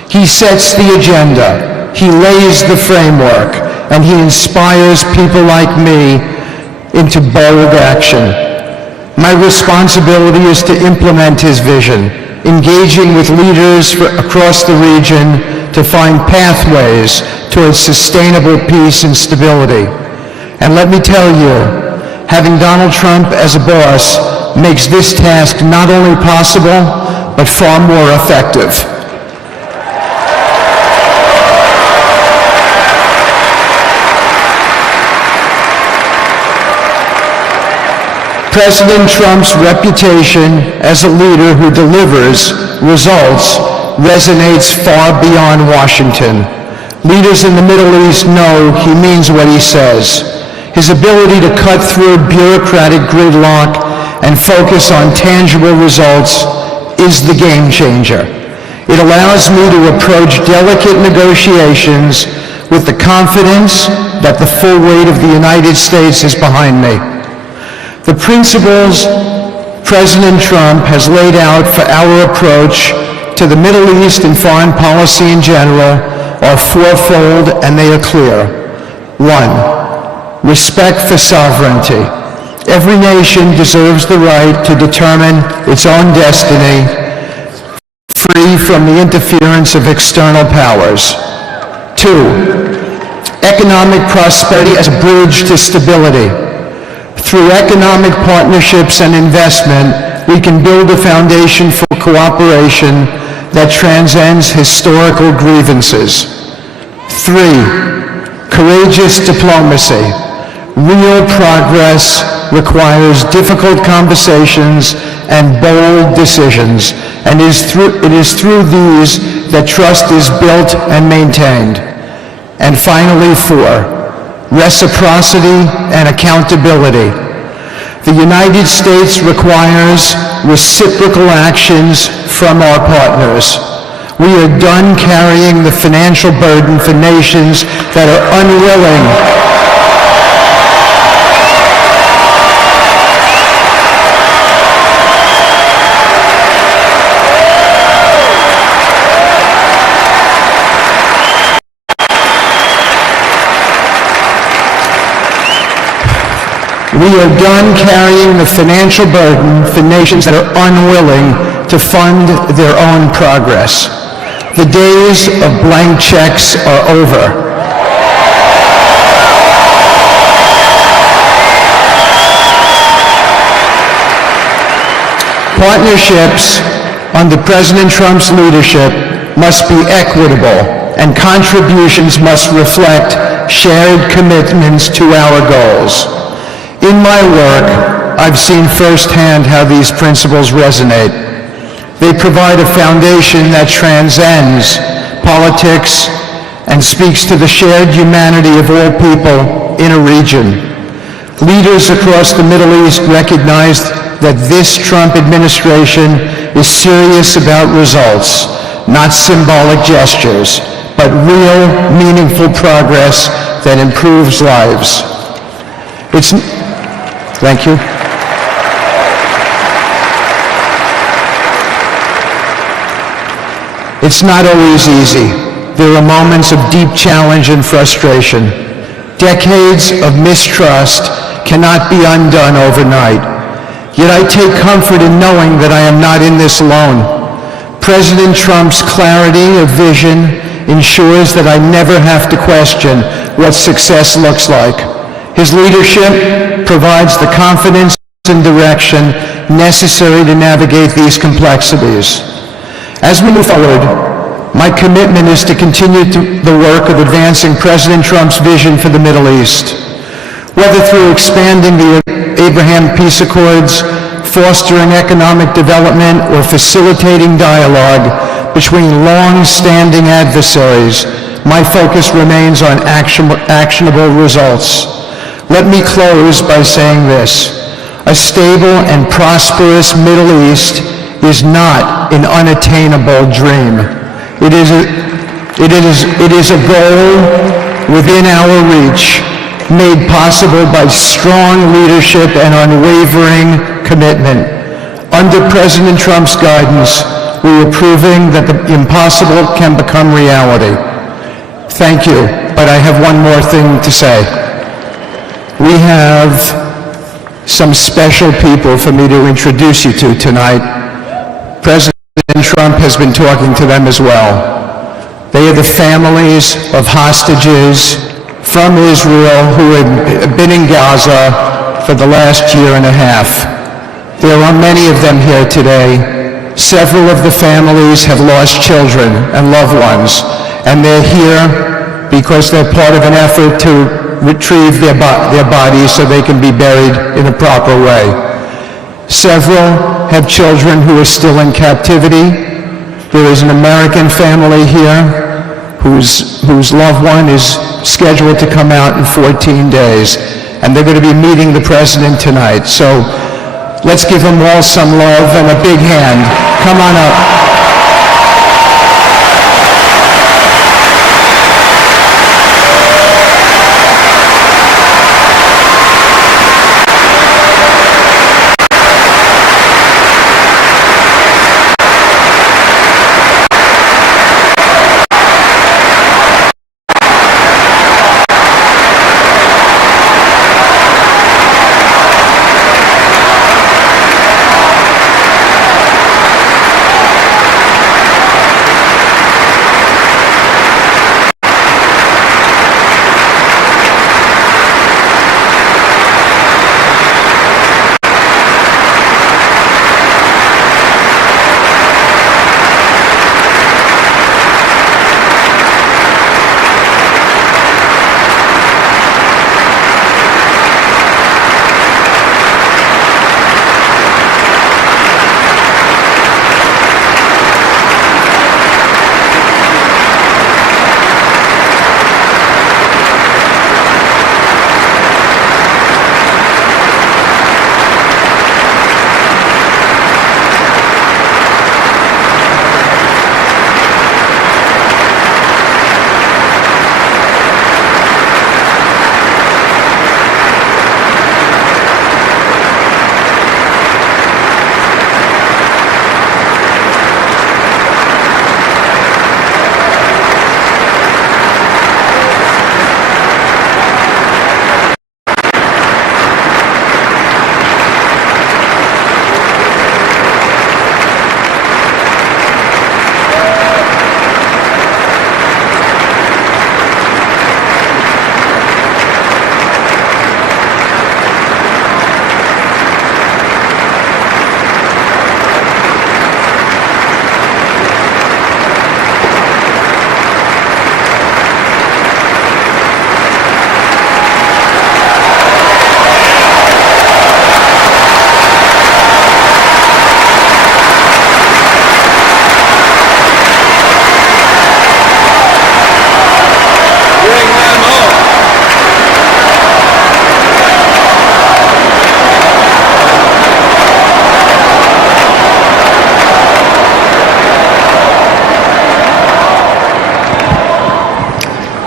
He sets the agenda, he lays the framework, and he inspires people like me into bold action. My responsibility is to implement his vision, engaging with leaders across the region to find pathways towards sustainable peace and stability. And let me tell you, having Donald Trump as a boss makes this task not only possible, but far more effective. President Trump's reputation as a leader who delivers results resonates far beyond Washington. Leaders in the Middle East know he means what he says. His ability to cut through bureaucratic gridlock and focus on tangible results is the game changer. It allows me to approach delicate negotiations with the confidence that the full weight of the United States is behind me. The principles President Trump has laid out for our approach to the Middle East and foreign policy in general are fourfold, and they are clear. 1, respect for sovereignty. Every nation deserves the right to determine its own destiny, free from the interference of external powers. 2, economic prosperity as a bridge to stability. Through economic partnerships and investment, we can build a foundation for cooperation that transcends historical grievances. 3, courageous diplomacy. Real progress requires difficult conversations and bold decisions, and it is through these that trust is built and maintained. And finally, 4, reciprocity and accountability. The United States requires reciprocal actions from our partners. We are done carrying the financial burden for nations that are unwilling carrying the financial burden for nations that are unwilling to fund their own progress. The days of blank checks are over. Partnerships under President Trump's leadership must be equitable, and contributions must reflect shared commitments to our goals. In my work, I've seen firsthand how these principles resonate. They provide a foundation that transcends politics and speaks to the shared humanity of all people in a region. Leaders across the Middle East recognized that this Trump administration is serious about results, not symbolic gestures, but real, meaningful progress that improves lives. Thank you. It's not always easy. There are moments of deep challenge and frustration. Decades of mistrust cannot be undone overnight. Yet I take comfort in knowing that I am not in this alone. President Trump's clarity of vision ensures that I never have to question what success looks like. His leadership provides the confidence and direction necessary to navigate these complexities. As we move forward, my commitment is to continue the work of advancing President Trump's vision for the Middle East. Whether through expanding the Abraham Peace Accords, fostering economic development, or facilitating dialogue between long-standing adversaries, my focus remains on actionable results. Let me close by saying this: a stable and prosperous Middle East is not an unattainable dream. It is a goal within our reach, made possible by strong leadership and unwavering commitment. Under President Trump's guidance, we are proving that the impossible can become reality. Thank you, but I have one more thing to say. We have some special people for me to introduce you to tonight. President Trump has been talking to them as well. They are the families of hostages from Israel who have been in Gaza for the last year and a half. There are many of them here today. Several of the families have lost children and loved ones, and they're here because they're part of an effort to retrieve their bodies so they can be buried in a proper way. Several have children who are still in captivity. There is an American family here whose loved one is scheduled to come out in 14 days, and they're going to be meeting the president tonight. So let's give them all some love and a big hand. Come on up.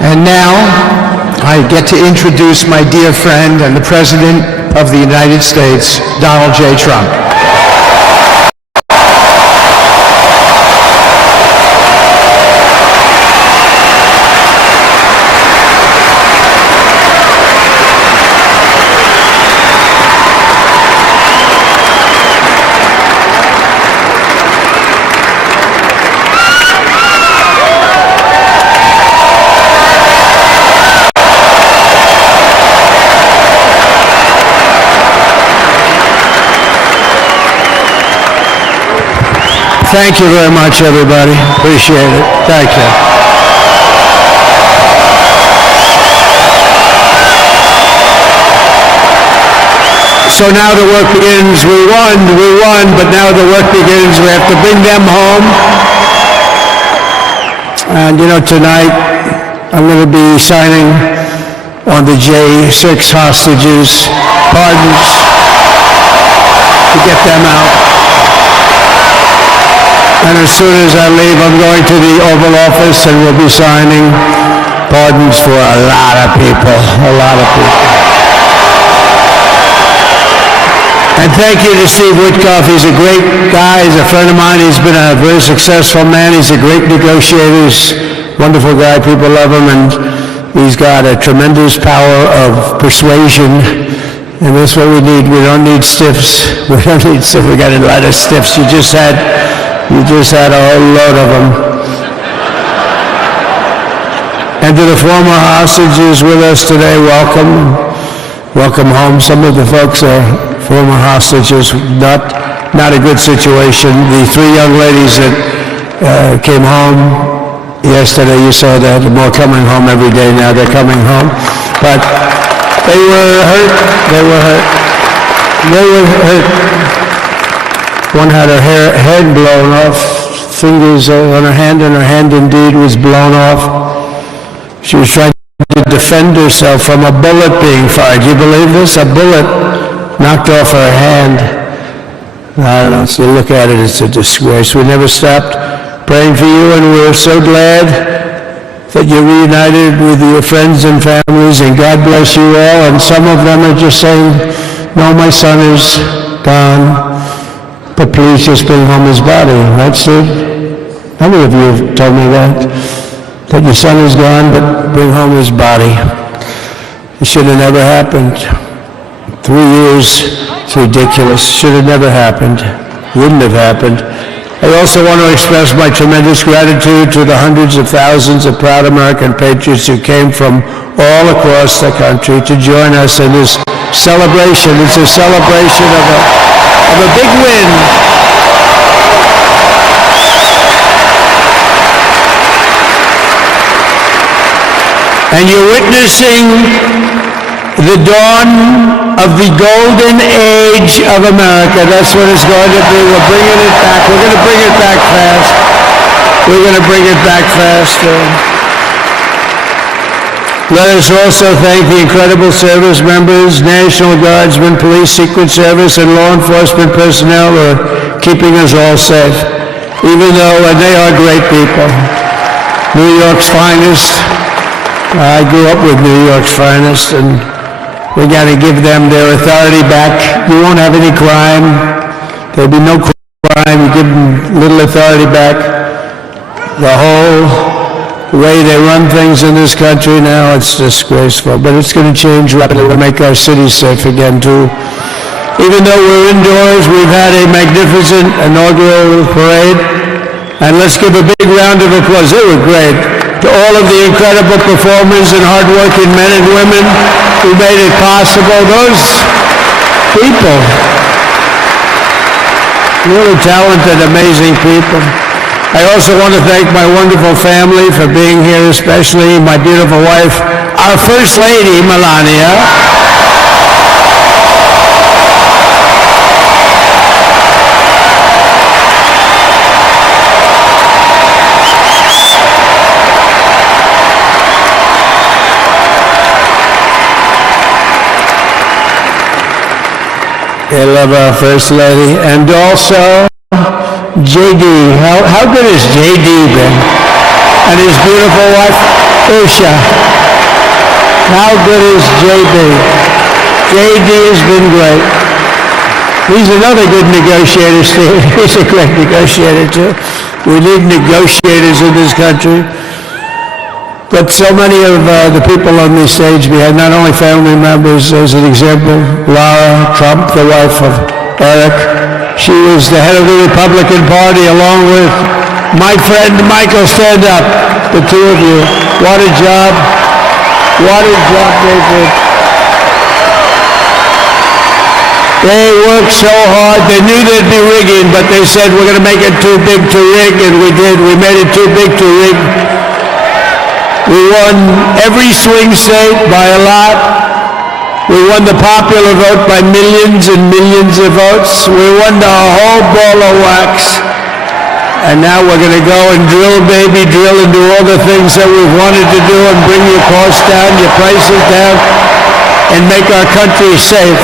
And now, I get to introduce my dear friend and the President of the United States, Donald J. Trump. Thank you very much, everybody. Appreciate it. Thank you. So now the work begins. We won, but now the work begins. We have to bring them home. And you know, tonight I'm going to be signing on the J6 hostages, pardons, to get them out. And as soon as I leave, I'm going to the Oval Office and we'll be signing pardons for a lot of people, a lot of people. And thank you to Steve Witkoff. He's a great guy. He's a friend of mine. He's been a very successful man. He's a great negotiator. He's a wonderful guy. People love him. And he's got a tremendous power of persuasion. And that's what we need. We don't need stiffs. We don't need stiffs. We got a lot of stiffs. You just had a whole load of them. And to the former hostages with us today, welcome. Welcome home. Some of the folks are former hostages. Not a good situation. The three young ladies that came home yesterday, you saw that. They're more coming home every day now. They're coming home. But they were hurt. They were hurt. They were hurt. One had her head blown off, fingers on her hand, and her hand indeed was blown off. She was trying to defend herself from a bullet being fired. Do you believe this? A bullet knocked off her hand. I don't know, so you look at it, it's a disgrace. We never stopped praying for you, and we're so glad that you're reunited with your friends and families, and God bless you all. And some of them are just saying, no, my son is gone. But please just bring home his body. That's it. How many of you have told me that? That your son is gone, but bring home his body. It should have never happened. 3 years, it's ridiculous. Should have never happened. Wouldn't have happened. I also want to express my tremendous gratitude to the hundreds of thousands of proud American patriots who came from all across the country to join us in this celebration. It's a celebration of a big win. And you're witnessing the dawn of the golden age of America. That's what it's going to be. We're bringing it back. We're going to bring it back fast. We're going to bring it back faster. Let us also thank the incredible service members, National Guardsmen, Police, Secret Service, and law enforcement personnel who are keeping us all safe, even though they are great people. New York's finest. I grew up with New York's finest, and we got to give them their authority back. You won't have any crime. There'll be no crime. You give them little authority back. The whole way they run things in this country now, it's disgraceful. But it's going to change rapidly to make our cities safe again, too. Even though we're indoors, we've had a magnificent inaugural parade. And let's give a big round of applause. They were great. To all of the incredible performers and hardworking men and women who made it possible. Those people, really talented, amazing people. I also want to thank my wonderful family for being here, especially my beautiful wife, our First Lady, Melania. I love our First Lady. And also, JD. How good has JD been? And his beautiful wife. Usha. How good is JB? JD has been great. He's another good negotiator, Steve. He's a great negotiator, too. We need negotiators in this country. But so many of the people on this stage, we had not only family members, as an example, Laura Trump, the wife of Eric. She was the head of the Republican Party, along with my friend Michael. Stand up, the two of you. What a job. What a job they did. They worked so hard. They knew there'd be rigging, but they said, we're going to make it too big to rig, and we did. We made it too big to rig. We won every swing state by a lot. We won the popular vote by millions and millions of votes. We won the whole ball of wax. And now we're going to go and drill, baby, drill, and do all the things that we've wanted to do and bring your costs down, your prices down, and make our country safe.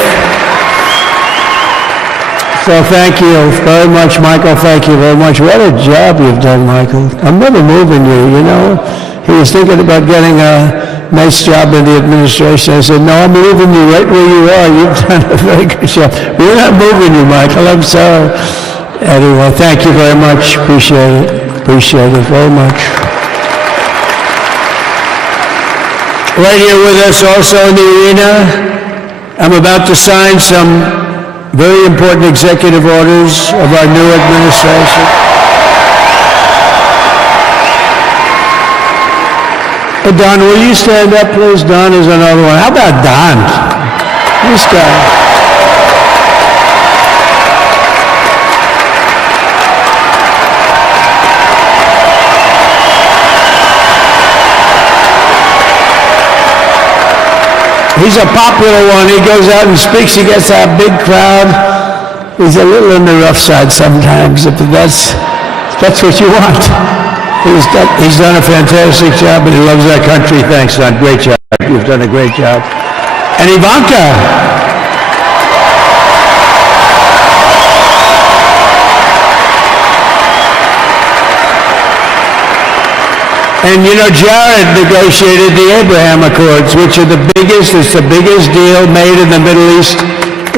So thank you very much, Michael. Thank you very much. What a job you've done, Michael. I'm never moving you, you know. He was thinking about getting a nice job in the administration. I said, no, I'm moving you right where you are. You've done a very good job. We're not moving you, Michael. I'm sorry. Anyway, thank you very much. Appreciate it. Appreciate it very much. Right here with us also in the arena, I'm about to sign some very important executive orders of our new administration. Hey, Don, will you stand up, please? Don is another one. How about Don? This guy. He's a popular one. He goes out and speaks. He gets a big crowd. He's a little on the rough side sometimes, but that's what you want. He's done a fantastic job, and he loves our country. Thanks, Don. Great job. You've done a great job. And Ivanka. And you know, Jared negotiated the Abraham Accords, which are it's the biggest deal made in the Middle East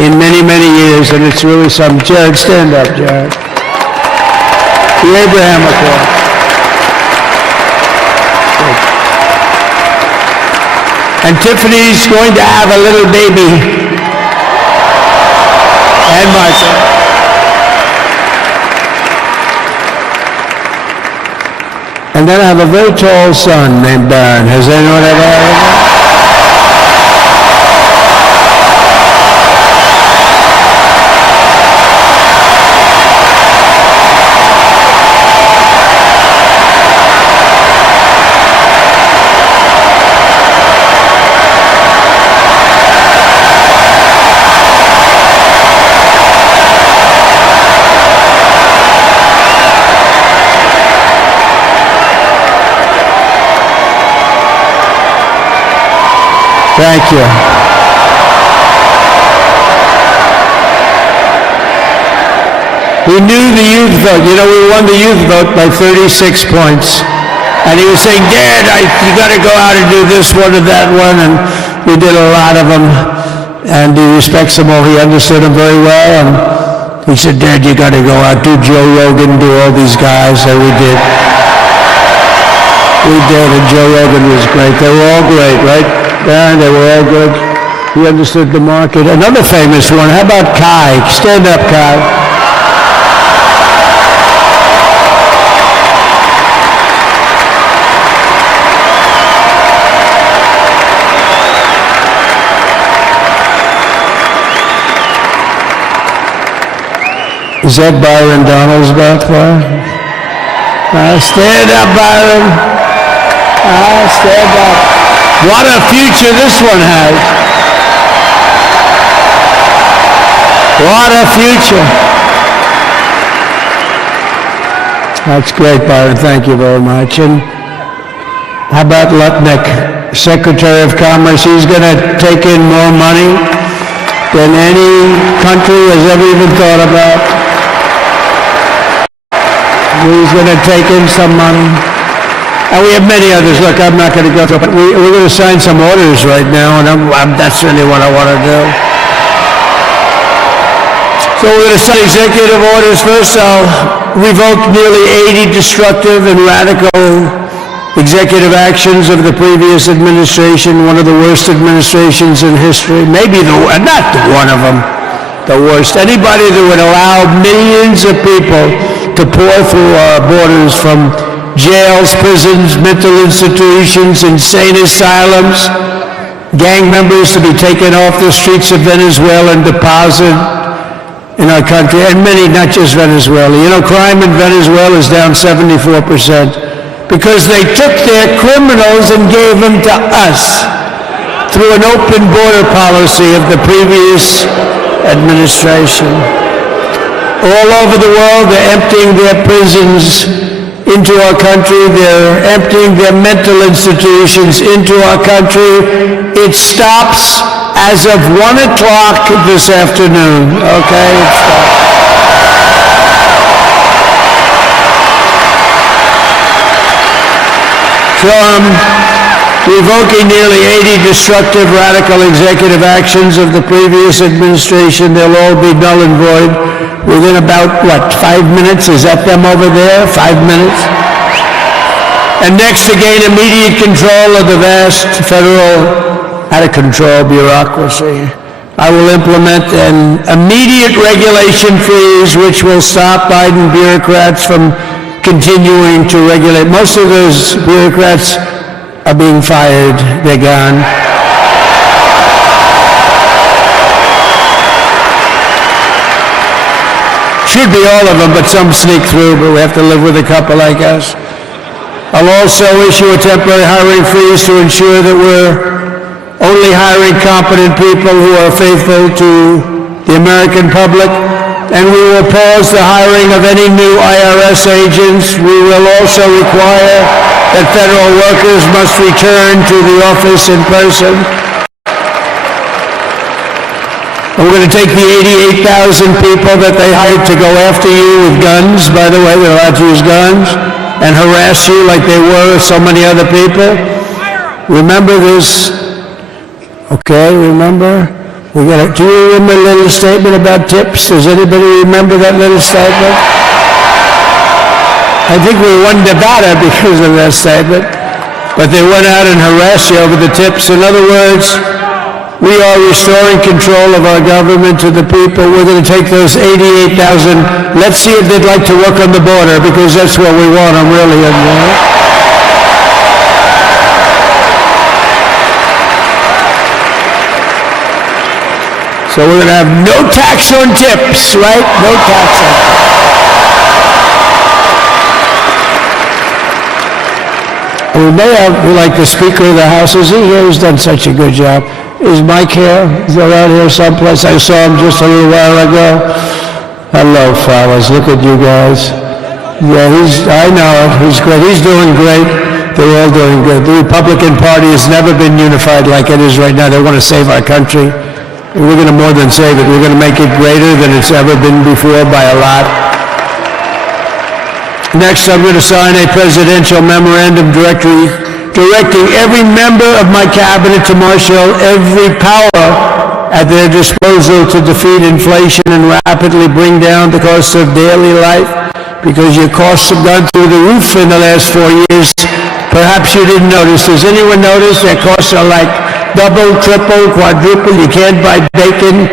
in many, many years, and it's really something. Jared, stand up, Jared. The Abraham Accords. And Tiffany's going to have a little baby. And Martha. And then I have a very tall son named Baron. Has anyone ever heard of him? Thank you. He knew the youth vote. You know, we won the youth vote by 36 points. And he was saying, Dad, you got to go out and do this one or that one. And we did a lot of them. And he respects them all. He understood them very well. And he said, Dad, you got to go out, do Joe Rogan, do all these guys. And we did. We did, and Joe Rogan was great. They were all great, right? Yeah, they were all good. He understood the market. Another famous one, how about Kai? Stand up, Kai. Is that Byron Donalds back there? Stand up, Byron. Stand up. What a future this one has. What a future. That's great, Byron. Thank you very much. And how about Lutnick, Secretary of Commerce? He's going to take in more money than any country has ever even thought about. He's going to take in some money. And we have many others. Look, I'm not going to go through, but we're going to sign some orders right now, and that's really what I want to do. So we're going to sign executive orders. First, I'll revoke nearly 80 destructive and radical executive actions of the previous administration, one of the worst administrations in history, maybe not one of them, the worst. Anybody that would allow millions of people to pour through our borders from jails, prisons, mental institutions, insane asylums, gang members to be taken off the streets of Venezuela and deposited in our country, and many, not just Venezuela. You know, crime in Venezuela is down 74%. Because they took their criminals and gave them to us through an open border policy of the previous administration. All over the world, they're emptying their prisons into our country. They're emptying their mental institutions into our country. It stops as of 1 o'clock this afternoon, okay? It stops. So I'm revoking nearly 80 destructive, radical executive actions of the previous administration. They'll all be null and void within about, 5 minutes? Is that them over there? 5 minutes? And next, to gain immediate control of the vast federal, out-of-control bureaucracy, I will implement an immediate regulation freeze which will stop Biden bureaucrats from continuing to regulate. Most of those bureaucrats are being fired. They're gone. Should be all of them, but some sneak through, but we have to live with a couple like us. I'll also issue a temporary hiring freeze to ensure that we're only hiring competent people who are faithful to the American public. And we will pause the hiring of any new IRS agents. We will also require that federal workers must return to the office in person. And we're going to take the 88,000 people that they hired to go after you with guns, by the way, they're allowed to use guns, and harass you like they were so many other people. Remember this? Okay, remember? Do you remember a little statement about tips? Does anybody remember that little statement? I think we won Nevada because of that statement. But they went out and harassed you over the tips. In other words, we are restoring control of our government to the people. We're going to take those 88,000. Let's see if they'd like to work on the border, because that's what we want them really in there. So we're going to have no tax on tips, right? No tax on tips. We may have, like the Speaker of the House, is he here? He's done such a good job. Is Mike here? Is he around here someplace? I saw him just a little while ago. Hello, fellas. Look at you guys. Yeah, I know it. He's great. He's doing great. They're all doing good. The Republican Party has never been unified like it is right now. They want to save our country. We're going to more than save it. We're going to make it greater than it's ever been before by a lot. Next, I'm going to sign a presidential memorandum directing every member of my cabinet to marshal every power at their disposal to defeat inflation and rapidly bring down the cost of daily life, because your costs have gone through the roof in the last 4 years. Perhaps you didn't notice. Does anyone notice their costs are like double, triple, quadruple? You can't buy bacon.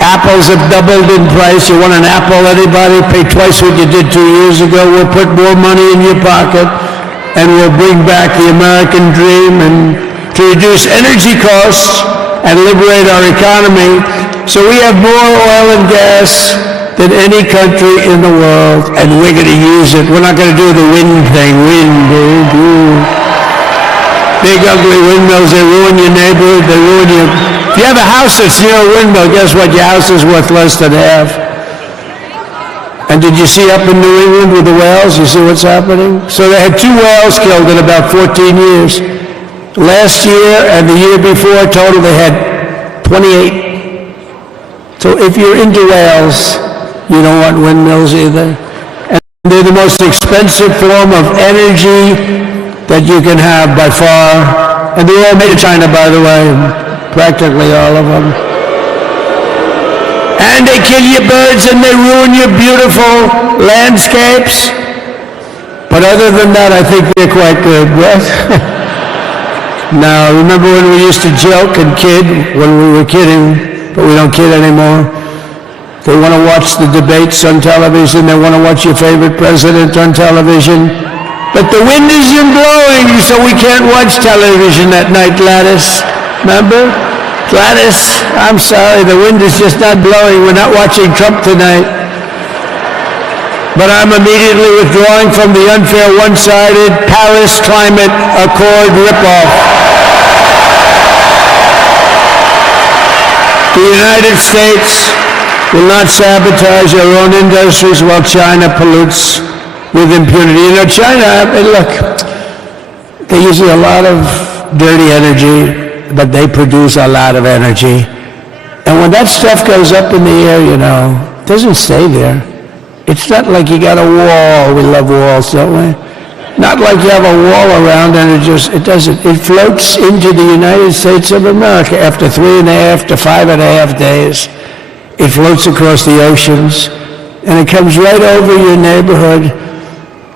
Apples have doubled in price. You want an apple, anybody? Pay twice what you did 2 years ago. We'll put more money in your pocket, and we'll bring back the American dream and to reduce energy costs and liberate our economy. So we have more oil and gas than any country in the world, and we're going to use it. We're not going to do the wind thing. Big ugly windmills, they ruin your neighborhood, they ruin your... If you have a house that's near a windmill, guess what? Your house is worth less than half. And did you see up in New England with the whales? You see what's happening? So they had 2 whales killed in about 14 years. Last year and the year before, total they had 28. So if you're into whales, you don't want windmills either. They're the most expensive form of energy that you can have by far. And they're all made in China, by the way, practically all of them. And they kill your birds and they ruin your beautiful landscapes. But other than that, I think they're quite good, right? Now, remember when we used to joke and kid, when we were kidding, but we don't kid anymore? They want to watch the debates on television. They want to watch your favorite president on television. But the wind isn't blowing, so we can't watch television at night, Gladys. Remember? Gladys, I'm sorry, the wind is just not blowing. We're not watching Trump tonight. But I'm immediately withdrawing from the unfair, one-sided Paris Climate Accord ripoff. The United States will not sabotage our own industries while China pollutes with impunity. You know, China, look, they use a lot of dirty energy, but they produce a lot of energy. And when that stuff goes up in the air, you know, it doesn't stay there. It's not like you got a wall. We love walls, don't we? Not like you have a wall around and it doesn't. It floats into the United States of America after 3.5 to 5.5 days. It floats across the oceans, and it comes right over your neighborhood,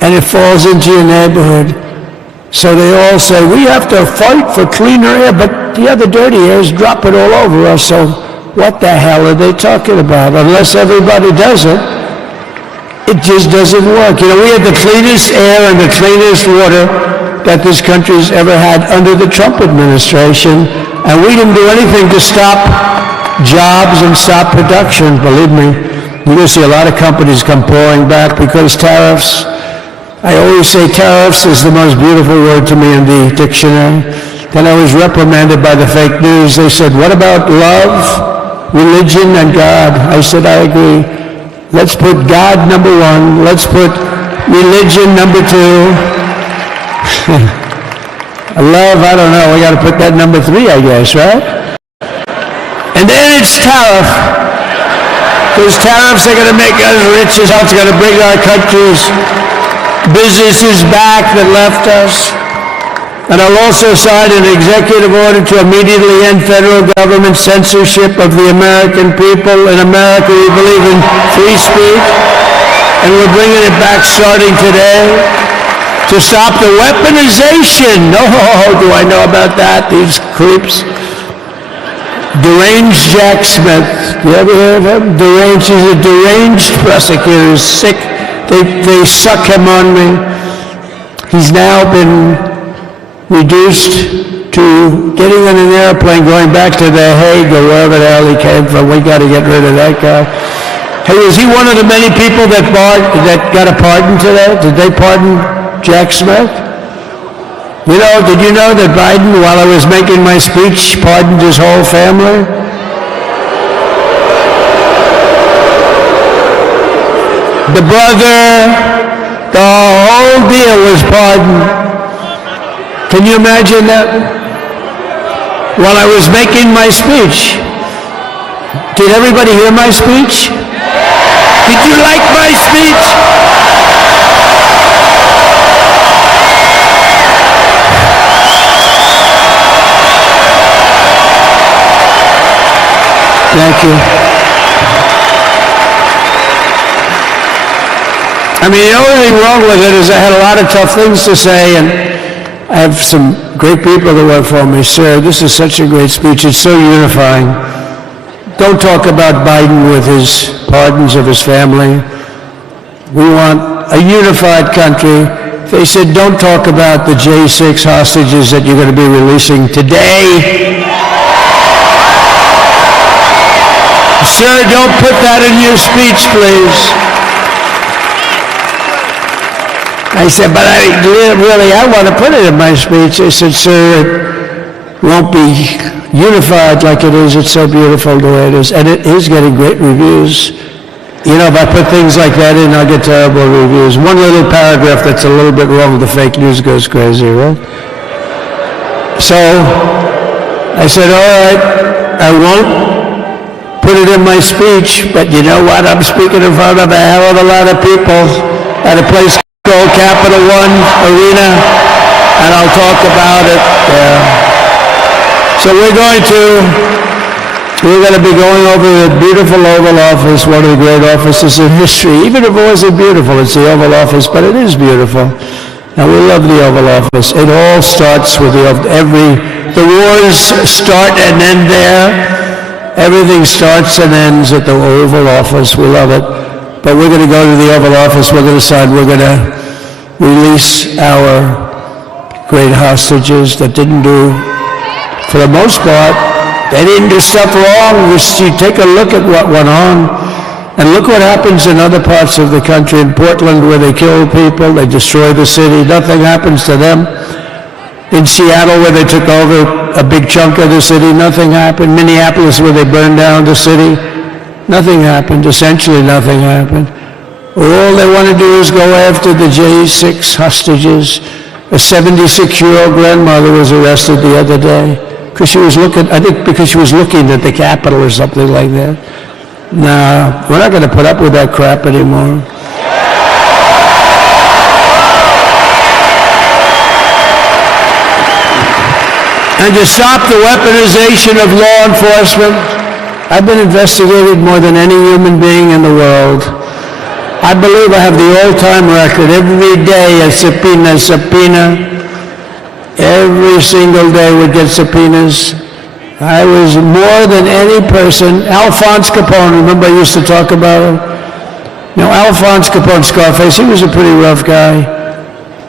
and it falls into your neighborhood. So they all say, we have to fight for cleaner air, but the other dirty air is dropping all over us, so what the hell are they talking about? Unless everybody does it, it just doesn't work. You know, we have the cleanest air and the cleanest water that this country's ever had under the Trump administration, and we didn't do anything to stop jobs and stop production. Believe me, you're going to see a lot of companies come pouring back because tariffs. I always say tariffs is the most beautiful word to me in the dictionary. Then I was reprimanded by the fake news. They said, what about love, religion, and God? I said, I agree. Let's put God number one. Let's put religion number two. Love, I don't know. We got to put that number 3, I guess, right? And then it's tariff. Because tariffs are going to make us rich. It's going to bring our country's businesses back that left us. And I'll also sign an executive order to immediately end federal government censorship of the American people. In America, we believe in free speech. And we're bringing it back starting today to stop the weaponization. Oh, do I know about that? These creeps. Deranged Jack Smith. You ever hear of him? Deranged. He's a deranged prosecutor. He's sick. They suck him on me. He's now been reduced to getting on an airplane, going back to The Hague or wherever the hell he came from. We got to get rid of that guy. Hey, is he one of the many people that got a pardon today? Did they pardon Jack Smith? You know, did you know that Biden, while I was making my speech, pardoned his whole family? The brother, the whole deal was pardoned. Can you imagine that? While I was making my speech. Did everybody hear my speech? Did you like my speech? Thank you. I mean, the only thing wrong with it is I had a lot of tough things to say, and I have some great people that work for me. Sir, this is such a great speech. It's so unifying. Don't talk about Biden with his pardons of his family. We want a unified country. They said, don't talk about the J6 hostages that you're going to be releasing today. Sir, don't put that in your speech, please. I said, but I want to put it in my speech. They said, sir, it won't be unified like it is. It's so beautiful the way it is. And it is getting great reviews. You know, if I put things like that in, I'll get terrible reviews. One little paragraph that's a little bit wrong with the fake news goes crazy, right? So I said, all right, I won't put it in my speech, but you know what? I'm speaking in front of a hell of a lot of people. at a place called Capital One Arena, and I'll talk about it there. So we're going to be going over the beautiful Oval Office, one of the great offices in history. Even if it wasn't beautiful, it's the Oval Office, but it is beautiful. And we love the Oval Office. It all starts with the wars start and end there. Everything starts and ends at the Oval Office. We love it. But we're going to go to the Oval Office. We're going to decide we're going to release our great hostages that didn't do, for the most part, they didn't do stuff wrong. You take a look at what went on, and look what happens in other parts of the country. In Portland, where they kill people, they destroy the city, nothing happens to them. In Seattle, where they took over a big chunk of the city, nothing happened. Minneapolis, where they burned down the city, nothing happened. Essentially nothing happened. All they want to do is go after the J6 hostages. A 76-year-old grandmother was arrested the other day because she was looking, I think because she was looking at the Capitol or something like that. No, we're not going to put up with that crap anymore. And to stop the weaponization of law enforcement, I've been investigated more than any human being in the world. I believe I have the all-time record. Every day a subpoena. Every single day we get subpoenas. I was more than any person. Alphonse Capone, remember I used to talk about him? Now, Alphonse Capone, Scarface, he was a pretty rough guy.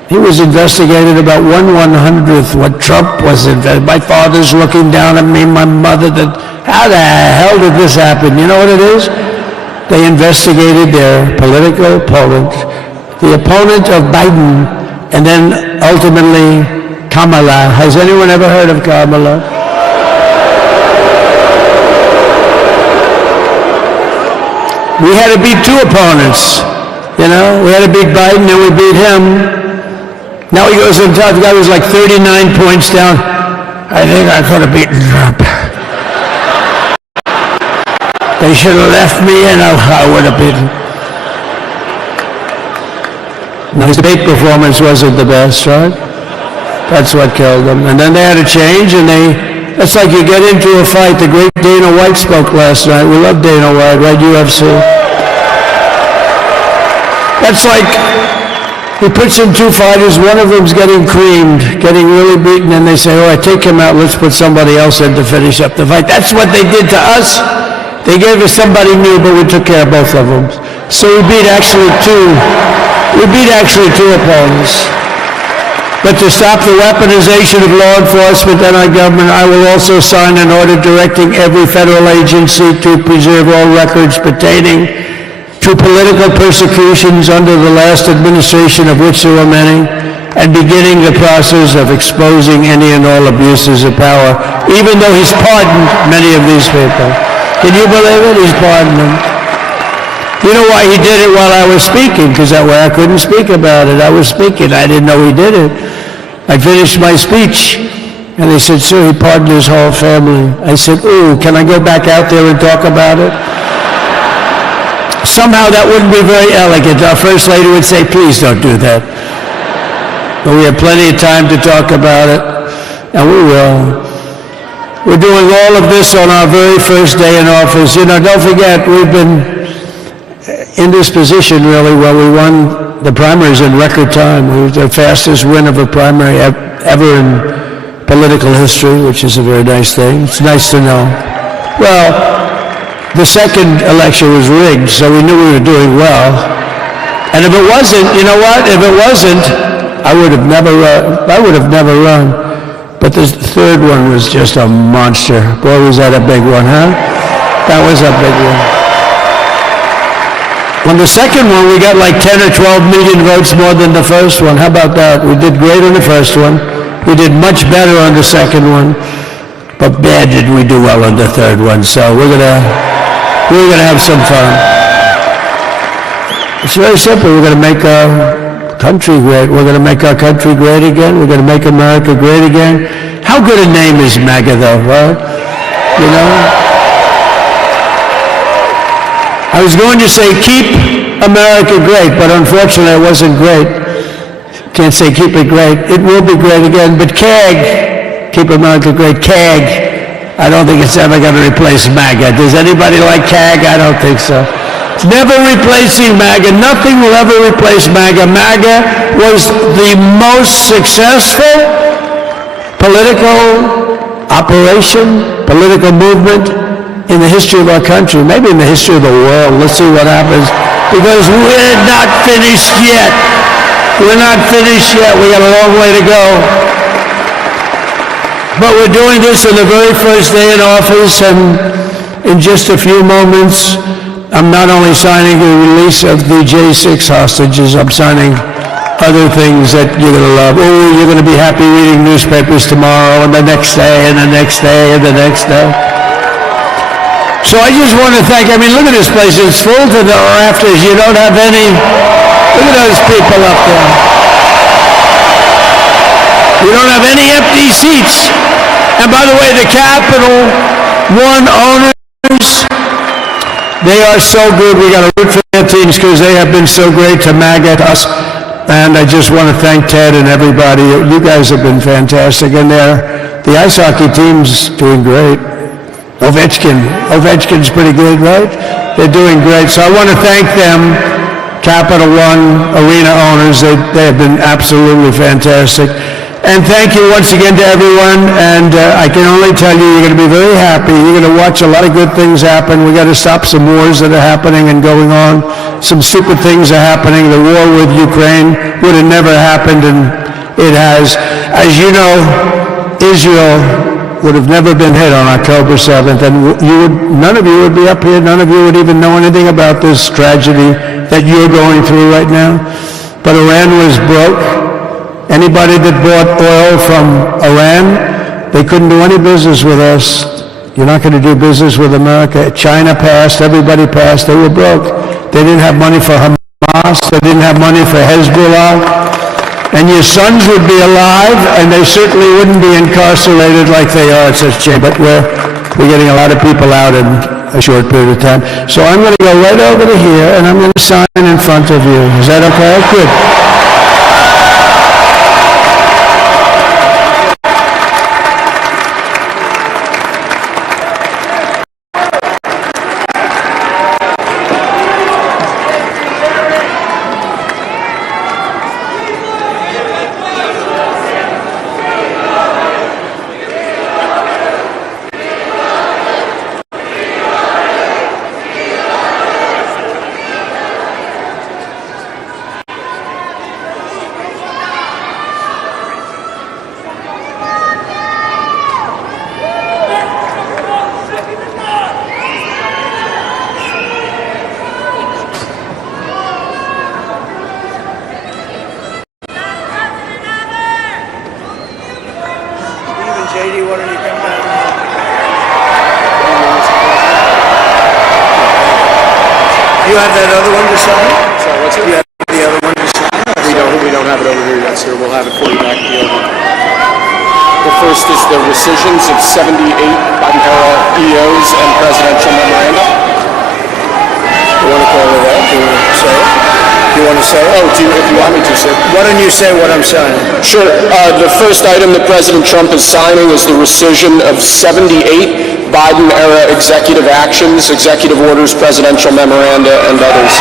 He was investigated about 1/100th what Trump was investigated. My father's looking down at me, my mother, how the hell did this happen? You know what it is? They investigated their political opponent, the opponent of Biden, and then ultimately Kamala. Has anyone ever heard of Kamala? We had to beat two opponents, you know? We had to beat Biden, and we beat him. Now he goes and tells the guy was like 39 points down. I think I could have beaten Trump. They should have left me and I would have beaten. Now, his debate performance wasn't the best, right? That's what killed him. And then they had to change, and it's like you get into a fight. The great Dana White spoke last night. We love Dana White, right? UFC. That's like he puts in two fighters, one of them's getting creamed, getting really beaten, and they say, all right, take him out, let's put somebody else in to finish up the fight. That's what they did to us. They gave us somebody new, but we took care of both of them. So we beat actually two opponents. But to stop the weaponization of law enforcement and our government, I will also sign an order directing every federal agency to preserve all records pertaining to political persecutions under the last administration, of which there were many, and beginning the process of exposing any and all abuses of power, even though he's pardoned many of these people. Can you believe it? He's pardoned them. You know why he did it while I was speaking? Because that way I couldn't speak about it. I was speaking. I didn't know he did it. I finished my speech, and they said, sir, he pardoned his whole family. I said, ooh, can I go back out there and talk about it? Somehow that wouldn't be very elegant. Our First Lady would say, please don't do that. But we have plenty of time to talk about it, and we will. We're doing all of this on our very first day in office. You know, don't forget, we've been in this position, really, where we won the primaries in record time. We were the fastest win of a primary ever in political history, which is a very nice thing. It's nice to know. Well, the second election was rigged, so we knew we were doing well. And if it wasn't, you know what? If it wasn't, I would have never run. But the third one was just a monster. Boy, was that a big one, huh? That was a big one. On the second one, we got like 10 or 12 million votes more than the first one. How about that? We did great on the first one. We did much better on the second one. But bad did we do well on the third one. So we're gonna have some fun. It's very simple. We're gonna make our country great. We're gonna make our country great again. We're gonna make America great again. How good a name is MAGA, though, right? You know? I was going to say, keep America great, but unfortunately it wasn't great. Can't say keep it great. It will be great again, but CAG, keep America great, CAG, I don't think it's ever going to replace MAGA. Does anybody like CAG? I don't think so. It's never replacing MAGA. Nothing will ever replace MAGA. MAGA was the most successful political operation, political movement in the history of our country, maybe in the history of the world. Let's see what happens, because we're not finished yet. We're not finished yet. We got a long way to go. But we're doing this on the very first day in office, and in just a few moments, I'm not only signing the release of the J6 hostages, I'm signing other things that you're going to love. Oh, you're going to be happy reading newspapers tomorrow, and the next day, and the next day, and the next day. So I just want to thank, I mean, look at this place. It's full to the rafters. You don't have any, look at those people up there. You don't have any empty seats. And by the way, the Capital One owners, they are so good. We got to root for their teams because they have been so great to MAGA, to us. And I just want to thank Ted and everybody. You guys have been fantastic. And the ice hockey team's doing great. Ovechkin's pretty good, right? They're doing great. So I want to thank them, Capital One arena owners. They have been absolutely fantastic. And thank you once again to everyone. And I can only tell you, you're going to be very happy. You're going to watch a lot of good things happen. We got to stop some wars that are happening and going on. Some stupid things are happening. The war with Ukraine would have never happened, and it has. As you know, Israel would have never been hit on October 7th, and none of you would be up here. None of you would even know anything about this tragedy that you're going through right now. But Iran was broke. Anybody that bought oil from Iran, they couldn't do any business with us. You're not going to do business with America. China passed, everybody passed, they were broke. They didn't have money for Hamas, they didn't have money for Hezbollah. And your sons would be alive, and they certainly wouldn't be incarcerated like they are at such a, but we're getting a lot of people out in a short period of time. So I'm going to go right over to here, and I'm going to sign in front of you. Is that okay? Good. You have that other one to sign? Sorry, what's it? You have the other one to sign? We don't have it over here yet, sir. We'll have it for you back at the other one. The first is the rescissions of 78 Biden-era EOs and presidential memoranda. You want to go over that? Do you want to say it? You want to say it? Oh, if you want me to, sir. Why don't you say what I'm signing? Sure. The first item that President Trump is signing is the rescission of 78 Biden-era executive actions, executive orders, presidential memoranda, and others.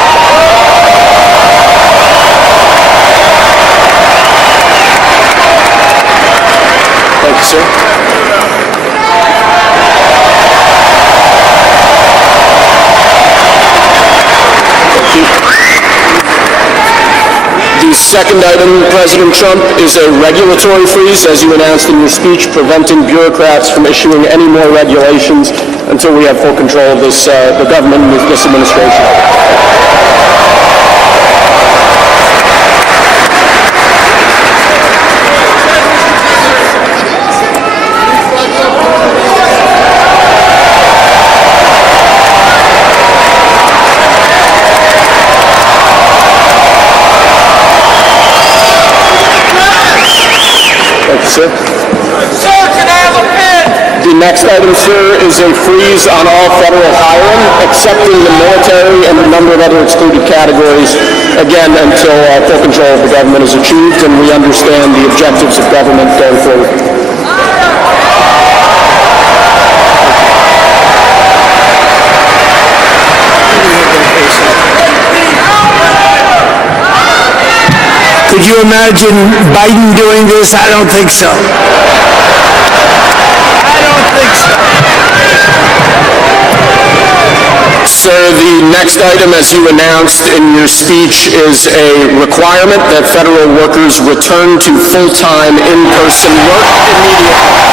Thank you, sir. Thank you. The second item, President Trump, is a regulatory freeze, as you announced in your speech, preventing bureaucrats from issuing any more regulations until we have full control of this, the government and this administration. Sir? Sir, can I have a pen? The next item, sir, is a freeze on all federal hiring, excepting the military and a number of other excluded categories, again, until full control of the government is achieved and we understand the objectives of government going forward. Could you imagine Biden doing this? I don't think so. Sir, the next item, as you announced in your speech, is a requirement that federal workers return to full-time in-person work immediately.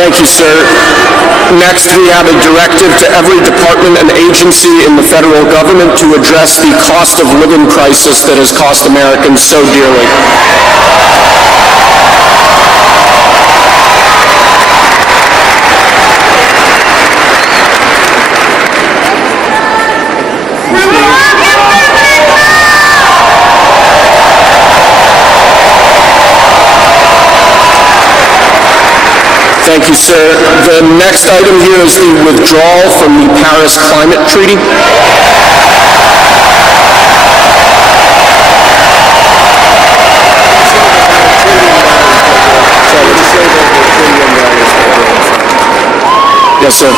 Thank you, sir. Next, we have a directive to every department and agency in the federal government to address the cost of living crisis that has cost Americans so dearly. Thank you, sir. The next item here is the withdrawal from the Paris Climate Treaty. Yes, sir.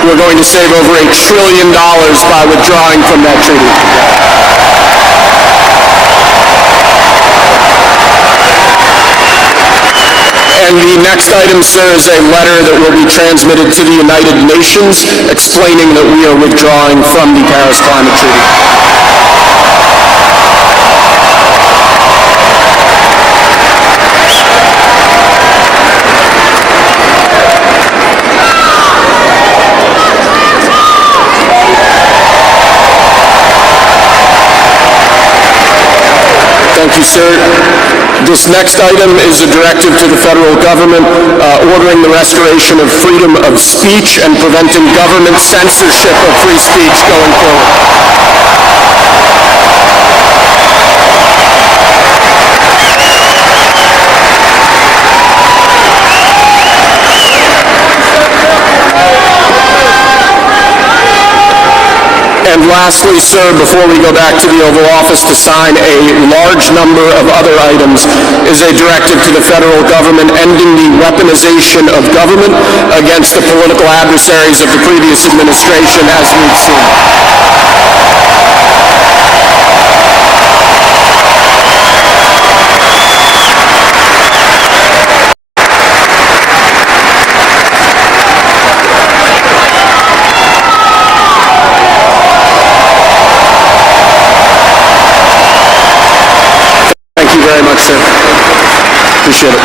We're going to save over $1 trillion by withdrawing from that treaty. And the next item, sir, is a letter that will be transmitted to the United Nations explaining that we are withdrawing from the Paris Climate Treaty. Thank you, sir. This next item is a directive to the federal government ordering the restoration of freedom of speech and preventing government censorship of free speech going forward. And lastly, sir, before we go back to the Oval Office to sign a large number of other items, is a directive to the federal government ending the weaponization of government against the political adversaries of the previous administration, as we've seen. Thank you very much, sir. Appreciate it.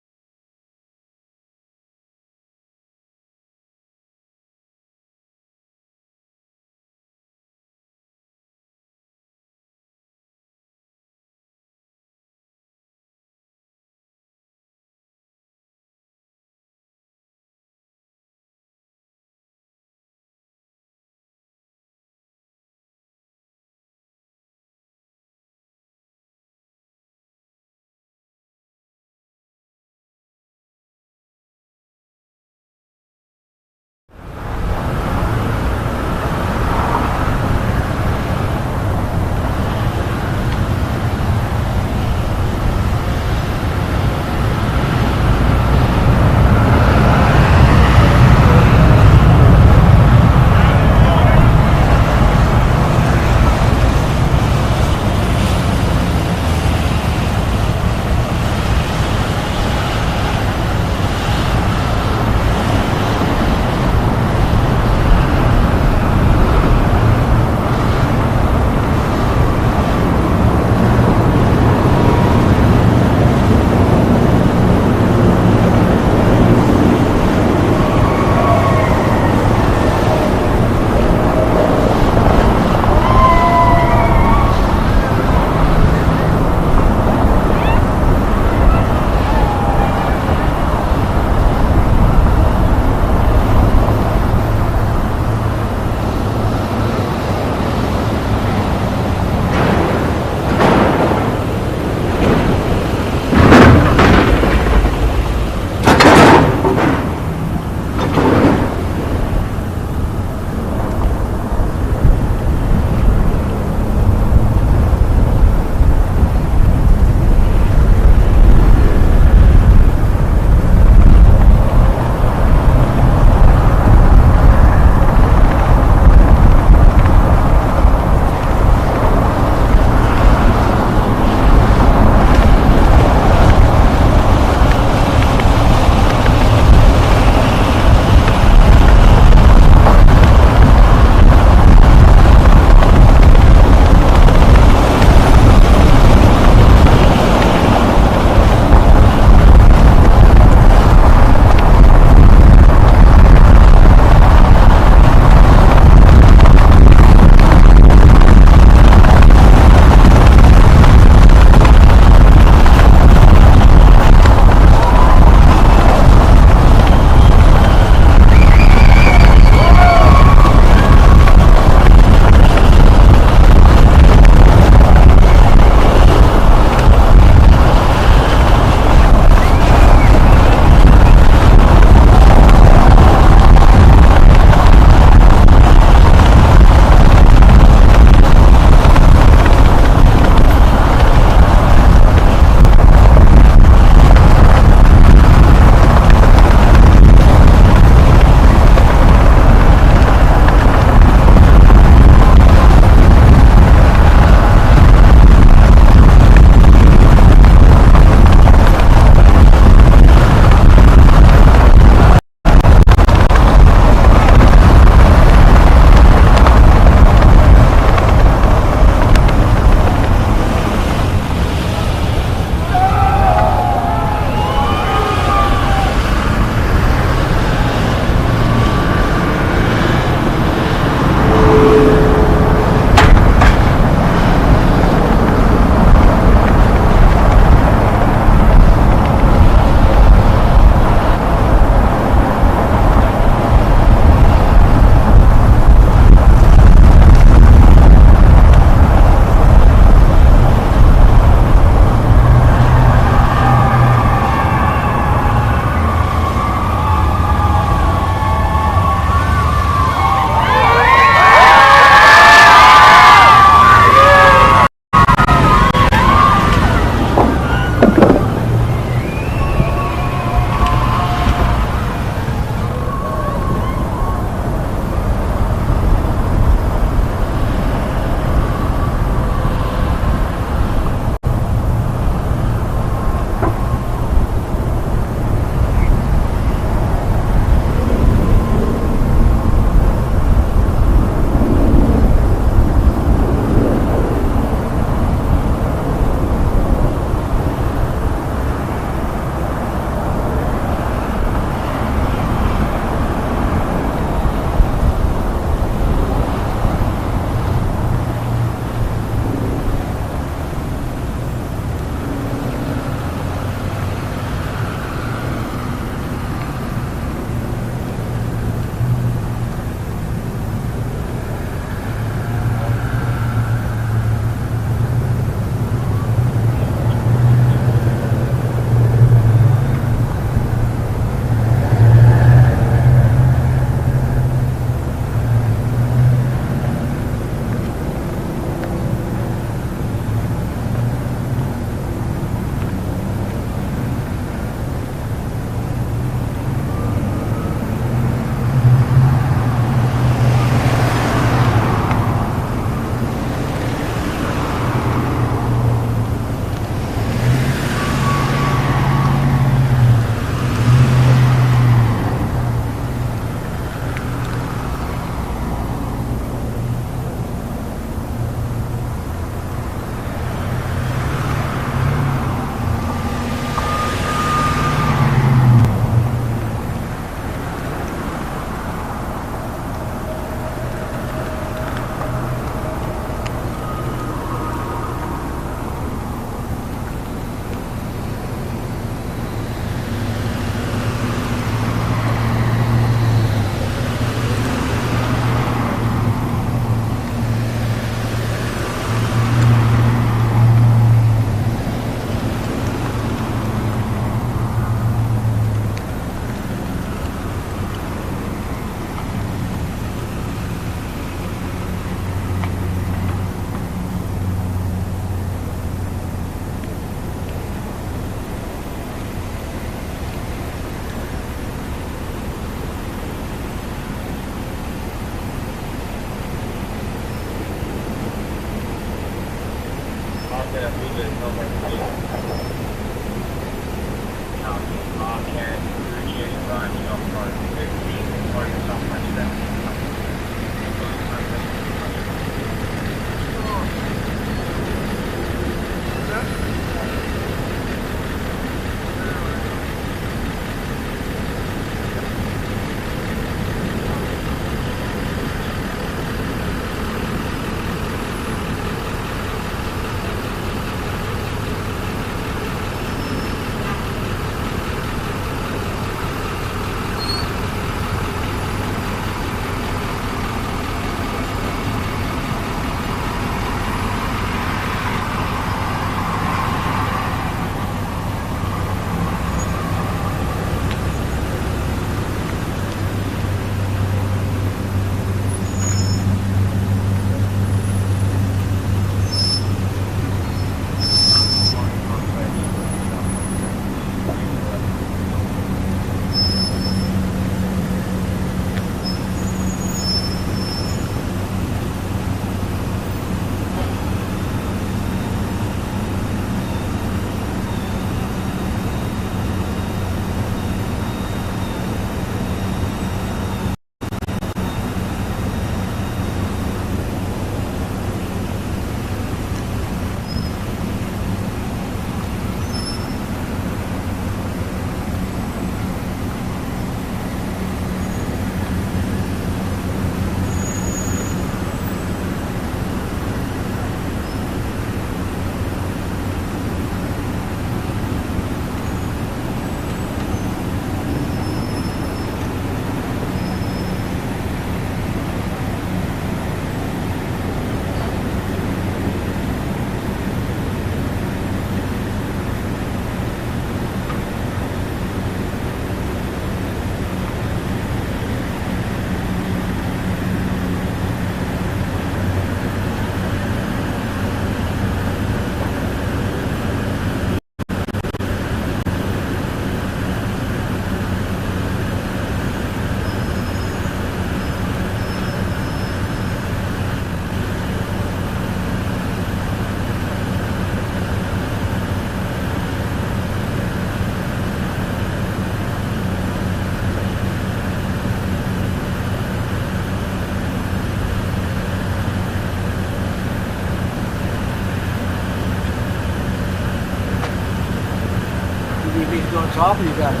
on top, or you got it?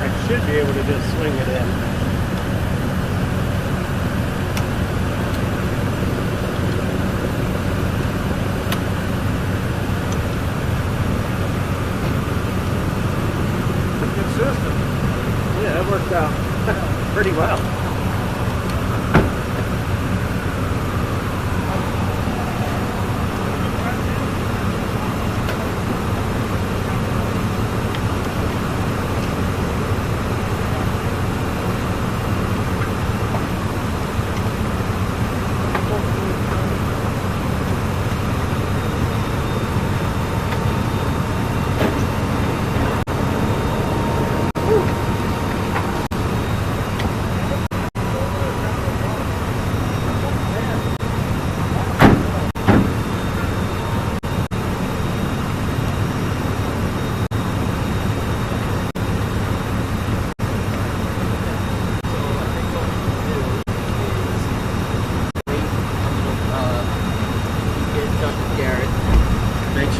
I should be able to just swing it in. Good system. Yeah, that worked out pretty well.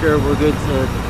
Sure we're good to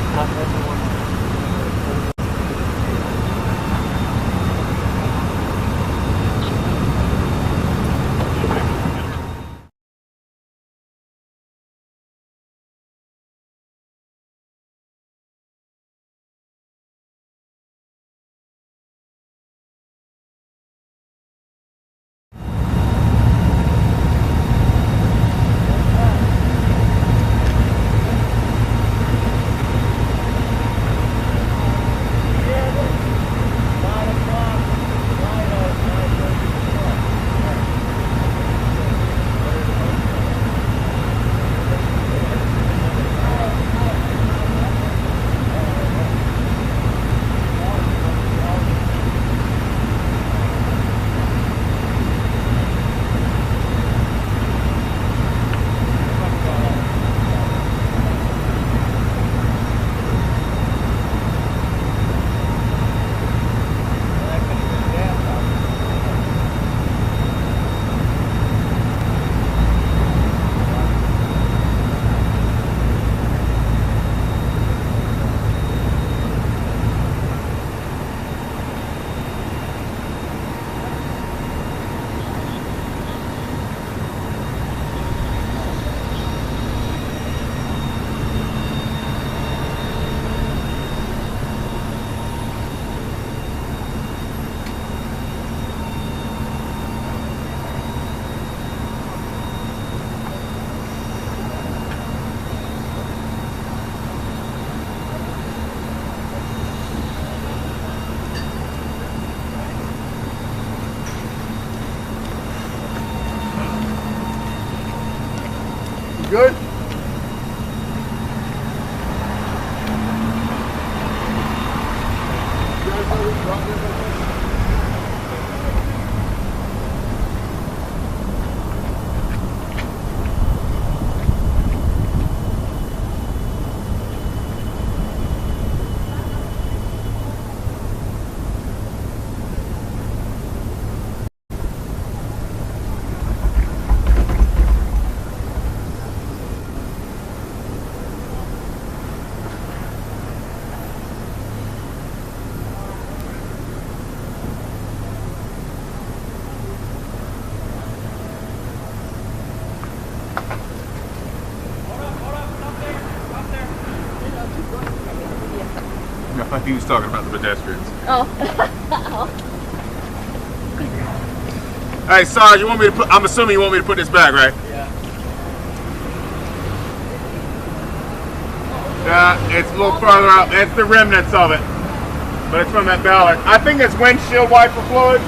Good? I think he was talking about the pedestrians. Oh. Hey, Sarge, you want me to put? I'm assuming you want me to put this back, right? Yeah, it's a little further up. It's the remnants of it, but it's from that Ballard. I think it's windshield wiper fluid.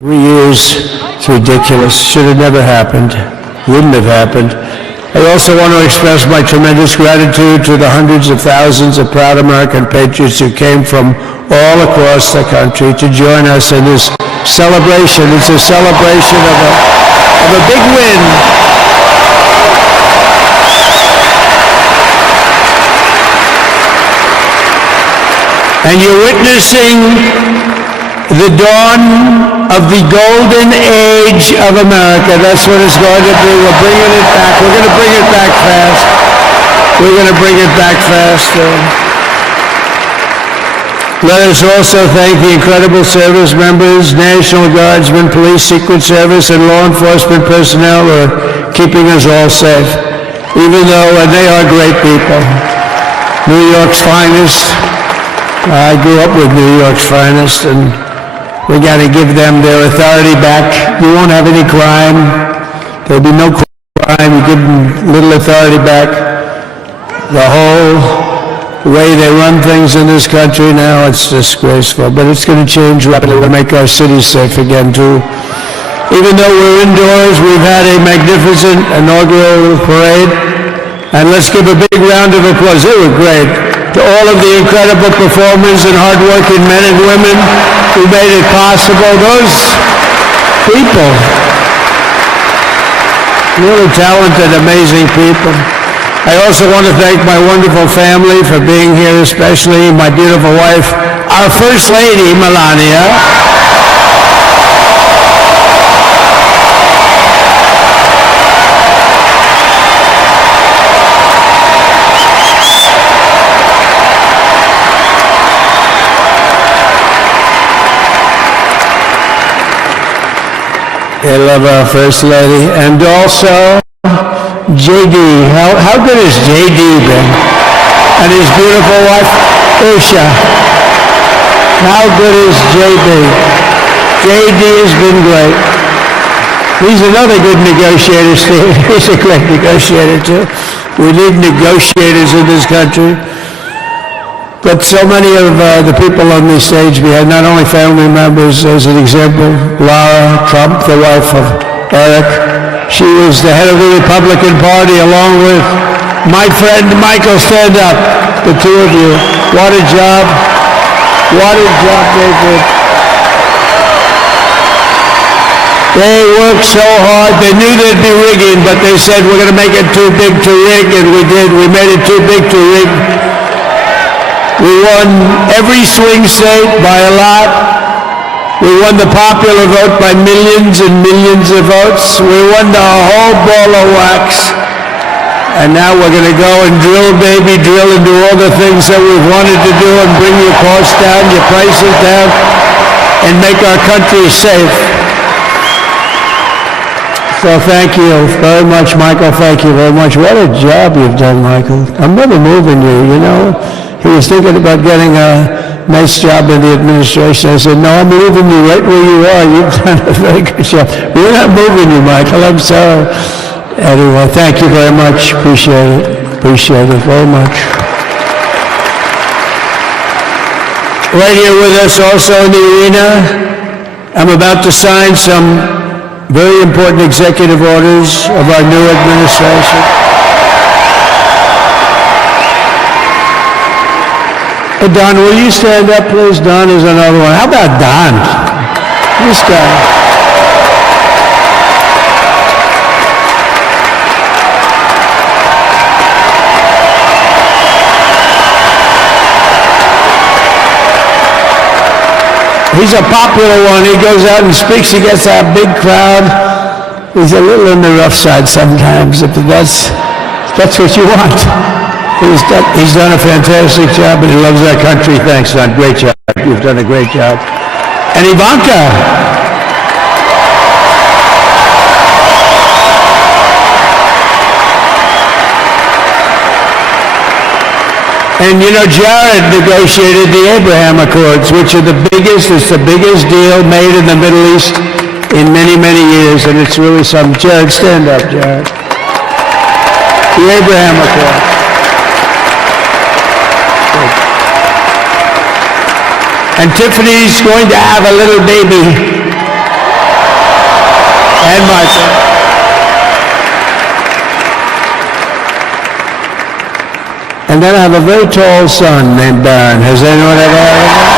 It's ridiculous. Should have never happened. Wouldn't have happened. I also want to express my tremendous gratitude to the hundreds of thousands of proud American patriots who came from all across the country to join us in this celebration. It's a celebration of a big win. And you're witnessing the dawn of the golden age of America. That's what it's going to be. We're bringing it back. We're going to bring it back fast. We're going to bring it back fast. Let us also thank the incredible service members, National Guardsmen, Police, Secret Service, and law enforcement personnel who are keeping us all safe. even though they are great people. New York's finest. I grew up with New York's finest, and we got to give them their authority back. You won't have any crime. There'll be no crime. You give them little authority back. The whole way they run things in this country now, it's disgraceful. But it's going to change rapidly to make our cities safe again, too. Even though we're indoors, we've had a magnificent inaugural parade. And let's give a big round of applause. They were great. To all of the incredible performers and hardworking men and women who made it possible. Those people, really talented, amazing people. I also want to thank my wonderful family for being here, especially my beautiful wife, our First Lady, Melania. I love our First Lady. And also, J.D. How good has J.D. been? And his beautiful wife, Usha. How good is J.D.? J.D. has been great. He's another good negotiator, Steve. He's a great negotiator, too. We need negotiators in this country. But so many of the people on the stage, we had not only family members, as an example, Lara Trump, the wife of Eric. She was the head of the Republican Party, along with my friend Michael. Stand up, the two of you. What a job. What a job they did. They worked so hard. They knew they'd be rigging, but they said, we're going to make it too big to rig, and we did. We made it too big to rig. We won every swing state by a lot. We won the popular vote by millions and millions of votes. We won the whole ball of wax. And now we're going to go and drill, baby, drill, and do all the things that we've wanted to do and bring your costs down, your prices down, and make our country safe. So thank you very much, Michael. Thank you very much. What a job you've done, Michael. I'm never moving you, you know. He was thinking about getting a nice job in the administration. I said, no, I'm moving you right where you are. You've done a very good job. We're not moving you, Michael. I'm sorry. Anyway, thank you very much. Appreciate it. Appreciate it very much. Right here with us also in the arena, I'm about to sign some very important executive orders of our new administration. Hey, Don, will you stand up, please? Don is another one. How about Don? This guy. He's a popular one. He goes out and speaks. He gets that big crowd. He's a little on the rough side sometimes, but that's what you want. He's done a fantastic job, and he loves our country. Thanks, Don. Great job. You've done a great job. And Ivanka. And you know, Jared negotiated the Abraham Accords, which are it's the biggest deal made in the Middle East in many, many years, and it's really something. Jared, stand up, Jared. The Abraham Accords. And Tiffany's going to have a little baby. And Martha. And then I have a very tall son named Baron. Has anyone ever heard of him?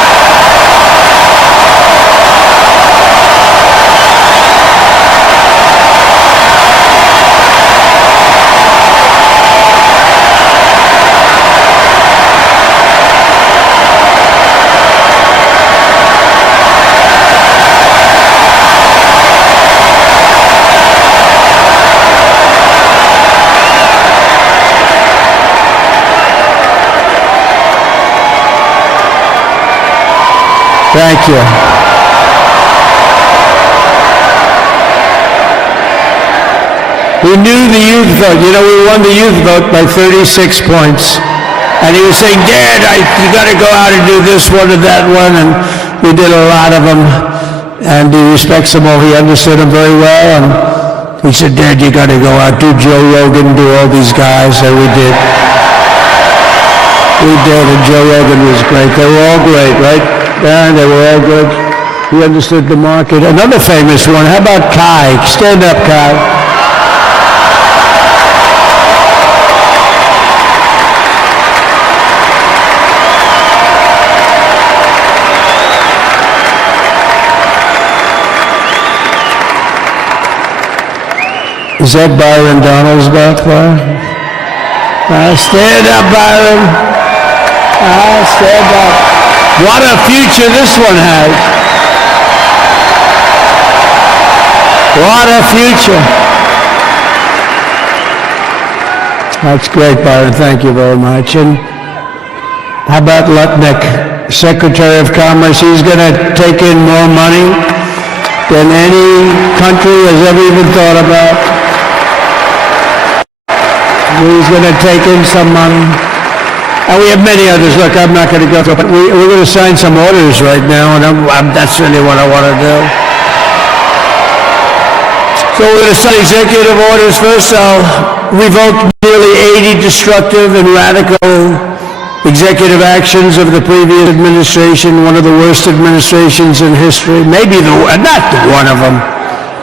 Thank you. We knew the youth vote. You know, we won the youth vote by 36 points. And he was saying, Dad, you got to go out and do this one and that one. And we did a lot of them. And he respects them all. He understood them very well. And he said, Dad, you got to go out, do Joe Rogan, do all these guys. And we did. We did, and Joe Rogan was great. They were all great, right? Yeah, they were all good. He understood the market. Another famous one, how about Kai? Stand up, Kai. Is that Byron Donalds back there? Stand up, Byron. Stand up. What a future this one has. What a future. That's great, Byron. Thank you very much. And how about Lutnick, Secretary of Commerce? He's going to take in more money than any country has ever even thought about. He's going to take in some money. And we have many others. Look, I'm not going to go through, but we're going to sign some orders right now, and that's really what I want to do. So we're going to sign executive orders. First, I'll revoke nearly 80 destructive and radical executive actions of the previous administration, one of the worst administrations in history, maybe not one of them,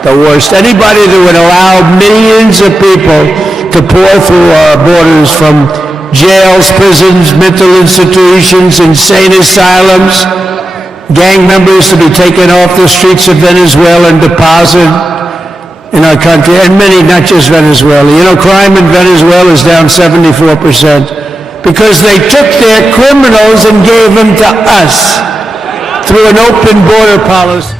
the worst. Anybody that would allow millions of people to pour through our borders from jails, prisons, mental institutions, insane asylums, gang members to be taken off the streets of Venezuela and deposited in our country, and many, not just Venezuela. You know, crime in Venezuela is down 74% because they took their criminals and gave them to us through an open border policy.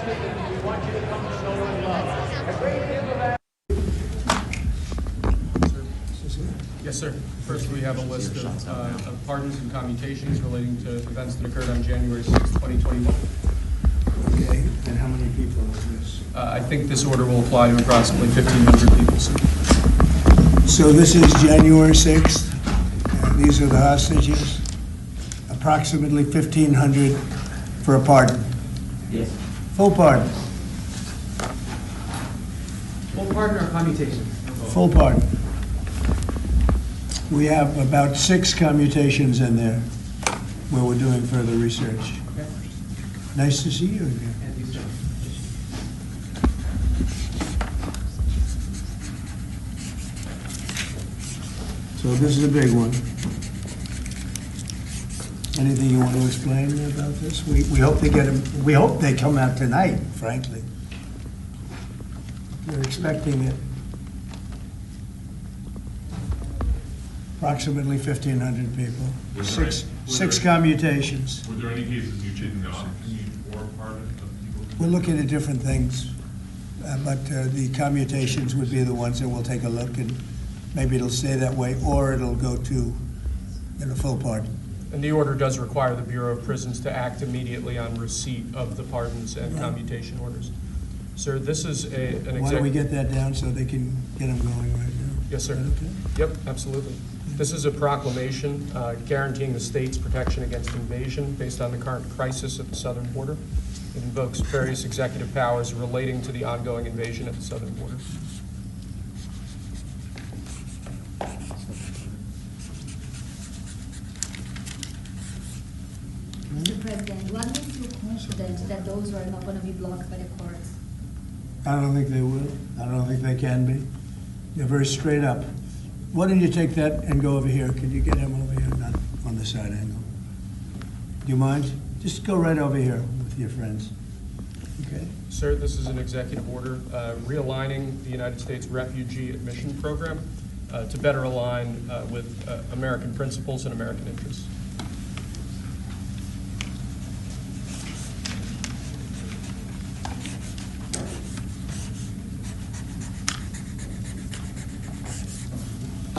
requested that we want you to come show them love. A great deal of that. Yes, sir. First, we have a list of pardons and commutations relating to events that occurred on January 6, 2021. Okay, and how many people is this? I think this order will apply to approximately 1,500 people, sir. So this is January 6th, and these are the hostages? Approximately 1,500 for a pardon? Yes. Full pardon? Full pardon or commutation? Full pardon. We have about 6 commutations in there where we're doing further research. Okay. Nice to see you again. So this is a big one. Anything you want to explain about this? We hope they get them. We hope they come out tonight, frankly. We're expecting it. Approximately 1,500 people. Six commutations. Were there any cases you did not commute or pardon of people? We're looking at different things, but the commutations would be the ones that we'll take a look, and maybe it'll stay that way, or it'll go to full pardon. And the order does require the Bureau of Prisons to act immediately on receipt of the pardons and commutation orders. Sir, this is an executive... Why don't we get that down so they can get them going right now? Yes, sir. Okay? Yep, absolutely. This is a proclamation guaranteeing the state's protection against invasion based on the current crisis at the southern border. It invokes various executive powers relating to the ongoing invasion at the southern border. Mr. President, what makes you confident that those are not going to be blocked by the courts? I don't think they will. I don't think they can be. They're very straight up. Why don't you take that and go over here? Can you get him over here? Not on the side angle. Do you mind? Just go right over here with your friends. Okay? Sir, this is an executive order realigning the United States Refugee Admission Program to better align with American principles and American interests.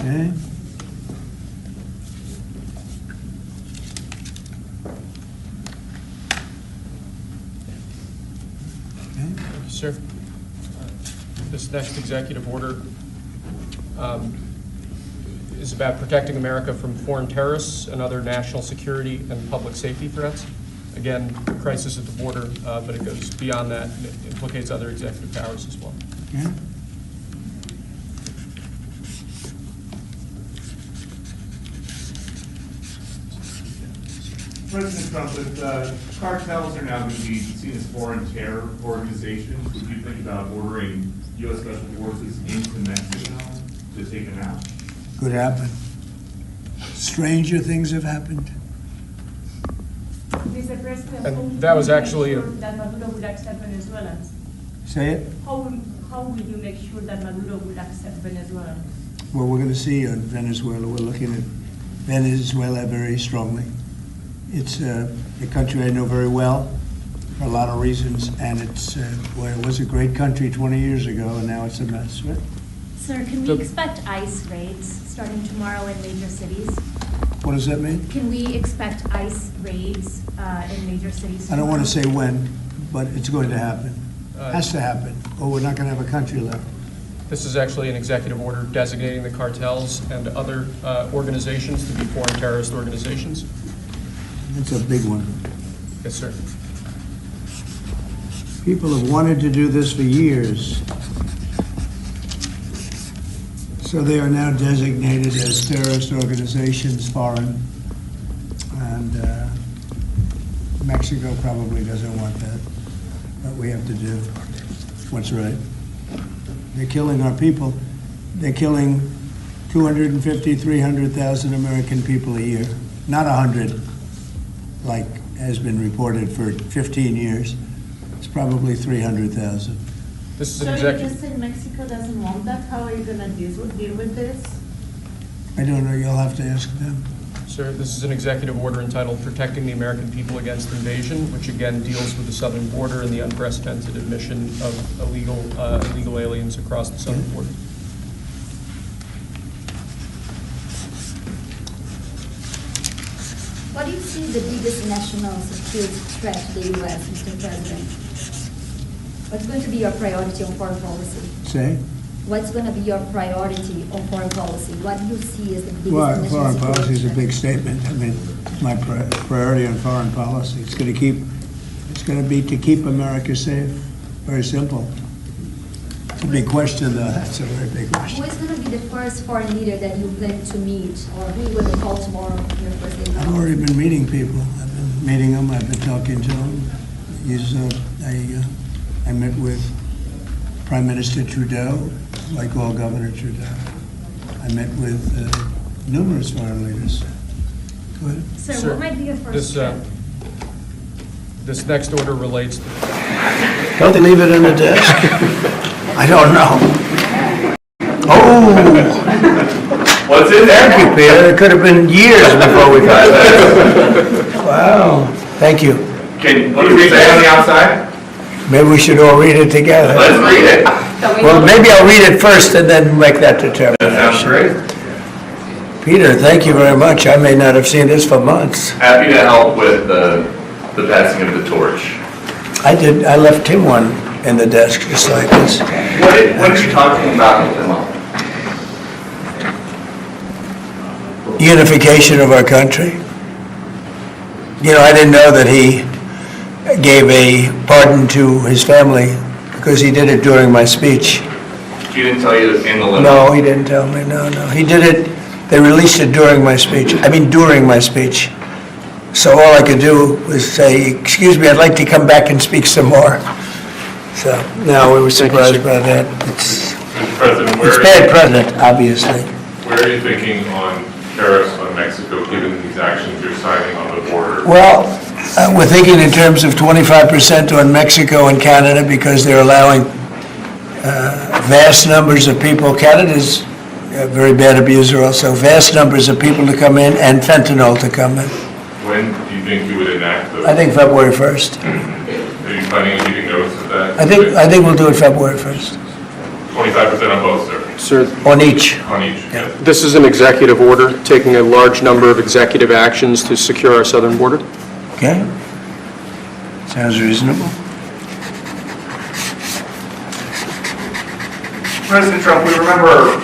Okay. Thank you, sir. This next executive order is about protecting America from foreign terrorists and other national security and public safety threats. Again, crisis at the border, but it goes beyond that and it implicates other executive powers as well. Okay. President Trump, if cartels are now going to be seen as foreign terror organizations, would you think about ordering U.S. Special Forces into Mexico to take them out? Could happen. Stranger things have happened. Mr. President, And that was actually that Maduro would accept Venezuelans. Say it. How will you make sure that Maduro will accept Venezuelans? Well, we're going to see on Venezuela. We're looking at Venezuela very strongly. It's a country I know very well for a lot of reasons, and it's well, it was a great country 20 years ago, and now it's a mess, right? Sir, can we expect ICE raids starting tomorrow in major cities? What does that mean? Can we expect ICE raids in major cities I don't tomorrow? want to say when, but it's going to happen. Has to happen, or we're not going to have a country left. This is actually an executive order designating the cartels and other organizations to be foreign terrorist organizations. It's a big one. Yes, sir. People have wanted to do this for years. So they are now designated as terrorist organizations, foreign. And Mexico probably doesn't want that. But we have to do what's right. They're killing our people. They're killing 250, 300,000 American people a year. Not 100, like has been reported for 15 years. It's probably 300,000. This is So an you executive. just said Mexico doesn't want that. How are you going to deal with this? I don't know, you'll have to ask them. Sir, this is an executive order entitled Protecting the American People Against Invasion, which again deals with the southern border and the unprecedented admission of illegal aliens across the southern border. What do you see the biggest national security threat to the U.S., Mr. President? What's going to be your priority on foreign policy? Say? What's going to be your priority on foreign policy? What do you see as the biggest Well, national foreign security policy is a threat? big statement. I mean, my priority on foreign policy, it's going to be to keep America safe. Very simple. It's a big question, though. That's a very big question. Who is going to be the first foreign leader that you plan to meet, or who you going to call tomorrow on your first day? I've already been meeting people. I've been meeting them. I've been talking to them. I met with Prime Minister Trudeau, like all Governor Trudeau. I met with numerous foreign leaders. Go ahead. Sir, what might be your first step? This next order relates to... Don't they leave it in the desk? I don't know. Oh! What's in there? Thank you, Peter. It could have been years before we got that. Wow. Thank you. What do we say on the outside? Maybe we should all read it together. Let's read it. Well, maybe I'll read it first and then make that determination. That sounds great. Peter, thank you very much. I may not have seen this for months. Happy to help with the passing of the torch. I left him one in the desk just like this. What are you talking about with him? Unification of our country. You know, I didn't know that he gave a pardon to his family because he did it during my speech. He didn't tell you in the limo? No, he didn't tell me. No. He did it. They released it during my speech. During my speech. So all I could do was say, excuse me, I'd like to come back and speak some more. So, no, we were surprised by that. It's bad president, obviously. Where are you thinking on tariffs on Mexico, given these actions you're signing on the border? Well, we're thinking in terms of 25% on Mexico and Canada because they're allowing vast numbers of people. Canada's a very bad abuser also. Vast numbers of people to come in and fentanyl to come in. When do you think you would enact those? I think February 1st. Are you planning on keeping notice of that? I think we'll do it February 1st. 25% on both, sir? Sir, On each. On each, yes. this is an executive order taking a large number of executive actions to secure our southern border. Okay? Sounds reasonable. President Trump, we remember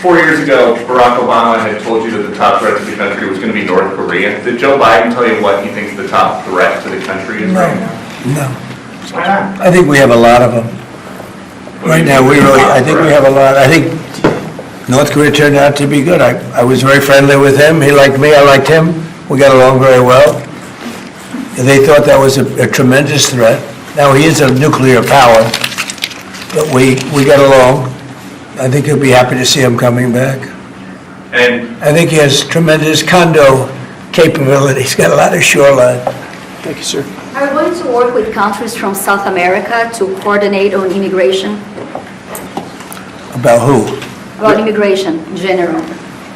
4 years ago, Barack Obama had told you that the top threat to the country was going to be North Korea. Did Joe Biden tell you what he thinks the top threat to the country is right now? No. Why not? I think we have a lot of them. Right now, I think we have a lot. I think North Korea turned out to be good. I was very friendly with him. He liked me. I liked him. We got along very well. They thought that was a tremendous threat. Now, he is a nuclear power, but we got along. I think he'll be happy to see him coming back. And I think he has tremendous condo capability. He's got a lot of shoreline. Thank you, sir. Are you going to work with countries from South America to coordinate on immigration? About who? About immigration in general?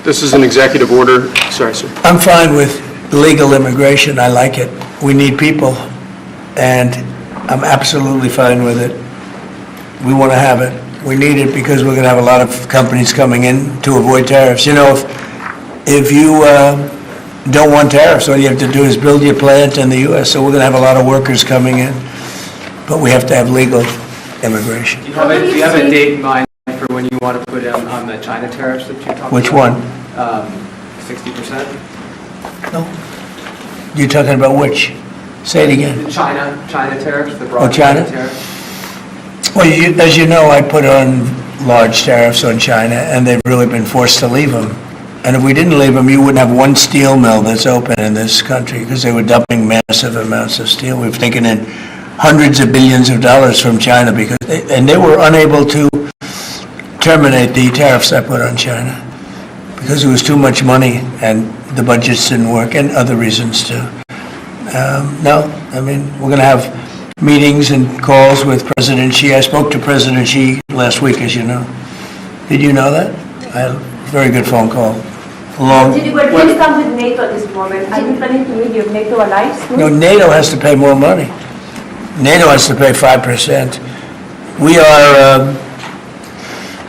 This is an executive order. Sorry, sir. I'm fine with legal immigration. I like it. We need people, and I'm absolutely fine with it. We want to have it. We need it because we're going to have a lot of companies coming in to avoid tariffs. You know, if you don't want tariffs, all you have to do is build your plant in the U.S., so we're going to have a lot of workers coming in, but we have to have legal immigration. Do you have a date in mind for when you want to put on the China tariffs that you're talking about? Which one? 60%? No. You're talking about which? Say it again. The China tariffs, the broad China? tariffs? Well, as you know, I put on large tariffs on China, and they've really been forced to leave them. And if we didn't leave them, you wouldn't have one steel mill that's open in this country because they were dumping massive amounts of steel. We've taken in hundreds of billions of dollars from China because they were unable to terminate the tariffs I put on China because it was too much money and the budgets didn't work and other reasons too. No, I mean, we're going to have meetings and calls with President Xi. I spoke to President Xi last week, as you know. Did you know that? I had a very good phone call. along. Did you when you come with NATO at this moment? Are you planning to meet your NATO allies? No, NATO has to pay more money. NATO has to pay 5%. We are,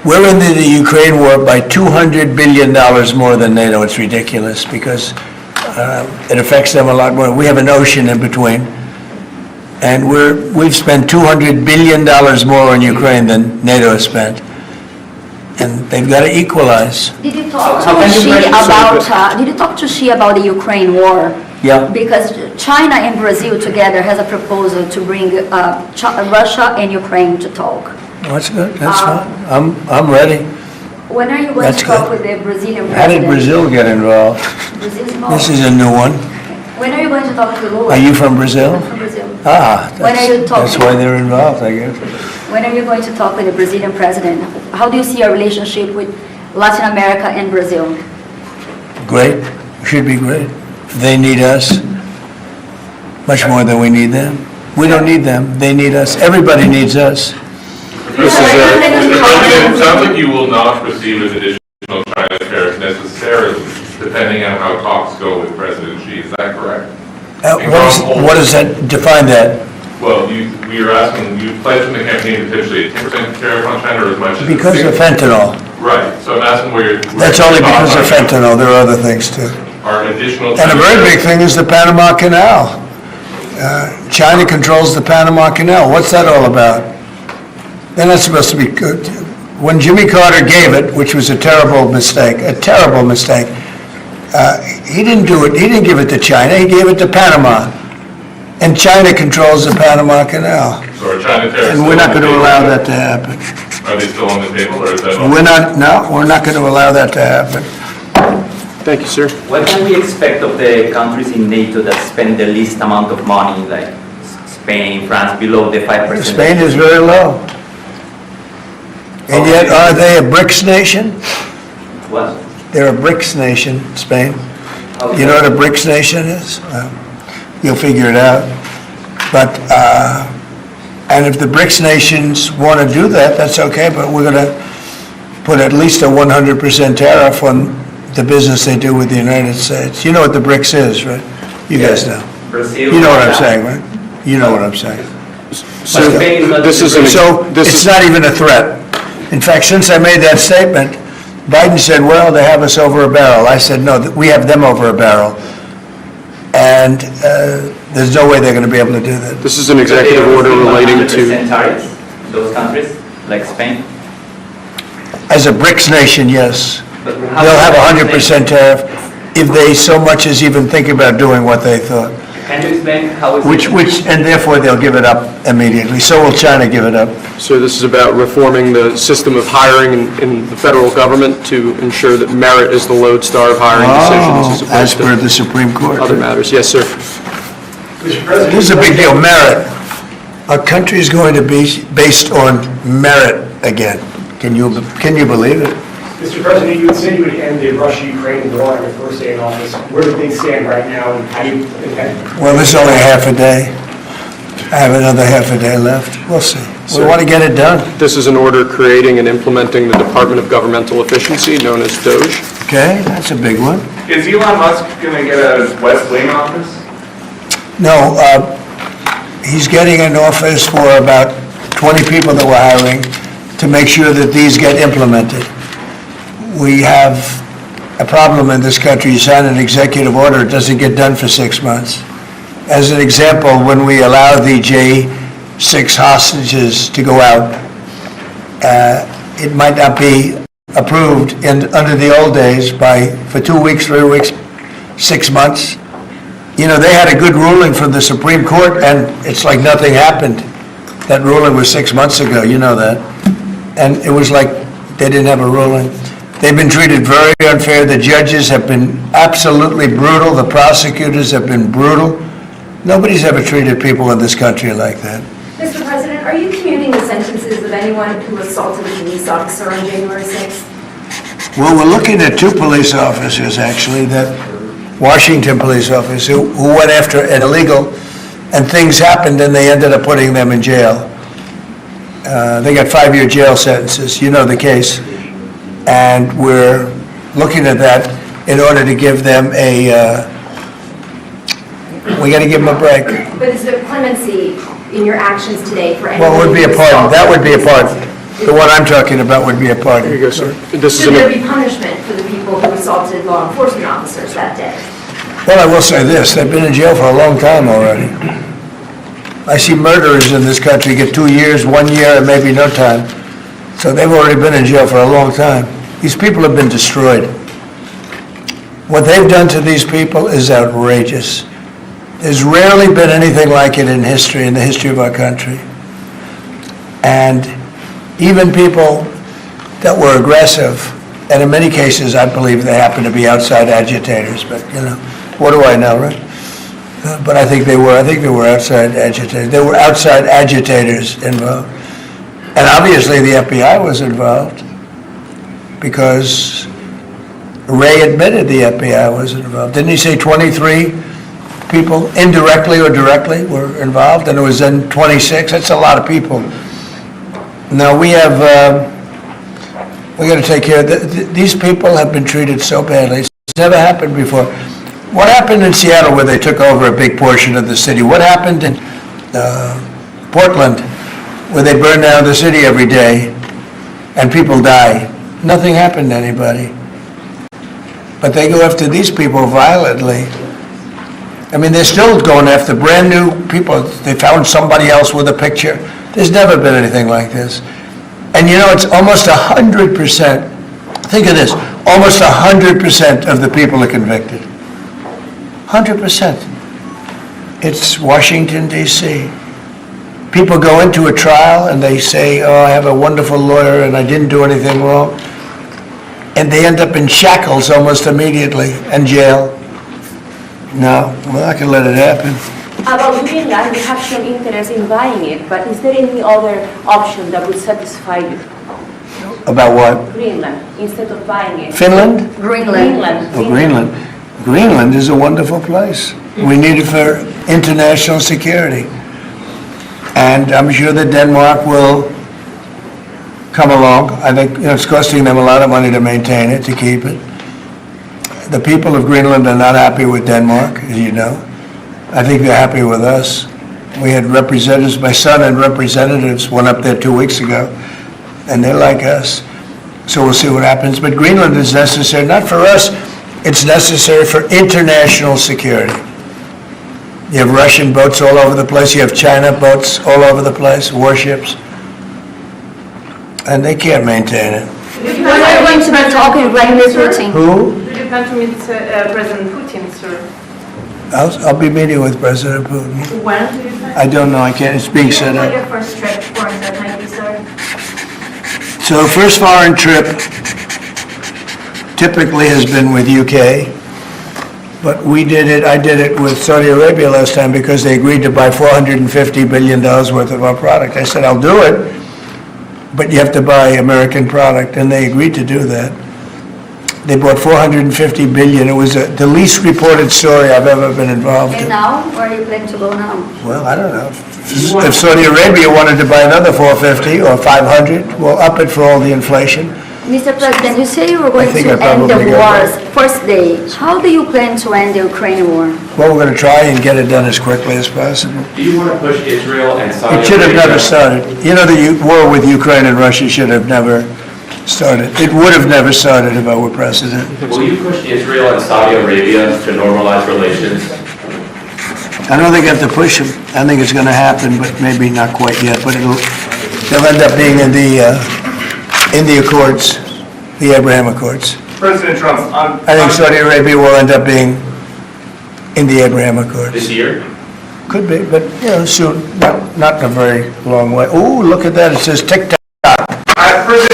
we're into the Ukraine war by $200 billion more than NATO. It's ridiculous because it affects them a lot more. We have an ocean in between. And we've spent $200 billion more on Ukraine than NATO has spent. And they've got to equalize. Did you talk to Xi about? Did you talk to Xi about the Ukraine war? Yeah. Because China and Brazil together has a proposal to bring Russia and Ukraine to talk. Oh, that's good. That's fine. I'm ready. When are you going to talk with the Brazilian president? How did Brazil get involved? Brazil's involved. This is a new one. When are you going to talk to Lula? Are you from Brazil? I'm from Brazil. When are you talking? That's why they're involved, I guess. When are you going to talk with the Brazilian president? How do you see your relationship with Latin America and Brazil? Great. Should be great. They need us much more than we need them. We don't need them. They need us. Everybody needs us. Mr. President, it sounds like you will not receive an additional China tariff necessarily, depending on how talks go with President Xi. Is that correct? What does that define that? Well, we are asking, you pledged in the campaign potentially a 10% tariff on China or as much as Because of fentanyl. Right. So I'm asking where you're. That's only because of fentanyl. There are other things too. Are additional. And a very big thing is the Panama Canal. China controls the Panama Canal. What's that all about? They're not supposed to be good. When Jimmy Carter gave it, which was a terrible mistake, he didn't do it. He didn't give it to China. He gave it to Panama. And China controls the Panama Canal. So are China tariffs? And we're not going to allow that to happen. Are they still on the table or is that? We're not going to allow that to happen. Thank you, sir. What can we expect of the countries in NATO that spend the least amount of money, like Spain, France, below the 5%? Spain is very low. And yet, are they a BRICS nation? What? They're a BRICS nation, Spain. Okay. You know what a BRICS nation is? You'll figure it out. But, and if the BRICS nations want to do that, that's okay, but we're going to put at least a 100% tariff on the business they do with the United States. You know what the BRICS is, right? You guys know. Brazil, You know what I'm saying, right? You know what I'm saying. So It's not even a threat. In fact, since I made that statement, Biden said, well, they have us over a barrel. I said, no, we have them over a barrel. And there's no way they're going to be able to do that. This is an executive order relating to... tariffs, those countries, like Spain? As a BRICS nation, yes. But They'll have 100% tariff if they so much as even think about doing what they thought. Can you explain how is And therefore they'll give it up immediately. So will China give it up. So this is about reforming the system of hiring in the federal government to ensure that merit is the lodestar of hiring decisions As per the Supreme Court. other matters. Yes, sir. This is a big deal, merit. Our country is going to be based on merit again. Can you believe it? Mr. President, you had said you would end the Russia-Ukraine war on your first day in office. Where do things stand right now, and how do you intend? Well, this is only half a day. I have another half a day left. We'll see. We want to get it done. This is an order creating and implementing the Department of Governmental Efficiency, known as DOGE. Okay, that's a big one. Is Elon Musk going to get a West Wing office? No, he's getting an office for about 20 people that we're hiring to make sure that these get implemented. We have a problem in this country. You sign an executive order, it doesn't get done for 6 months. As an example, when we allow the J6 hostages to go out, it might not be approved under the old days for 2 weeks, 3 weeks, 6 months. You know, they had a good ruling from the Supreme Court, and it's like nothing happened. That ruling was 6 months ago, you know that. And it was like they didn't have a ruling. They've been treated very unfair. The judges have been absolutely brutal. The prosecutors have been brutal. Nobody's ever treated people in this country like that. Mr. President, are you commuting the sentences of anyone who assaulted a police officer on January 6th? Well, we're looking at 2 police officers, actually, that Washington police officers who went after an illegal, and things happened and they ended up putting them in jail. They got 5-year jail sentences. You know the case. And we're looking at that. in order to give them we got to give them a break. But is there clemency in your actions today for anyone? Well, would be a pardon. That would be a pardon. The one I'm talking about would be a pardon. Here you go, sir. Should there be punishment for the people who assaulted law enforcement officers that day? Well, I will say this, they've been in jail for a long time already. I see murderers in this country get 2 years, 1 year, and maybe no time. So they've already been in jail for a long time. These people have been destroyed. What they've done to these people is outrageous. There's rarely been anything like it in history, in the history of our country. And even people that were aggressive, and in many cases, I believe they happen to be outside agitators, but, what do I know, right? But I think they were outside agitators. There were outside agitators involved. And obviously the FBI was involved because Ray admitted the FBI was involved. Didn't he say 23 people indirectly or directly were involved? And it was then 26. That's a lot of people. Now we got to take care of these people have been treated so badly. It's never happened before. What happened in Seattle where they took over a big portion of the city? What happened in Portland where they burn down the city every day and people die? Nothing happened to anybody. But they go after these people violently. I mean, they're still going after brand new people. They found somebody else with a picture. There's never been anything like this. And it's almost 100%. Think of this. Almost 100% of the people are convicted. 100%. It's Washington, D.C. People go into a trial and they say, oh, I have a wonderful lawyer and I didn't do anything wrong. And they end up in shackles almost immediately and jail. No, we're not going to let it happen. About Greenland, you have shown interest in buying it, but is there any other option that would satisfy you? About what? Greenland, instead of buying it. Finland? Greenland. Oh, Greenland. Greenland is a wonderful place. We need it for international security. And I'm sure that Denmark will come along. I think it's costing them a lot of money to maintain it, to keep it. The people of Greenland are not happy with Denmark, as you know. I think they're happy with us. We had representatives, my son and representatives went up there 2 weeks ago, and they're like us. So we'll see what happens. But Greenland is necessary, not for us, it's necessary for international security. You have Russian boats all over the place, you have China boats all over the place, warships, and they can't maintain it. When are you going to be talking Vladimir Putin? Who? Do you plan to meet President Putin, sir? I'll be meeting with President Putin. When do you plan? I don't know, I can't, it's being set What up. your first trip foreign that might be, sir? So first foreign trip typically has been with UK, but I did it with Saudi Arabia last time because they agreed to buy $450 billion worth of our product. I said, I'll do it, but you have to buy American product, and they agreed to do that. They bought $450 billion. It was the least reported story I've ever been involved in. And now, where are you planning to go now? Well, I don't know. If Saudi Arabia wanted to buy another 450 or 500, we'll up it for all the inflation. Mr. President, you say you were going to end the war's first day. How do you plan to end the Ukraine war? Well, we're going to try and get it done as quickly as possible. Do you want to push Israel and Saudi Arabia? It should have never started. The war with Ukraine and Russia should have never started. It would have never started if I were president. Will you push Israel and Saudi Arabia to normalize relations? I don't think I have to push them. I think it's going to happen, but maybe not quite yet. But they'll end up being in the Accords, the Abraham Accords. President Trump, I think Saudi Arabia will end up being in the Abraham Accords. This year? Could be, but soon. Not in a very long way. Ooh, look at that! It says TikTok.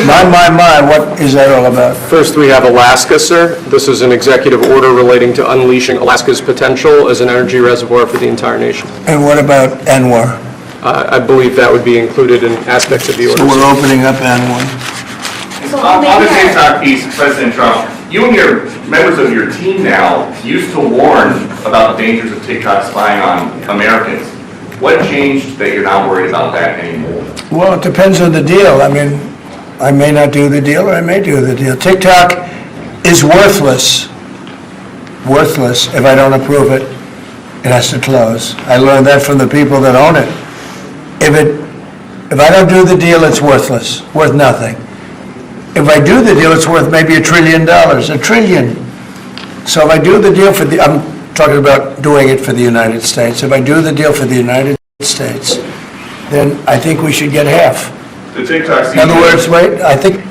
My! What is that all about? First, we have Alaska, sir. This is an executive order relating to unleashing Alaska's potential as an energy reservoir for the entire nation. And what about ANWR? I believe that would be included in aspects of the order. So we're opening up ANWR. On the TikTok piece, President Trump, you and your members of your team now used to warn about the dangers of TikTok spying on Americans. What changed that you're not worried about that anymore? Well, it depends on the deal. I mean, I may not do the deal or I may do the deal. TikTok is worthless worthless if I don't approve it. It has to close. I learned that from the people that own it. If I don't do the deal, it's worthless, worth nothing. If I do the deal, it's worth maybe $1 trillion, $1 trillion. So if I do the deal I'm talking about doing it for the United States. If I do the deal for the United States, then I think we should get half. The TikTok In other words, wait, I think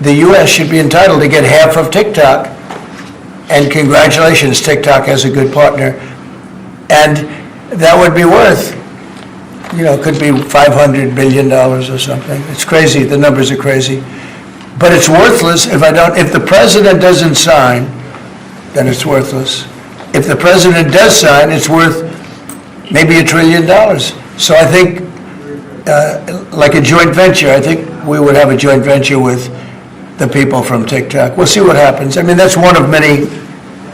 the U.S. should be entitled to get half of TikTok. And congratulations, TikTok has a good partner. And that would be worth, could be $500 billion or something. It's crazy, the numbers are crazy. But it's worthless if the president doesn't sign, then it's worthless. If the president does sign, it's worth maybe $1 trillion. So I think, like a joint venture, I think we would have a joint venture with the people from TikTok. We'll see what happens. I mean, that's one of many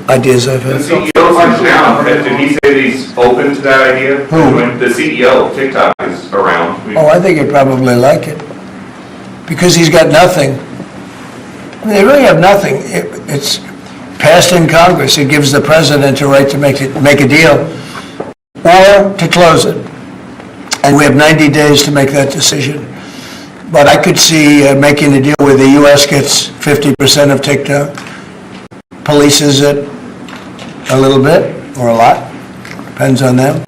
ideas I've had. The CEO's in town. Did he say that he's open to that idea? Who? The CEO of TikTok is around. Oh, I think he'd probably like it. Because he's got nothing. I mean, they really have nothing. It's passed in Congress. It gives the president a right to make a deal or to close it. And we have 90 days to make that decision. But I could see making a deal where the U.S. gets 50% of TikTok, polices it a little bit or a lot, depends on them.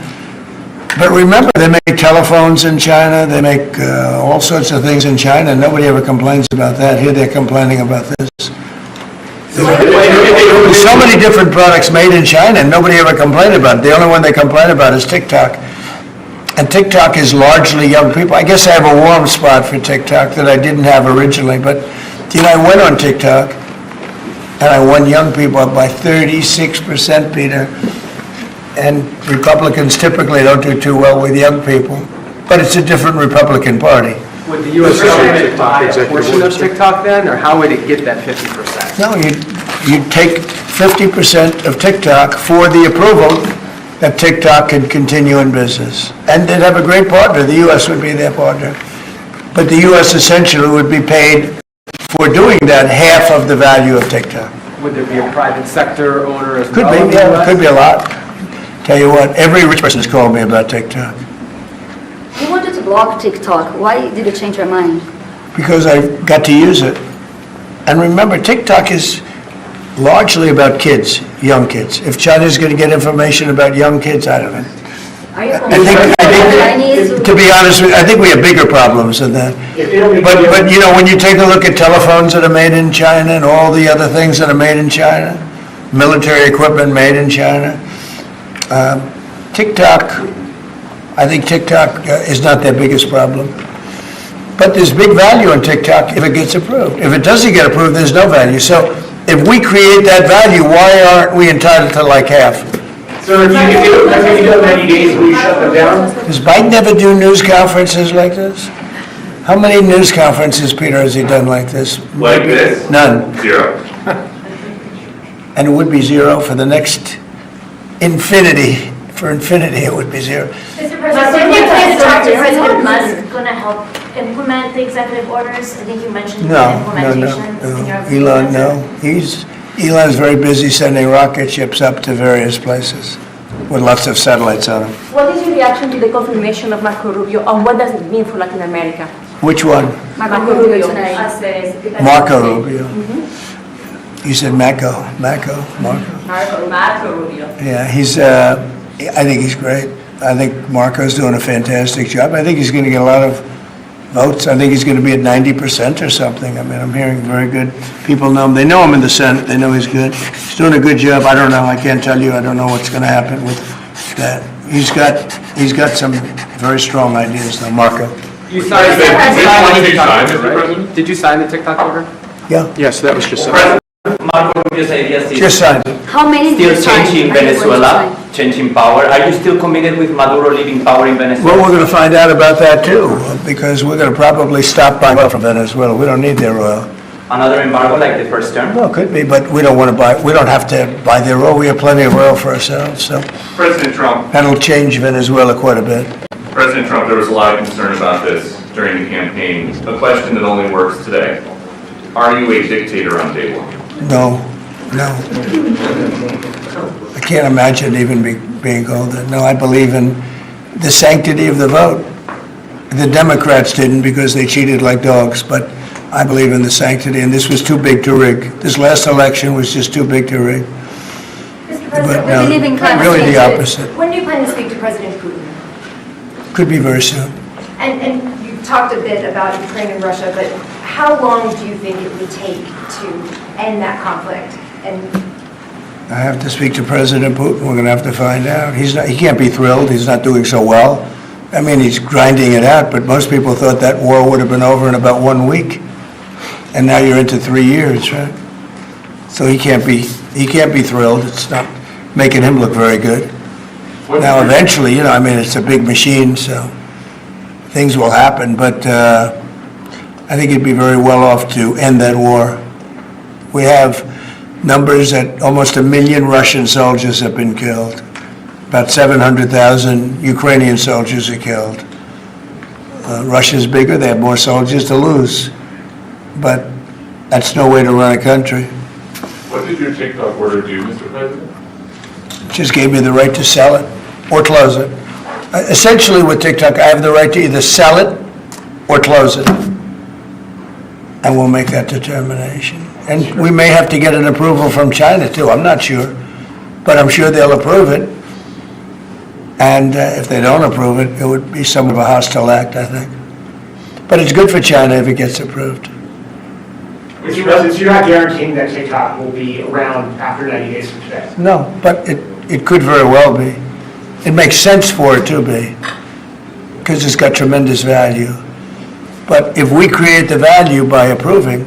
But remember, they make telephones in China, they make all sorts of things in China, and nobody ever complains about that. Here they're complaining about this. There's so many different products made in China, and nobody ever complained about it. The only one they complain about is TikTok. And TikTok is largely young people. I guess I have a warm spot for TikTok that I didn't have originally, but I went on TikTok, and I won young people up by 36%, Peter. And Republicans typically don't do too well with young people, but it's a different Republican Party. Would the U.S. government buy a portion of TikTok then, or how would it get that 50%? No, you take 50% of TikTok for the approval that TikTok can continue in business. And they'd have a great partner. The U.S. would be their partner. But the U.S. essentially would be paid for doing that half of the value of TikTok. Would there be a private sector owner as well? Could be, yeah, could be a lot. Tell you what, every rich person has called me about TikTok. You wanted to block TikTok. Why did you change your mind? Because I got to use it. And remember, TikTok is largely about kids, young kids. If China's going to get information about young kids, I don't know. I think, to be honest with you, I think we have bigger problems than that. But when you take a look at telephones that are made in China and all the other things that are made in China, military equipment made in China, TikTok, I think TikTok is not their biggest problem. But there's big value in TikTok if it gets approved. If it doesn't get approved, there's no value. So if we create that value, why aren't we entitled to like half? So if you do 90 days, will you shut them down? Does Biden ever do news conferences like this? How many news conferences, Peter, has he done like this? Like this? None. 0. And it would be 0 for the next infinity. For infinity, it would be 0. Mr. President, is President Musk going to help implement the executive orders? I think you mentioned implementations in your Elon, no. Elon's very busy sending rocket ships up to various places with lots of satellites on them. What is your reaction to the confirmation of Marco Rubio, and what does it mean for Latin America? Which one? Marco Rubio. Marco Rubio. You said Marco Rubio. Yeah, I think he's great. I think Marco's doing a fantastic job. I think he's going to get a lot of votes. I think he's going to be at 90% or something. I mean, I'm hearing very good. People know him. They know him in the Senate. They know he's good. He's doing a good job. I don't know. I can't tell you. I don't know what's going to happen with that. He's got some very strong ideas, though, Marco. Did you sign the TikTok order? Yeah. Yes, that was just signed. Marco Rubio's ideas is just signed. How many still changing Venezuela, changing power. Are you still committed with Maduro leaving power in Venezuela? Well, we're going to find out about that too, because we're going to probably stop buying oil from Venezuela. We don't need their oil. Another embargo like the first term? Well, it could be, but we don't want to buy. We don't have to buy their oil. We have plenty of oil for ourselves. So President Trump. That'll change Venezuela quite a bit. President Trump, there was a lot of concern about this during the campaign. A question that only works today. Are you a dictator on day one? No. can't imagine even being called that. No, I believe in the sanctity of the vote. The Democrats didn't because they cheated like dogs, but I believe in the sanctity, and this was too big to rig. This last election was just too big to rig. Mr. President, But when do you plan to really speak the to- opposite. When do you plan to speak to President Putin? Could be very soon. And you talked a bit about Ukraine and Russia, but how long do you think it would take to end that conflict? And I have to speak to President Putin. We're going to have to find out. He can't be thrilled. He's not doing so well. I mean, he's grinding it out, but most people thought that war would have been over in about 1 week. And now you're into 3 years, right? So he can't be thrilled. It's not making him look very good. Now, eventually, I mean, it's a big machine, so things will happen, but I think he'd be very well off to end that war. We have numbers that almost 1 million Russian soldiers have been killed. About 700,000 Ukrainian soldiers are killed. Russia's bigger, they have more soldiers to lose. But that's no way to run a country. What did your TikTok order do, Mr. President? Just gave me the right to sell it or close it. Essentially with TikTok, I have the right to either sell it or close it. And we'll make that determination. And we may have to get an approval from China too, I'm not sure. But I'm sure they'll approve it. And if they don't approve it, it would be some of a hostile act, I think. But it's good for China if it gets approved. Mr. President, so you're not guaranteeing that TikTok will be around after 90 days from today? No, but it could very well be. It makes sense for it to be, because it's got tremendous value. But if we create the value by approving,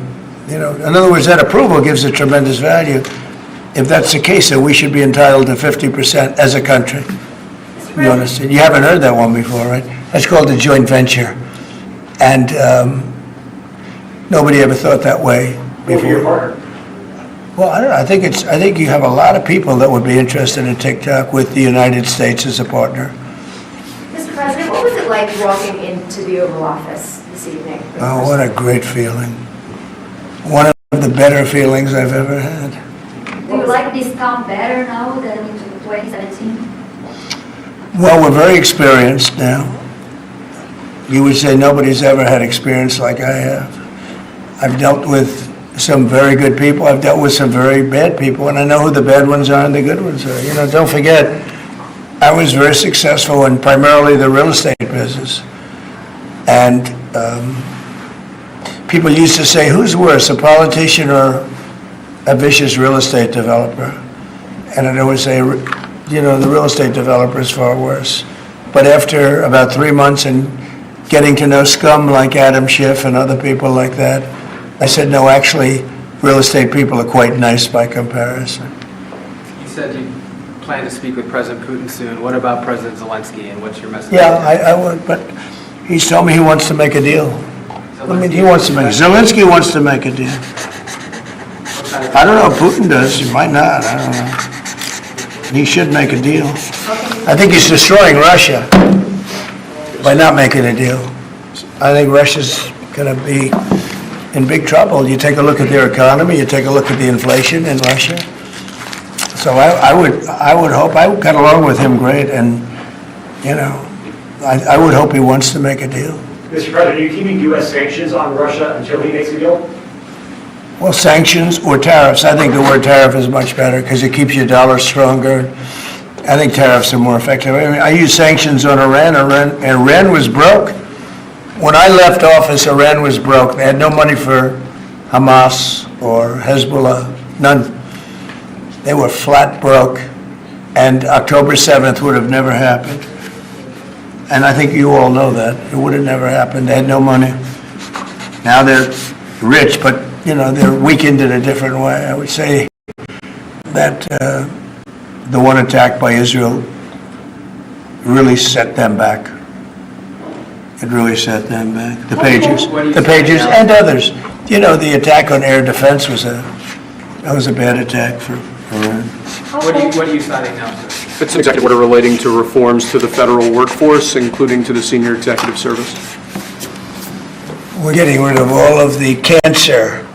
in other words, that approval gives it tremendous value. If that's the case, then we should be entitled to 50% as a country. You understand? You haven't heard that one before, right? That's called a joint venture. And nobody ever thought that way before. Well, I don't know. I think you have a lot of people that would be interested in TikTok with the United States as a partner. Mr. President, what was it like walking into the Oval Office this evening? Oh, what a great feeling. One of the better feelings I've ever had. Do you like this town better now than in 2017? Well, we're very experienced now. You would say nobody's ever had experience like I have. I've dealt with some very good people. I've dealt with some very bad people, and I know who the bad ones are and the good ones are. Don't forget, I was very successful in primarily the real estate business. And people used to say, who's worse, a politician or a vicious real estate developer? And I'd always say, the real estate developer is far worse. But after about 3 months and getting to know scum like Adam Schiff and other people like that, I said, no, actually, real estate people are quite nice by comparison. You said you plan to speak with President Putin soon. What about President Zelensky, and what's your message? Yeah, I would, but he's told me he wants to make a deal. Zelensky wants to make a deal. I don't know if Putin does, he might not, I don't know. He should make a deal. I think he's destroying Russia by not making a deal. I think Russia's going to be in big trouble. You take a look at their economy, you take a look at the inflation in Russia. So I would hope, I got along with him great, and, I would hope he wants to make a deal. Mr. President, are you keeping U.S. sanctions on Russia until he makes a deal? Well, sanctions or tariffs. I think the word tariff is much better because it keeps your dollar stronger. I think tariffs are more effective. I mean, I used sanctions on Iran. Iran was broke. When I left office, Iran was broke. They had no money for Hamas or Hezbollah, none. They were flat broke. And October 7th would have never happened. And I think you all know that. It would have never happened. They had no money. Now they're rich, but they're weakened in a different way. I would say that the one attack by Israel really set them back. It really set them back. The Pagers and others. The attack on air defense was a bad attack for Iran. What are you citing now, sir? It's an executive order relating to reforms to the federal workforce, including to the senior executive service. We're getting rid of all of the cancer.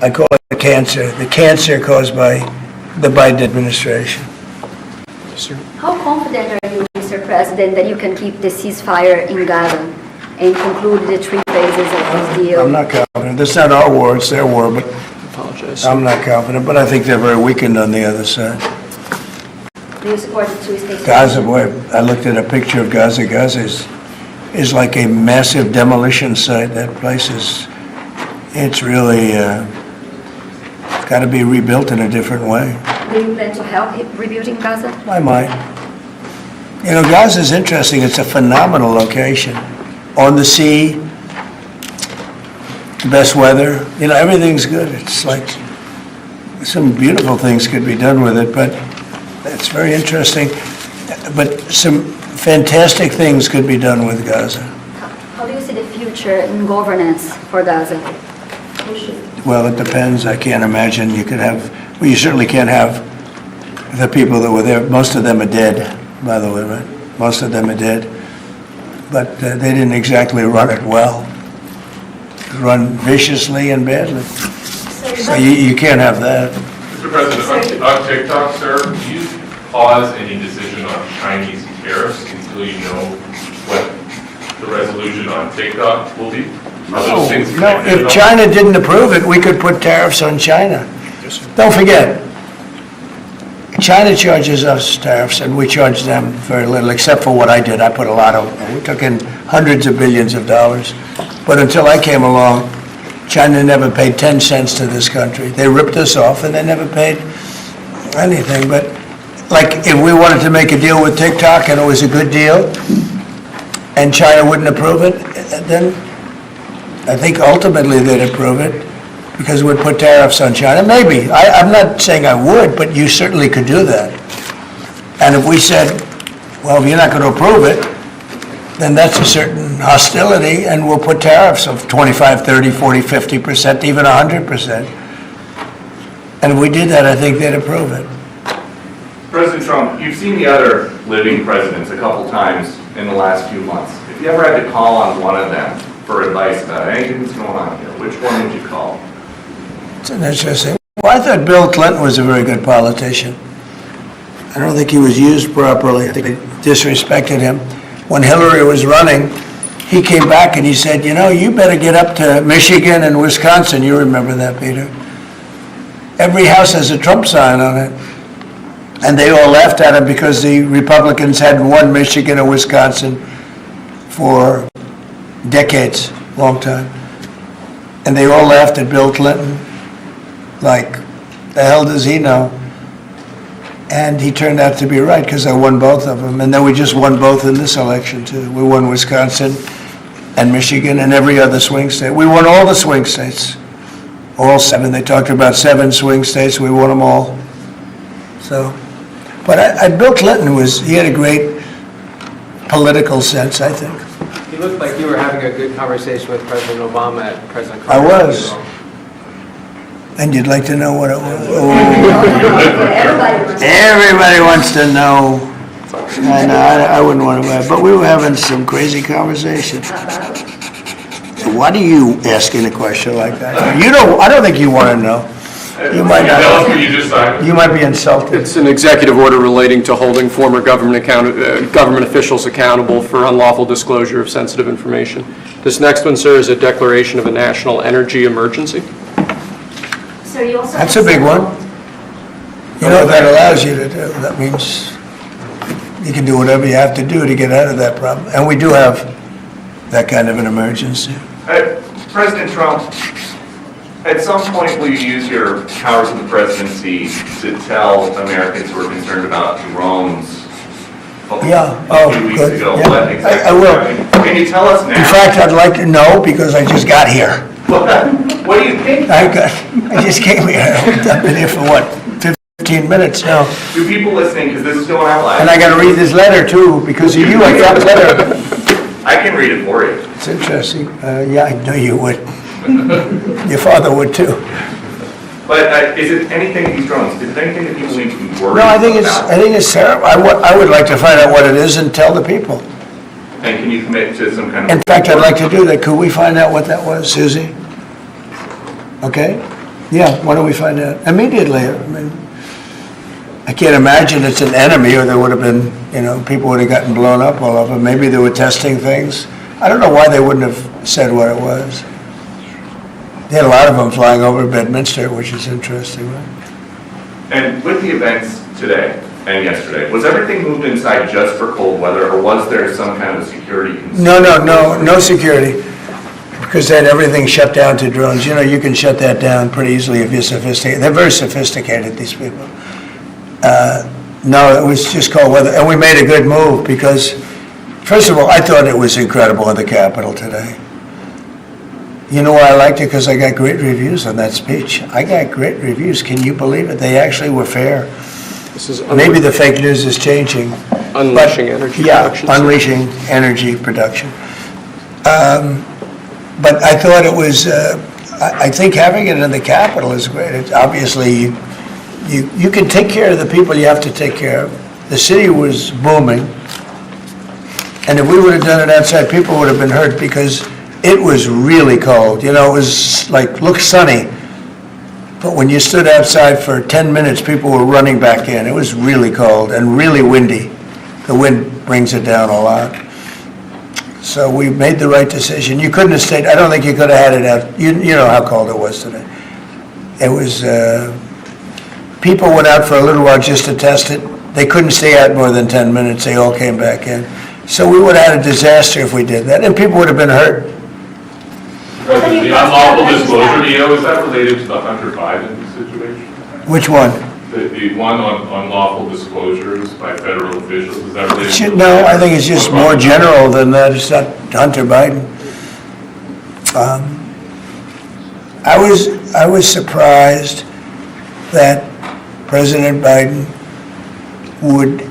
I call it cancer. The cancer caused by the Biden administration. How confident are you, Mr. President, that you can keep the ceasefire in Gaza and conclude the 3 phases of this deal? I'm not confident. This is not our war, it's their war, but I'm not confident, but I think they're very weakened on the other side. Do you support the 2-state Gaza, boy, I looked at a picture of Gaza. Gaza is like a massive demolition site. That place it's really got to be rebuilt in a different way. Do you plan to help rebuilding Gaza? I might. You know, Gaza is interesting. It's a phenomenal location. On the sea, best weather. You know, everything's good. It's like some beautiful things could be done with it, but it's very interesting. But some fantastic things could be done with Gaza. How do you see the future in governance for Gaza? Well, it depends. I can't imagine you could have, well, you certainly can't have the people that were there. Most of them are dead, by the way, right? Most of them are dead. But they didn't exactly run it well. Run viciously and badly. So you can't have that. Mr. President, on TikTok, sir, do you pause any decision on Chinese tariffs until you know what the resolution on TikTok will be? No, if China didn't approve it, we could put tariffs on China. Don't forget, China charges us tariffs and we charge them very little, except for what I did. I put a lot of, we took in hundreds of billions of dollars. But until I came along, China never paid 10 cents to this country. They ripped us off and they never paid anything. But like if we wanted to make a deal with TikTok and it was a good deal and China wouldn't approve it, then I think ultimately they'd approve it because we'd put tariffs on China. Maybe. I'm not saying I would, but you certainly could do that. And if we said, well, if you're not going to approve it, then that's a certain hostility, and we'll put tariffs of 25, 30, 40, 50%, even 100%. And if we did that, I think they'd approve it. President Trump, you've seen the other living presidents a couple times in the last few months. If you ever had to call on one of them for advice about anything that's going on here, which one would you call? It's an interesting. Well, I thought Bill Clinton was a very good politician. I don't think he was used properly. I think they disrespected him. When Hillary was running, he came back and he said, you know, you better get up to Michigan and Wisconsin. You remember that, Peter. Every house has a Trump sign on it. And they all laughed at him because the Republicans hadn't won Michigan or Wisconsin for decades, long time. And they all laughed at Bill Clinton. Like, the hell does he know? And he turned out to be right because I won both of them. And then we just won both in this election, too. We won Wisconsin and Michigan and every other swing state. We won all the swing states, all 7. They talked about 7 swing states. We won them all. So, but Bill Clinton he had a great political sense, I think. You looked like you were having a good conversation with President Obama at President I Carter's was. funeral. And you'd like to know what it was? Everybody wants to know. I know, I wouldn't want to, but we were having some crazy conversations. Why do you asking a question like that? I don't think you want to know. You might not. You might be insulted. It's an executive order relating to holding former government officials accountable for unlawful disclosure of sensitive information. This next one, sir, is a declaration of a national energy emergency. So you also That's a big one. You know what that allows you to do? That means you can do whatever you have to do to get out of that problem. And we do have that kind of an emergency. President Trump, at some point will you use your powers of the presidency to tell Americans who are concerned about drones? Yeah. A few weeks ago, Yeah. what exactly I will. Can you tell us now? In fact, I'd like to know because I just got here. What do you think? I just came here. I've been here for what, 15 minutes now. Do people listening, because this is going out live. And I got to read this letter too because of you. I got the letter. I can read it for you. It's interesting. Yeah, I know you would. Your father would too. But is it anything these drones? Is it anything that people need to be worried No, I think about? it's terrible. I would like to find out what it is and tell the people. And can you commit to some kind of... In fact, I'd like to do that. Could we find out what that was, Susie? Okay? Yeah, why don't we find out? Immediately. I mean, I can't imagine it's an enemy, or there would have been, people would have gotten blown up all over. Maybe they were testing things. I don't know why they wouldn't have said what it was. They had a lot of them flying over Bedminster, which is interesting, right? And with the events today and yesterday, was everything moved inside just for cold weather, or was there some kind of security concern? No security, because they had everything shut down to drones. You can shut that down pretty easily if you're sophisticated. They're very sophisticated, these people. No, it was just cold weather, and we made a good move because, first of all, I thought it was incredible in the Capitol today. You know why I liked it? Because I got great reviews on that speech. I got great reviews. Can you believe it? They actually were fair. This is Maybe the fake news is changing. Unleashing energy production. Yeah, unleashing energy production. But I thought it was, I think having it in the Capitol is great. It's obviously, you can take care of the people you have to take care of. The city was booming. And if we would have done it outside, people would have been hurt because it was really cold. It was looked sunny. But when you stood outside for 10 minutes, people were running back in. It was really cold and really windy. The wind brings it down a lot. So we made the right decision. You couldn't have stayed, I don't think you could have had it out. You know how cold it was today. It was, people went out for a little while just to test it. They couldn't stay out more than 10 minutes. They all came back in. So we would have had a disaster if we did that, and people would have been hurt. The unlawful disclosure, is that related to the Hunter Biden situation? Which one? The one on unlawful disclosures by federal officials, is that related to? No, I think it's just more general than that. It's not Hunter Biden. I was surprised that President Biden would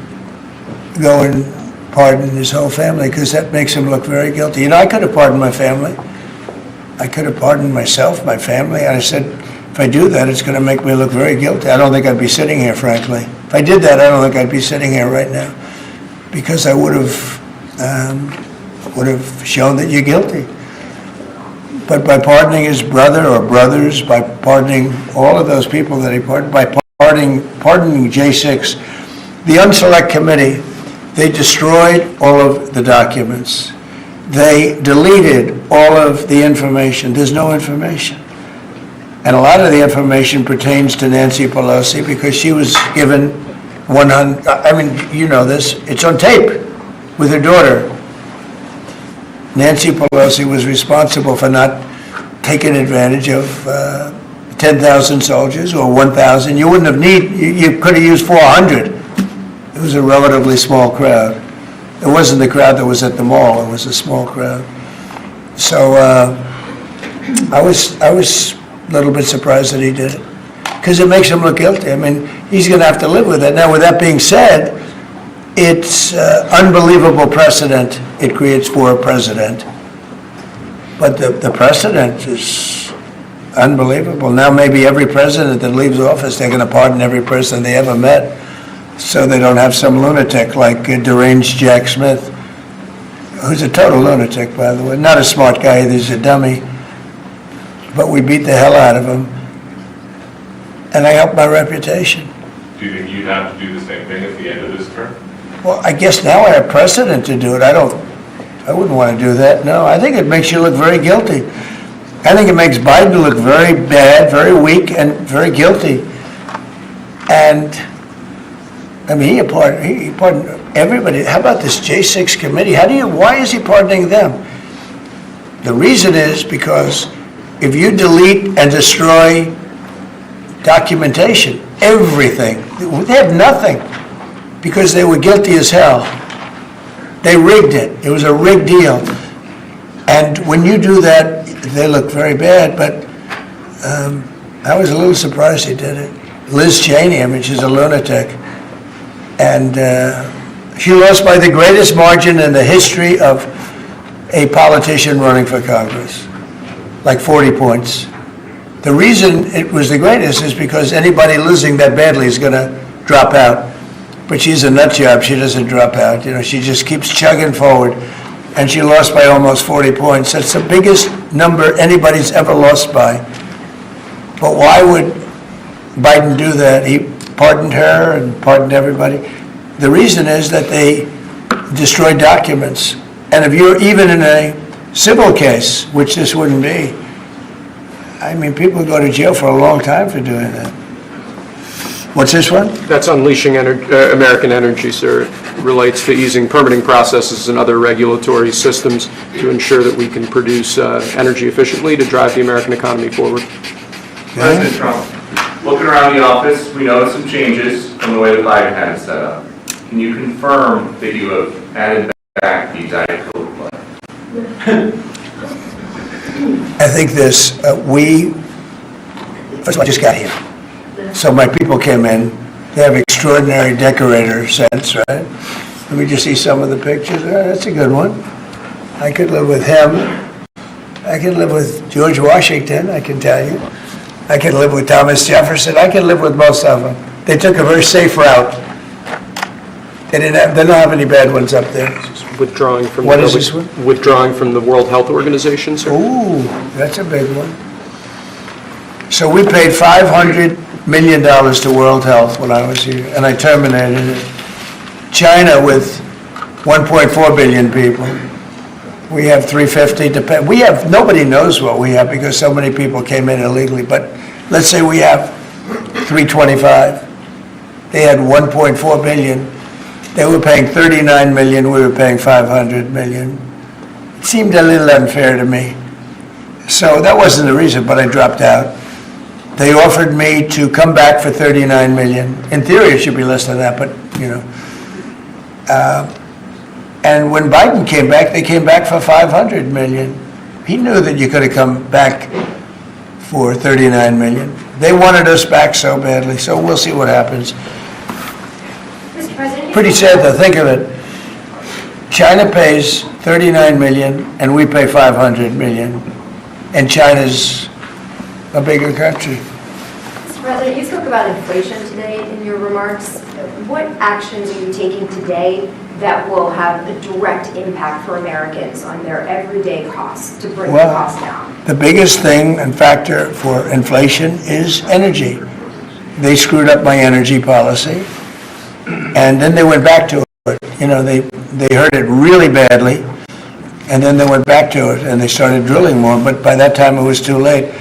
go and pardon his whole family, because that makes him look very guilty. I could have pardoned my family. I could have pardoned myself, my family, and I said, if I do that, it's going to make me look very guilty. I don't think I'd be sitting here, frankly. If I did that, I don't think I'd be sitting here right now, because I would have shown that you're guilty. But by pardoning his brother or brothers, by pardoning all of those people that he pardoned, by pardoning J6, the Unselect Committee, they destroyed all of the documents. They deleted all of the information. There's no information. And a lot of the information pertains to Nancy Pelosi because she was given 100, I mean, you know this, it's on tape with her daughter. Nancy Pelosi was responsible for not taking advantage of 10,000 soldiers or 1,000. You wouldn't have you could have used 400. It was a relatively small crowd. It wasn't the crowd that was at the mall. It was a small crowd. So I was a little bit surprised that he did it, because it makes him look guilty. I mean, he's going to have to live with it. Now, with that being said, it's unbelievable precedent it creates for a president. But the precedent is unbelievable. Now maybe every president that leaves office, they're going to pardon every person they ever met, so they don't have some lunatic like deranged Jack Smith, who's a total lunatic, by the way. Not a smart guy, he's a dummy. But we beat the hell out of him. And I helped my reputation. Do you think you'd have to do the same thing at the end of this term? Well, I guess now I have precedent to do it. I wouldn't want to do that, no. I think it makes you look very guilty. I think it makes Biden look very bad, very weak, and very guilty. And I mean, he pardoned everybody. How about this J6 committee? Why is he pardoning them? The reason is because if you delete and destroy documentation, everything, they have nothing, because they were guilty as hell. They rigged it. It was a rigged deal. And when you do that, they look very bad, but I was a little surprised he did it. Liz Cheney, I mean, she's a lunatic. And she lost by the greatest margin in the history of a politician running for Congress, like 40 points. The reason it was the greatest is because anybody losing that badly is going to drop out. But she's a nut job. She doesn't drop out. She just keeps chugging forward. And she lost by almost 40 points. That's the biggest number anybody's ever lost by. But why would Biden do that? He pardoned her and pardoned everybody. The reason is that they destroyed documents. And if you're even in a civil case, which this wouldn't be, I mean, people go to jail for a long time for doing that. What's this one? That's unleashing American energy, sir. It relates to easing permitting processes and other regulatory systems to ensure that we can produce energy efficiently to drive the American economy forward. President Trump, looking around the office, we noticed some changes from the way that Biden had it set up. Can you confirm that you have added back the Diet Coke play? I think this, first of all, I just got here. So my people came in. They have extraordinary decorator sense, right? Let me just see some of the pictures. That's a good one. I could live with him. I could live with George Washington, I can tell you. I could live with Thomas Jefferson. I could live with most of them. They took a very safe route. They don't have any bad ones up there. Withdrawing from What is this one? Withdrawing from the World Health Organization, sir. Ooh, that's a big one. So we paid $500 million to World Health when I was here, and I terminated it. China with 1.4 billion people. We have 350 to pay. We have, nobody knows what we have because so many people came in illegally, but let's say we have 325. They had 1.4 billion. They were paying 39 million, we were paying 500 million. It seemed a little unfair to me. So that wasn't the reason, but I dropped out. They offered me to come back for 39 million. In theory, it should be less than that, but, you know. And when Biden came back, they came back for 500 million. He knew that you could have come back for 39 million. They wanted us back so badly, so we'll see what happens. Mr. President, Pretty sad to think of it. China pays 39 million and we pay 500 million. And China's a bigger country. Mr. President, you spoke about inflation today in your remarks. What actions are you taking today that will have a direct impact for Americans on their everyday costs to bring the costs down? The biggest thing and factor for inflation is energy. They screwed up my energy policy, and then they went back to it. You know, they heard it really badly, and then they went back to it, and they started drilling more, but by that time it was too late.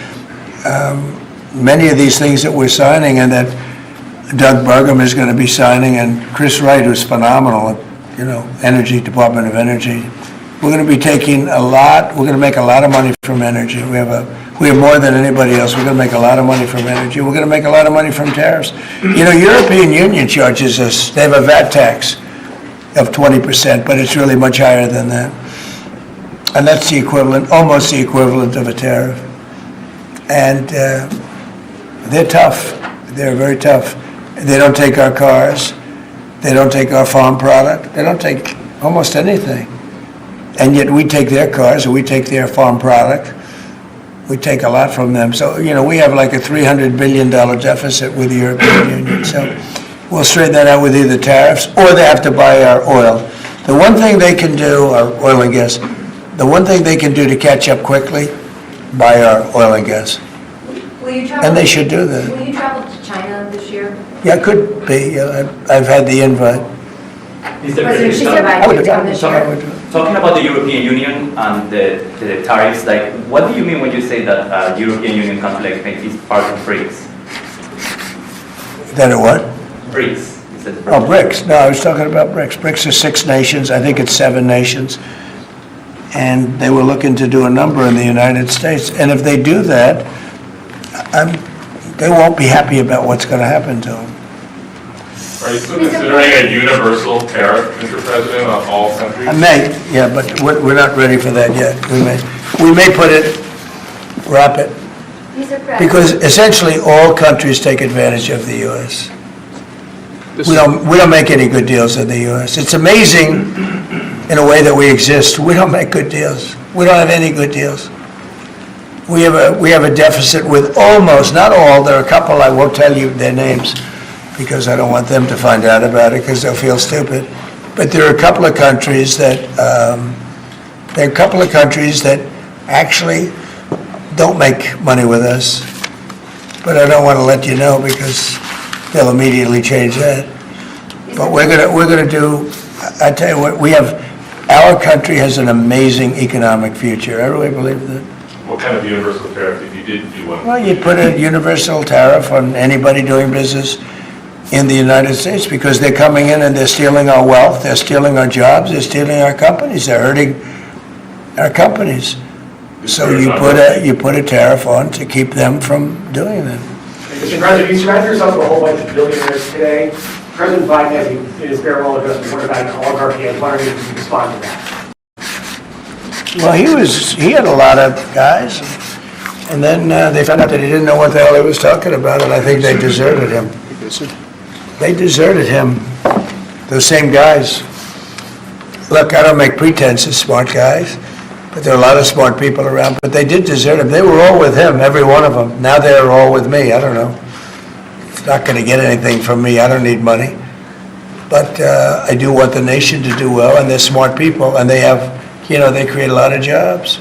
Many of these things that we're signing and that Doug Burgum is going to be signing, and Chris Wright, who's phenomenal, you know, Department of Energy. We're going to be taking a lot, we're going to make a lot of money from energy. We have more than anybody else. We're going to make a lot of money from energy. We're going to make a lot of money from tariffs. You know, European Union charges us, they have a VAT tax of 20%, but it's really much higher than that. And that's the equivalent, almost the equivalent of a tariff. And they're tough. They're very tough. They don't take our cars. They don't take our farm product. They don't take almost anything. And yet we take their cars and we take their farm product. We take a lot from them. So, you know, we have like a $300 billion deficit with the European Union. So we'll straighten that out with either tariffs or they have to buy our oil. The one thing they can do, our oil and gas, the one thing they can do to catch up quickly, buy our oil and gas. Will you travel? And they should do that. Will you travel to China this year? Yeah, it could be. I've had the invite. Mr. President, she said I would have come this year. Talking about the European Union and the tariffs, like, what do you mean when you say that European Union country like Spain is part of BRICS? That a what? BRICS. Oh, BRICS. No, I was talking about BRICS. BRICS is 6 nations. I think it's 7 nations. And they were looking to do a number in the United States. And if they do that, they won't be happy about what's going to happen to them. Are you still considering a universal tariff, Mr. President, on all countries? I may, yeah, but we're not ready for that yet. We may put it, wrap it, because essentially all countries take advantage of the U.S. We don't make any good deals in the U.S. It's amazing in a way that we exist. We don't make good deals. We don't have any good deals. We have a deficit with almost, not all, there are a couple, I won't tell you their names because I don't want them to find out about it because they'll feel stupid. But there are a couple of countries that actually don't make money with us. But I don't want to let you know because they'll immediately change that. But we're gonna do, I tell you what, our country has an amazing economic future. I really believe that. What kind of universal tariff if you did do one? Well, you put a universal tariff on anybody doing business in the United States because they're coming in and they're stealing our wealth, they're stealing our jobs, they're stealing our companies, they're hurting our companies. So you put a tariff on to keep them from doing that. Mr. President, you surrounded yourself with a whole bunch of billionaires today. President Biden, as in his farewell address, warned about an oligarchy. I was wondering if you could respond to that. Well, he had a lot of guys, and then they found out that he didn't know what the hell he was talking about, and I think they deserted him. They deserted him, those same guys. Look, I don't make pretenses, smart guys, but there are a lot of smart people around, but they did desert him. They were all with him, every one of them. Now they're all with me, I don't know. It's not going to get anything from me, I don't need money. But I do want the nation to do well, and they're smart people, and they have, they create a lot of jobs.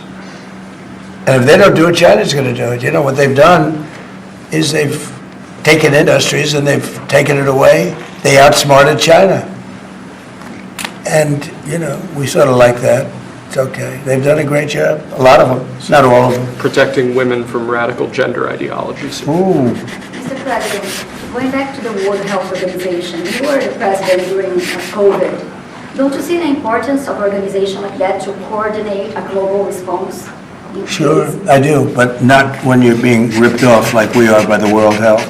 And if they don't do it, China's going to do it. What they've done is they've taken industries and they've taken it away. They outsmarted China. And, we sort of like that. It's okay. They've done a great job. A lot of them. Not all of them. Protecting women from radical gender ideologies. Ooh. Mr. President, going back to the World Health Organization, you were the president during COVID. Don't you see the importance of an organization like that to coordinate a global response? Sure, I do, but not when you're being ripped off like we are by the World Health.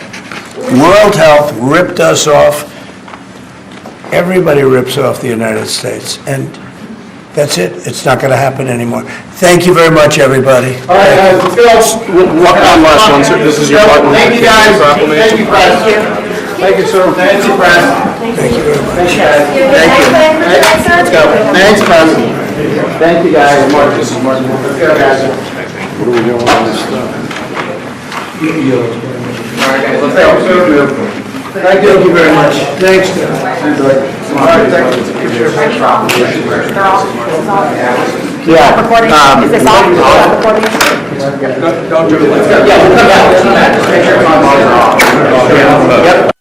World Health ripped us off. Everybody rips off the United States, and that's it. It's not going to happen anymore. Thank you very much, everybody. All right, guys, let's go. One last one, sir. This is your part. Thank you, guys. Thank you, President. Thank you, sir. Thank you, President. Thank you very much. Thanks, guys. Thank you. Let's go. Thanks, President. Thank you, guys. Mark, this is Mark. Let's go, guys. What are we doing with this stuff? All right, guys, let's go. Thank you very much. Thanks, guys. All right, thank you. Yeah. Recording, is this off? Recording? Don't do it. Let's go. Yeah, we'll come back. Let's come back. Just make sure it's on. Yep.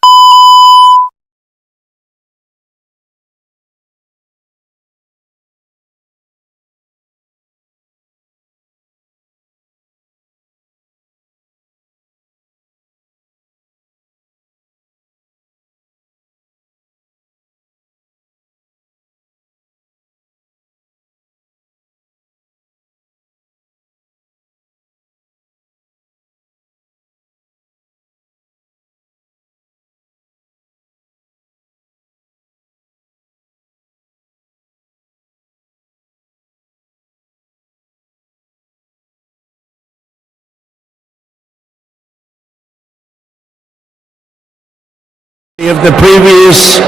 Of the previous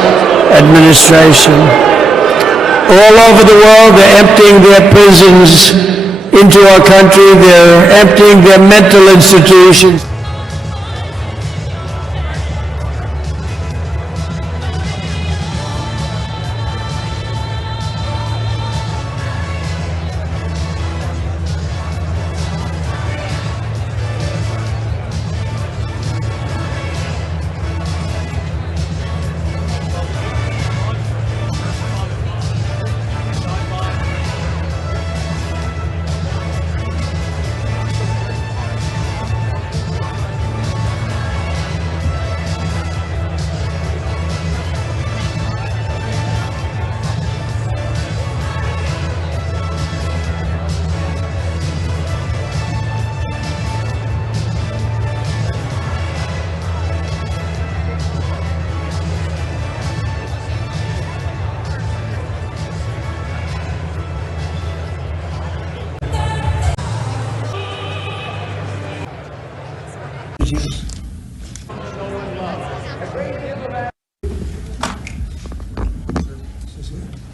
administration. All over the world, they're emptying their prisons into our country. They're emptying their mental institutions.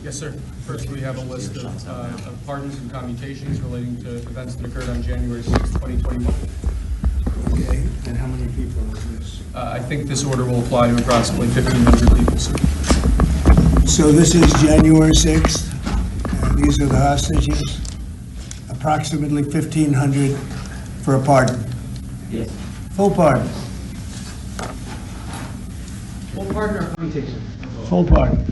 Yes, sir. First, we have a list of pardons and commutations relating to events that occurred on January 6, 2021. Okay, and how many people is this? I think this order will apply to approximately 1,500 people, sir. So this is January 6th. These are the hostages. Approximately 1,500 for a pardon. Yes. Full pardon. Full pardon or commutation? Full pardon.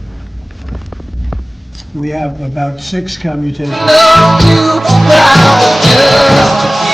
We have about 6 commutations. Love you, but I was just a kid.